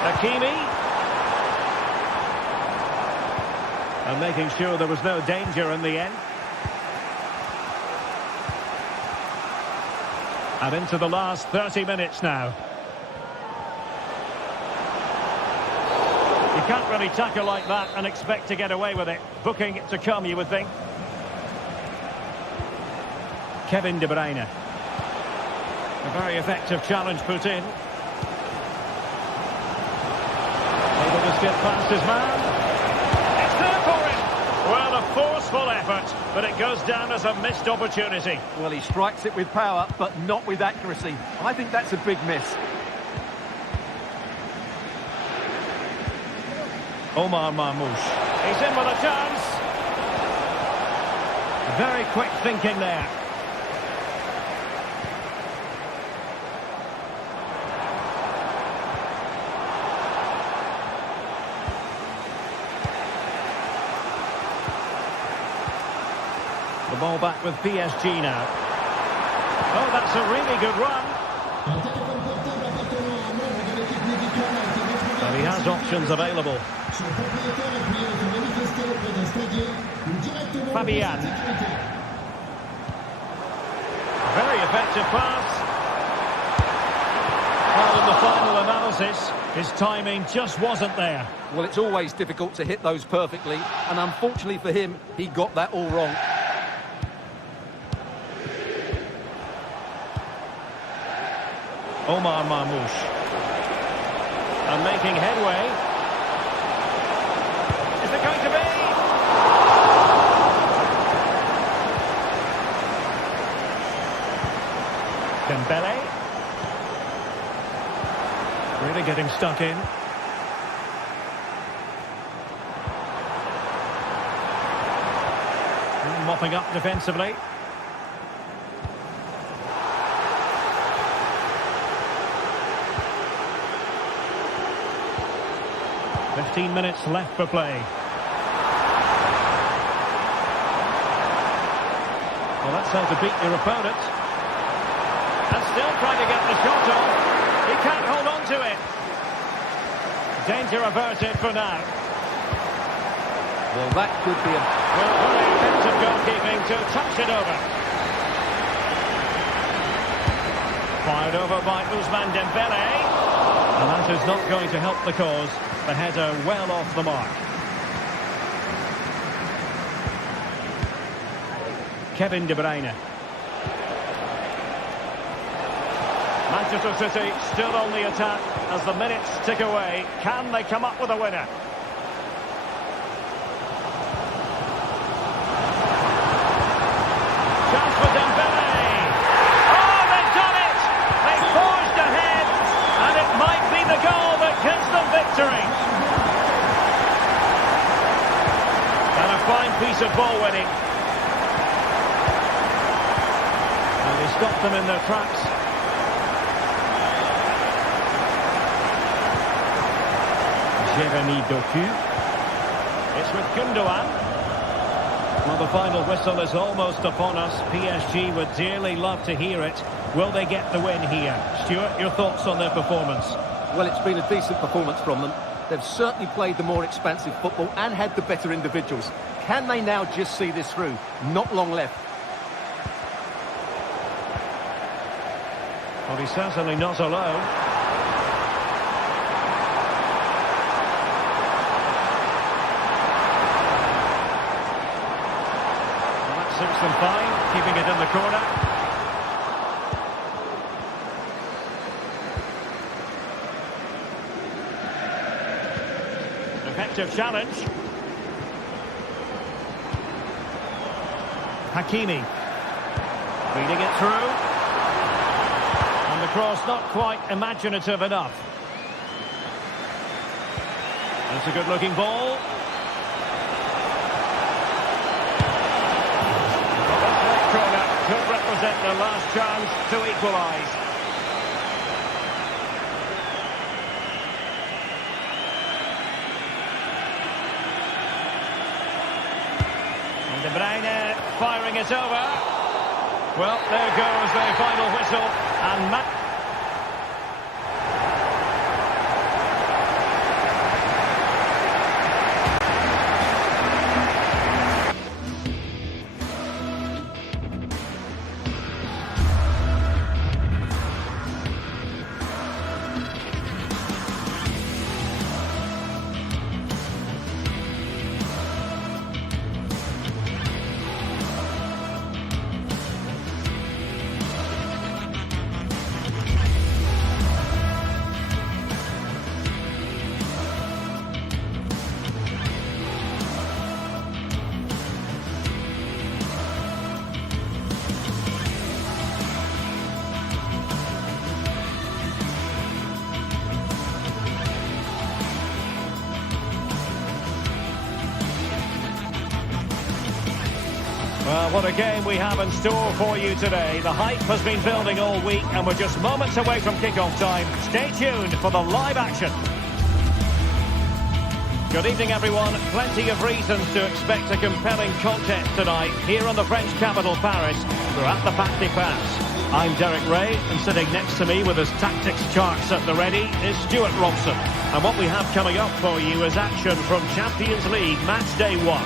Hakimi. And making sure there was no danger in the end. And into the last 30 minutes now. You can't really tackle like that and expect to get away with it. Booking it to come, you would think. Kevin De Bruyne. A very effective challenge put in. Able to skip past his man. It's there for him. Well, a forceful effort, but it goes down as a missed opportunity. Well, he strikes it with power, but not with accuracy. I think that's a big miss. Omar Marmoush. He's in with a chance. Very quick thinking there. The ball back with PSG now. Oh, that's a really good run. And he has options available. Fabian. Very effective pass. Well, in the final analysis, his timing just wasn't there. Well, it's always difficult to hit those perfectly, and unfortunately for him, he got that all wrong. Omar Marmoush. And making headway. Is it going to be? Dembele. Really getting stuck in. Mopping up defensively. "15 minutes left for play. Well, that's how to beat your opponent. And still trying to get the shot off. He can't hold on to it. Danger averted for now. Well, that could be a... Well, very effective goalkeeping to touch it over. Fired over by Ousmane Dembele. And that is not going to help the cause. The header well off the mark. Kevin De Bruyne. Manchester City still on the attack as the minutes tick away. Can they come up with a winner? Chance for Dembele. Oh, they've done it! They forged ahead, and it might be the goal that gives them victory. And a fine piece of ball winning. And they stopped them in their tracks. Jeremy Doku. It's with Gundogan. Well, the final whistle is almost upon us. PSG would dearly love to hear it. Will they get the win here? Stuart, your thoughts on their performance? Well, it's been a decent performance from them. They've certainly played the more expansive football and had the better individuals. Can they now just see this through? Not long left. Well, he's certainly not alone. Suits them fine, keeping it in the corner. Effective challenge. Hakimi. Feeding it through. And the cross not quite imaginative enough. That's a good-looking ball. Could represent their last chance to equalise. And De Bruyne firing it over. Well, there goes the final whistle. And well, what a game we have in store for you today. The hype has been building all week and we're just moments away from kick-off time. Stay tuned for the live action. Good evening, everyone. Plenty of reasons to expect a compelling contest tonight here on the French capital, Paris. We're at the Parc des Princes. I'm Derek Ray, and sitting next to me with his tactics charts at the ready is Stuart Robson. And what we have coming up for you is action from Champions League Match Day 1.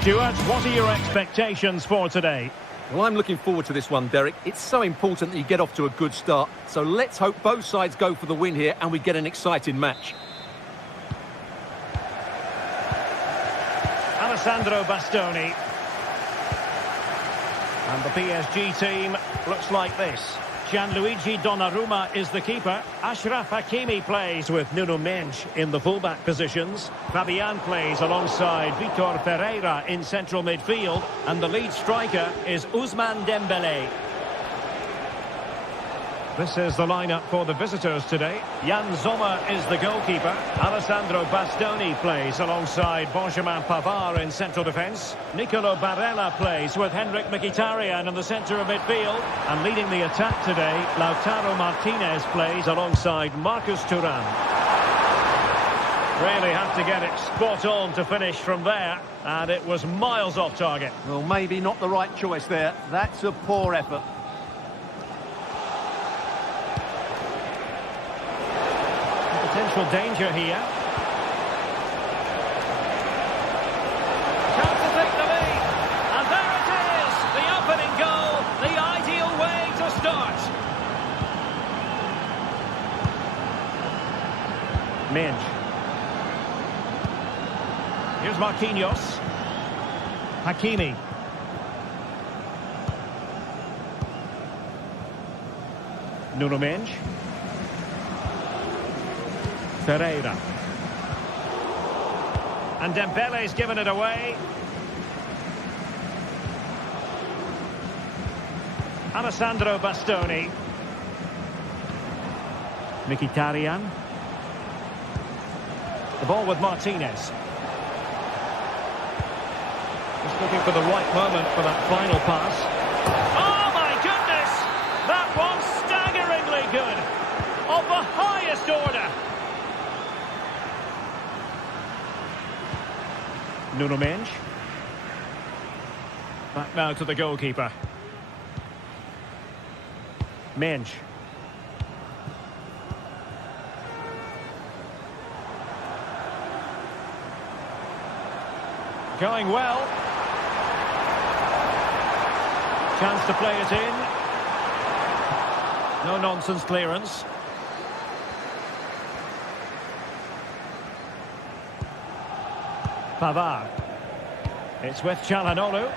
Stuart, what are your expectations for today? Well, I'm looking forward to this one, Derek. It's so important that you get off to a good start. So let's hope both sides go for the win here and we get an exciting match. Alessandro Bastoni. And the PSG team looks like this. Gianluigi Donnarumma is the keeper. Achraf Hakimi plays with Nuno Mendes in the fullback positions. Fabian plays alongside Vitor Ferreira in central midfield. And the lead striker is Ousmane Dembele. This is the lineup for the visitors today. Jan Sommer is the goalkeeper. Alessandro Bastoni plays alongside Benjamin Pavard in central defence. Nicolo Barella plays with Henrik Mkhitaryan in the centre of midfield. And leading the attack today, Lautaro Martinez plays alongside Marcus Thuram. Really have to get it spot on to finish from there. And it was miles off target. Well, maybe not the right choice there. That's a poor effort. Potential danger here. Chance to take the lead. And there it is. The opening goal. The ideal way to start. Minge. Here's Marquinhos. Hakimi. Nuno Mendes. Ferreira. And Dembele's given it away. Alessandro Bastoni. Mkhitaryan. The ball with Martinez. Just looking for the right moment for that final pass. Oh my goodness! That was staggeringly good. Of the highest order. Nuno Mendes. Back now to the goalkeeper. Mendes. Going well. Chance to play it in. No nonsense clearance. Pavard. It's with Çalhanoğlu.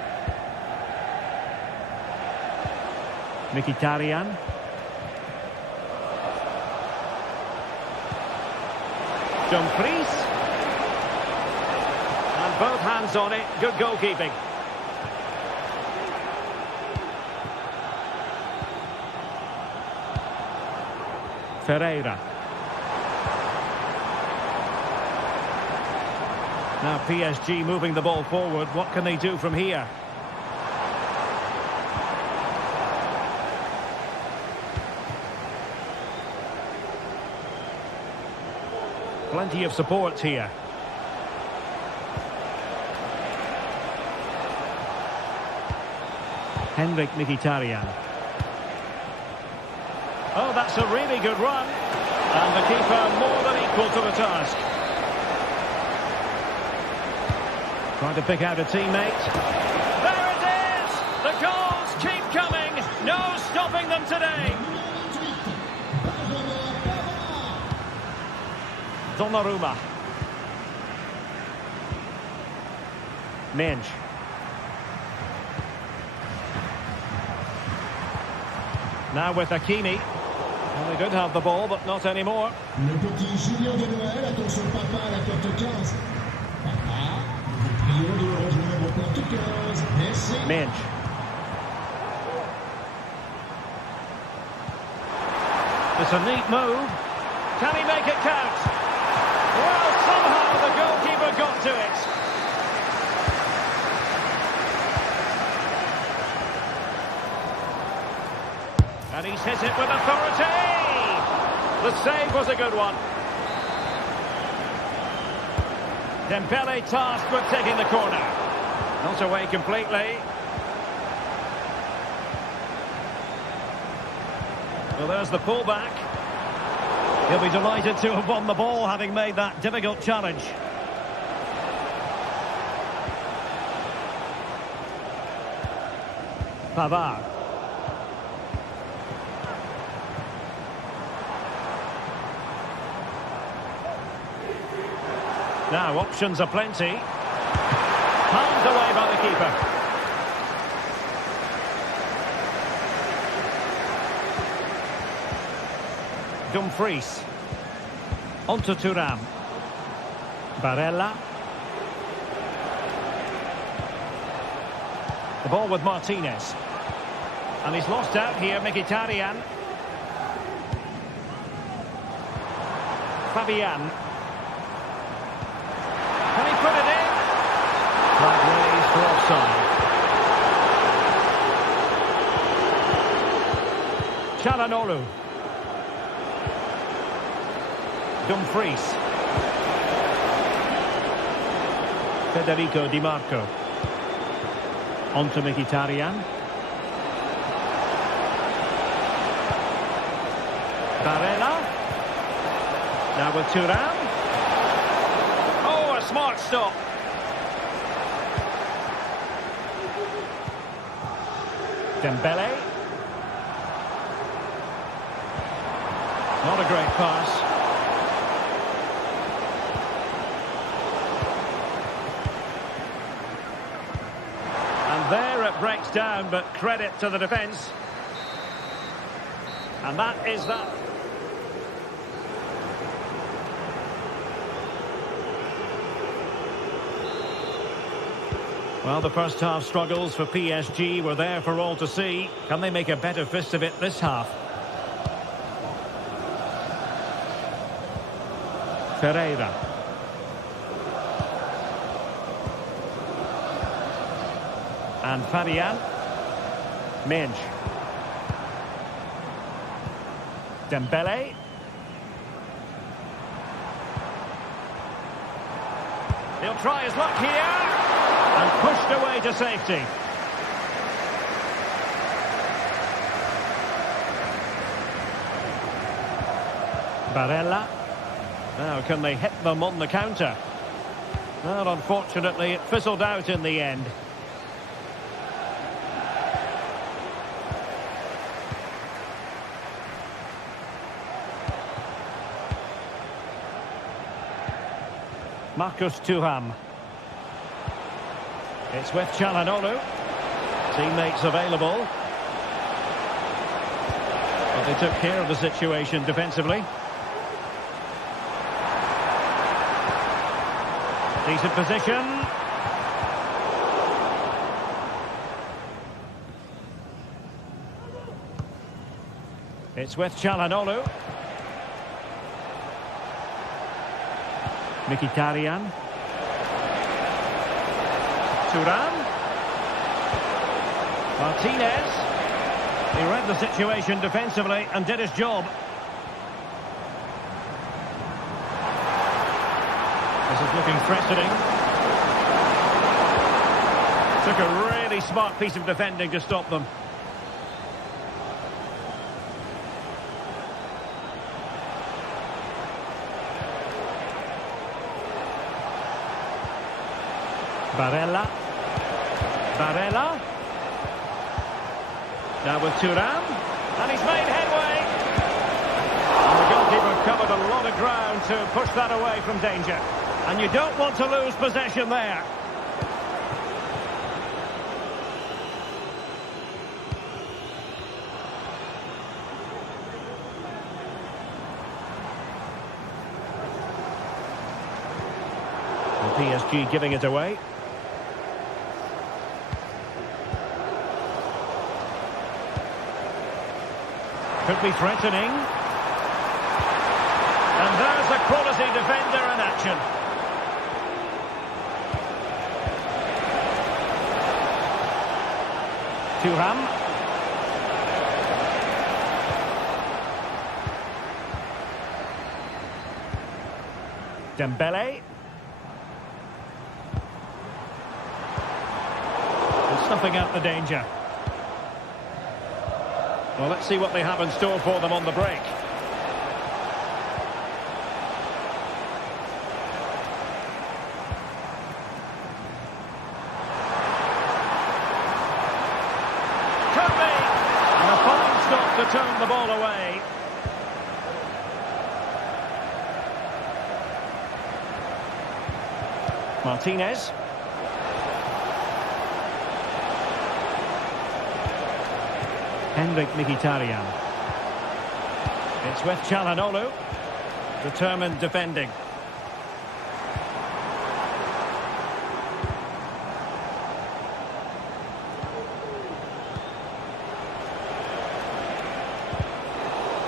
Mkhitaryan. Dumfries. And both hands on it. Good goalkeeping. Ferreira. Now PSG moving the ball forward. What can they do from here? Plenty of support here. Henrik Mkhitaryan. Oh, that's a really good run. And the keeper more than equal to the task. Trying to pick out a teammate. There it is! The goals keep coming. No stopping them today. Donnarumma. Mendes. Now with Hakimi. Well, they did have the ball, but not anymore. Le petit Julien de Noël attend son papa à la porte 15. Papa, nous prions de le rejoindre aux porte 15. Merci. Mendes. It's a neat move. Can he make it count? Well, somehow the goalkeeper got to it. And he's hit it with authority. The save was a good one. Dembele tasked with taking the corner. Not away completely. Well, there's the pullback. He'll be delighted to have won the ball, having made that difficult challenge. Pavard. Now, options are plenty. Palmed away by the keeper. Dumfries. Onto Thuram. Barella. The ball with Martinez. And he's lost out here, Mkhitaryan. Fabian. Can he put it in? Flag raised for offside. Çalhanoğlu. Dumfries. Federico Di Marco. On to Mkhitaryan. Barella. Now with Thuram. Oh, a smart stop. Dembele. Not a great pass. And there it breaks down, but credit to the defence. And that is that. Well, the first half struggles for PSG were there for all to see. Can they make a better fist of it this half? Ferreira. And Fabian. Minge. Dembele. He'll try his luck here. And pushed away to safety. Barella. Now, can they hit them on the counter? Well, unfortunately, it fizzled out in the end. Marcus Thuram. It's with Çalhanoğlu. Teammates available. But they took care of the situation defensively. Decent position. It's with Çalhanoğlu. Mkhitaryan. Thuram. Martinez. He read the situation defensively and did his job. This is looking threatening. Took a really smart piece of defending to stop them. Barella. Barella. Now with Thuram. And he's made headway. And the goalkeeper covered a lot of ground to push that away from danger. And you don't want to lose possession there. And PSG giving it away. Could be threatening. And there's a quality defender in action. Thuram. Dembele. And snuffing out the danger. Well, let's see what they have in store for them on the break. Could be! And a fine stop to turn the ball away. Martinez. Henrik Mkhitaryan. It's with Çalhanoğlu. Determined defending.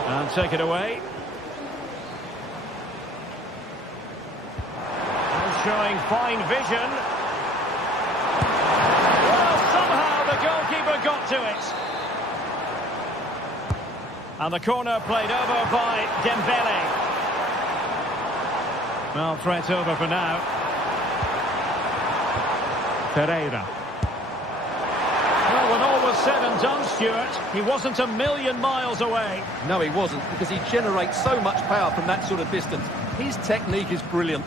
And take it away. showing fine vision. Well, somehow the goalkeeper got to it. And the corner played over by Dembele. Well, threat over for now. Pereira. Well, when all was said and done, Stuart, he wasn't a million miles away. No, he wasn't, because he generates so much power from that sort of distance. His technique is brilliant.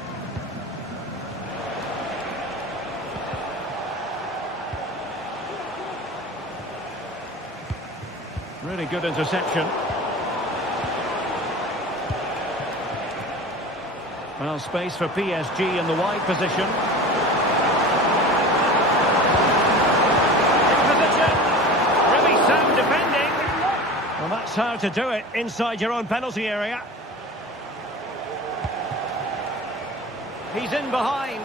Really good interception. Well, space for PSG in the wide position. In position. Really sound defending. Well, that's how to do it inside your own penalty area. He's in behind.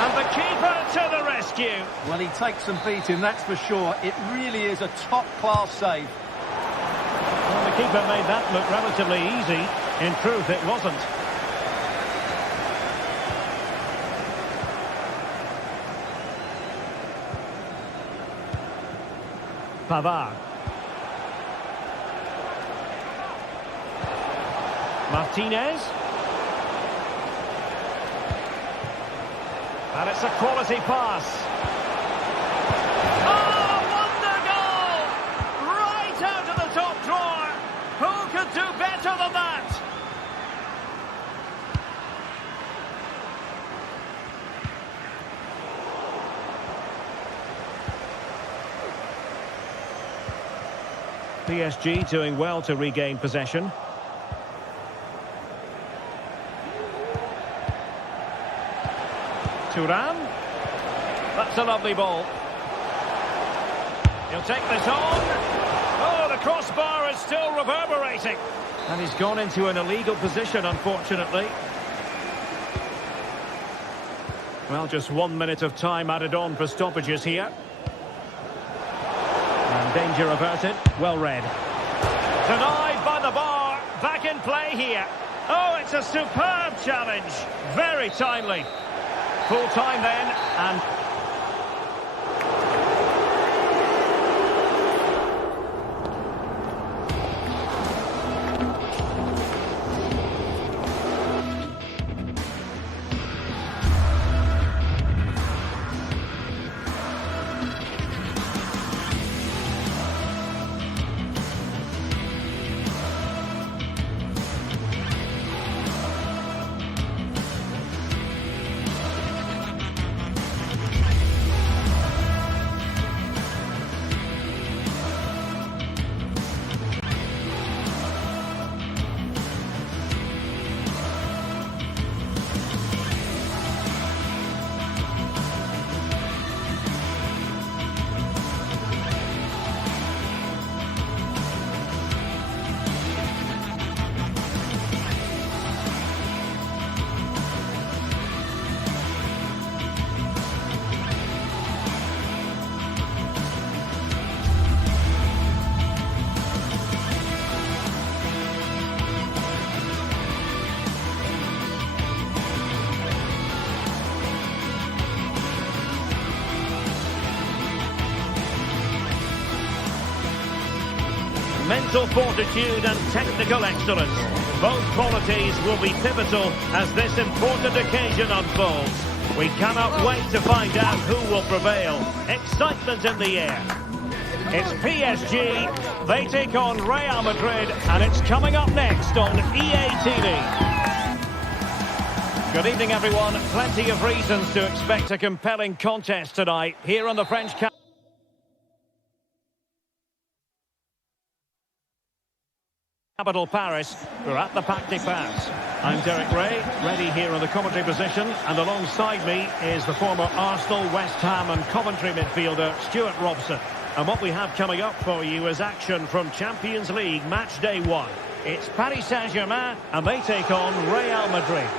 And the keeper to the rescue. Well, he takes some beating, that's for sure. It really is a top-class save. Well, the keeper made that look relatively easy. In truth, it wasn't. Pavard. Martinez. And it's a quality pass. Oh, wonder goal! Right out of the top drawer. Who could do better than that? PSG doing well to regain possession. Thuram. That's a lovely ball. He'll take this on. Oh, the crossbar is still reverberating. And he's gone into an illegal position, unfortunately. Well, just 1 minute of time added on for stoppages here. And danger averted. Well read. Denied by the bar. Back in play here. Oh, it's a superb challenge. Very timely. Full time then, and mental fortitude and technical excellence. Both qualities will be pivotal as this important occasion unfolds. We cannot wait to find out who will prevail. Excitement in the air. It's PSG, they take on Real Madrid, and it's coming up next on EA TV. Good evening, everyone. Plenty of reasons to expect a compelling contest tonight here on the French capital Paris. We're at the Parc des Princes. I'm Derek Ray, ready here on the commentary position, and alongside me is the former Arsenal, West Ham and Coventry midfielder Stuart Robson. And what we have coming up for you is action from Champions League match day 1. It's Paris Saint-Germain and they take on Real Madrid.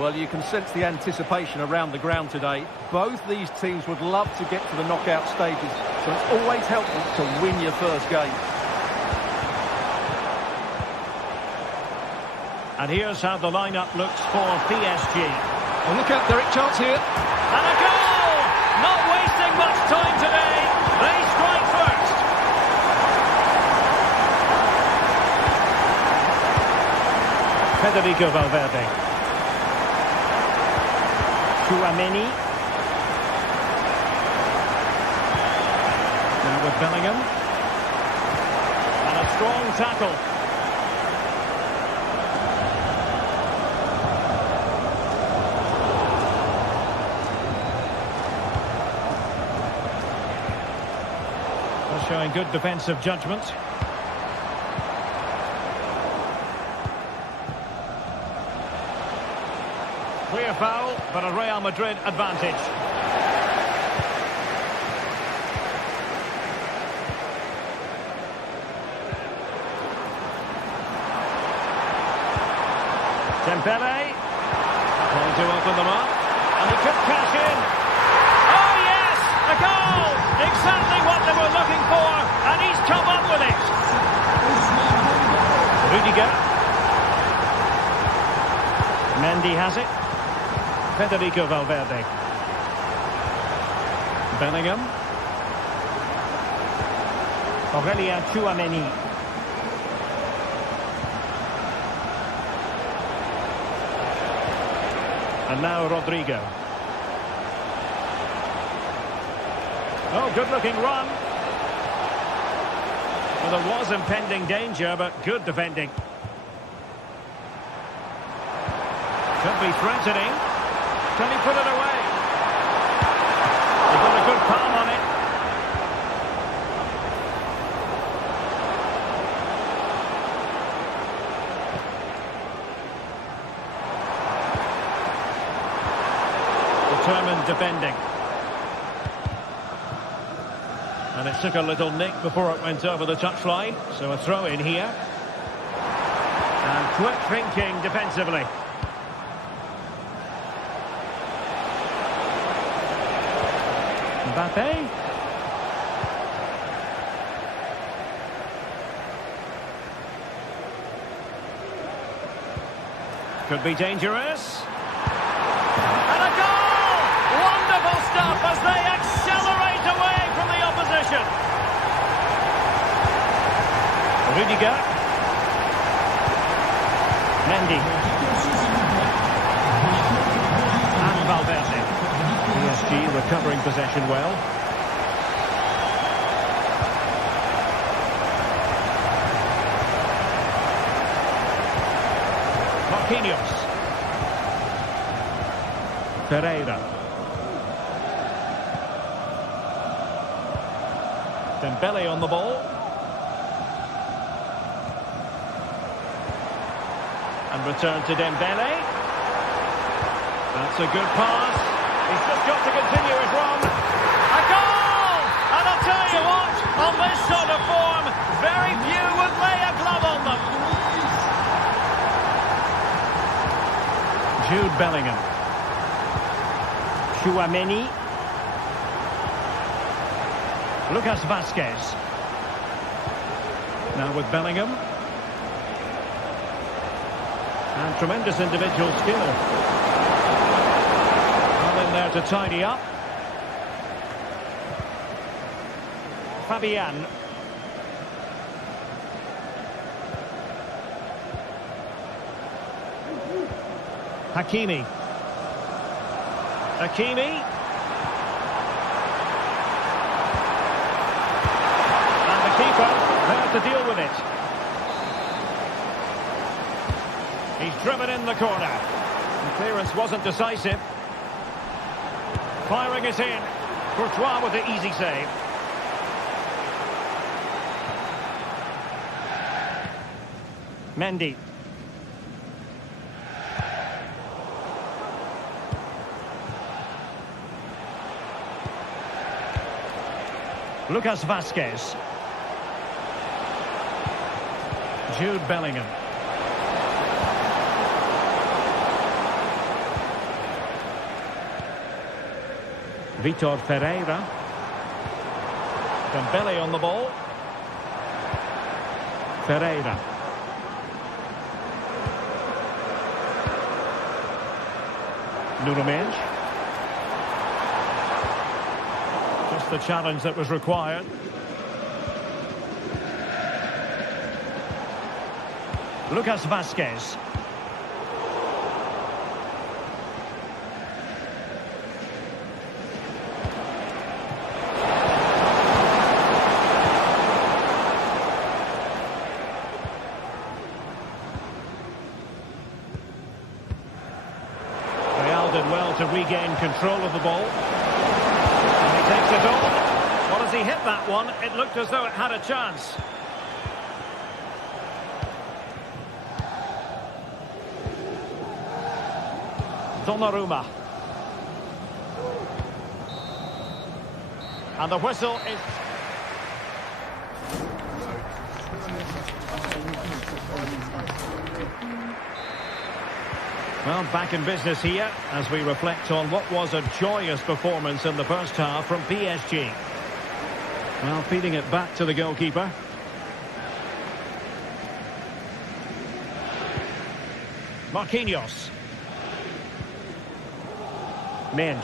Well, you can sense the anticipation around the ground today. Both these teams would love to get to the knockout stages, so it's always helpful to win your first game. And here's how the lineup looks for PSG. Oh, look out, Derek, chance here. And a goal! Not wasting much time today. They strike first. Federico Valverde. Tchouaméni. Now with Bellingham. And a strong tackle. Showing good defensive judgment. Clear foul, but a Real Madrid advantage. Dembele. Trying to open them up. And he could cash in. Oh yes! A goal! Exactly what they were looking for, and he's come up with it. Rudiger. Mendy has it. Federico Valverde. Bellingham. Aurelien Tchouaméni. And now Rodrigo. Oh, good-looking run. Well, there was impending danger, but good defending. Could be threatening. Can he put it away? He got a good palm on it. Determined defending. And it took a little nick before it went over the touchline. So a throw in here. And quick thinking defensively. Mbappe. Could be dangerous. And a goal! Wonderful stuff as they accelerate away from the opposition. Rudiger. Mendy. And Valverde. PSG recovering possession well. Marquinhos. Pereira. Dembele on the ball. And return to Dembele. That's a good pass. He's just got to continue his run. A goal! And I'll tell you what, on this sort of form, very few would lay a glove on them. Jude Bellingham. Tchouaméni. Lucas Vazquez. Now with Bellingham. And tremendous individual skill. Well in there to tidy up. Fabian. Hakimi. Hakimi. And the keeper there to deal with it. He's driven in the corner. The clearance wasn't decisive. Firing it in. Courtois with the easy save. Mendy. Lucas Vazquez. Jude Bellingham. Vitor Pereira. Dembele on the ball. Nuno. Just the challenge that was required. Lucas Vazquez. Did well to regain control of the ball. And he takes it on. Well, as he hit that one, it looked as though it had a chance. Donnarumma. And the whistle is... Well, back in business here as we reflect on what was a joyous performance in the first half from PSG. Well, feeding it back to the goalkeeper. Marquinhos. Menj.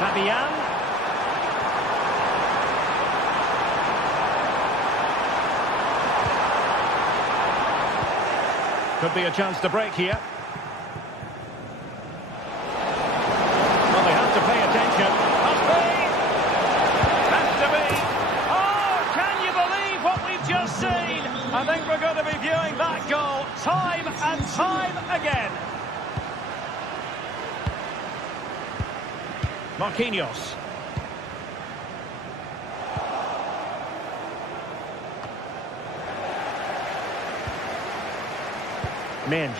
Fabian. Could be a chance to break here. Well, they have to pay attention. Must be! Has to be! Oh, can you believe what we've just seen? I think we're going to be viewing that goal time and time again. Marquinhos. Menj.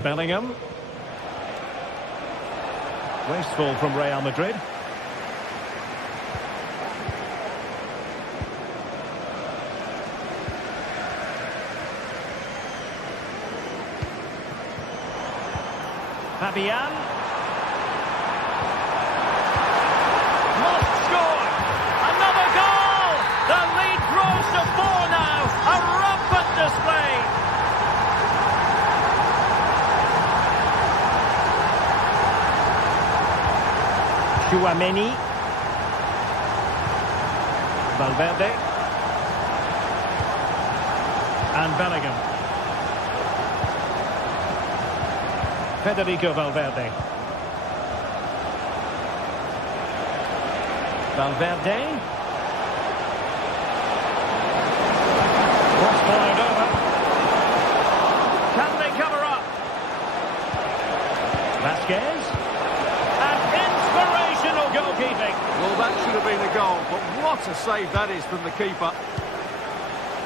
Bellingham. Wasteful from Real Madrid. Fabian. Chouameni. Valverde. And Bellingham. Federico Valverde. Valverde. Cross fired over. Can they cover up? Vazquez. Goalkeeping. Well, that should have been a goal, but what a save that is from the keeper.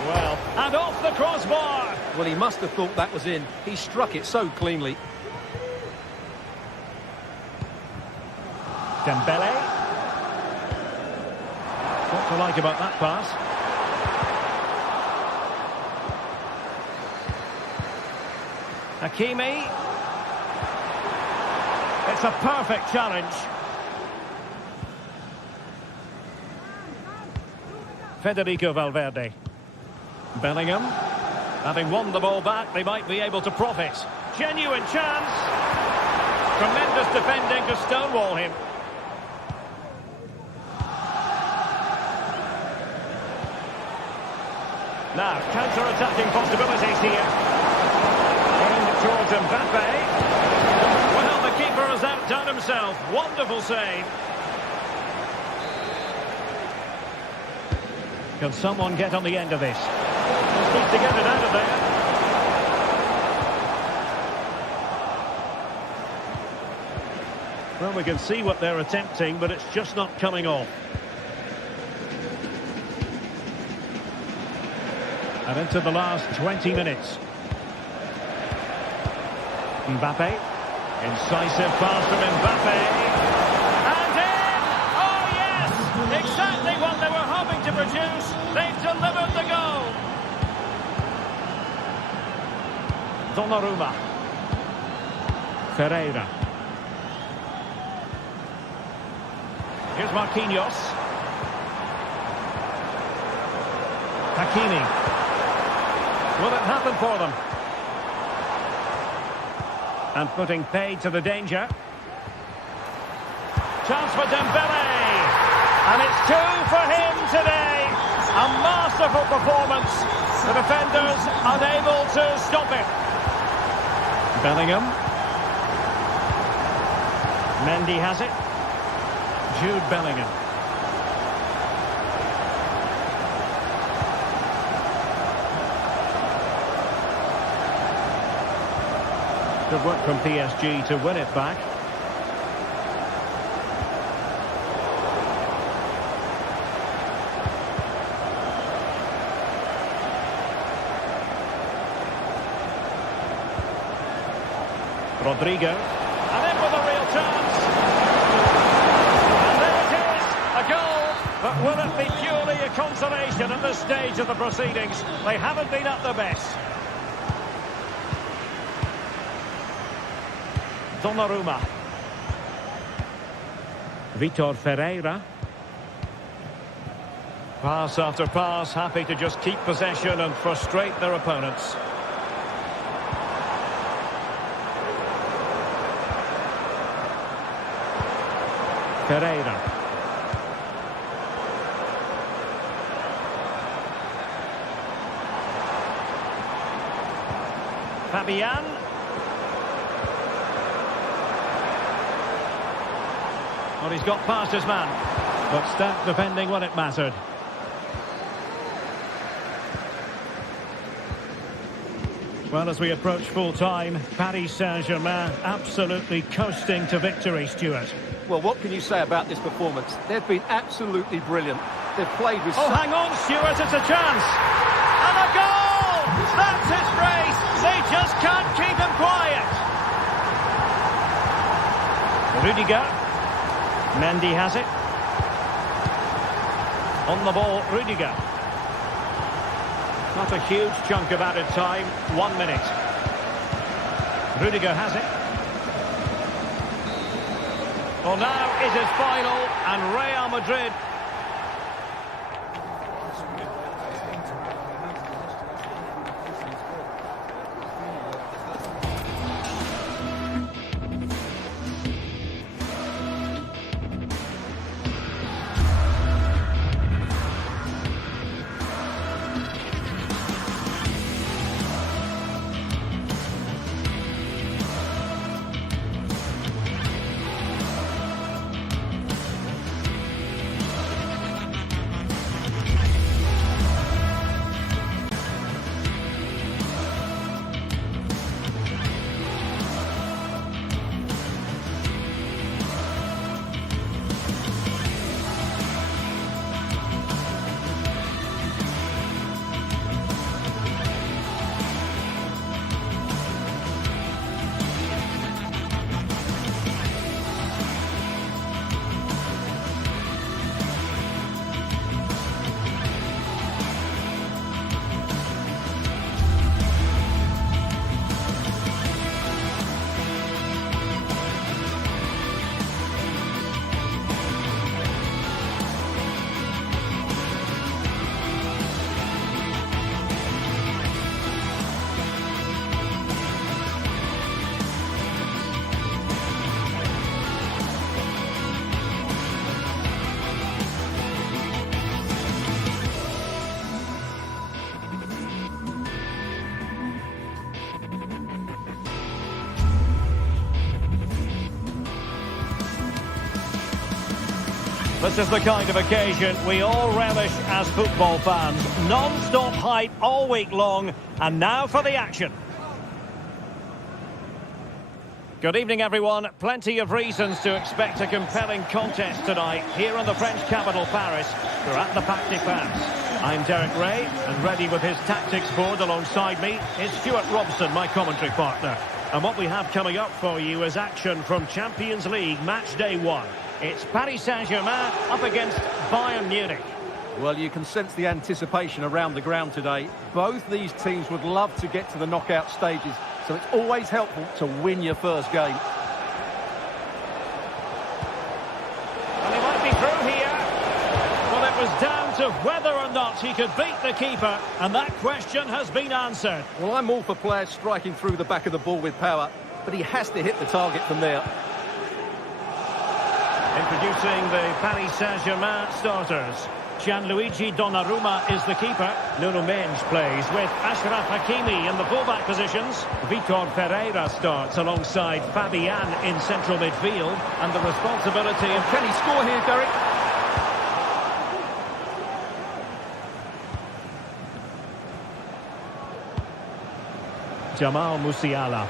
Well, and off the crossbar. Well, he must have thought that was in. He struck it so cleanly. Dembele. What to like about that pass? Hakimi. It's a perfect challenge. Federico Valverde. Bellingham. Having won the ball back, they might be able to profit. Genuine chance. Tremendous defending to stonewall him. Now, counter-attacking possibilities here. Aimed towards Mbappe. Well, the keeper has outdone himself. Wonderful save. Can someone get on the end of this? Just needs to get it out of there. Well, we can see what they're attempting, but it's just not coming off. And into the last 20 minutes. Mbappe. Incisive pass from Mbappe. And in! Oh, yes! Exactly what they were hoping to produce. They've delivered the goal. Donnarumma. Ferreira. Here's Marquinhos. Hakimi. Will it happen for them? And putting paid to the danger. Chance for Dembele. And it's 2 for him today. A masterful performance. The defenders unable to stop it. Bellingham. Mendy has it. Jude Bellingham. Good work from PSG to win it back. Rodrigo. And in with a real chance. And there it is, a goal. But will it be purely a consolation at this stage of the proceedings? They haven't been at their best. Donnarumma. Vitor Ferreira. Pass after pass, happy to just keep possession and frustrate their opponents. Ferreira. Fabian. Well, he's got past his man, but stat defending when it mattered. Well, as we approach full-time, Paris Saint-Germain absolutely coasting to victory, Stuart. Well, what can you say about this performance? They've been absolutely brilliant. They've played with... Oh, hang on, Stuart, it's a chance. And a goal! That's his race. They just can't keep him quiet. Rudiger. Mendy has it. On the ball, Rudiger. Not a huge chunk of added time. 1 minute. Rudiger has it. Well, now is his final, and Real Madrid... This is the kind of occasion we all relish as football fans. Non-stop hype all week long, and now for the action. Good evening, everyone. Plenty of reasons to expect a compelling contest tonight here in the French capital, Paris. We're at the Parc des Princes. I'm Derek Ray, and ready with his tactics board alongside me is Stuart Robson, my commentary partner. And what we have coming up for you is action from Champions League Match Day 1. It's Paris Saint-Germain up against Bayern Munich. Well, you can sense the anticipation around the ground today. Both these teams would love to get to the knockout stages, so it's always helpful to win your first game. And he might be through. was down to whether or not he could beat the keeper, and that question has been answered. Well, I'm all for players striking through the back of the ball with power, but he has to hit the target from there. Introducing the Paris Saint-Germain starters. Gianluigi Donnarumma is the keeper. Nuno Mendes plays with Achraf Hakimi in the fullback positions. Vitor Ferreira starts alongside Fabian in central midfield. And the responsibility of... Can he score here, Derek? Jamal Musiala.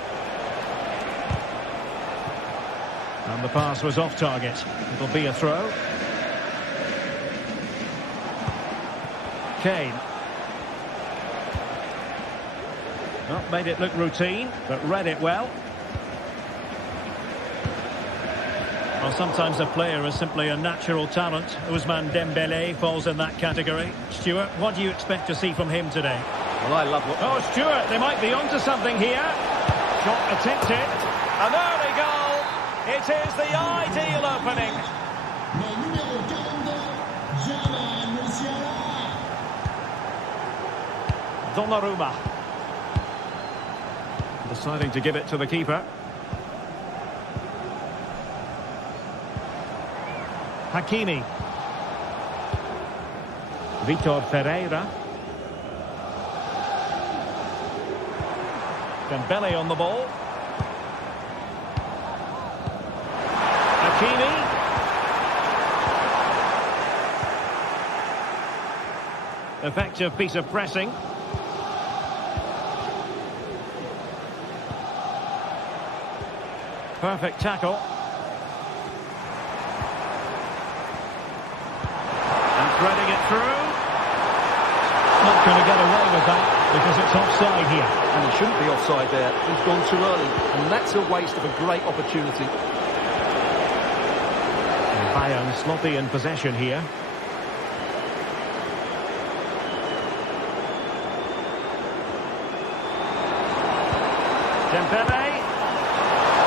And the pass was off target. It'll be a throw. Kane. Well, made it look routine, but read it well. Well, sometimes a player is simply a natural talent. Ousmane Dembélé falls in that category. Stuart, what do you expect to see from him today? Well, I love what... Oh, Stuart, they might be onto something here. Shot attempted. An early goal. It is the ideal opening. Le numéro 42, Jamal Musiala. Donnarumma. Deciding to give it to the keeper. Hakimi. Vitor Ferreira. Dembele on the ball. Hakimi. Effective piece of pressing. Perfect tackle. And threading it through. Not going to get away with that because it's offside here. And he shouldn't be offside there. He's gone too early. And that's a waste of a great opportunity. And Bayern sloppy in possession here. Dembele.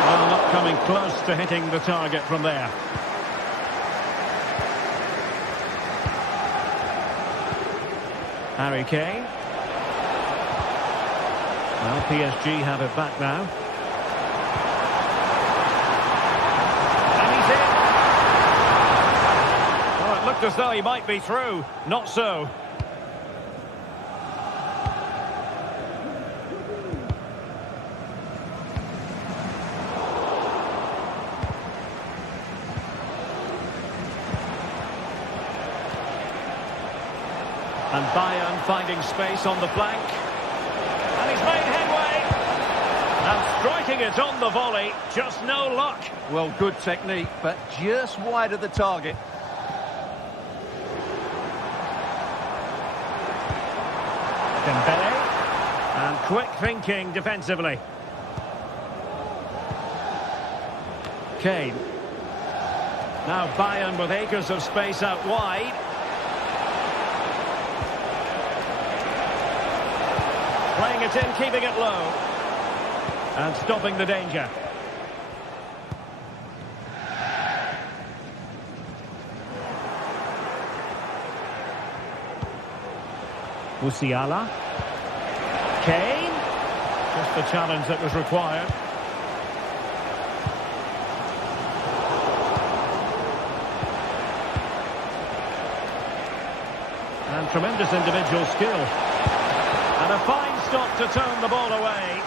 Well, not coming close to hitting the target from there. Harry Kane. Well, PSG have it back now. And he's in. Well, it looked as though he might be through. Not so. And Bayern finding space on the flank. And he's made headway. And striking it on the volley. Just no luck. Well, good technique, but just wide of the target. Dembele. And quick thinking defensively. Kane. Now Bayern with acres of space out wide. Playing it in, keeping it low. And stopping the danger. Musiala. Kane. Just the challenge that was required. And tremendous individual skill. And a fine stop to turn the ball away.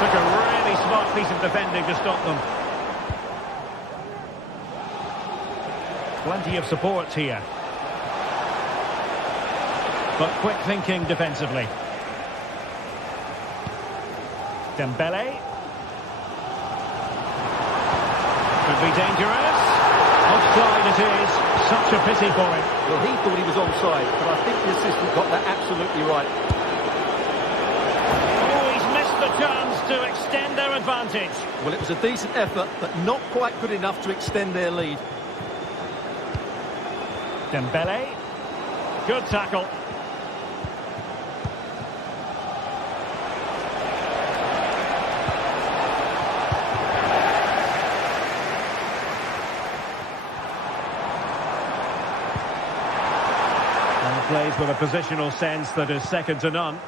Took a really smart piece of defending to stop them. Plenty of support here. But quick thinking defensively. Dembele. Could be dangerous. Offside it is. Such a pity for him. Well, he thought he was onside, but I think the assistant got that absolutely right. Oh, he's missed the chance to extend their advantage. Well, it was a decent effort, but not quite good enough to extend their lead. Dembele. Good tackle. Plays with a positional sense that is second to none.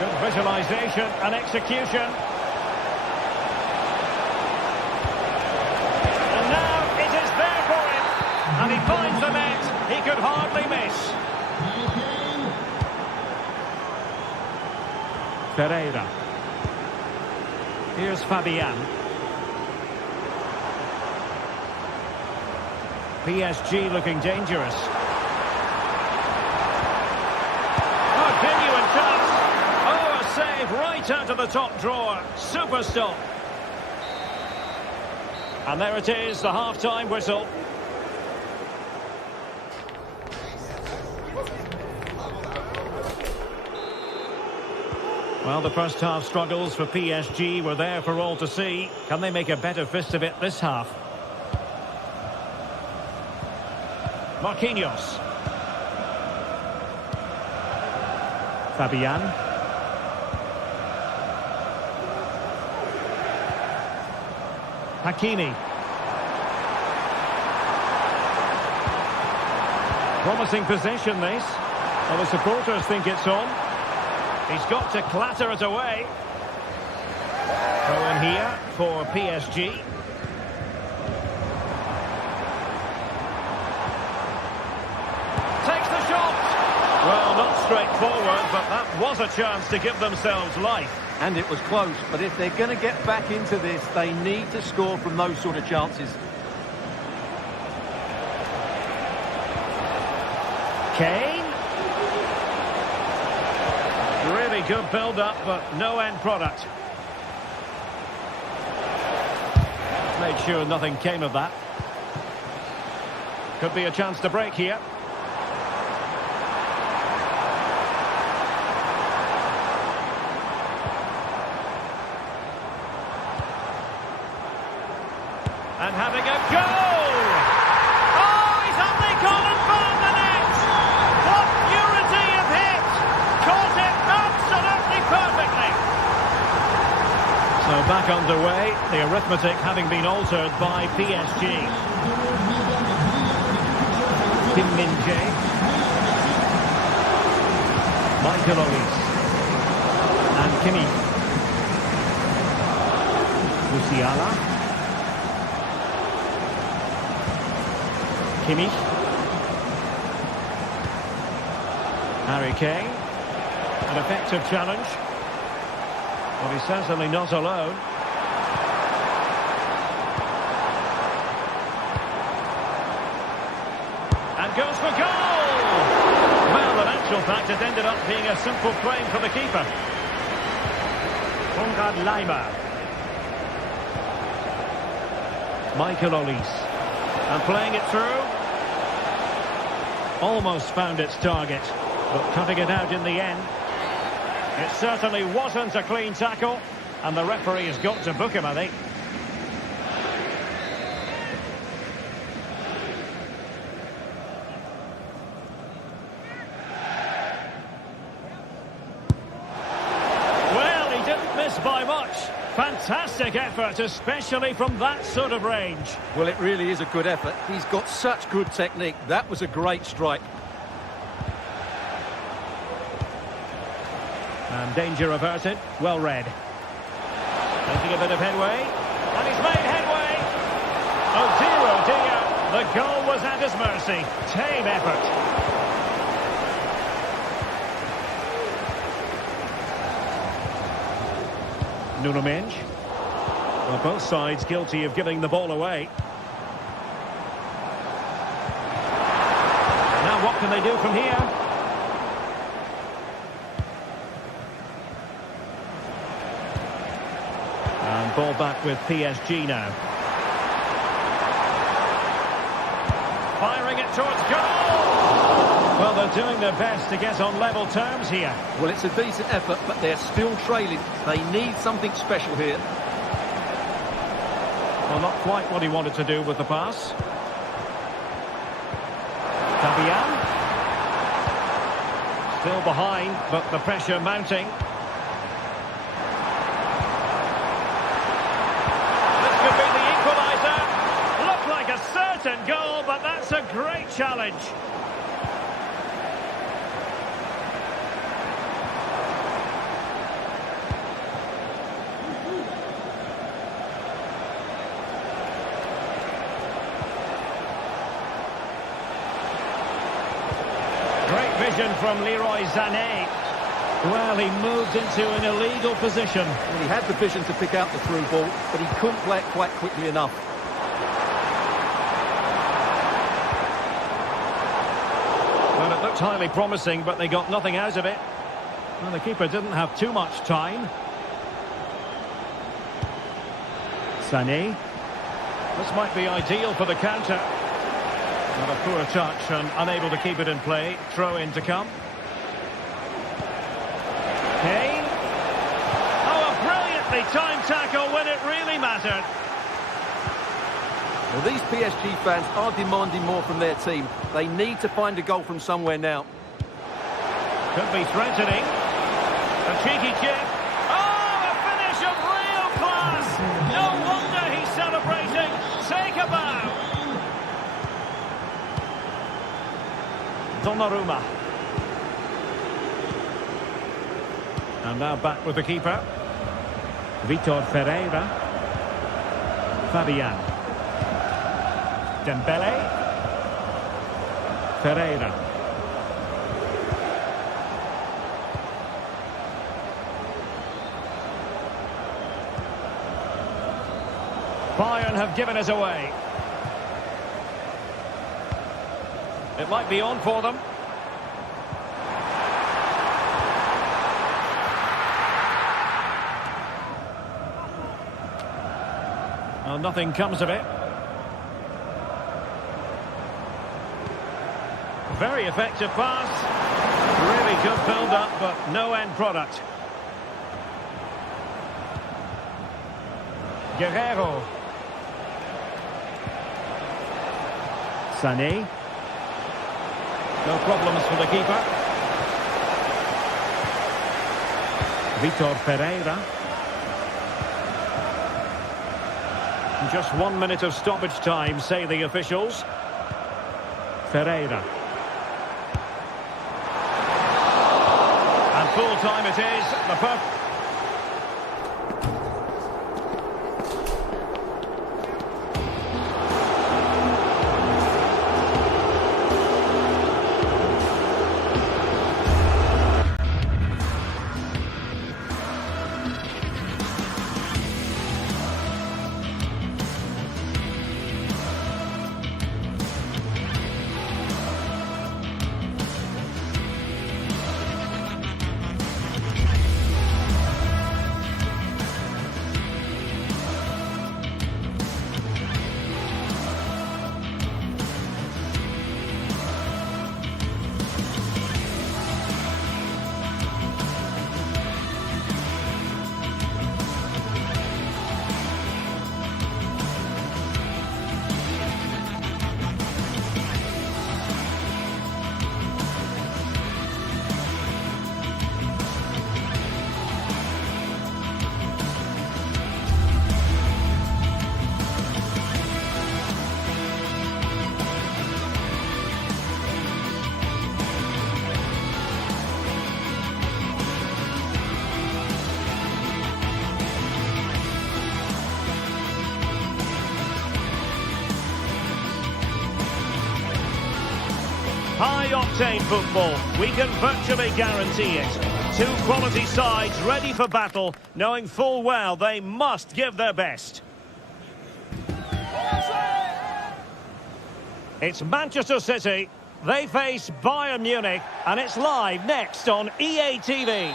Good visualisation and execution. And now it is there for him. And he finds the net. He could hardly miss. Pereira. Here's Fabian. PSG looking dangerous. Oh, genuine chance. Oh, a save right out of the top drawer. Super stop. And there it is, the half-time whistle. Well, the first half struggles for PSG were there for all to see. Can they make a better fist of it this half? Marquinhos. Fabian. Hakimi. Promising possession, this. Well, the supporters think it's on. He's got to clatter it away. Throw in here for PSG. Takes the shot. Well, not straightforward, but that was a chance to give themselves life. And it was close, but if they're going to get back into this, they need to score from those sort of chances. Kane. Really good build-up, but no end product. Made sure nothing came of that. Could be a chance to break here. And having a go! Oh, he's only gone and found the net! What purity of hit! Caught it absolutely perfectly! So back underway, the arithmetic having been altered by PSG. Kim Min-jae. Michael Olise. And Kimmich. Musiala. Kimmich. Harry Kane. An effective challenge. Well, he's certainly not alone. And goes for goal! Well, in actual fact, it ended up being a simple claim for the keeper. Konrad Laimer. Michael Olise. And playing it through. Almost found its target, but cutting it out in the end. It certainly wasn't a clean tackle, and the referee has got to book him, I think. Well, he didn't miss by much. Fantastic effort, especially from that sort of range. Well, it really is a good effort. He's got such good technique. That was a great strike. And danger averted. Well read. Making a bit of headway. And he's made headway. Oh dear, the goal was at his mercy. Tame effort. Nuno Mendes. Well, both sides guilty of giving the ball away. Now what can they do from here? And ball back with PSG now. Firing it towards goal! Well, they're doing their best to get on level terms here. Well, it's a decent effort, but they're still trailing. They need something special here. Well, not quite what he wanted to do with the pass. Fabian. Still behind, but the pressure mounting. This could be the equaliser. Looked like a certain goal, but that's a great challenge. Great vision from Leroy Sané. Well, he moved into an illegal position. Well, he had the vision to pick out the through ball, but he couldn't play it quite quickly enough. Well, it looked highly promising, but they got nothing out of it. Well, the keeper didn't have too much time. Sané. This might be ideal for the counter. Well, a poor touch and unable to keep it in play. Throw in to come. Kane. Oh, a brilliantly timed tackle when it really mattered. Well, these PSG fans are demanding more from their team. They need to find a goal from somewhere now. Could be threatening. A cheeky chip. Oh, a finish of real class. No wonder he's celebrating. Take a bow. Donnarumma. And now back with the keeper. Vitor Ferreira. Fabian. Dembele. Ferreira. Bayern have given us away. It might be on for them. Well, nothing comes of it. Very effective pass. Really good build-up, but no end product. Guerrero. Sané. No problems for the keeper. Vitor Ferreira. Just 1 minute of stoppage time, say the officials. Ferreira. And full time it is. The perfect. High-octane football, we can virtually guarantee it. Two quality sides ready for battle, knowing full well they must give their best. It's Manchester City, they face Bayern Munich, and it's live next on EA TV.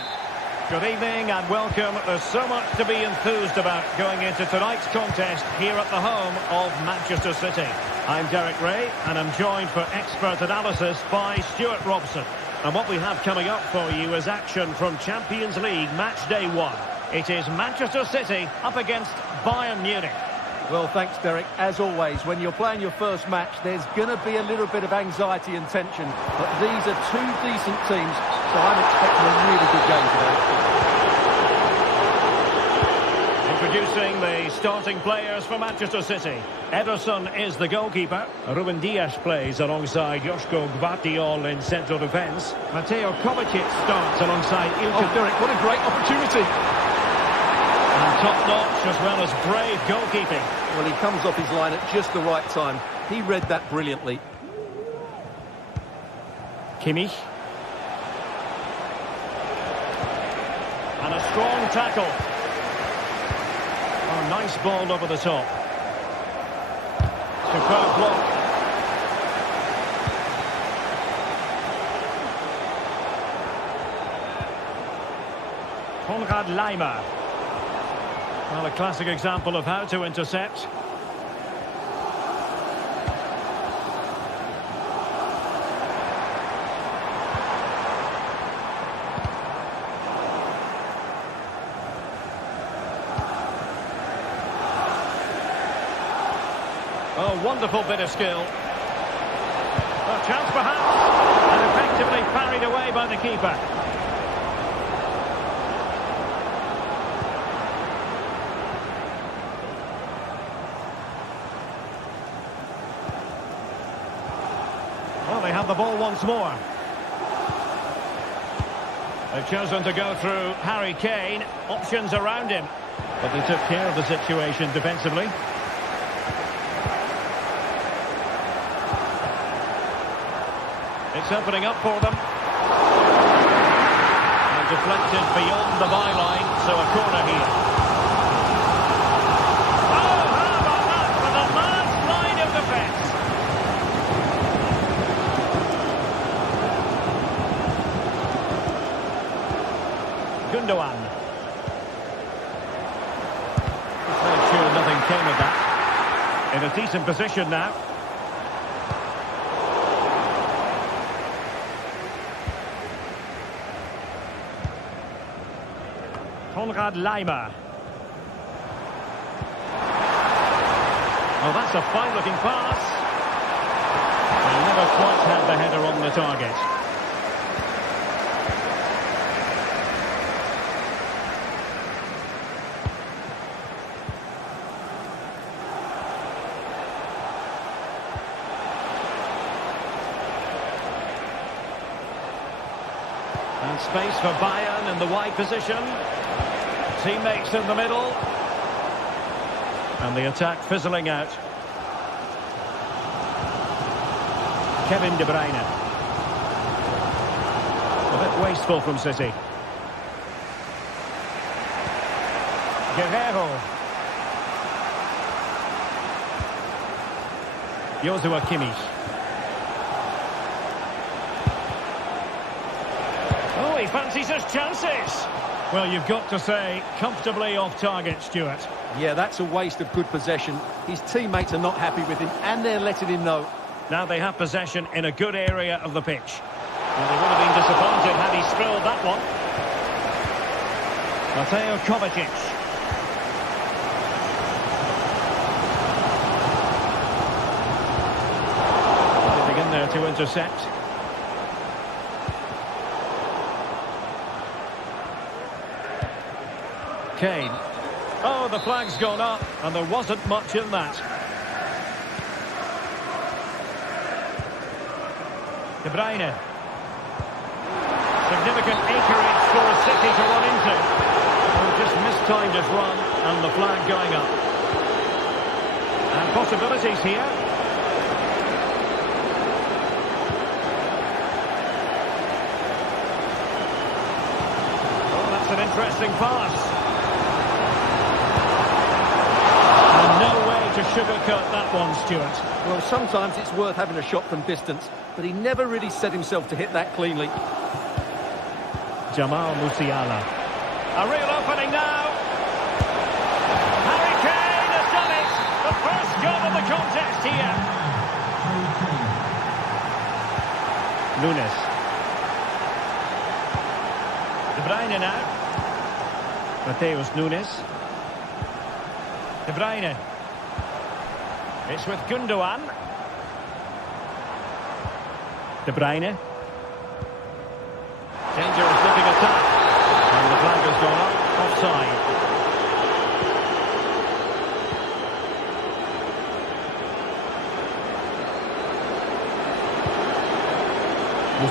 Good evening and welcome. There's so much to be enthused about going into tonight's contest here at the home of Manchester City. I'm Derek Ray and I'm joined for expert analysis by Stuart Robson. And what we have coming up for you is action from Champions League match day 1. It is Manchester City up against Bayern Munich. Well, thanks, Derek. As always, when you're playing your first match, there's going to be a little bit of anxiety and tension. But these are two decent teams, so I'm expecting a really good game today. Introducing the starting players for Manchester City. Ederson is the goalkeeper. Ruben Dias plays alongside Joško Gvardiol in central defence. Mateo Kovacic starts alongside Ilkay. Oh, Derek, what a great opportunity. And top-notch as well as brave goalkeeping. Well, he comes off his line at just the right time. He read that brilliantly. Kimmich. And a strong tackle. Oh, nice ball over the top. Superb block. Konrad Laimer. Well, a classic example of how to intercept. Oh, wonderful bit of skill. A chance perhaps, and effectively parried away by the keeper. Well, they have the ball once more. They've chosen to go through Harry Kane. Options around him, but they took care of the situation defensively. It's opening up for them. And deflected beyond the byline, so a corner here. Oh, how about that for the last line of defence? Gundogan. Just made sure nothing came of that. In a decent position now. Konrad Laimer. Oh, that's a fine-looking pass. They never quite had the header on the target. And space for Bayern in the wide position. Teammates in the middle. And the attack fizzling out. Kevin De Bruyne. A bit wasteful from City. Guerrero. Joshua Kimmich. Oh, he fancies his chances. Well, you've got to say, comfortably off target, Stuart. Yeah, that's a waste of good possession. His teammates are not happy with him, and they're letting him know. Now they have possession in a good area of the pitch. Well, they would have been disappointed had he spilled that one. Mateo Kovacic. Getting in there to intercept. Kane. Oh, the flag's gone up, and there wasn't much in that. De Bruyne. Significant acreage for a City to run into. Oh, just mistimed his run, and the flag going up. And possibilities here. Oh, that's an interesting pass. To sugarcoat that one, Stuart. Well, sometimes it's worth having a shot from distance, but he never really set himself to hit that cleanly. Jamal Musiala. A real opening now. Harry Kane has done it. The first goal of the contest here. Nunes. De Bruyne now. Mateus Nunes. De Bruyne. It's with Gundogan. De Bruyne. Dangerous looking attack. And the flag has gone up. Offside.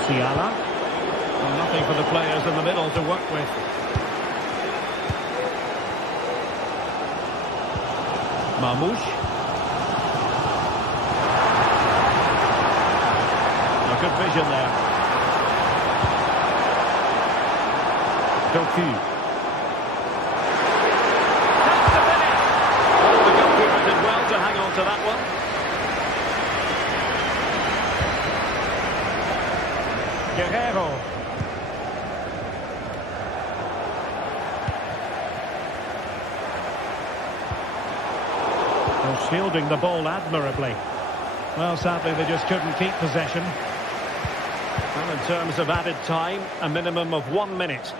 Musiala. Well, nothing for the players in the middle to work with. Marmoush. A good vision there. Doku. That's the finish. Oh, the goalkeeper did well to hang on to that one. Guerrero. Well, shielding the ball admirably. Well, sadly, they just couldn't keep possession. Well, in terms of added time, a minimum of 1 minute.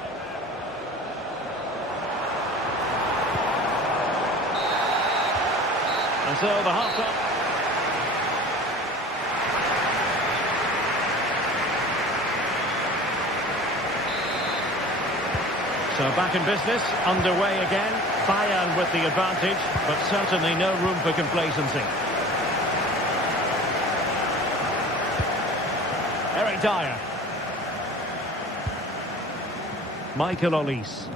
And so the half-time. So back in business, underway again. Bayern with the advantage, but certainly no room for complacency. Eric Dyer. Michael Olise.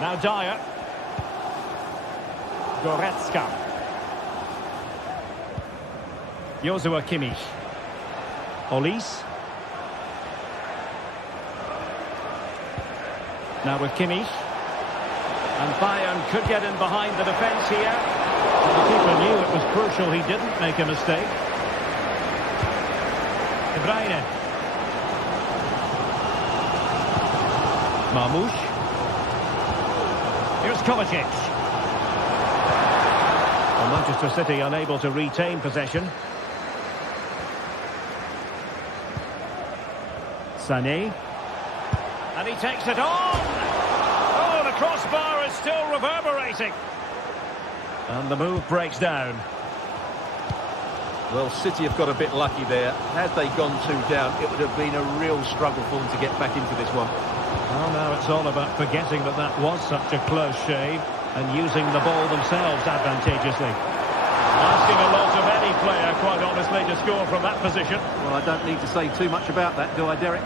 Now Dyer. Goretzka. Joshua Kimmich. Olise. Now with Kimmich. And Bayern could get in behind the defence here. The keeper knew it was crucial he didn't make a mistake. De Bruyne. Marmoush. Here's Kovacic. Well, Manchester City unable to retain possession. Sané. And he takes it on! Oh, the crossbar is still reverberating. And the move breaks down. Well, City have got a bit lucky there. Had they gone 2 down, it would have been a real struggle for them to get back into this one. Well, now it's all about forgetting that that was such a close shave and using the ball themselves advantageously. Asking a lot of any player, quite honestly, to score from that position. Well, I don't need to say too much about that, do I, Derek?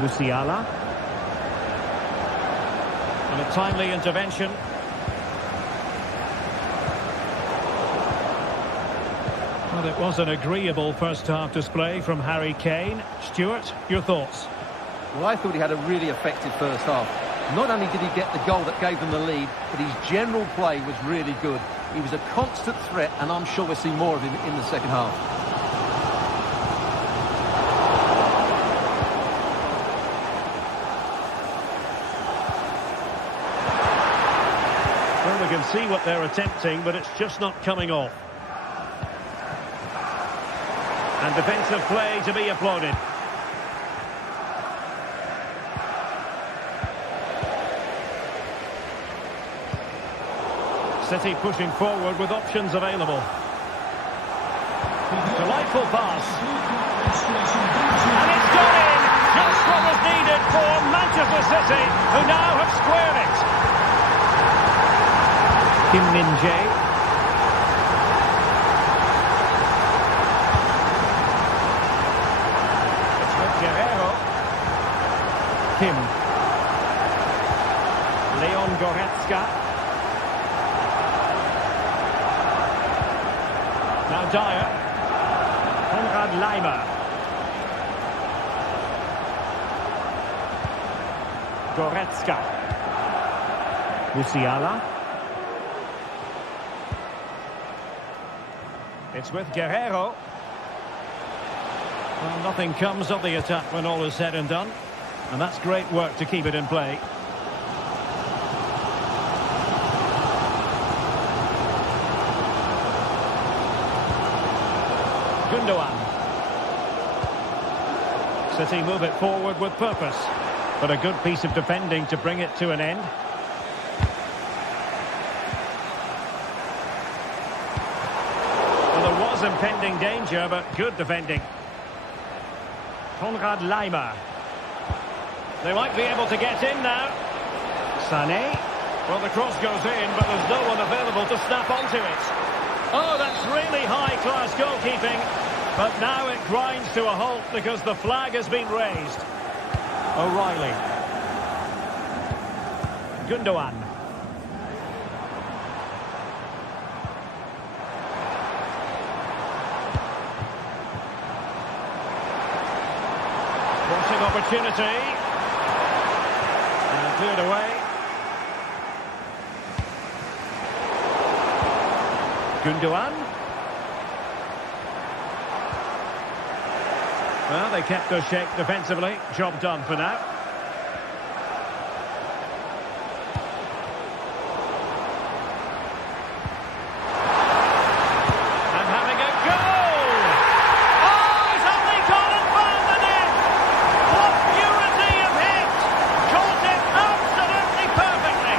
Musiala. And a timely intervention. Well, it was an agreeable first-half display from Harry Kane. Stuart, your thoughts? Well, I thought he had a really effective first half. Not only did he get the goal that gave them the lead, but his general play was really good. He was a constant threat, and I'm sure we'll see more of him in the second half. Well, we can see what they're attempting, but it's just not coming off. And defensive play to be applauded. City pushing forward with options available. Delightful pass. And it's gone in! Just what was needed for Manchester City, who now have squared it. Kim Min-jae. It's with Guerrero. Kim. Leon Goretzka. Now Dyer. Konrad Laimer. Goretzka. Musiala. It's with Guerrero. Well, nothing comes of the attack when all is said and done. And that's great work to keep it in play. Gundogan. City move it forward with purpose, but a good piece of defending to bring it to an end. Well, there was impending danger, but good defending. Konrad Laimer. They might be able to get in now. Sané. Well, the cross goes in, but there's no one available to snap onto it. Oh, that's really high-class goalkeeping. But now it grinds to a halt because the flag has been raised. O'Reilly. Gundogan. Crossing opportunity. And cleared away. Gundogan. Well, they kept their shape defensively. Job done for now. And having a goal! Oh, he's only gone and found the net! What purity of hit! Caught it absolutely perfectly!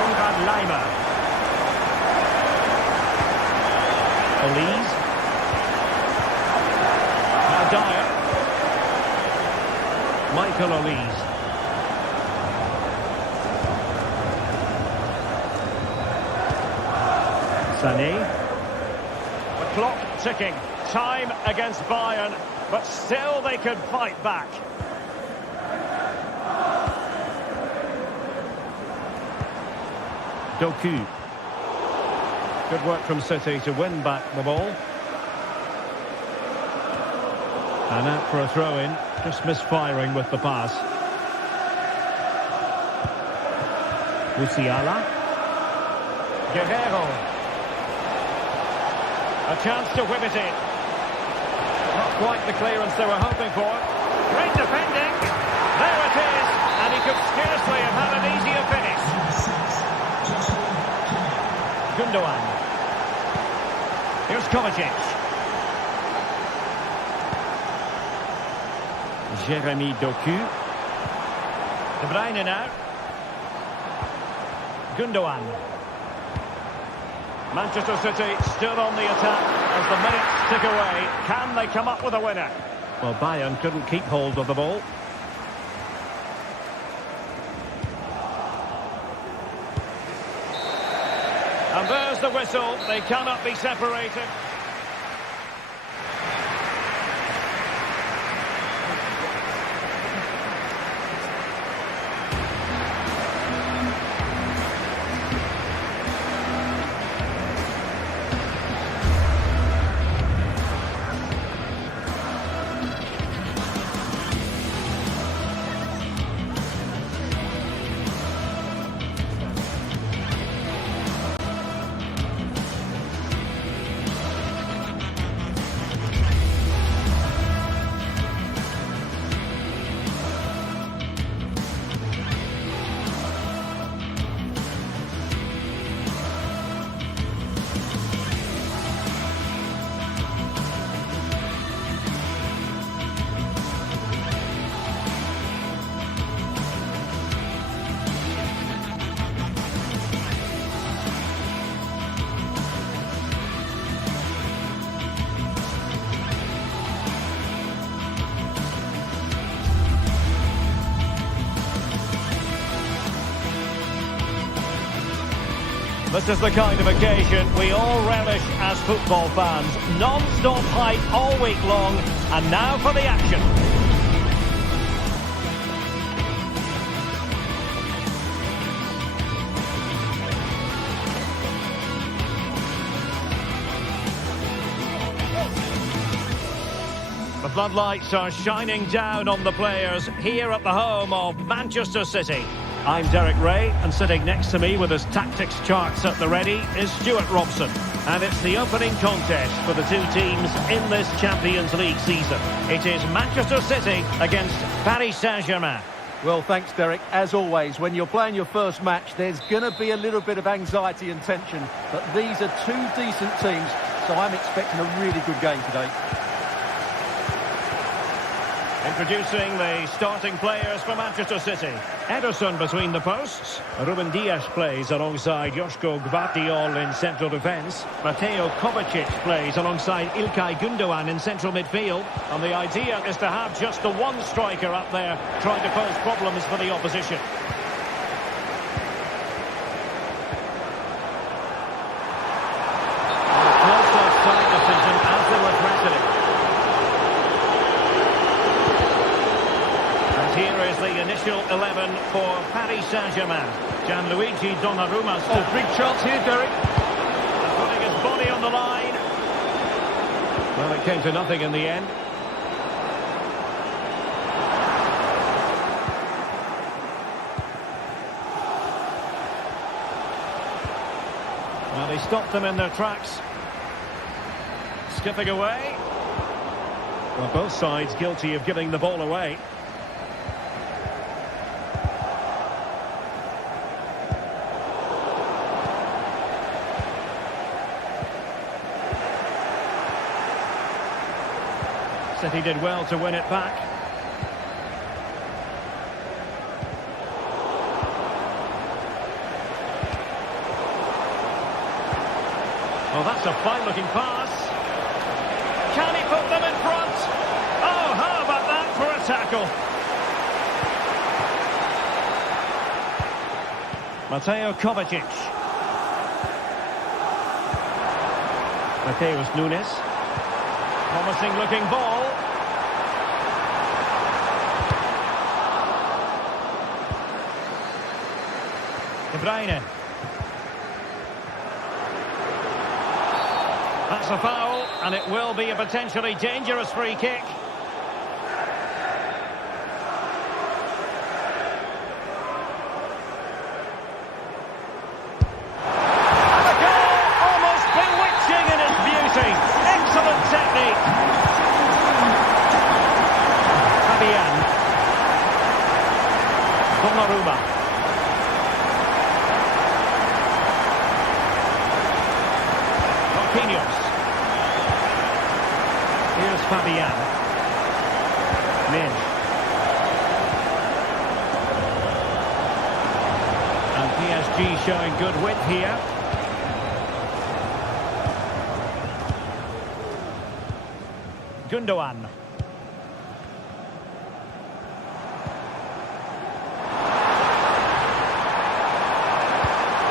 Konrad Laimer. Elise. Now Dyer. Michael Elise. Sané. The clock ticking. Time against Bayern, but still they could fight back. Doku. Good work from City to win back the ball. And out for a throw-in, just misfiring with the pass. Musiala. Guerrero. A chance to whip it in. Not quite the clearance they were hoping for. Great defending. There it is. And he could scarcely have had an easier finish. Gundogan. Here's Kovacic. Jeremy Doku. De Bruyne now. Gundogan. Manchester City still on the attack as the minutes tick away. Can they come up with a winner? Well, Bayern couldn't keep hold of the ball. And there's the whistle. They cannot be separated. This is the kind of occasion we all relish as football fans. Non-stop hype all week long, and now for the action. The floodlights are shining down on the players here at the home of Manchester City. I'm Derek Ray, and sitting next to me with his tactics charts at the ready is Stuart Robson. And it's the opening contest for the two teams in this Champions League season. It is Manchester City against Paris Saint-Germain. Well, thanks, Derek. As always, when you're playing your first match, there's going to be a little bit of anxiety and tension. But these are two decent teams, so I'm expecting a really good game today. Introducing the starting players for Manchester City. Ederson between the posts. Ruben Dias plays alongside Joško Gvardiol in central defence. Mateo Kovacic plays alongside İlkay Gundogan in central midfield. And the idea is to have just the one striker up there trying to pose problems for the opposition. 11 for Paris Saint-Germain. Gianluigi Donnarumma. Oh, big chance here, Derek. And putting his body on the line. Well, it came to nothing in the end. Well, he stopped them in their tracks. Skipping away. Well, both sides guilty of giving the ball away. City did well to win it back. Oh, that's a fine-looking pass. Can he put them in front? Oh, how about that for a tackle? Mateo Kovacic. Mateus Nunes. Promising-looking ball. De Bruyne. That's a foul, and it will be a potentially dangerous free kick. And a goal, almost bewitching in its beauty. Excellent technique. Fabian. Donnarumma. Marquinhos. Here's Fabian. Minge. And PSG showing good width here. Gundogan.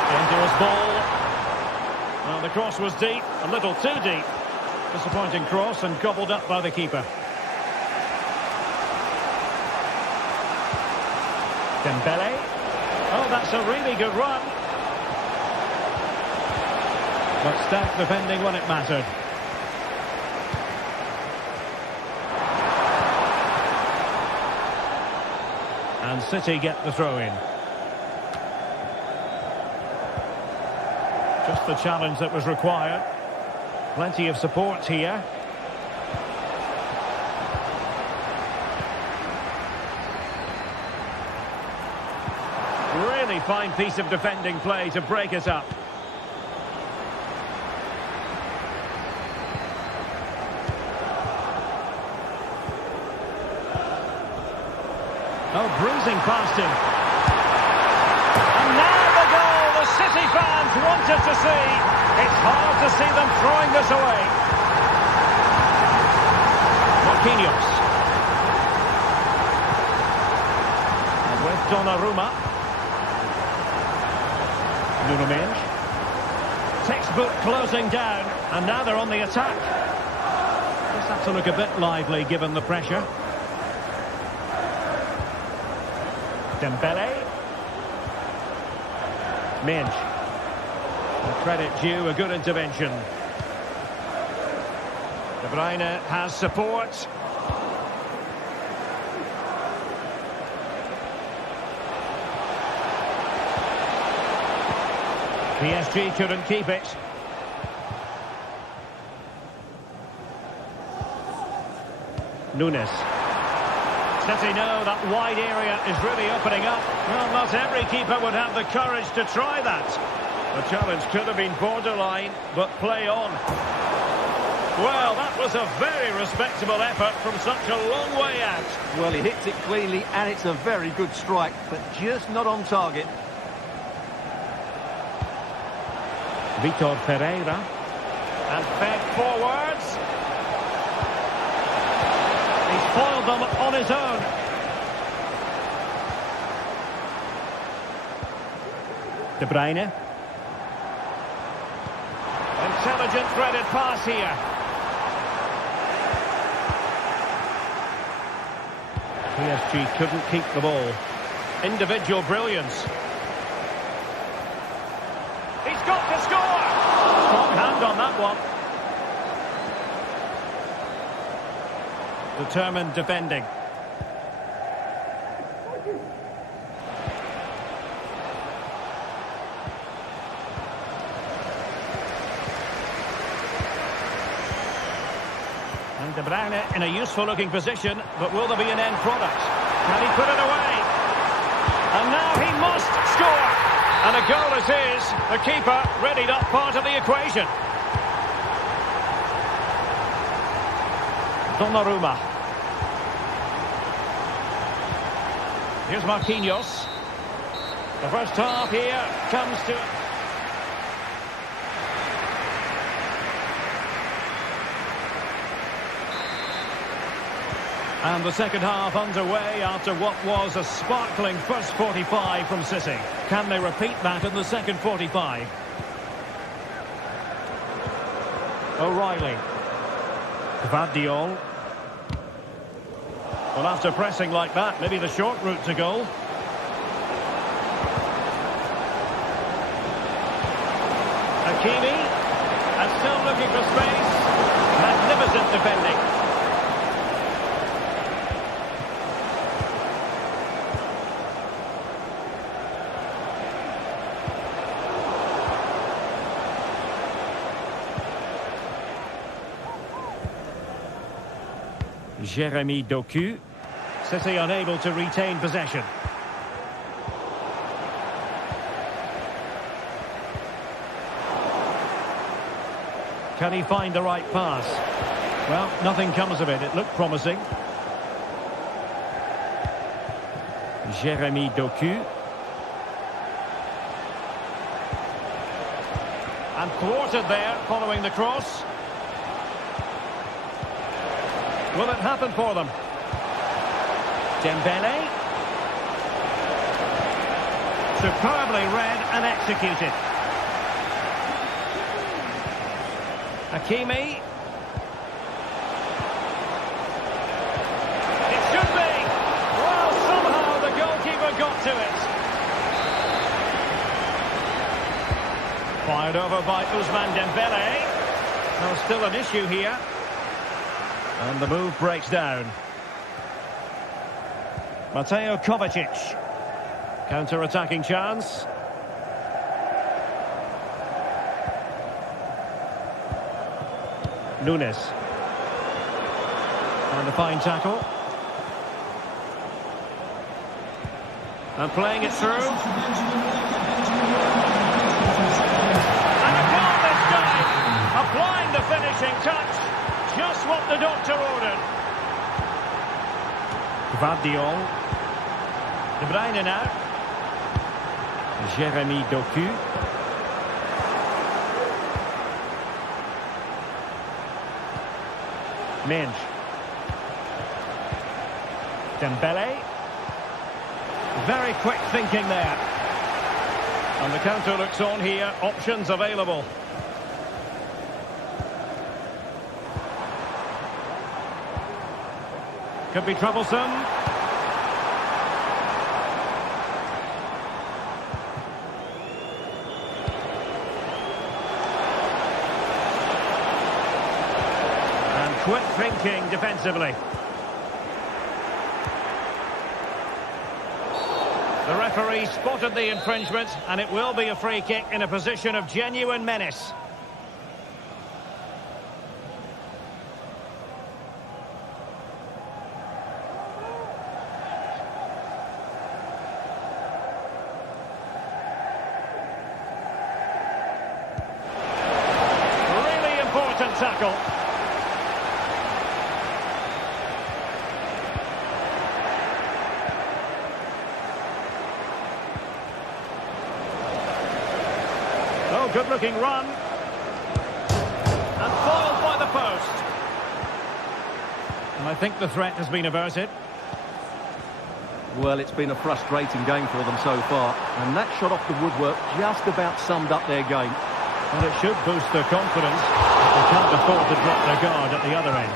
Dangerous ball. Well, the cross was deep, a little too deep. Disappointing cross and gobbled up by the keeper. Dembele. Oh, that's a really good run. But stout defending when it mattered. And City get the throw-in. Just the challenge that was required. Plenty of support here. Really fine piece of defending play to break it up. Oh, bruising past him. And now the goal the City fans wanted to see. It's hard to see them throwing this away. Marquinhos. And with Donnarumma. Nuno Mendes. Textbook closing down. And now they're on the attack. Just have to look a bit lively given the pressure. Dembele. Minge. Credit due, a good intervention. De Bruyne has support. PSG couldn't keep it. Nunes. City know that wide area is really opening up. Well, not every keeper would have the courage to try that. The challenge could have been borderline, but play on. Well, that was a very respectable effort from such a long way out. Well, he hits it cleanly, and it's a very good strike, but just not on target. Vitor Pereira. And fed forwards. He's foiled them on his own. De Bruyne. Intelligent threaded pass here. PSG couldn't keep the ball. Individual brilliance. He's got to score! Strong hand on that one. Determined defending. And De Bruyne in a useful-looking position, but will there be an end product? Can he put it away? And now he must score! And a goal it is. The keeper readied up part of the equation. Donnarumma. Here's Marquinhos. The first half here comes to... And the second half underway after what was a sparkling first 45 from City. Can they repeat that in the second 45? O'Reilly. Gvardiol. Well, after pressing like that, maybe the short route to goal. Hakimi. And still looking for space. Magnificent defending. Jeremy Doku. City unable to retain possession. Can he find the right pass? Well, nothing comes of it. It looked promising. Jeremy Doku. And thwarted there following the cross. Will it happen for them? Dembele. Superbly read and executed. Hakimi. It should be. Well, somehow the goalkeeper got to it. Fired over by Ousmane Dembele. There's still an issue here. And the move breaks down. Mateo Kovacic. Counter-attacking chance. Nunes. And a fine tackle. And playing it through. And a goal this time. Applying the finishing touch. Just what the doctor ordered. Gvardiol. De Bruyne now. Jeremy Doku. Minge. Dembele. Very quick thinking there. And the counter looks on here. Options available. Could be troublesome. And quick thinking defensively. The referee spotted the infringement, and it will be a free kick in a position of genuine menace. Tackle. Oh, good-looking run. And foiled by the post. And I think the threat has been averted. Well, it's been a frustrating game for them so far. And that shot off the woodwork just about summed up their game. And it should boost their confidence. They can't afford to drop their guard at the other end.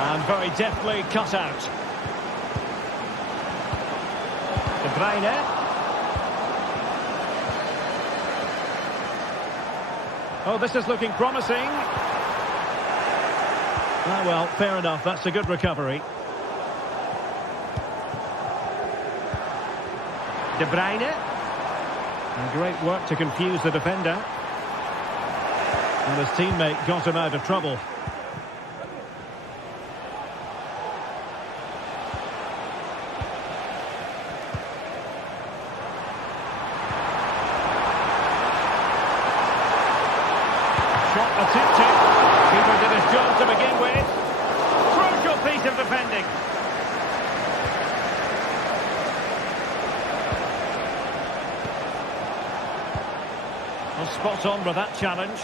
And very deftly cut out. Bruyne. Oh, this is looking promising. Ah, well, fair enough. That's a good recovery. De Bruyne. And great work to confuse the defender. And his teammate got him out of trouble. Shot attempted. Keeper did his job to begin with. Crucial piece of defending. Well, spot on with that challenge.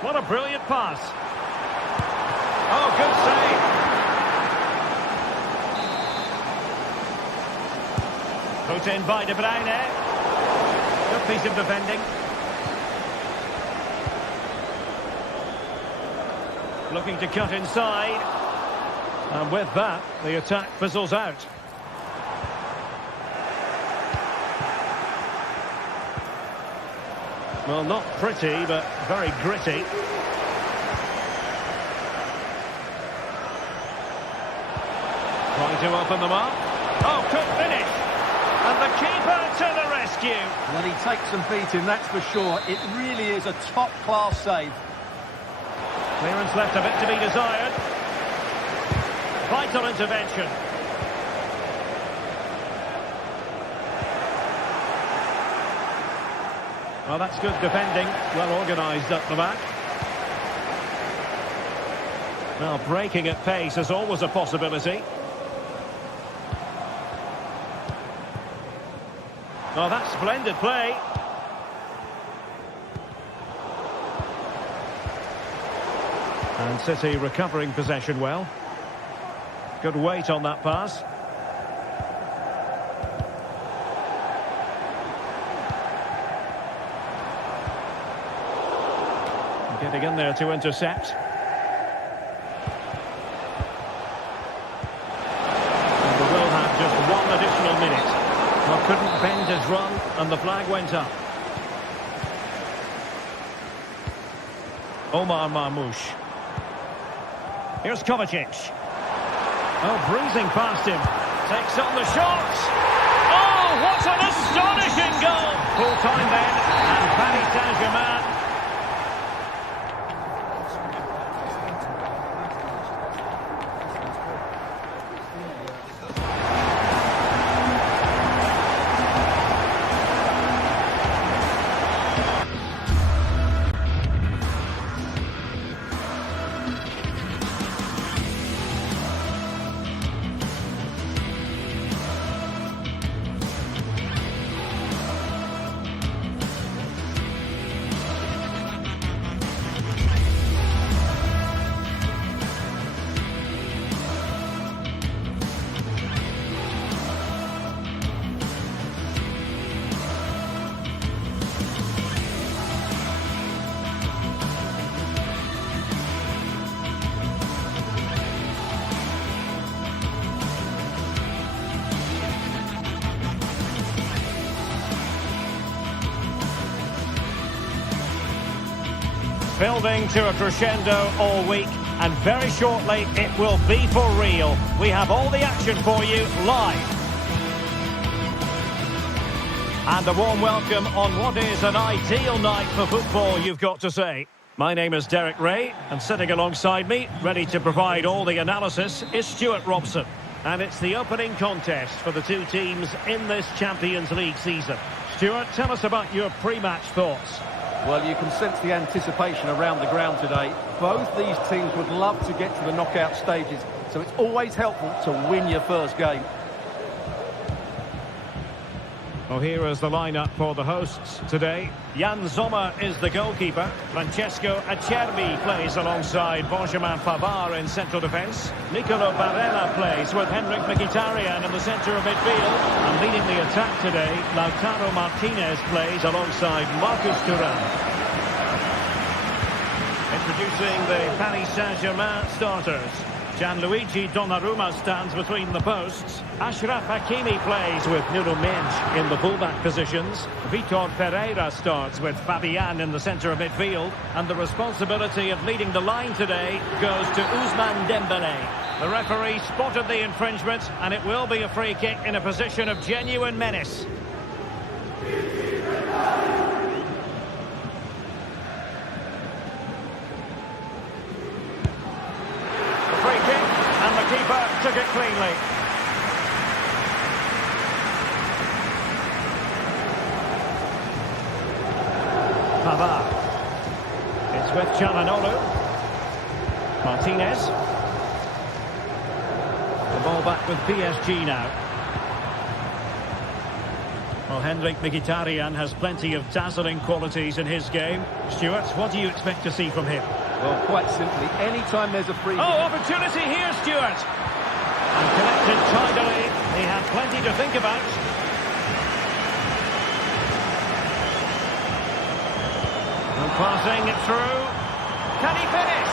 What a brilliant pass. Oh, good save. Put in by De Bruyne. Good piece of defending. Looking to cut inside. And with that, the attack fizzles out. Well, not pretty, but very gritty. Trying to open them up. Oh, good finish. And the keeper to the rescue. Well, he takes some beating, that's for sure. It really is a top-class save. Clearance left a bit to be desired. Vital intervention. Well, that's good defending. Well organised up the back. Now, breaking at pace is always a possibility. Oh, that's splendid play. And City recovering possession well. Good weight on that pass. Getting in there to intercept. And we will have just one additional minute. Well, couldn't bend his run, and the flag went up. Omar Marmoush. Here's Kovacic. Oh, breezing past him. Takes on the shot. Oh, what an astonishing goal! Full time then, and Paris Saint-Germain. Building to a crescendo all week, and very shortly it will be for real. We have all the action for you live. And a warm welcome on what is an ideal night for football, you've got to say. My name is Derek Ray, and sitting alongside me, ready to provide all the analysis, is Stuart Robson. And it's the opening contest for the two teams in this Champions League season. Stuart, tell us about your pre-match thoughts. Well, you can sense the anticipation around the ground today. Both these teams would love to get to the knockout stages, so it's always helpful to win your first game. Well, here is the lineup for the hosts today. Jan Sommer is the goalkeeper. Francesco Acerbi plays alongside Benjamin Pavard in central defence. Nicolo Barella plays with Henrik Mkhitaryan in the centre of midfield. And leading the attack today, Lautaro Martinez plays alongside Marcus Thuram. Introducing the Paris Saint-Germain starters. Gianluigi Donnarumma stands between the posts. Achraf Hakimi plays with Nuno Mendes in the fullback positions. Vitor Pereira starts with Fabian in the centre of midfield. And the responsibility of leading the line today goes to Ousmane Dembélé. The referee spotted the infringement, and it will be a free kick in a position of genuine menace. And the keeper took it cleanly. Pavard. It's with Çalhanoğlu. Martinez. The ball back with PSG now. Well, Henrik Mkhitaryan has plenty of dazzling qualities in his game. Stuart, what do you expect to see from him? Well, quite simply, any time there's a free... Oh, opportunity here, Stuart. And connected tidily. He had plenty to think about. And passing it through. Can he finish?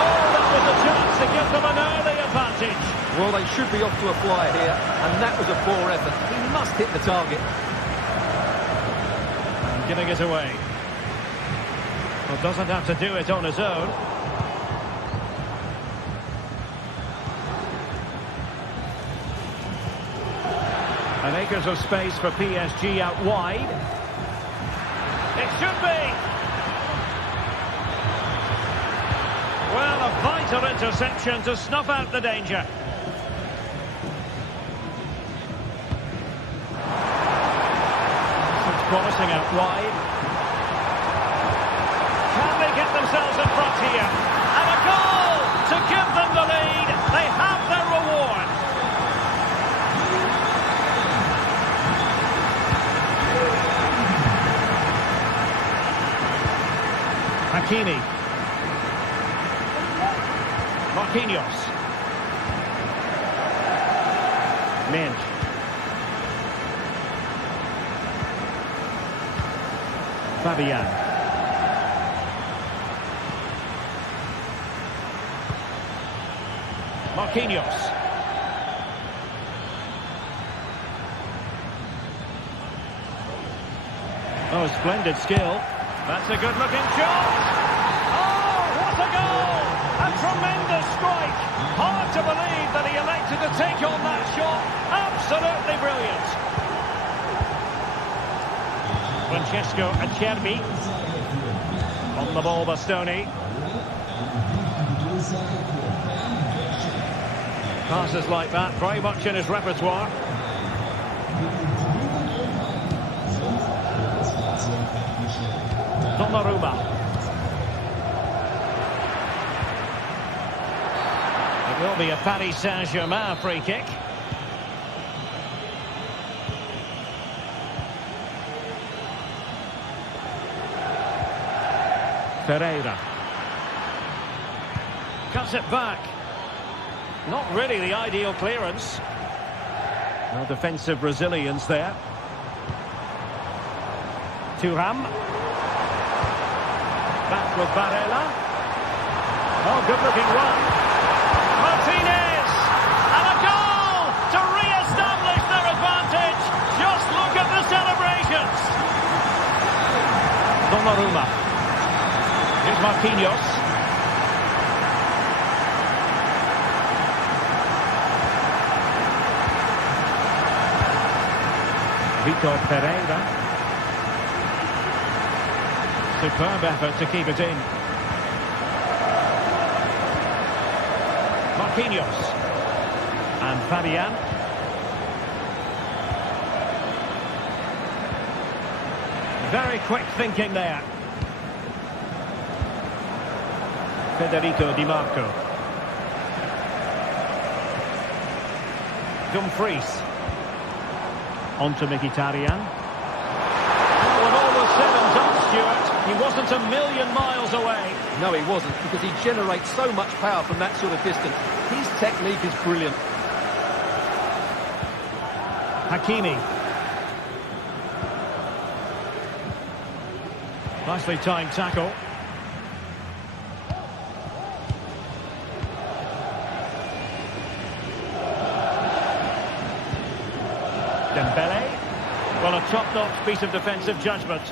Oh, that was a chance to give them an early advantage. Well, they should be off to a flyer here, and that was a poor effort. He must hit the target. And giving it away. Well, doesn't have to do it on his own. And acres of space for PSG out wide. It should be. Well, a vital interception to snuff out the danger. It's promising out wide. Can they get themselves in front here? And a goal to give them the lead. They have their reward. Hakimi. Marquinhos. Mendes. Fabian. Marquinhos. Oh, splendid skill. That's a good-looking shot. Oh, what a goal! A tremendous strike. Hard to believe that he elected to take on that shot. Absolutely brilliant. Francesco Acerbi. On the ball, Bastoni. Passes like that, very much in his repertoire. Donnarumma. It will be a Paris Saint-Germain free kick. Pereira. Cuts it back. Not really the ideal clearance. No defensive resilience there. Thuram. Back with Barella. Oh, good-looking run. Martinez! And a goal to re-establish their advantage. Just look at the celebrations. Donnarumma. Here's Marquinhos. Vitor Pereira. Superb effort to keep it in. Marquinhos. And Fabian. Very quick thinking there. Federico Di Marco. Dumfries. On to Mkhitaryan. Oh, when all was said and done, Stuart, he wasn't a million miles away. No, he wasn't, because he generates so much power from that sort of distance. His technique is brilliant. Hakimi. Nicely timed tackle. top-notch piece of defensive judgment.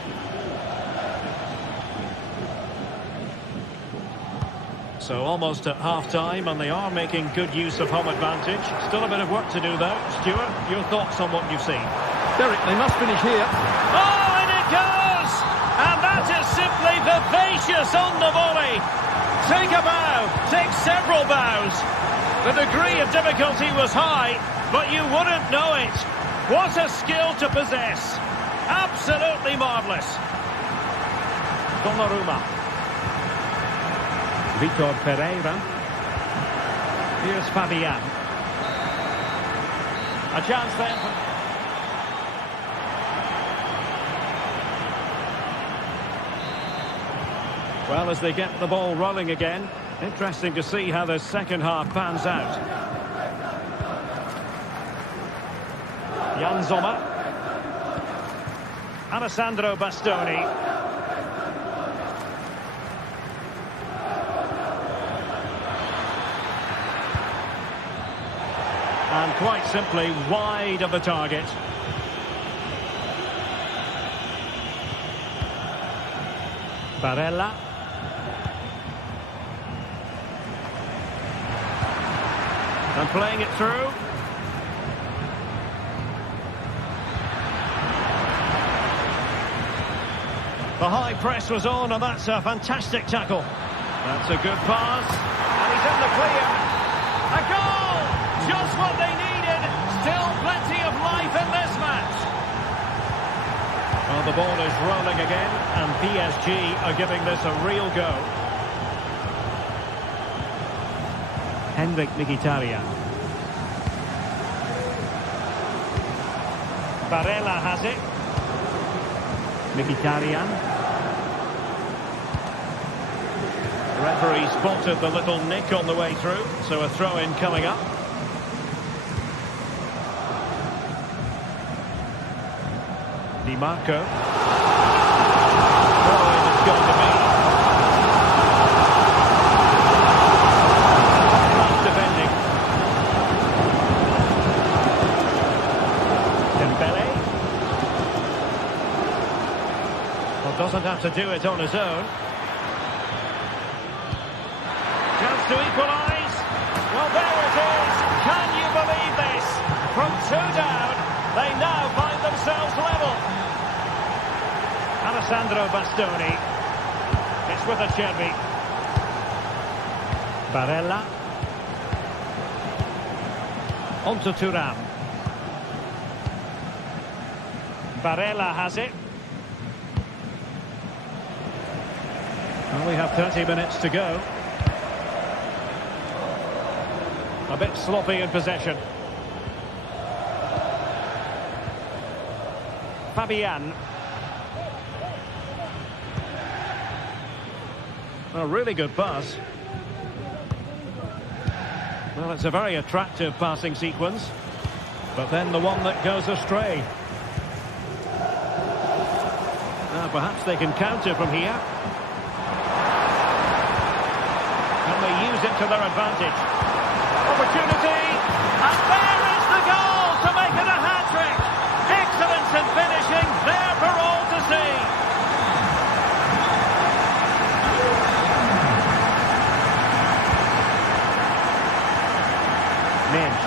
So almost at half-time, and they are making good use of home advantage. Still a bit of work to do, though. Stuart, your thoughts on what you've seen? Derek, they must finish here. Oh, and it goes! And that is simply vivacious on the volley. Take a bow, take several bows. The degree of difficulty was high, but you wouldn't know it. What a skill to possess. Absolutely marvellous. Donnarumma. Vitor Pereira. Here's Fabian. A chance then. Well, as they get the ball rolling again, interesting to see how the second half pans out. Jan Sommer. Alessandro Bastoni. And quite simply wide of the target. Barella. And playing it through. The high press was on, and that's a fantastic tackle. That's a good pass. And he's in the clear. A goal! Just what they needed. Still plenty of life in this match. Well, the ball is rolling again, and PSG are giving this a real go. Henrik Mkhitaryan. Barella has it. Mkhitaryan. The referee spotted the little nick on the way through, so a throw-in coming up. Di Marco. Throw-in it's going to be. Defending. Dembele. Well, doesn't have to do it on his own. Chance to equalise. Well, there it is. Can you believe this? From 2 down, they now find themselves level. Alessandro Bastoni. It's with Acerbi. Barella. On to Thuram. Barella has it. Well, we have 30 minutes to go. A bit sloppy in possession. Fabian. A really good pass. Well, it's a very attractive passing sequence. But then the one that goes astray. Now, perhaps they can counter from here. Can they use it to their advantage? Opportunity, and there is the goal to make it a hat-trick. Excellence in finishing, there for all to see. Minch.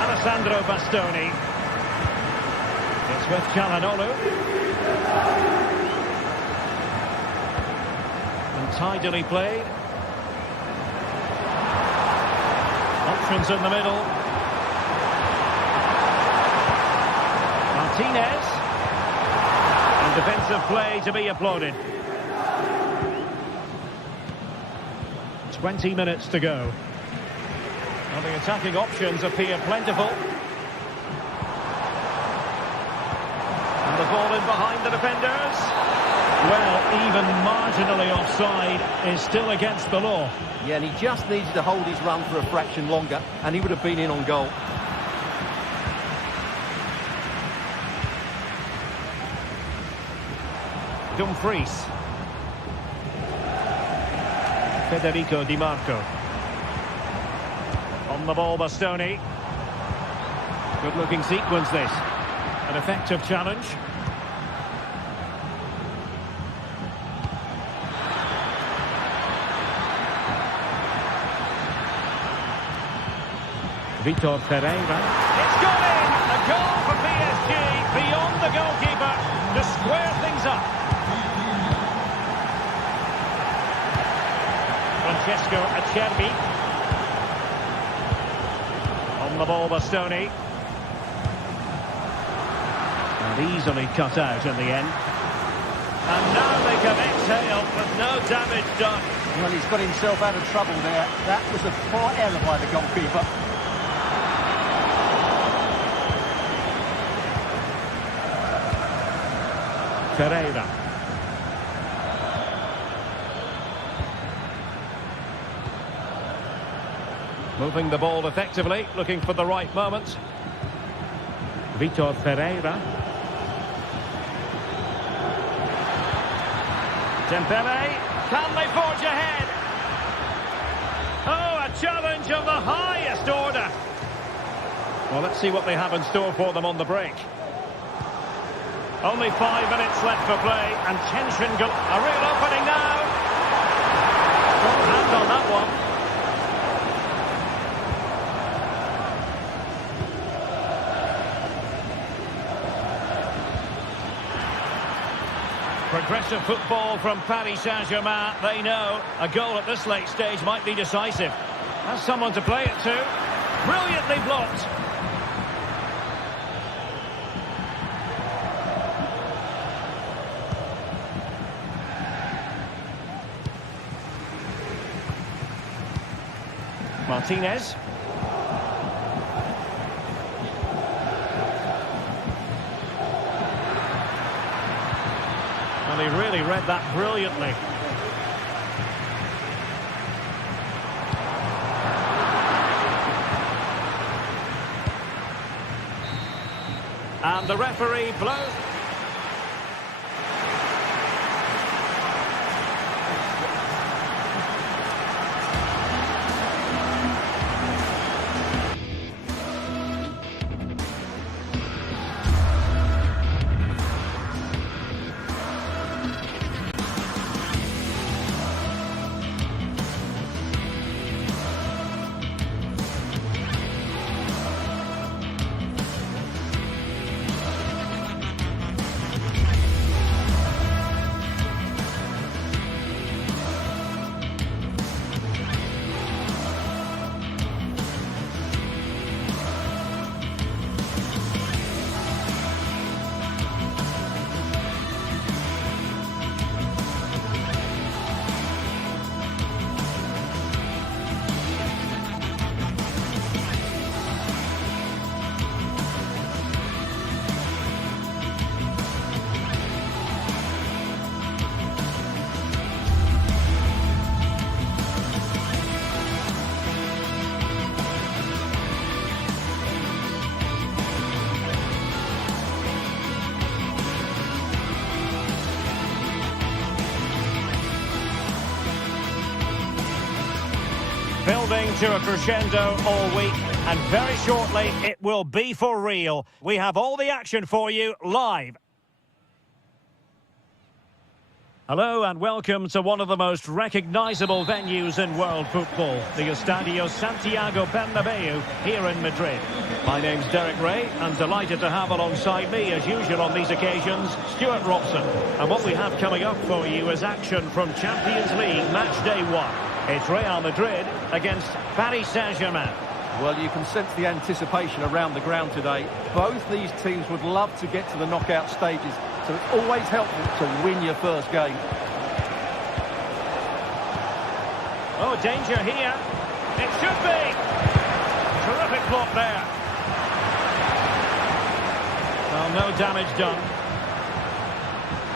Alessandro Bastoni. It's with Calhanoglu. And tidily played. Options in the middle. Martinez. And defensive play to be applauded. 20 minutes to go. Well, the attacking options appear plentiful. The ball in behind the defenders. Well, even marginally offside is still against the law. Yeah, and he just needed to hold his run for a fraction longer, and he would have been in on goal. Dumfries. Federico Di Marco. On the ball, Bastoni. Good-looking sequence, this. An effective challenge. Vitor Pereira. It's gone in! A goal for PSG, beyond the goalkeeper, to square things up. Francesco Acerbi. On the ball, Bastoni. And easily cut out in the end. And now they can exhale with no damage done. Well, he's got himself out of trouble there. That was a poor error by the goalkeeper. Pereira. Moving the ball effectively, looking for the right moment. Vitor Pereira. Dembele. Can they forge ahead? Oh, a challenge of the highest order. Well, let's see what they have in store for them on the break. Only 5 minutes left for play, and tension go. A real opening now. Strong hand on that one. Progressive football from Paris Saint-Germain. They know a goal at this late stage might be decisive. Has someone to play it to. Brilliantly blocked. Martinez. Well, he really read that brilliantly. And the referee blows. Building to a crescendo all week, and very shortly it will be for real. We have all the action for you live. Hello and welcome to one of the most recognisable venues in world football, the Estadio Santiago Bernabeu here in Madrid. My name's Derek Ray, and delighted to have alongside me, as usual on these occasions, Stuart Robson. And what we have coming up for you is action from Champions League Match Day 1. It's Real Madrid against Paris Saint-Germain. Well, you can sense the anticipation around the ground today. Both these teams would love to get to the knockout stages, so it's always helpful to win your first game. Oh, danger here. It should be. Terrific block there. Well, no damage done.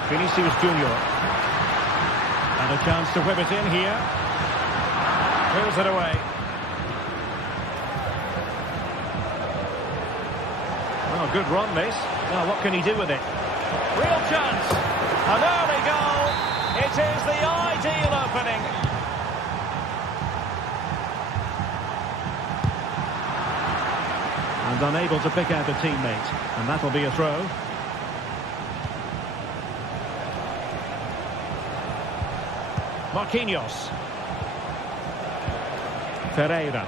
Vinicius Junior. And a chance to whip it in here. Pulls it away. Oh, good run, this. Now, what can he do with it? Real chance. An early goal. It is the ideal opening. And unable to pick out a teammate. And that'll be a throw. Marquinhos. Ferreira.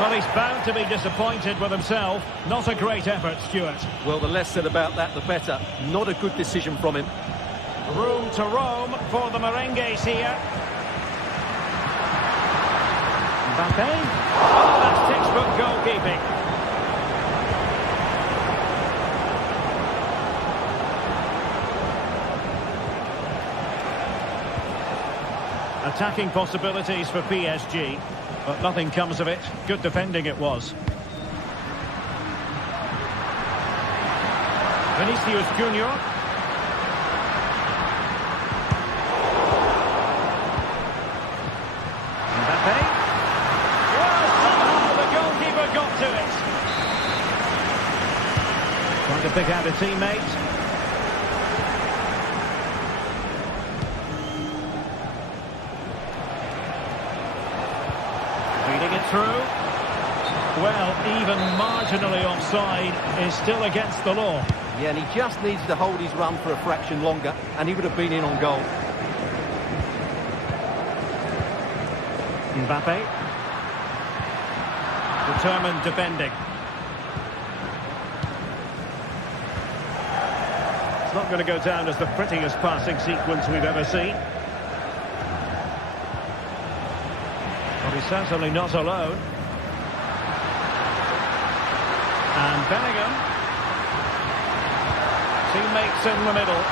Well, he's bound to be disappointed with himself. Not a great effort, Stuart. Well, the less said about that, the better. Not a good decision from him. Room to roam for the Merengues here. Mbappe. Oh, that's textbook goalkeeping. Attacking possibilities for PSG, but nothing comes of it. Good defending it was. Vinicius Junior. Mbappe. Well, somehow the goalkeeper got to it. Trying to pick out a teammate. Feeding it through. Well, even marginally offside is still against the law. Yeah, and he just needs to hold his run for a fraction longer, and he would have been in on goal. Mbappe. Determined defending. It's not going to go down as the prettiest passing sequence we've ever seen. But he's certainly not alone. And Bellingham. Teammates in the middle.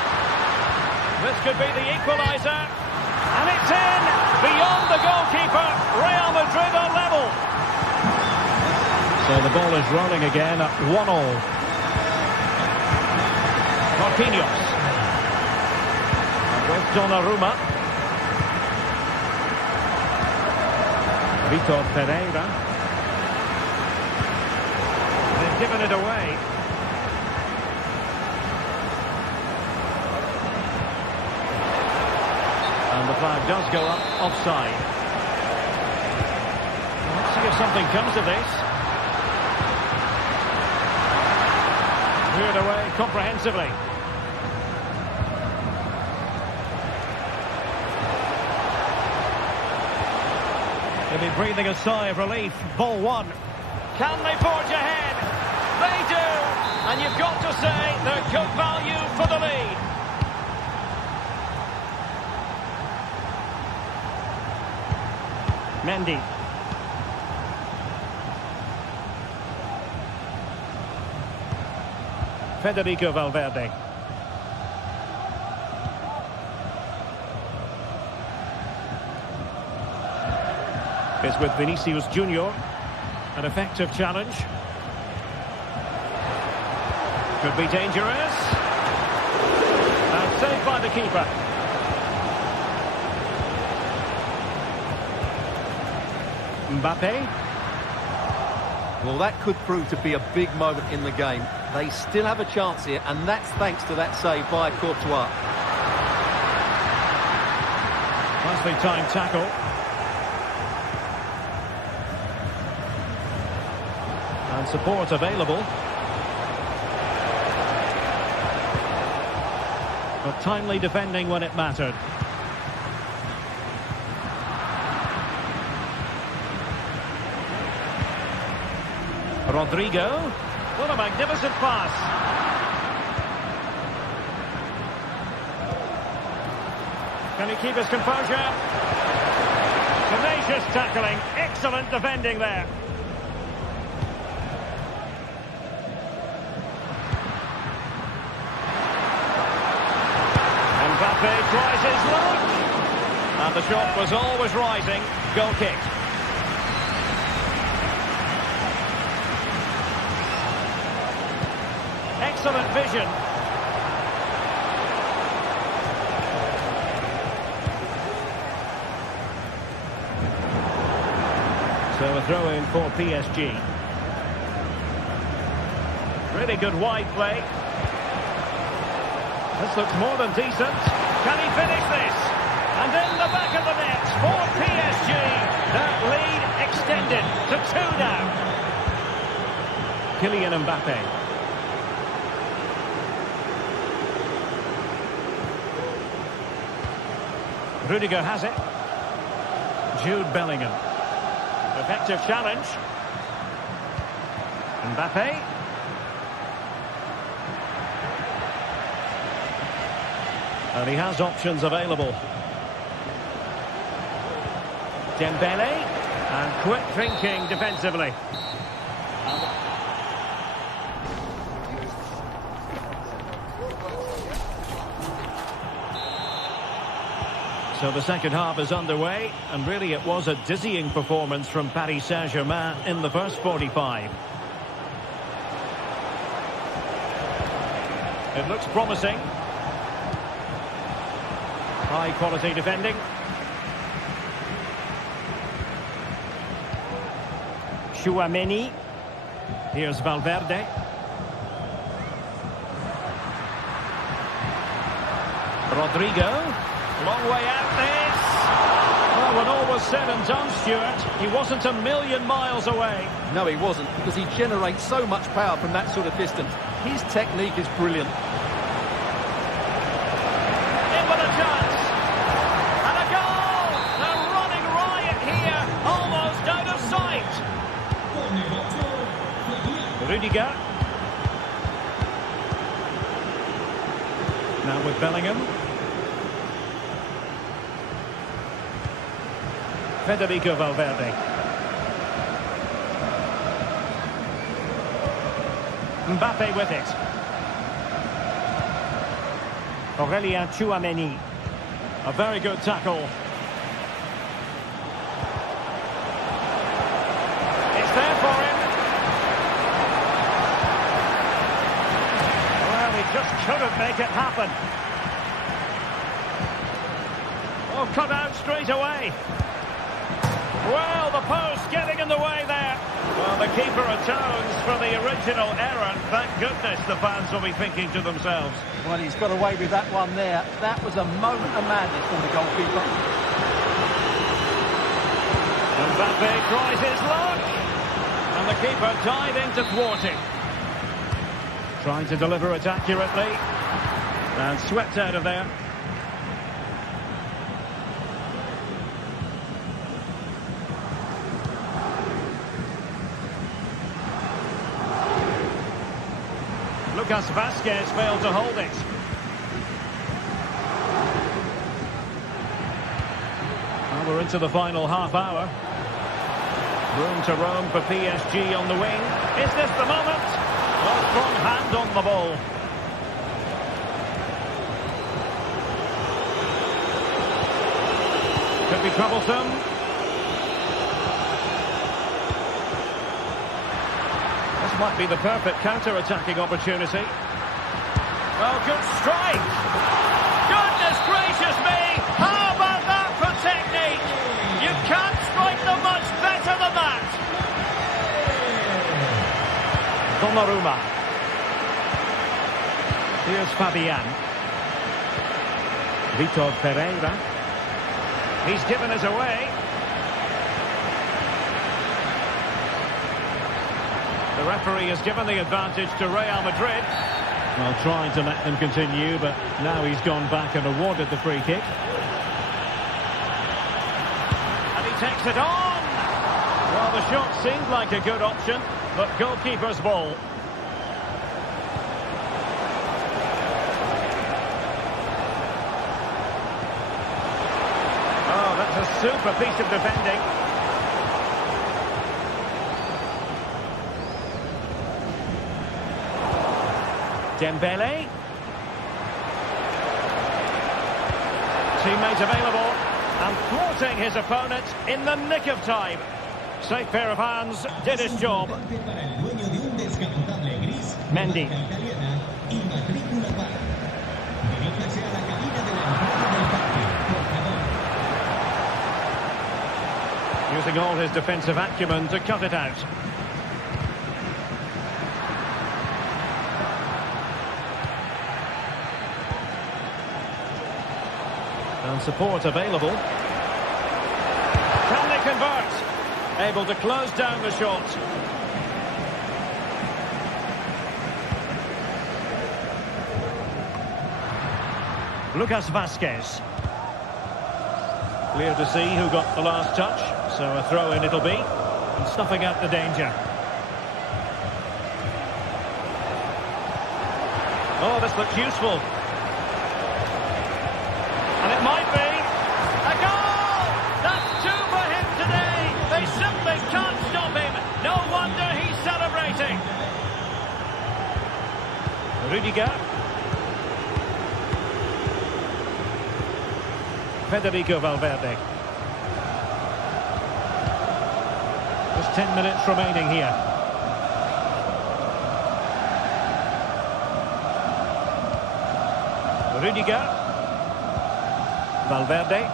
This could be the equaliser. And it's in! Beyond the goalkeeper. Real Madrid are level. So the ball is rolling again at 1-1. Marquinhos. With Donnarumma. Vitor Pereira. They've given it away. And the flag does go up offside. Let's see if something comes of this. Cleared away comprehensively. They'll be breathing a sigh of relief. Ball one. Can they forge ahead? They do. And you've got to say they're good value for the lead. Mendy. Federico Valverde. It's with Vinicius Junior. An effective challenge. Could be dangerous. And saved by the keeper. Mbappe. Well, that could prove to be a big moment in the game. They still have a chance here, and that's thanks to that save by Courtois. Nicely timed tackle. And support available. But timely defending when it mattered. Rodrigo. What a magnificent pass. Can he keep his composure? Tenacious tackling. Excellent defending there. Mbappe tries his luck. And the shot was always rising. Goal kick. Excellent vision. So a throw in for PSG. Really good wide play. This looks more than decent. Can he finish this? And in the back of the net for PSG. That lead extended. extended to 2 now. Kylian Mbappe. Rudiger has it. Jude Bellingham. Effective challenge. Mbappe. And he has options available. Dembele. And quick thinking defensively. So the second half is underway, and really it was a dizzying performance from Paris Saint-Germain in the first 45. It looks promising. High quality defending. Chouameni. Here's Valverde. Rodrigo. Long way out this. Well, when all was said and done, Stuart, he wasn't a million miles away. No, he wasn't, because he generates so much power from that sort of distance. His technique is brilliant. In with a chance. And a goal! They're running riot here, almost out of sight. Rudiger. Now with Bellingham. Federico Valverde. Mbappe with it. Aurelien Chouameni. A very good tackle. It's there for him. Well, he just couldn't make it happen. Oh, cut out straight away. Well, the post getting in the way there. Well, the keeper atones for the original error. Thank goodness the fans will be thinking to themselves. Well, he's got away with that one there. That was a moment of madness from the goalkeeper. Mbappe tries his luck. And the keeper died in to thwart it. Trying to deliver it accurately. And swept out of there. Lucas Vazquez failed to hold it. Well, we're into the final half hour. Room to roam for PSG on the wing. Is this the moment? Well, strong hand on the ball. Could be troublesome. Might be the perfect counter-attacking opportunity. Well, good strike. Goodness gracious me! How about that for technique? You can't strike them much better than that. Donnarumma. Here's Fabian. Vitor Pereira. He's given us away. The referee has given the advantage to Real Madrid. Well, trying to let them continue, but now he's gone back and awarded the free kick. And he takes it on. Well, the shot seemed like a good option, but goalkeeper's ball. Oh, that's a super piece of defending. Dembele. Teammate available and thwarting his opponent in the nick of time. Safe pair of hands, did his job. Mendy. Using all his defensive acumen to cut it out. And support available. Can they convert? Able to close down the shot. Lucas Vazquez. Clear to see who got the last touch. So a throw-in it'll be. And snuffing out the danger. Oh, this looks useful. And it might be a goal! That's two for him today. They simply can't stop him. No wonder he's celebrating. Rudiger. Federico Valverde. Just 10 minutes remaining here. Rudiger. Valverde.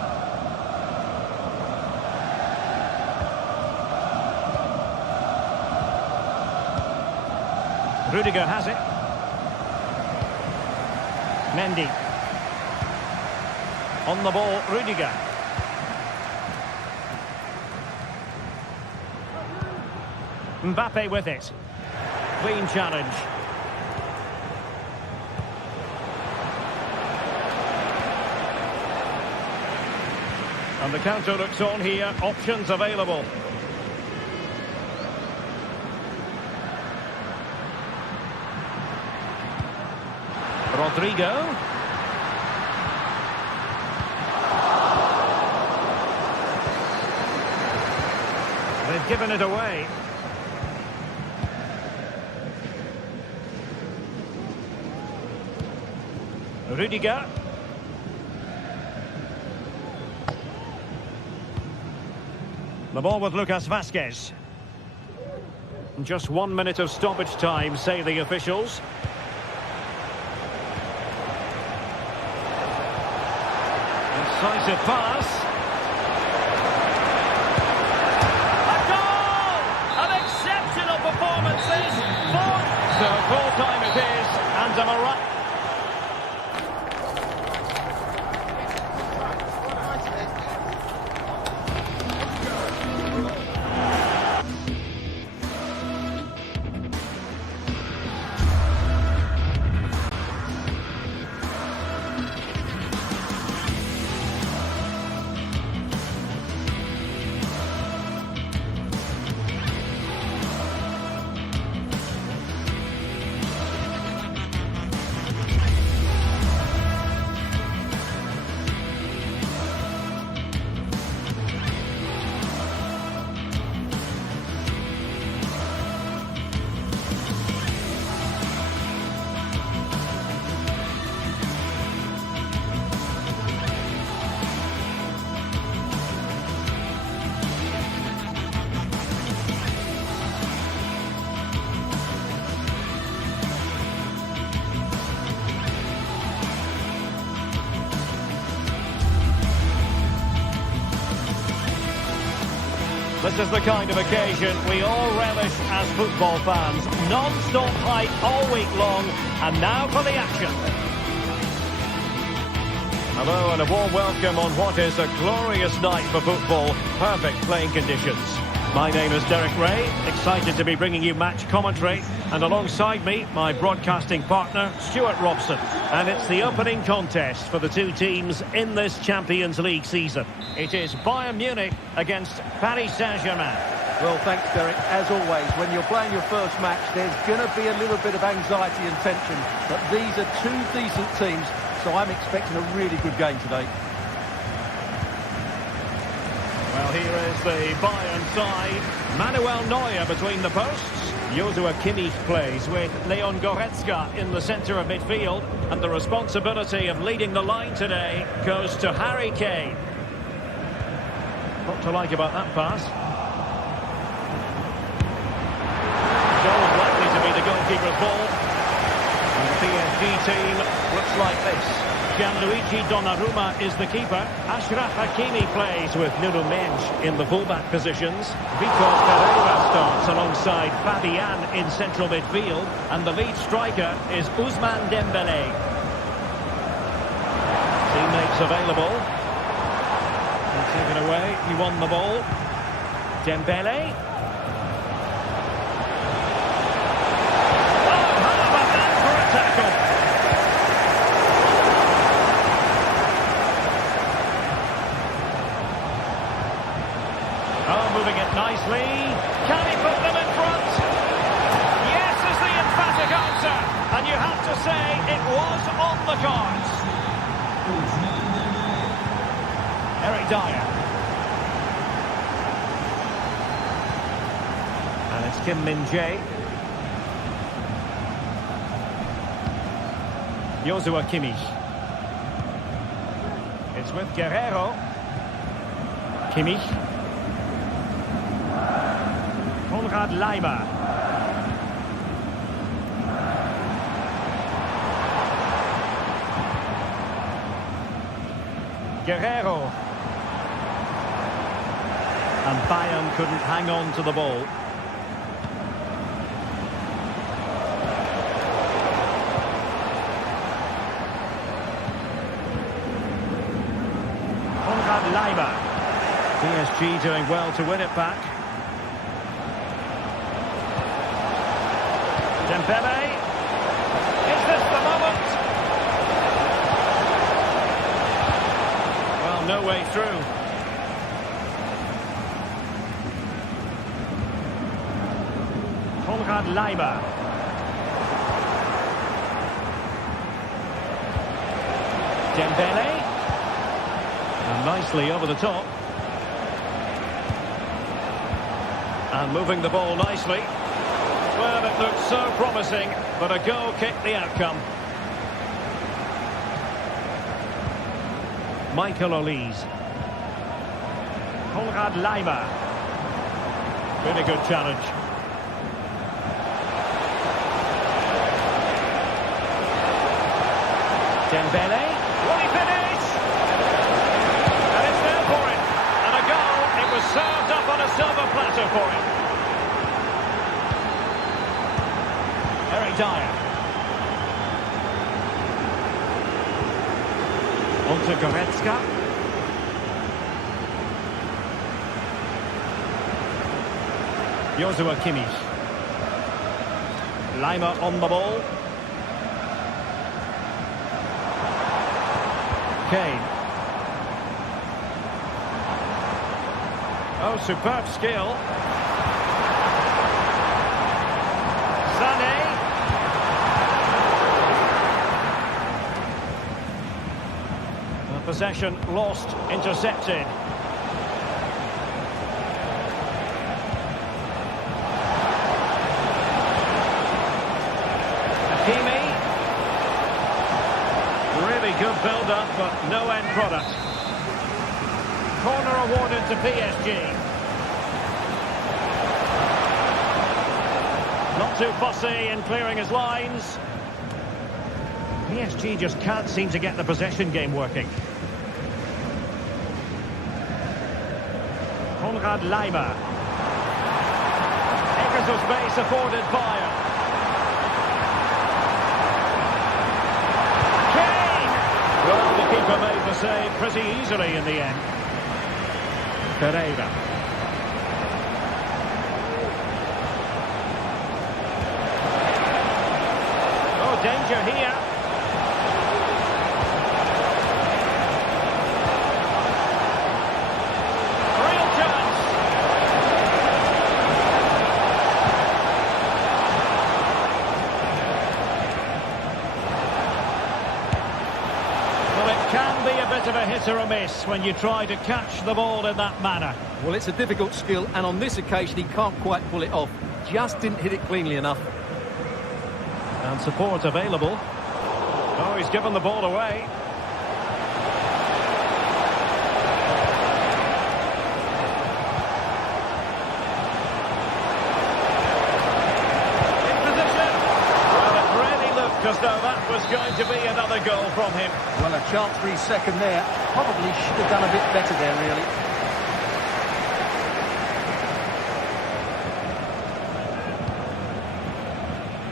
Rudiger has it. Mendy. On the ball, Rudiger. Mbappe with it. Clean challenge. And the counter looks on here. Options available. Rodrigo. They've given it away. Rudiger. The ball with Lucas Vazquez. Just 1 minute of stoppage time, say the officials. Incisive pass. A goal! An exceptional performance this. So full time it is, and a miraculous. This is the kind of occasion we all relish as football fans. Non-stop hype all week long, and now for the action. Hello and a warm welcome on what is a glorious night for football. Perfect playing conditions. My name is Derek Ray, excited to be bringing you match commentary, and alongside me, my broadcasting partner, Stuart Robson. And it's the opening contest for the two teams in this Champions League season. It is Bayern Munich against Paris Saint-Germain. Well, thanks, Derek. As always, when you're playing your first match, there's going to be a little bit of anxiety and tension. But these are two decent teams, so I'm expecting a really good game today. Well, here is the Bayern side. Manuel Neuer between the posts. Joshua Kimmich plays with Leon Goretzka in the centre of midfield. And the responsibility of leading the line today goes to Harry Kane. What to like about that pass? Goal likely to be the goalkeeper's ball. And the PSG team looks like this. Gianluigi Donnarumma is the keeper. Achraf Hakimi plays with Nuno Mendes in the fullback positions. Vitor Pereira starts alongside Fabian in central midfield. And the lead striker is Ousmane Dembélé. Teammates available. And taken away, he won the ball. Dembele. Oh, how about that for a tackle? Oh, moving it nicely. Can he put them in front? Yes is the emphatic answer. And you have to say it was on the cards. Eric Dyer. And it's Kim Min-jae. Joshua Kimmich. It's with Guerrero. Kimmich. Konrad Laimer. Guerrero. And Bayern couldn't hang on to the ball. Konrad Laimer. PSG doing well to win it back. Dembele. Is this the moment? Well, no way through. Konrad Laimer. Dembele. And nicely over the top. And moving the ball nicely. Well, it looked so promising, but a goal kicked the outcome. Michael Olise. Konrad Laimer. Really good challenge. Dembele. Will he finish? And it's there for him. And a goal. It was served up on a silver platter for him. Eric Dyer. On to Goretzka. Joshua Kimmich. Laimer on the ball. Kane. Oh, superb skill. Sané. Possession lost, intercepted. Hakimi. Really good build-up, but no end product. Corner awarded to PSG. Not too fussy in clearing his lines. PSG just can't seem to get the possession game working. Konrad Laimer. Acres of space afforded Bayern. Kane! Well, the keeper made the save pretty easily in the end. Pereira. Oh, danger here. Can be a bit of a hit or a miss when you try to catch the ball in that manner. Well, it's a difficult skill, and on this occasion he can't quite pull it off. Just didn't hit it cleanly enough. And support available. Oh, he's given the ball away. In position. Well, it really looked as though that was going to be another goal from him. Well, a chance for his second there. Probably should have done a bit better there, really.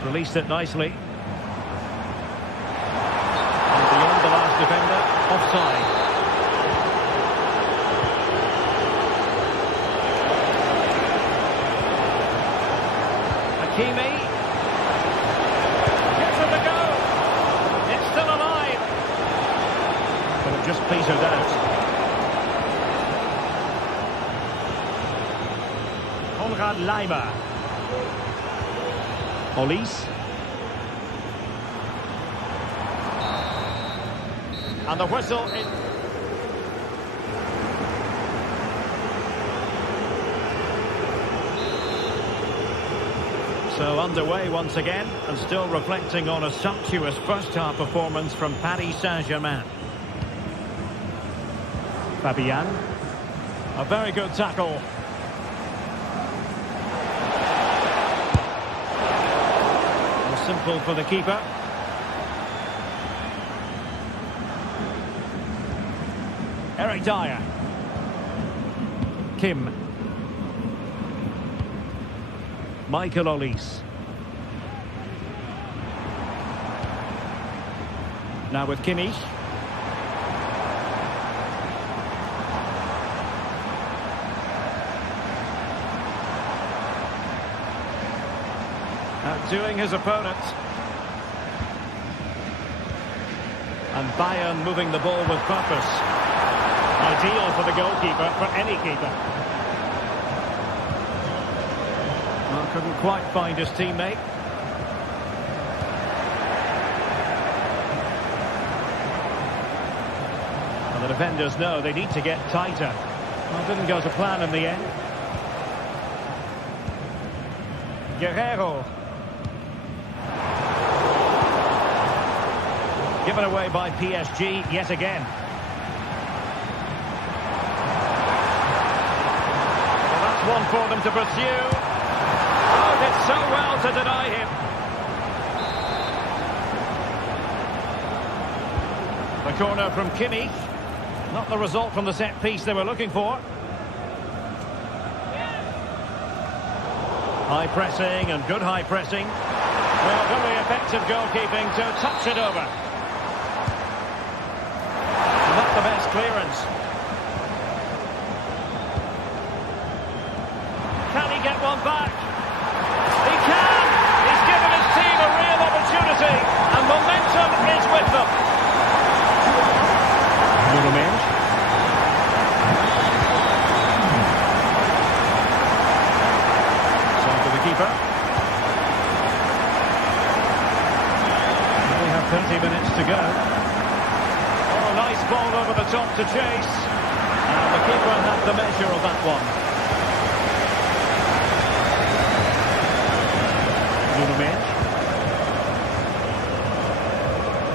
Released it nicely. And beyond the last defender, offside. Hakimi. Gives it a go. It's still alive. But it just petered out. Konrad Laimer. Olise. And the whistle in. So underway once again, and still reflecting on a sumptuous first-half performance from Paris Saint-Germain. Fabian. A very good tackle. Simple for the keeper. Eric Dyer. Kim. Michael Olise. Now with Kimmich. Outdoing his opponent. And Bayern moving the ball with purpose. Ideal for the goalkeeper, for any keeper. Well, couldn't quite find his teammate. Well, the defenders know they need to get tighter. Well, didn't go to plan in the end. Guerrero. Given away by PSG yet again. Well, that's one for them to pursue. Oh, did so well to deny him. The corner from Kimmich. Not the result from the set piece they were looking for. High pressing and good high pressing. Well, very effective goalkeeping to touch it over. Not the best clearance. Can he get one back? He can! He's given his team a real opportunity, and momentum is with them. So to the keeper. We have 30 minutes to go. Nice ball over the top to chase. And the keeper had the measure of that one.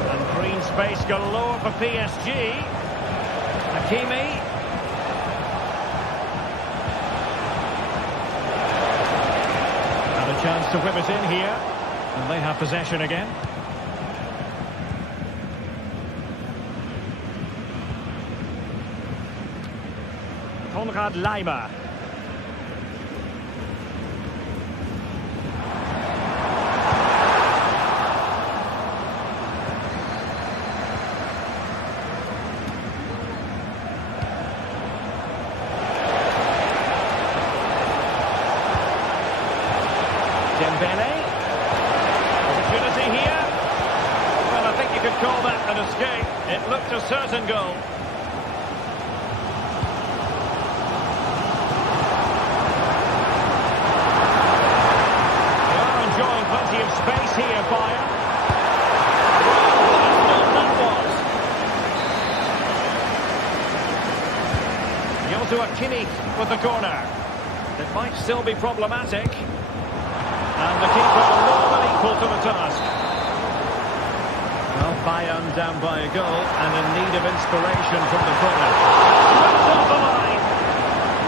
And green space galore for PSG. Hakimi. And a chance to whip it in here. And they have possession again. Konrad Laimer. Dembele. Opportunity here. Well, I think you could call that an escape. It looked a certain goal. Space here, Bayern. That was. Joshua Kimmich with the corner. It might still be problematic. And the keeper more than equal to the task. Well, Bayern down by a goal and in need of inspiration from the corner. Right off the line.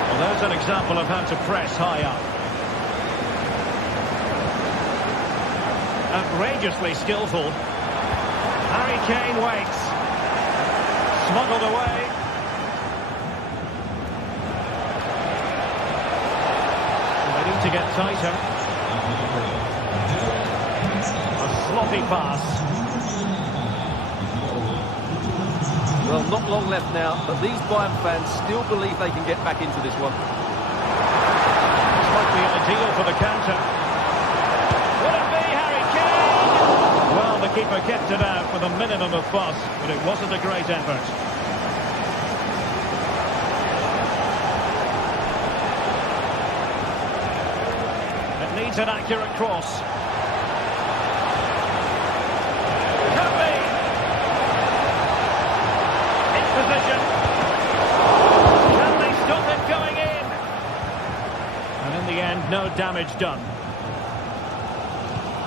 Well, there's an example of how to press high up. Outrageously skillful. Harry Kane waits. Smuggled away. They need to get tighter. A sloppy pass. Well, not long left now, but these Bayern fans still believe they can get back into this one. This might be ideal for the counter. minimum of fuss, but it wasn't a great effort. It needs an accurate cross. Could be. In position. Can they stop it going in? And in the end, no damage done.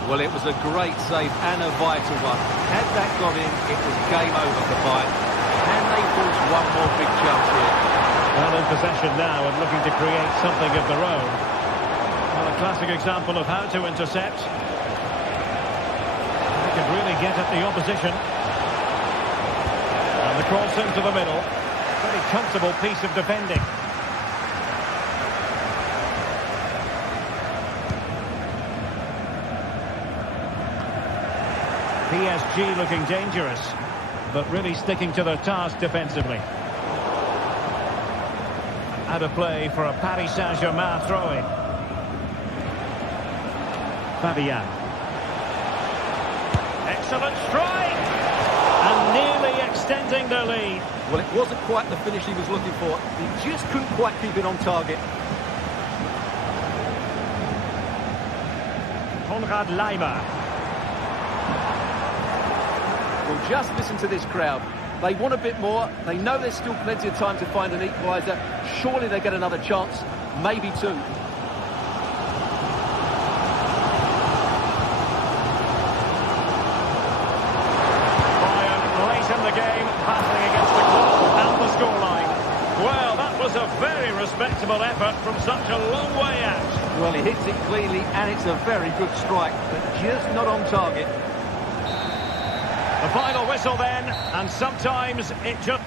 Well, it was a great save and a vital one. Had that gone in, it was game over for Bayern. Can they force one more big chance here? Well, in possession now and looking to create something of their own. Well, a classic example of how to intercept. They could really get at the opposition. And the cross into the middle. Pretty comfortable piece of defending. PSG looking dangerous, but really sticking to their task defensively. Out of play for a Paris Saint-Germain throw-in. Fabian. Excellent strike! And nearly extending their lead. Well, it wasn't quite the finish he was looking for. He just couldn't quite keep it on target. Konrad Laimer. Well, just listen to this crowd. They want a bit more. They know there's still plenty of time to find an equaliser. Surely they get another chance, maybe two. Bayern late in the game, battling against the clock and the scoreline. Well, that was a very respectable effort from such a long way out. Well, he hits it cleanly, and it's a very good strike, but just not on target. The final whistle then, and sometimes it just...